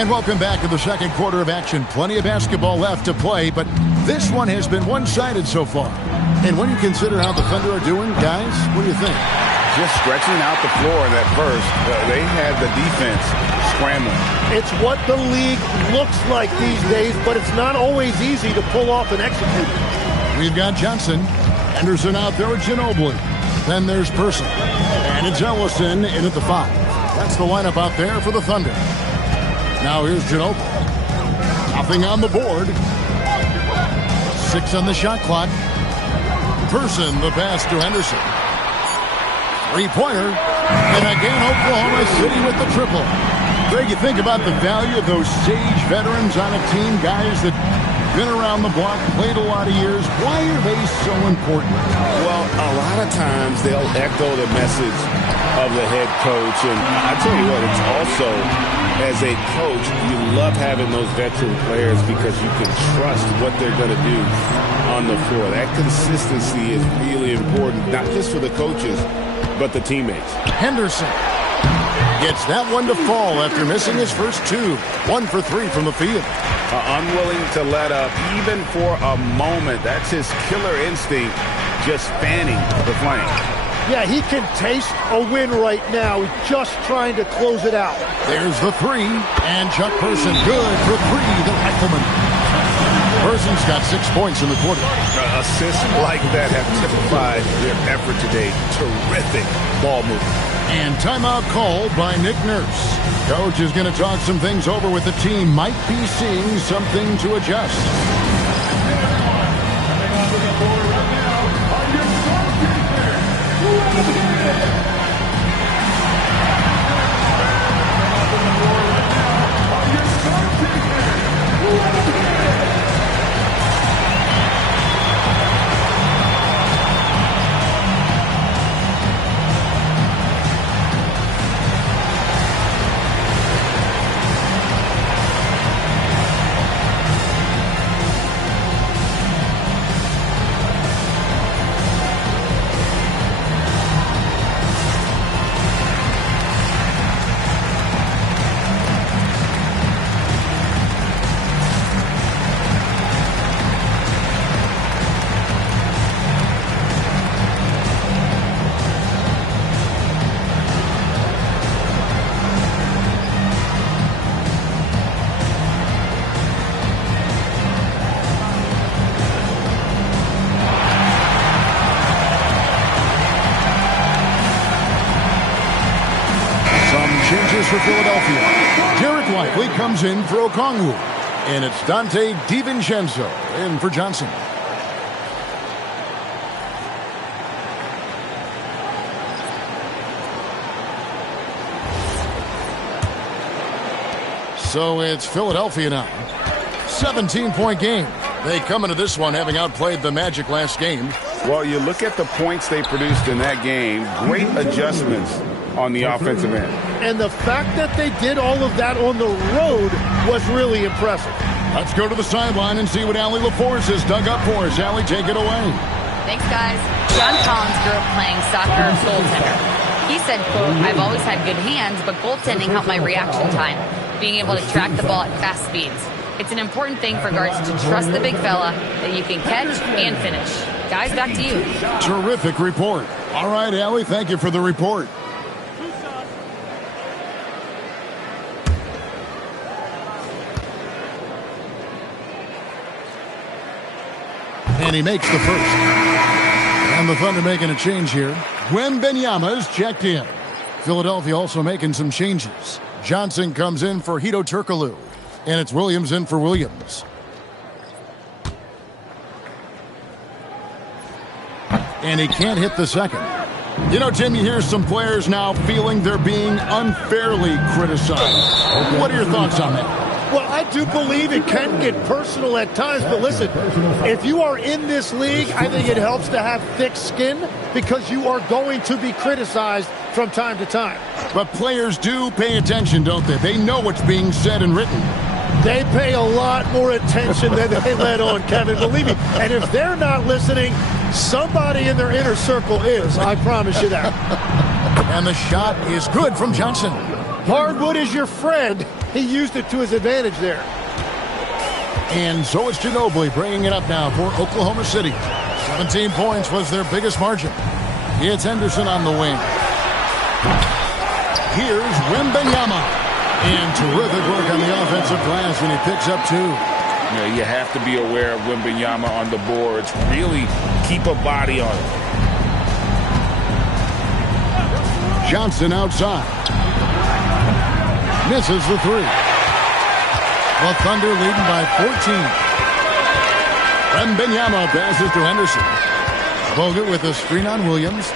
And welcome back to the second quarter of action. Plenty of basketball left to play, but this one has been one-sided so far. And when you consider how the Thunder are doing, guys, what do you think? Just stretching out the floor in that first. They had the defense scrambling. It's what the league looks like these days, but it's not always easy to pull off and execute. We've got Johnson, Henderson out there with Ginobili. Then there's Person. And it's Ellison in at the 5. That's the lineup out there for the Thunder. Now here's Ginobili. Nothing on the board. 6 on the shot clock. Person, the pass to Henderson. Three-pointer. And again, Oklahoma City with the triple. Greg, you think about the value of those sage veterans on a team, guys that been around the block, played a lot of years. Why are they so important? Well, a lot of times they'll echo the message of the head coach. And I tell you what, it's also, as a coach, you love having those veteran players because you can trust what they're going to do on the floor. That consistency is really important, not just for the coaches, but the teammates. Henderson gets that one to fall after missing his first 2. 1 for 3 from the field. Unwilling to let up even for a moment. That's his killer instinct, just fanning the flame. Yeah, he can taste a win right now. He's just trying to close it out. There's the 3, and Chuck Person good for 3, the rifleman. Person's got 6 points in the quarter. Assists like that have typified their effort today. Terrific ball movement. And timeout called by Nick Nurse. Coach is going to talk some things over with the team. Might be seeing something to adjust. For Philadelphia, Derek Lively comes in for Okongwu, and it's Dante DiVincenzo in for Johnson. So it's Philadelphia now. 17-point game. They come into this one having outplayed the Magic last game. Well, you look at the points they produced in that game. Great adjustments on the offensive end. And the fact that they did all of that on the road was really impressive. Let's go to the sideline and see what Allie LaForce has dug up for us. Allie, take it away. Thanks, guys. John Collins grew up playing soccer goaltender. He said, quote, "I've always had good hands, but goaltending helped my reaction time, being able to track the ball at fast speeds. It's an important thing for guards to trust the big fella that you can catch and finish." Guys, back to you. Terrific report. All right, Allie, thank you for the report. And he makes the first. And the Thunder making a change here. Wembanyama's checked in. Philadelphia also making some changes. Johnson comes in for Hito Turkoglu. And it's Williams in for Williams. And he can't hit the second. You know, Tim, you hear some players now feeling they're being unfairly criticized. What are your thoughts on that? Well, I do believe it can get personal at times, but listen, if you are in this league, I think it helps to have thick skin because you are going to be criticized from time to time. But players do pay attention, don't they? They know what's being said and written. They pay a lot more attention than they let on, Kevin, believe me. And if they're not listening, somebody in their inner circle is, I promise you that. And the shot is good from Johnson. Hardwood is your friend. He used it to his advantage there. And so it's Ginobili bringing it up now for Oklahoma City. 17 points was their biggest margin. It's Henderson on the wing. Here's Wembanyama. And terrific work on the offensive glass, and he picks up 2. You know, you have to be aware of Wembanyama on the boards. Really keep a body on it. Johnson outside. Misses the 3. The Thunder leading by 14. Wembanyama passes to Henderson. Bogut with a screen on Williams.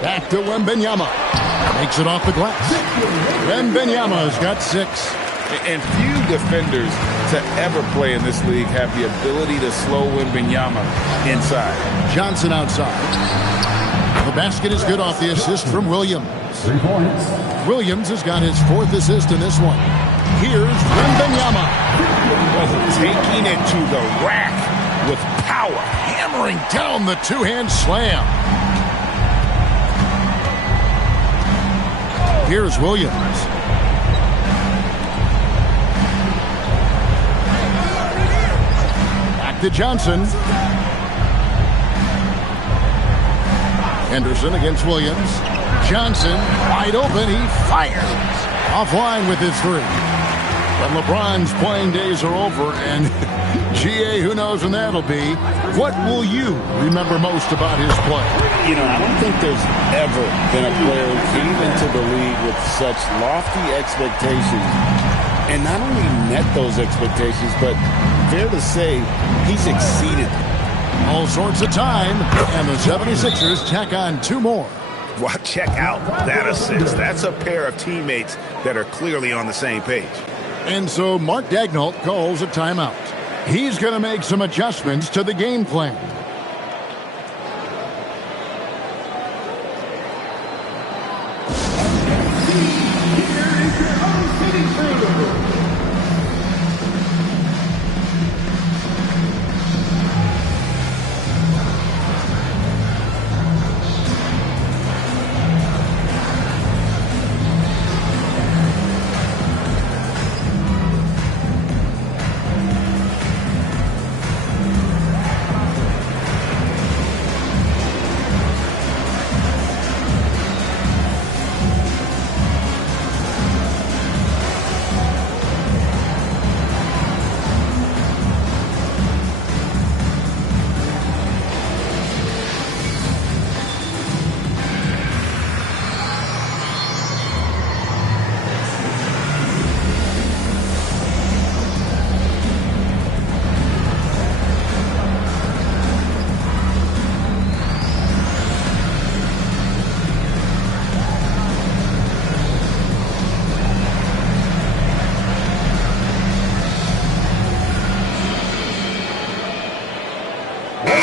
Back to Wembanyama. Makes it off the glass. Wembanyama's got 6. And few defenders to ever play in this league have the ability to slow Wembanyama inside. Johnson outside. The basket is good off the assist from Williams. 3 points. Williams has got his 4th assist in this one. Here's Wembanyama. Taking it to the rack with power. Hammering down the 2-hand slam. Here's Williams. Back to Johnson. Henderson against Williams. Johnson wide open. He fires. Offline with his 3. But LeBron's playing days are over, and GA, who knows when that'll be. What will you remember most about his play? You know, I don't think there's ever been a player who came into the league with such lofty expectations and not only met those expectations, but fair to say, he's exceeded all sorts of time, and the 76ers tack on 2 more. Well, check out that assist. That's a pair of teammates that are clearly on the same page. And so Mark Daigneault calls a timeout. He's going to make some adjustments to the game plan.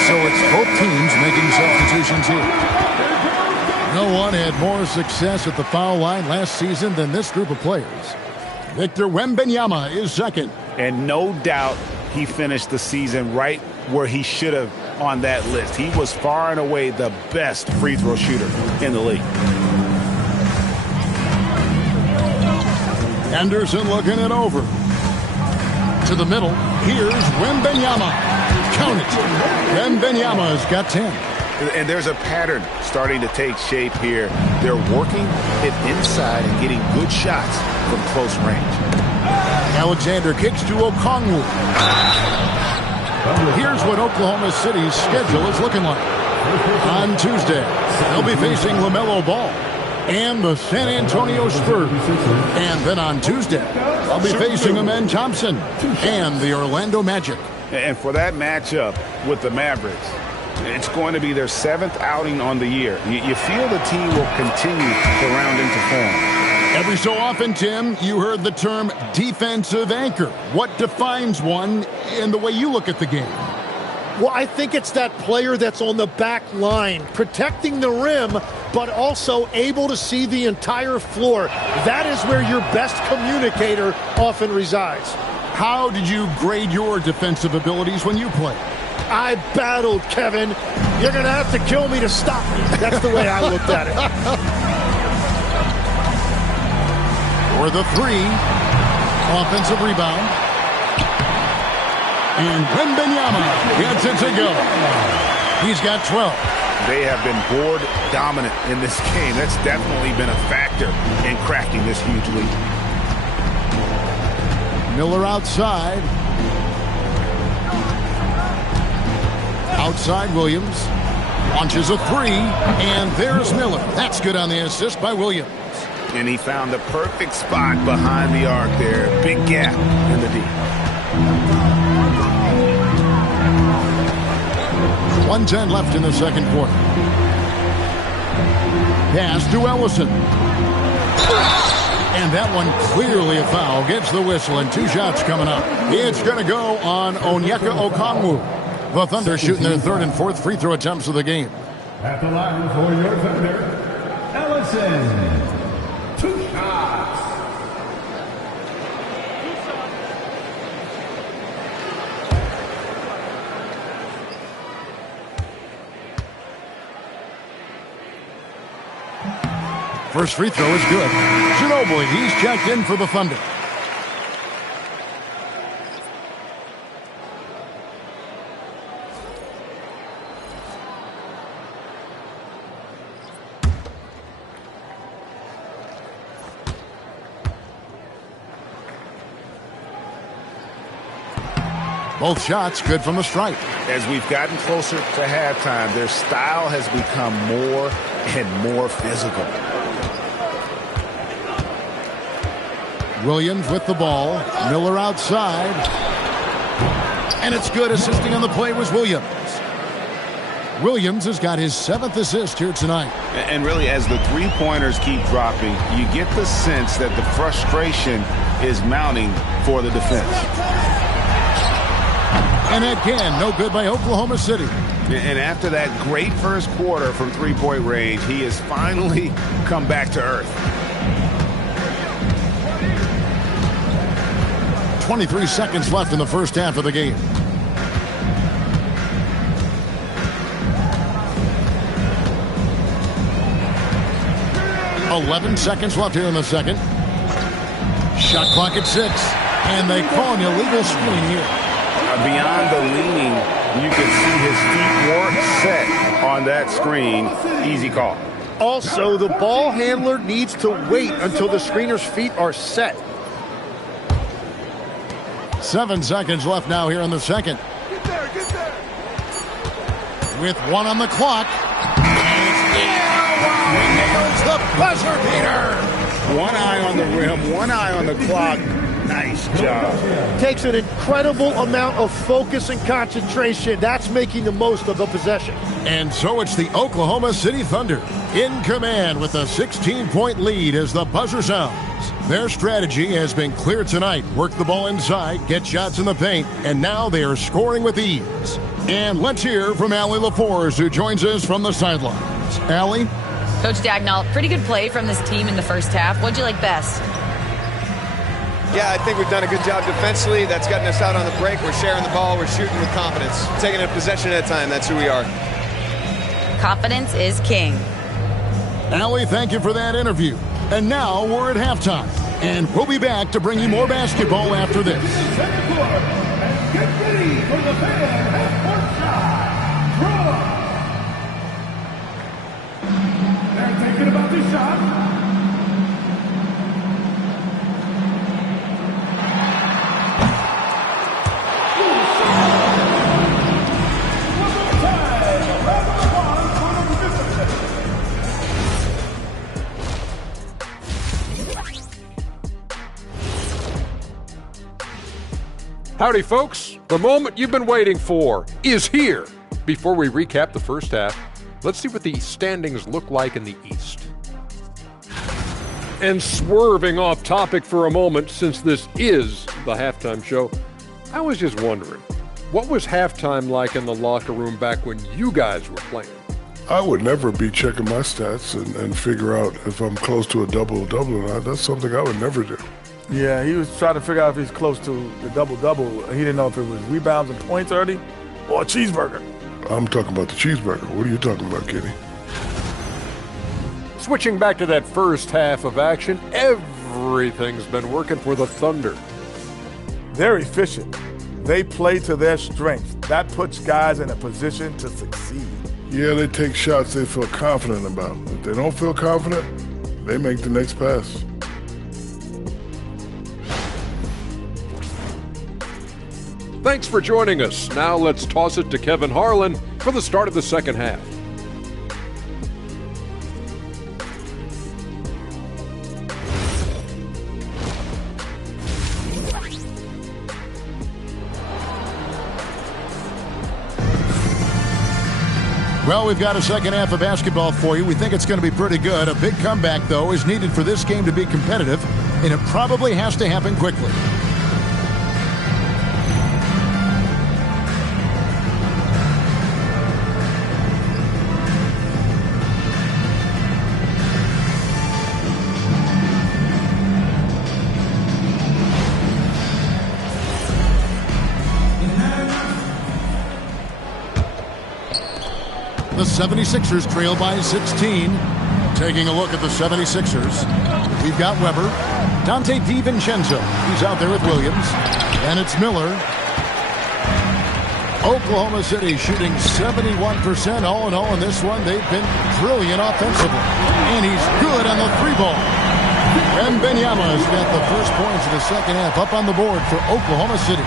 So it's both teams making substitutions here. No one had more success at the foul line last season than this group of players. Victor Wembanyama is second. And no doubt he finished the season right where he should have on that list. He was far and away the best free throw shooter in the league. Anderson looking it over. To the middle. Here's Wembanyama. Count it. Wembanyama's got 10. And there's a pattern starting to take shape here. They're working it inside and getting good shots from close range. Alexander kicks to Okongwu. Here's what Oklahoma City's schedule is looking like. On Tuesday, they'll be facing LaMelo Ball and the San Antonio Spurs. And then on Tuesday, they'll be facing Amen Thompson and the Orlando Magic. And for that matchup with the Mavericks, it's going to be their 7th outing on the year. You feel the team will continue to round into form. Every so often, Tim, you heard the term defensive anchor. What defines one in the way you look at the game? Well, I think it's that player that's on the back line, protecting the rim, but also able to see the entire floor. That is where your best communicator often resides. How did you grade your defensive abilities when you played? I battled, Kevin. You're going to have to kill me to stop me. That's the way I looked at it. For the three, offensive rebound. And Wembanyama gets it to go. He's got 12. They have been board dominant in this game. That's definitely been a factor in cracking this huge lead. Miller outside. Outside Williams. Launches a three. And there's Miller. That's good on the assist by Williams. And he found the perfect spot behind the arc there. Big gap in the D. 1:10 left in the second quarter. Pass to Ellison. And that one clearly a foul. Gets the whistle and 2 shots coming up. It's going to go on Onyeka Okongwu. The Thunder shooting their 3rd and 4th free throw attempts of the game. At the line for your Thunder, Ellison. 2 shots. First free throw is good. Ginobili, he's checked in for the Thunder. Both shots good from the stripe. As we've gotten closer to halftime, their style has become more and more physical. Williams with the ball. Miller outside. And it's good. Assisting on the play was Williams. Williams has got his 7th assist here tonight. And really, as the three-pointers keep dropping, you get the sense that the frustration is mounting for the defense. And again, no good by Oklahoma City. And after that great first quarter from three-point range, he has finally come back to earth. 23 seconds left in the first half of the game. .11 seconds left here in the second. Shot clock at 6. And they call an illegal screen here. Beyond the leaning, you can see his feet weren't set on that screen. Easy call. Also, the ball handler needs to wait until the screener's feet are set. 7 seconds left now here in the second. Get there. With 1 on the clock. He nails the buzzer beater. 1 eye on the rim, 1 eye on the clock. Nice job. Takes an incredible amount of focus and concentration. That's making the most of the possession. And so it's the Oklahoma City Thunder in command with a 16-point lead as the buzzer sounds. Their strategy has been clear tonight. Work the ball inside, get shots in the paint, and now they are scoring with ease. And let's hear from Allie LaForce, who joins us from the sidelines. Allie? Coach Dagnall, pretty good play from this team in the first half. What'd you like best? Yeah, I think we've done a good job defensively. That's gotten us out on the break. We're sharing the ball. We're shooting with confidence. Taking a possession at a time. That's who we are. Confidence is king. Allie, thank you for that interview. And now we're at halftime. And we'll be back to bring you more basketball after this. Get ready for the fan half-court shot. Draw. They're thinking about the shot. Howdy, folks. The moment you've been waiting for is here. Before we recap the first half, let's see what the standings look like in the East. And swerving off topic for a moment, since this is the halftime show, I was just wondering, what was halftime like in the locker room back when you guys were playing? I would never be checking my stats and figure out if I'm close to a double-double or not. That's something I would never do. Yeah, he was trying to figure out if he's close to the double-double. He didn't know if it was rebounds and points, Ernie, or a cheeseburger. I'm talking about the cheeseburger. What are you talking about, Kenny? Switching back to that first half of action, everything's been working for the Thunder. They're efficient. They play to their strengths. That puts guys in a position to succeed. Yeah, they take shots they feel confident about. If they don't feel confident, they make the next pass. Thanks for joining us. Now let's toss it to Kevin Harlan for the start of the second half. Well, we've got a second half of basketball for you. We think it's going to be pretty good. A big comeback, though, is needed for this game to be competitive, and it probably has to happen quickly. The 76ers trail by 16. Taking a look at the 76ers, we've got Weber, Dante DiVincenzo. He's out there with Williams. And it's Miller. Oklahoma City shooting 71% all in all in this one. They've been brilliant offensively. And he's good on the three ball. And Benyama's got the first points of the second half up on the board for Oklahoma City.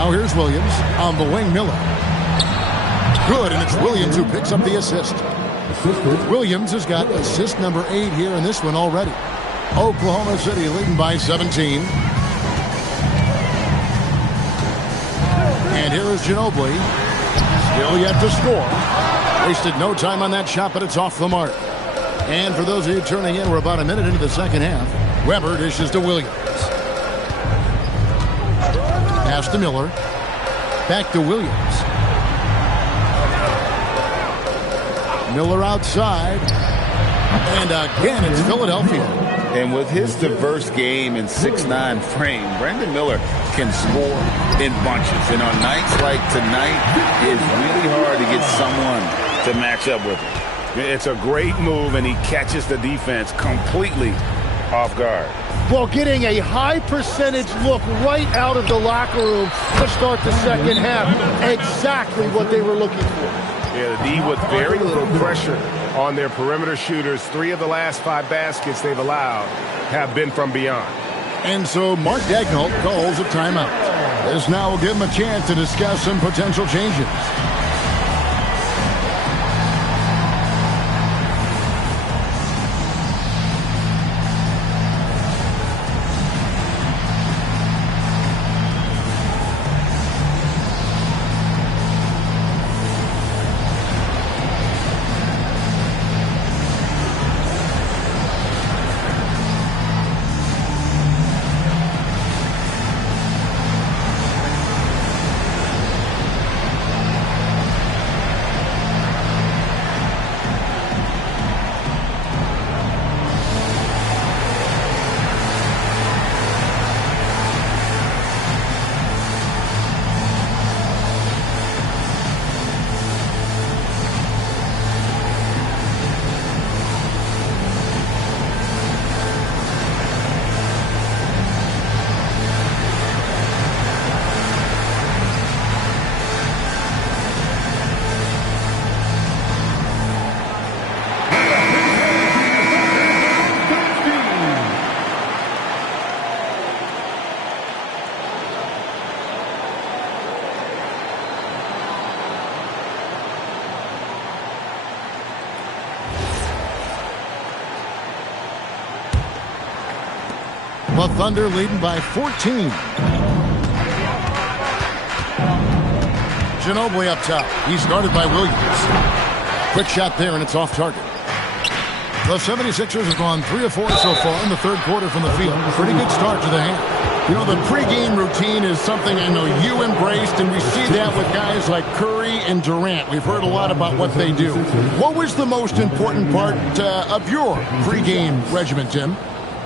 Now here's Williams on the wing. Miller. Good, and it's Williams who picks up the assist. Williams has got assist number 8 here in this one already. Oklahoma City leading by 17. And here is Ginobili. Still yet to score. Wasted no time on that shot, but it's off the mark. And for those of you turning in, we're about a minute into the second half. Weber dishes to Williams. Pass to Miller. Back to Williams. Miller outside. And again, it's Philadelphia. And with his diverse game and 6'9" frame, Brandon Miller can score in bunches. And on nights like tonight, it's really hard to get someone to match up with him. It's a great move, and he catches the defense completely off guard. Well, getting a high percentage look right out of the locker room to start the second half. Exactly what they were looking for. Yeah, the D with very little pressure on their perimeter shooters. 3 of the last 5 baskets they've allowed have been from beyond. And so Mark Dagnall calls a timeout. This now will give him a chance to discuss some potential changes. The Thunder leading by 14. Ginobili up top. He's guarded by Williams. Quick shot there, and it's off target. The 76ers have gone 3 of 4 so far in the third quarter from the field. Pretty good start to the half. You know, the pregame routine is something I know you embraced, and we see that with guys like Curry and Durant. We've heard a lot about what they do. What was the most important part of your pregame regimen, Tim?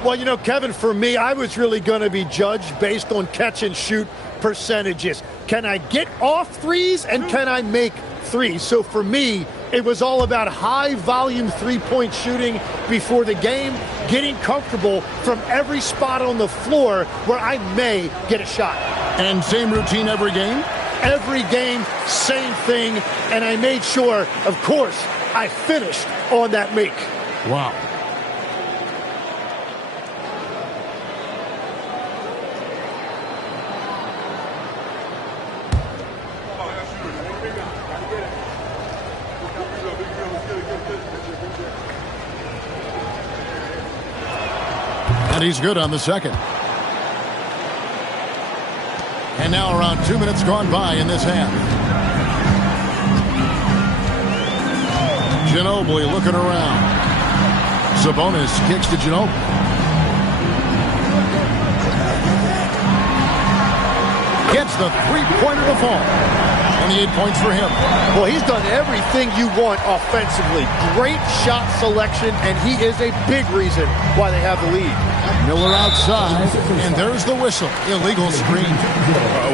Well, you know, Kevin, for me, I was really going to be judged based on catch-and-shoot percentages. Can I get off threes, and can I make threes? So for me, it was all about high-volume three-point shooting before the game, getting comfortable from every spot on the floor where I may get a shot. And same routine every game? Every game, same thing, and I made sure, of course, I finished on that make. Wow. And he's good on the second. And now around 2 minutes gone by in this half. Ginobili looking around. Sabonis kicks to Ginobili. Gets the three-pointer to fall. 28 points for him. Well, he's done everything you want offensively. Great shot selection, and he is a big reason why they have the lead. Miller outside, and there's the whistle. Illegal screen.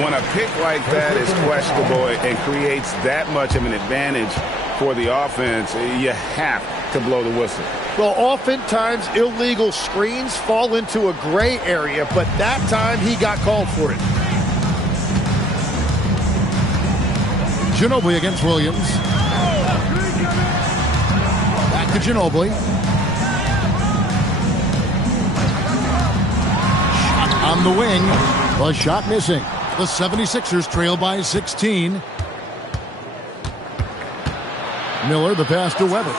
When a pick like that is questionable and creates that much of an advantage for the offense, you have to blow the whistle. Well, oftentimes illegal screens fall into a gray area, but that time he got called for it. Ginobili against Williams. Back to Ginobili. Shot on the wing. The shot missing. The 76ers trail by 16. Miller, the pass to Weber.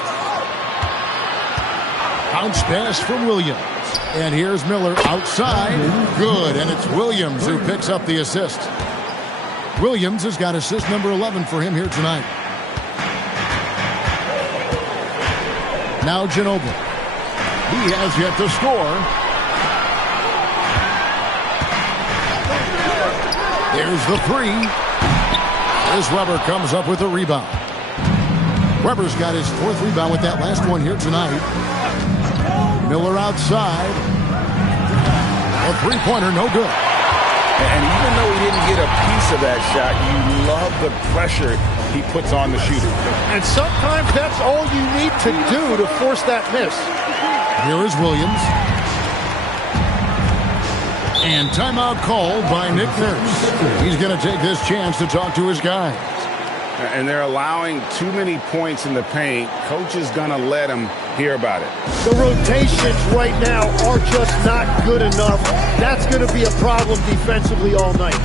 Bounce pass from Williams. And here's Miller outside. Good, and it's Williams who picks up the assist. Williams has got assist number 11 for him here tonight. Now Ginobili. He has yet to score. Here's the three. As Weber comes up with a rebound. Weber's got his fourth rebound with that last one here tonight. Miller outside. A three-pointer, no good. And even though he didn't get a piece of that shot, you love the pressure he puts on the shooter. And sometimes that's all you need to do to force that miss. Here is Williams. And timeout called by Nick Nurse. He's going to take this chance to talk to his guys. And they're allowing too many points in the paint. Coach is going to let them hear about it. The rotations right now are just not good enough. That's going to be a problem defensively all night.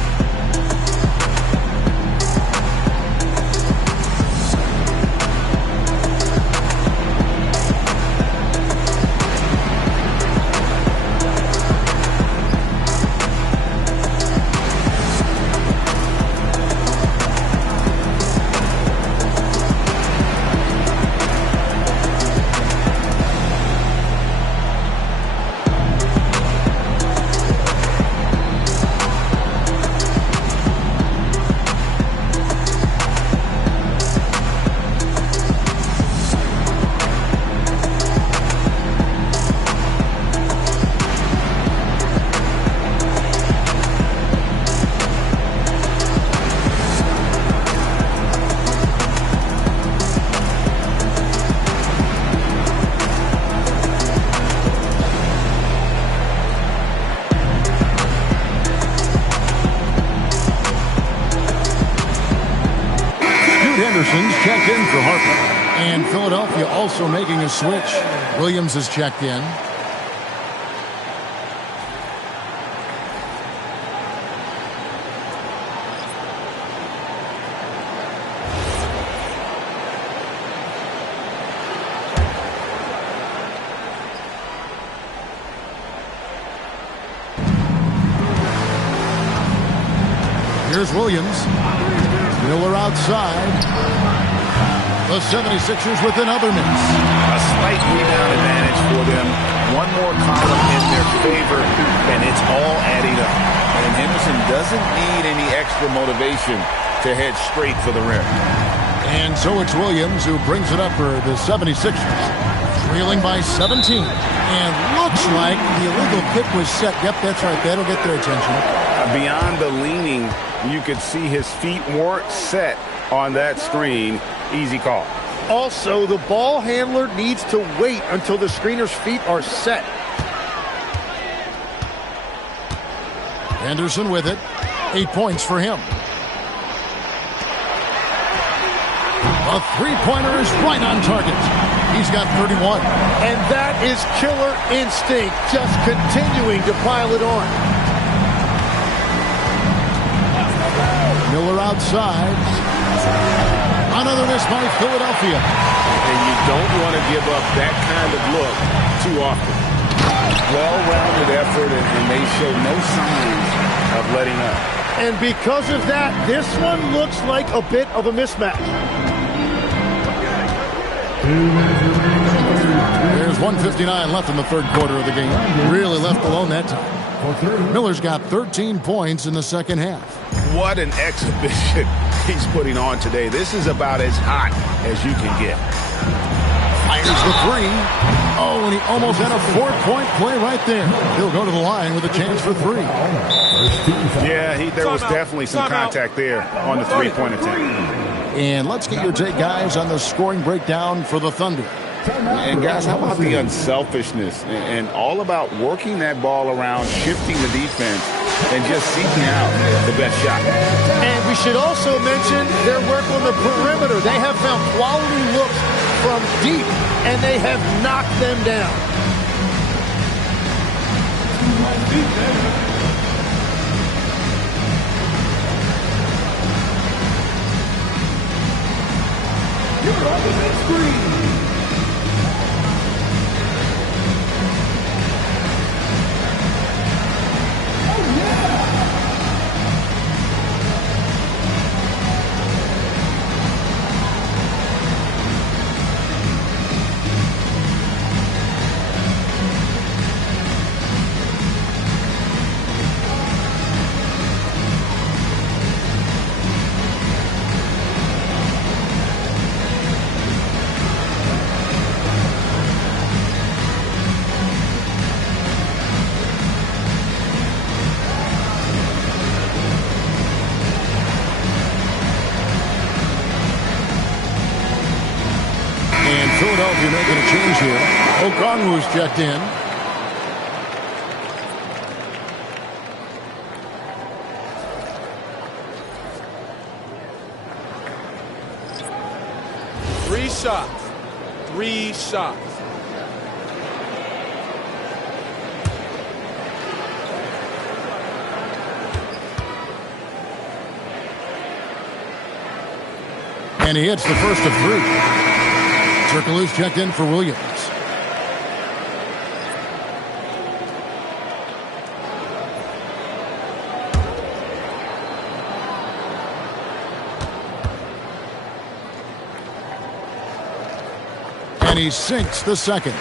Checked in for Harper. And Philadelphia also making a switch. Williams is checked in. Here's Williams. Miller outside. The 76ers with another miss. A slight rebound advantage for them. One more column in their favor, and it's all adding up. And Henderson doesn't need any extra motivation to head straight for the rim. And so it's Williams who brings it up for the 76ers. Trailing by 17. And looks like the illegal pick was set. Yep, that's right. That'll get their attention. Beyond the leaning, you could see his feet weren't set on that screen. Easy call. Also, the ball handler needs to wait until the screener's feet are set. Anderson with it. 8 points for him. A three-pointer is right on target. He's got 31. And that is killer instinct, just continuing to pile it on. Miller outside. Another miss by Philadelphia. And you don't want to give up that kind of look too often. Well-rounded effort, and they show no signs of letting up. And because of that, this one looks like a bit of a mismatch. There's 1:59 left in the third quarter of the game. Really left alone that time. Miller's got 13 points in the second half. What an exhibition he's putting on today. This is about as hot as you can get. Fires the three. Oh, and he almost had a 4-point play right there. He'll go to the line with a chance for three. Yeah, there was definitely some contact there on the three-point attempt. And let's get your take, guys, on the scoring breakdown for the Thunder. And guys, how about the unselfishness and all about working that ball around, shifting the defense, and just seeking out the best shot. And we should also mention their work on the perimeter. They have found quality looks from deep, and they have knocked them down. You're on the big screen. Philadelphia making a change here. Okongwu's checked in. Three shots. And he hits the first of three. Circle's checked in for Williams. And he sinks the second.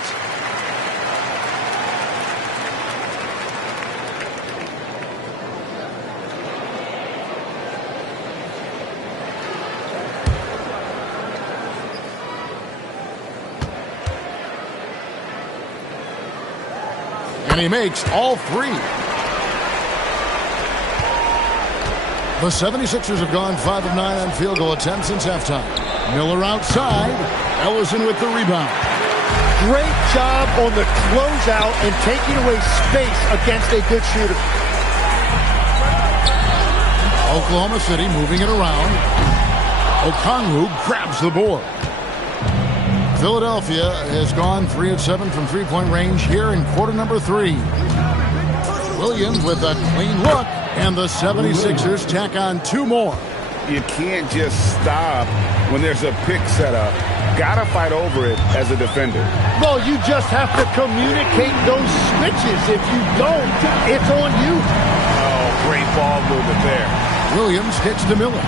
And he makes all three. The 76ers have gone 5 of 9 on field goal attempts since halftime. Miller outside. Ellison with the rebound. Great job on the closeout and taking away space against a good shooter. Oklahoma City moving it around. Okongwu grabs the board. Philadelphia has gone 3 of 7 from three-point range here in quarter number 3. Williams with a clean look, and the 76ers tack on 2 more. You can't just stop when there's a pick set up. Gotta fight over it as a defender. Well, you just have to communicate those switches. If you don't, it's on you. Oh, great ball movement there. Williams kicks to Miller.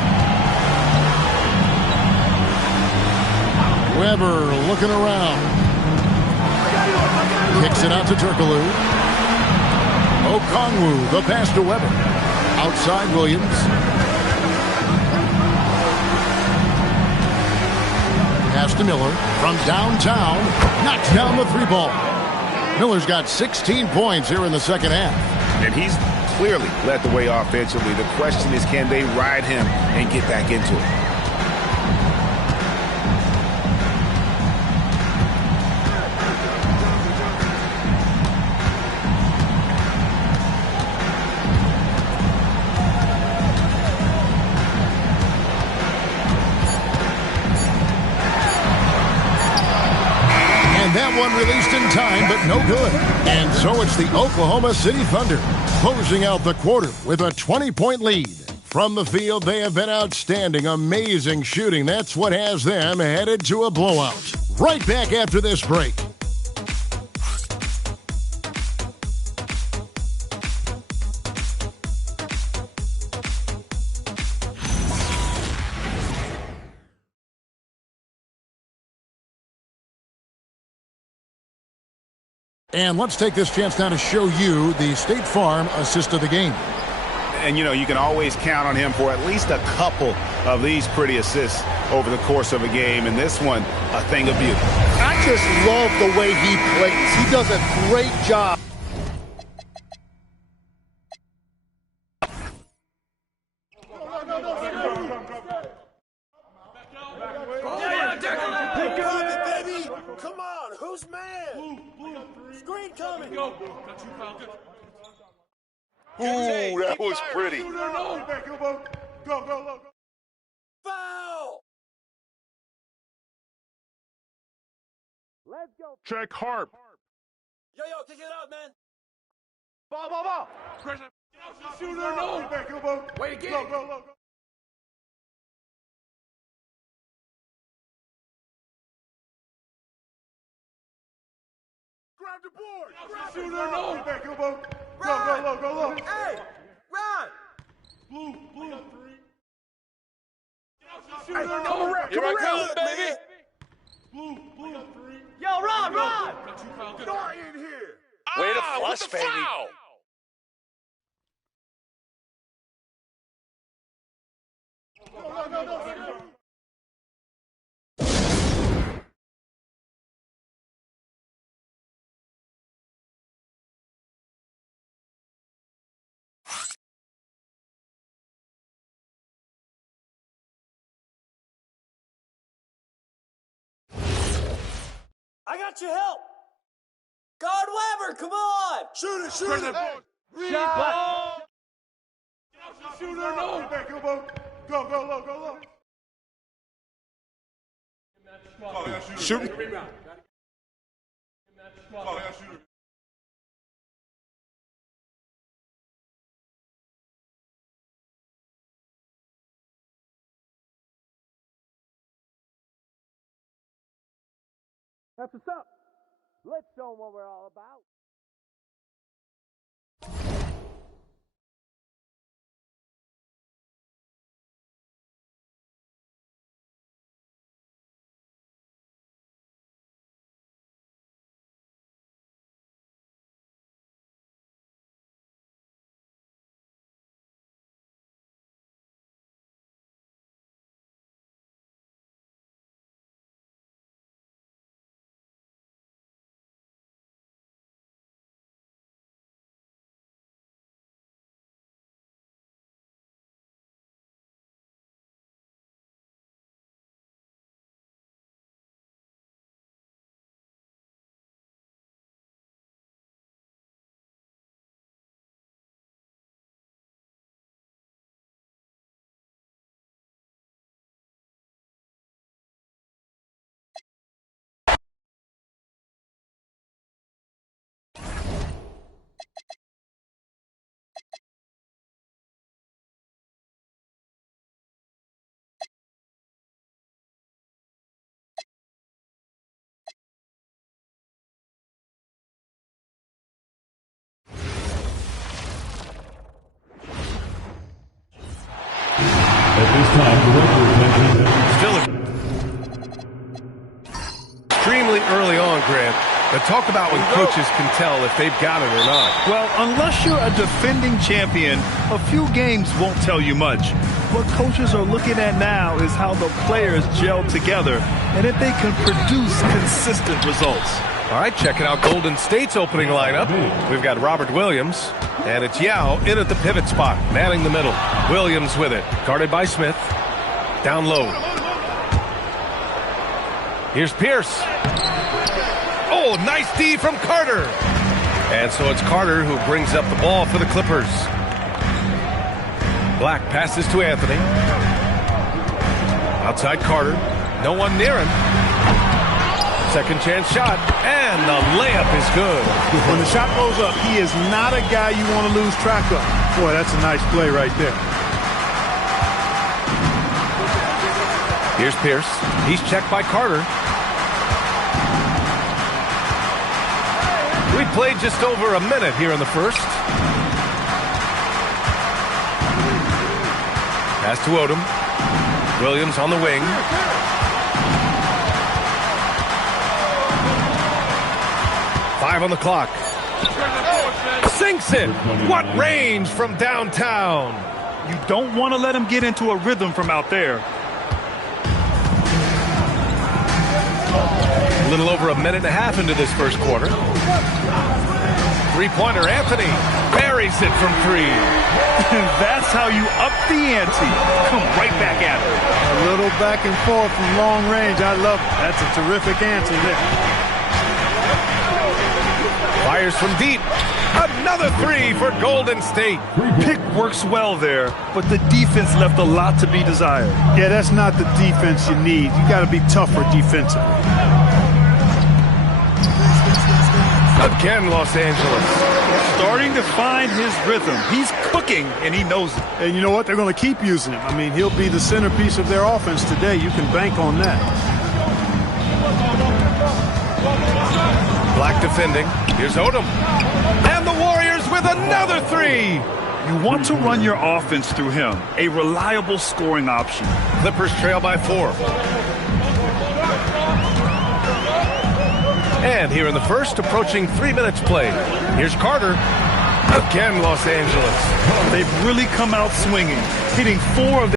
Weber looking around. Kicks it out to Turkoglu. Okongwu, the pass to Weber. Outside Williams. Pass to Miller from downtown. Knocks down the three ball. Miller's got 16 points here in the second half. And he's clearly led the way offensively. The question is, can they ride him and get back into it? That one released in time, but no good. And so it's the Oklahoma City Thunder closing out the quarter with a 20-point lead. From the field, they have been outstanding, amazing shooting. That's what has them headed to a blowout. Right back after this break. And let's take this chance now to show you the State Farm assist of the game. And, you know, you can always count on him for at least a couple of these pretty assists over the course of a game. And this one, a thing of beauty. I just love the way he plays. He does a great job. Come on, who's man? Screen coming. Ooh, that was pretty. Foul! Let's go. Check Harp. Yo, kick it out, man. Ball. Pressure. Shooter, no. Wait again. Go. Grab the board. Shooter, no. Go. Hey, Rod. Blue. Shooter, no. Come around, baby. Blue. Yo, Rod. Not in here. Way to flush, baby. Foul. No. I got your help. Guard Weber, come on. Shoot it. Shot. Shooter, no. Go. Shoot. That's what's up. Let's show them what we're all about. Still extremely early on, Grant. But talk about when coaches can tell if they've got it or not. Well, unless you're a defending champion, a few games won't tell you much. What coaches are looking at now is how the players gel together and if they can produce consistent results. All right, checking out Golden State's opening lineup. We've got Robert Williams, and it's Yao in at the pivot spot, manning the middle. Williams with it, guarded by Smith. Down low. Here's Pierce. Oh, nice D from Carter. And so it's Carter who brings up the ball for the Clippers. Black passes to Anthony. Outside Carter. No one near him. Second chance shot. And the layup is good. When the shot goes up, he is not a guy you want to lose track of. Boy, that's a nice play right there. Here's Pierce. He's checked by Carter. We played just over a minute here in the first. Pass to Odom. Williams on the wing. Five on the clock. Sinks it. What range from downtown. You don't want to let him get into a rhythm from out there. A little over a minute and a half into this first quarter. Three-pointer, Anthony buries it from three. That's how you up the ante. Come right back at it. A little back and forth from long range. I love it. That's a terrific answer there. Fires from deep. Another three for Golden State. Pick works well there, but the defense left a lot to be desired. Yeah, that's not the defense you need. You got to be tougher defensively. Again, Los Angeles. Starting to find his rhythm. He's cooking, and he knows it. And you know what? They're going to keep using him. I mean, he'll be the centerpiece of their offense today. You can bank on that. Black defending. Here's Odom. And the Warriors with another three. You want to run your offense through him. A reliable scoring option. Clippers trail by 4. And here in the first, approaching 3 minutes played. Here's Carter. Again, Los Angeles. They've really come out swinging, hitting 4 of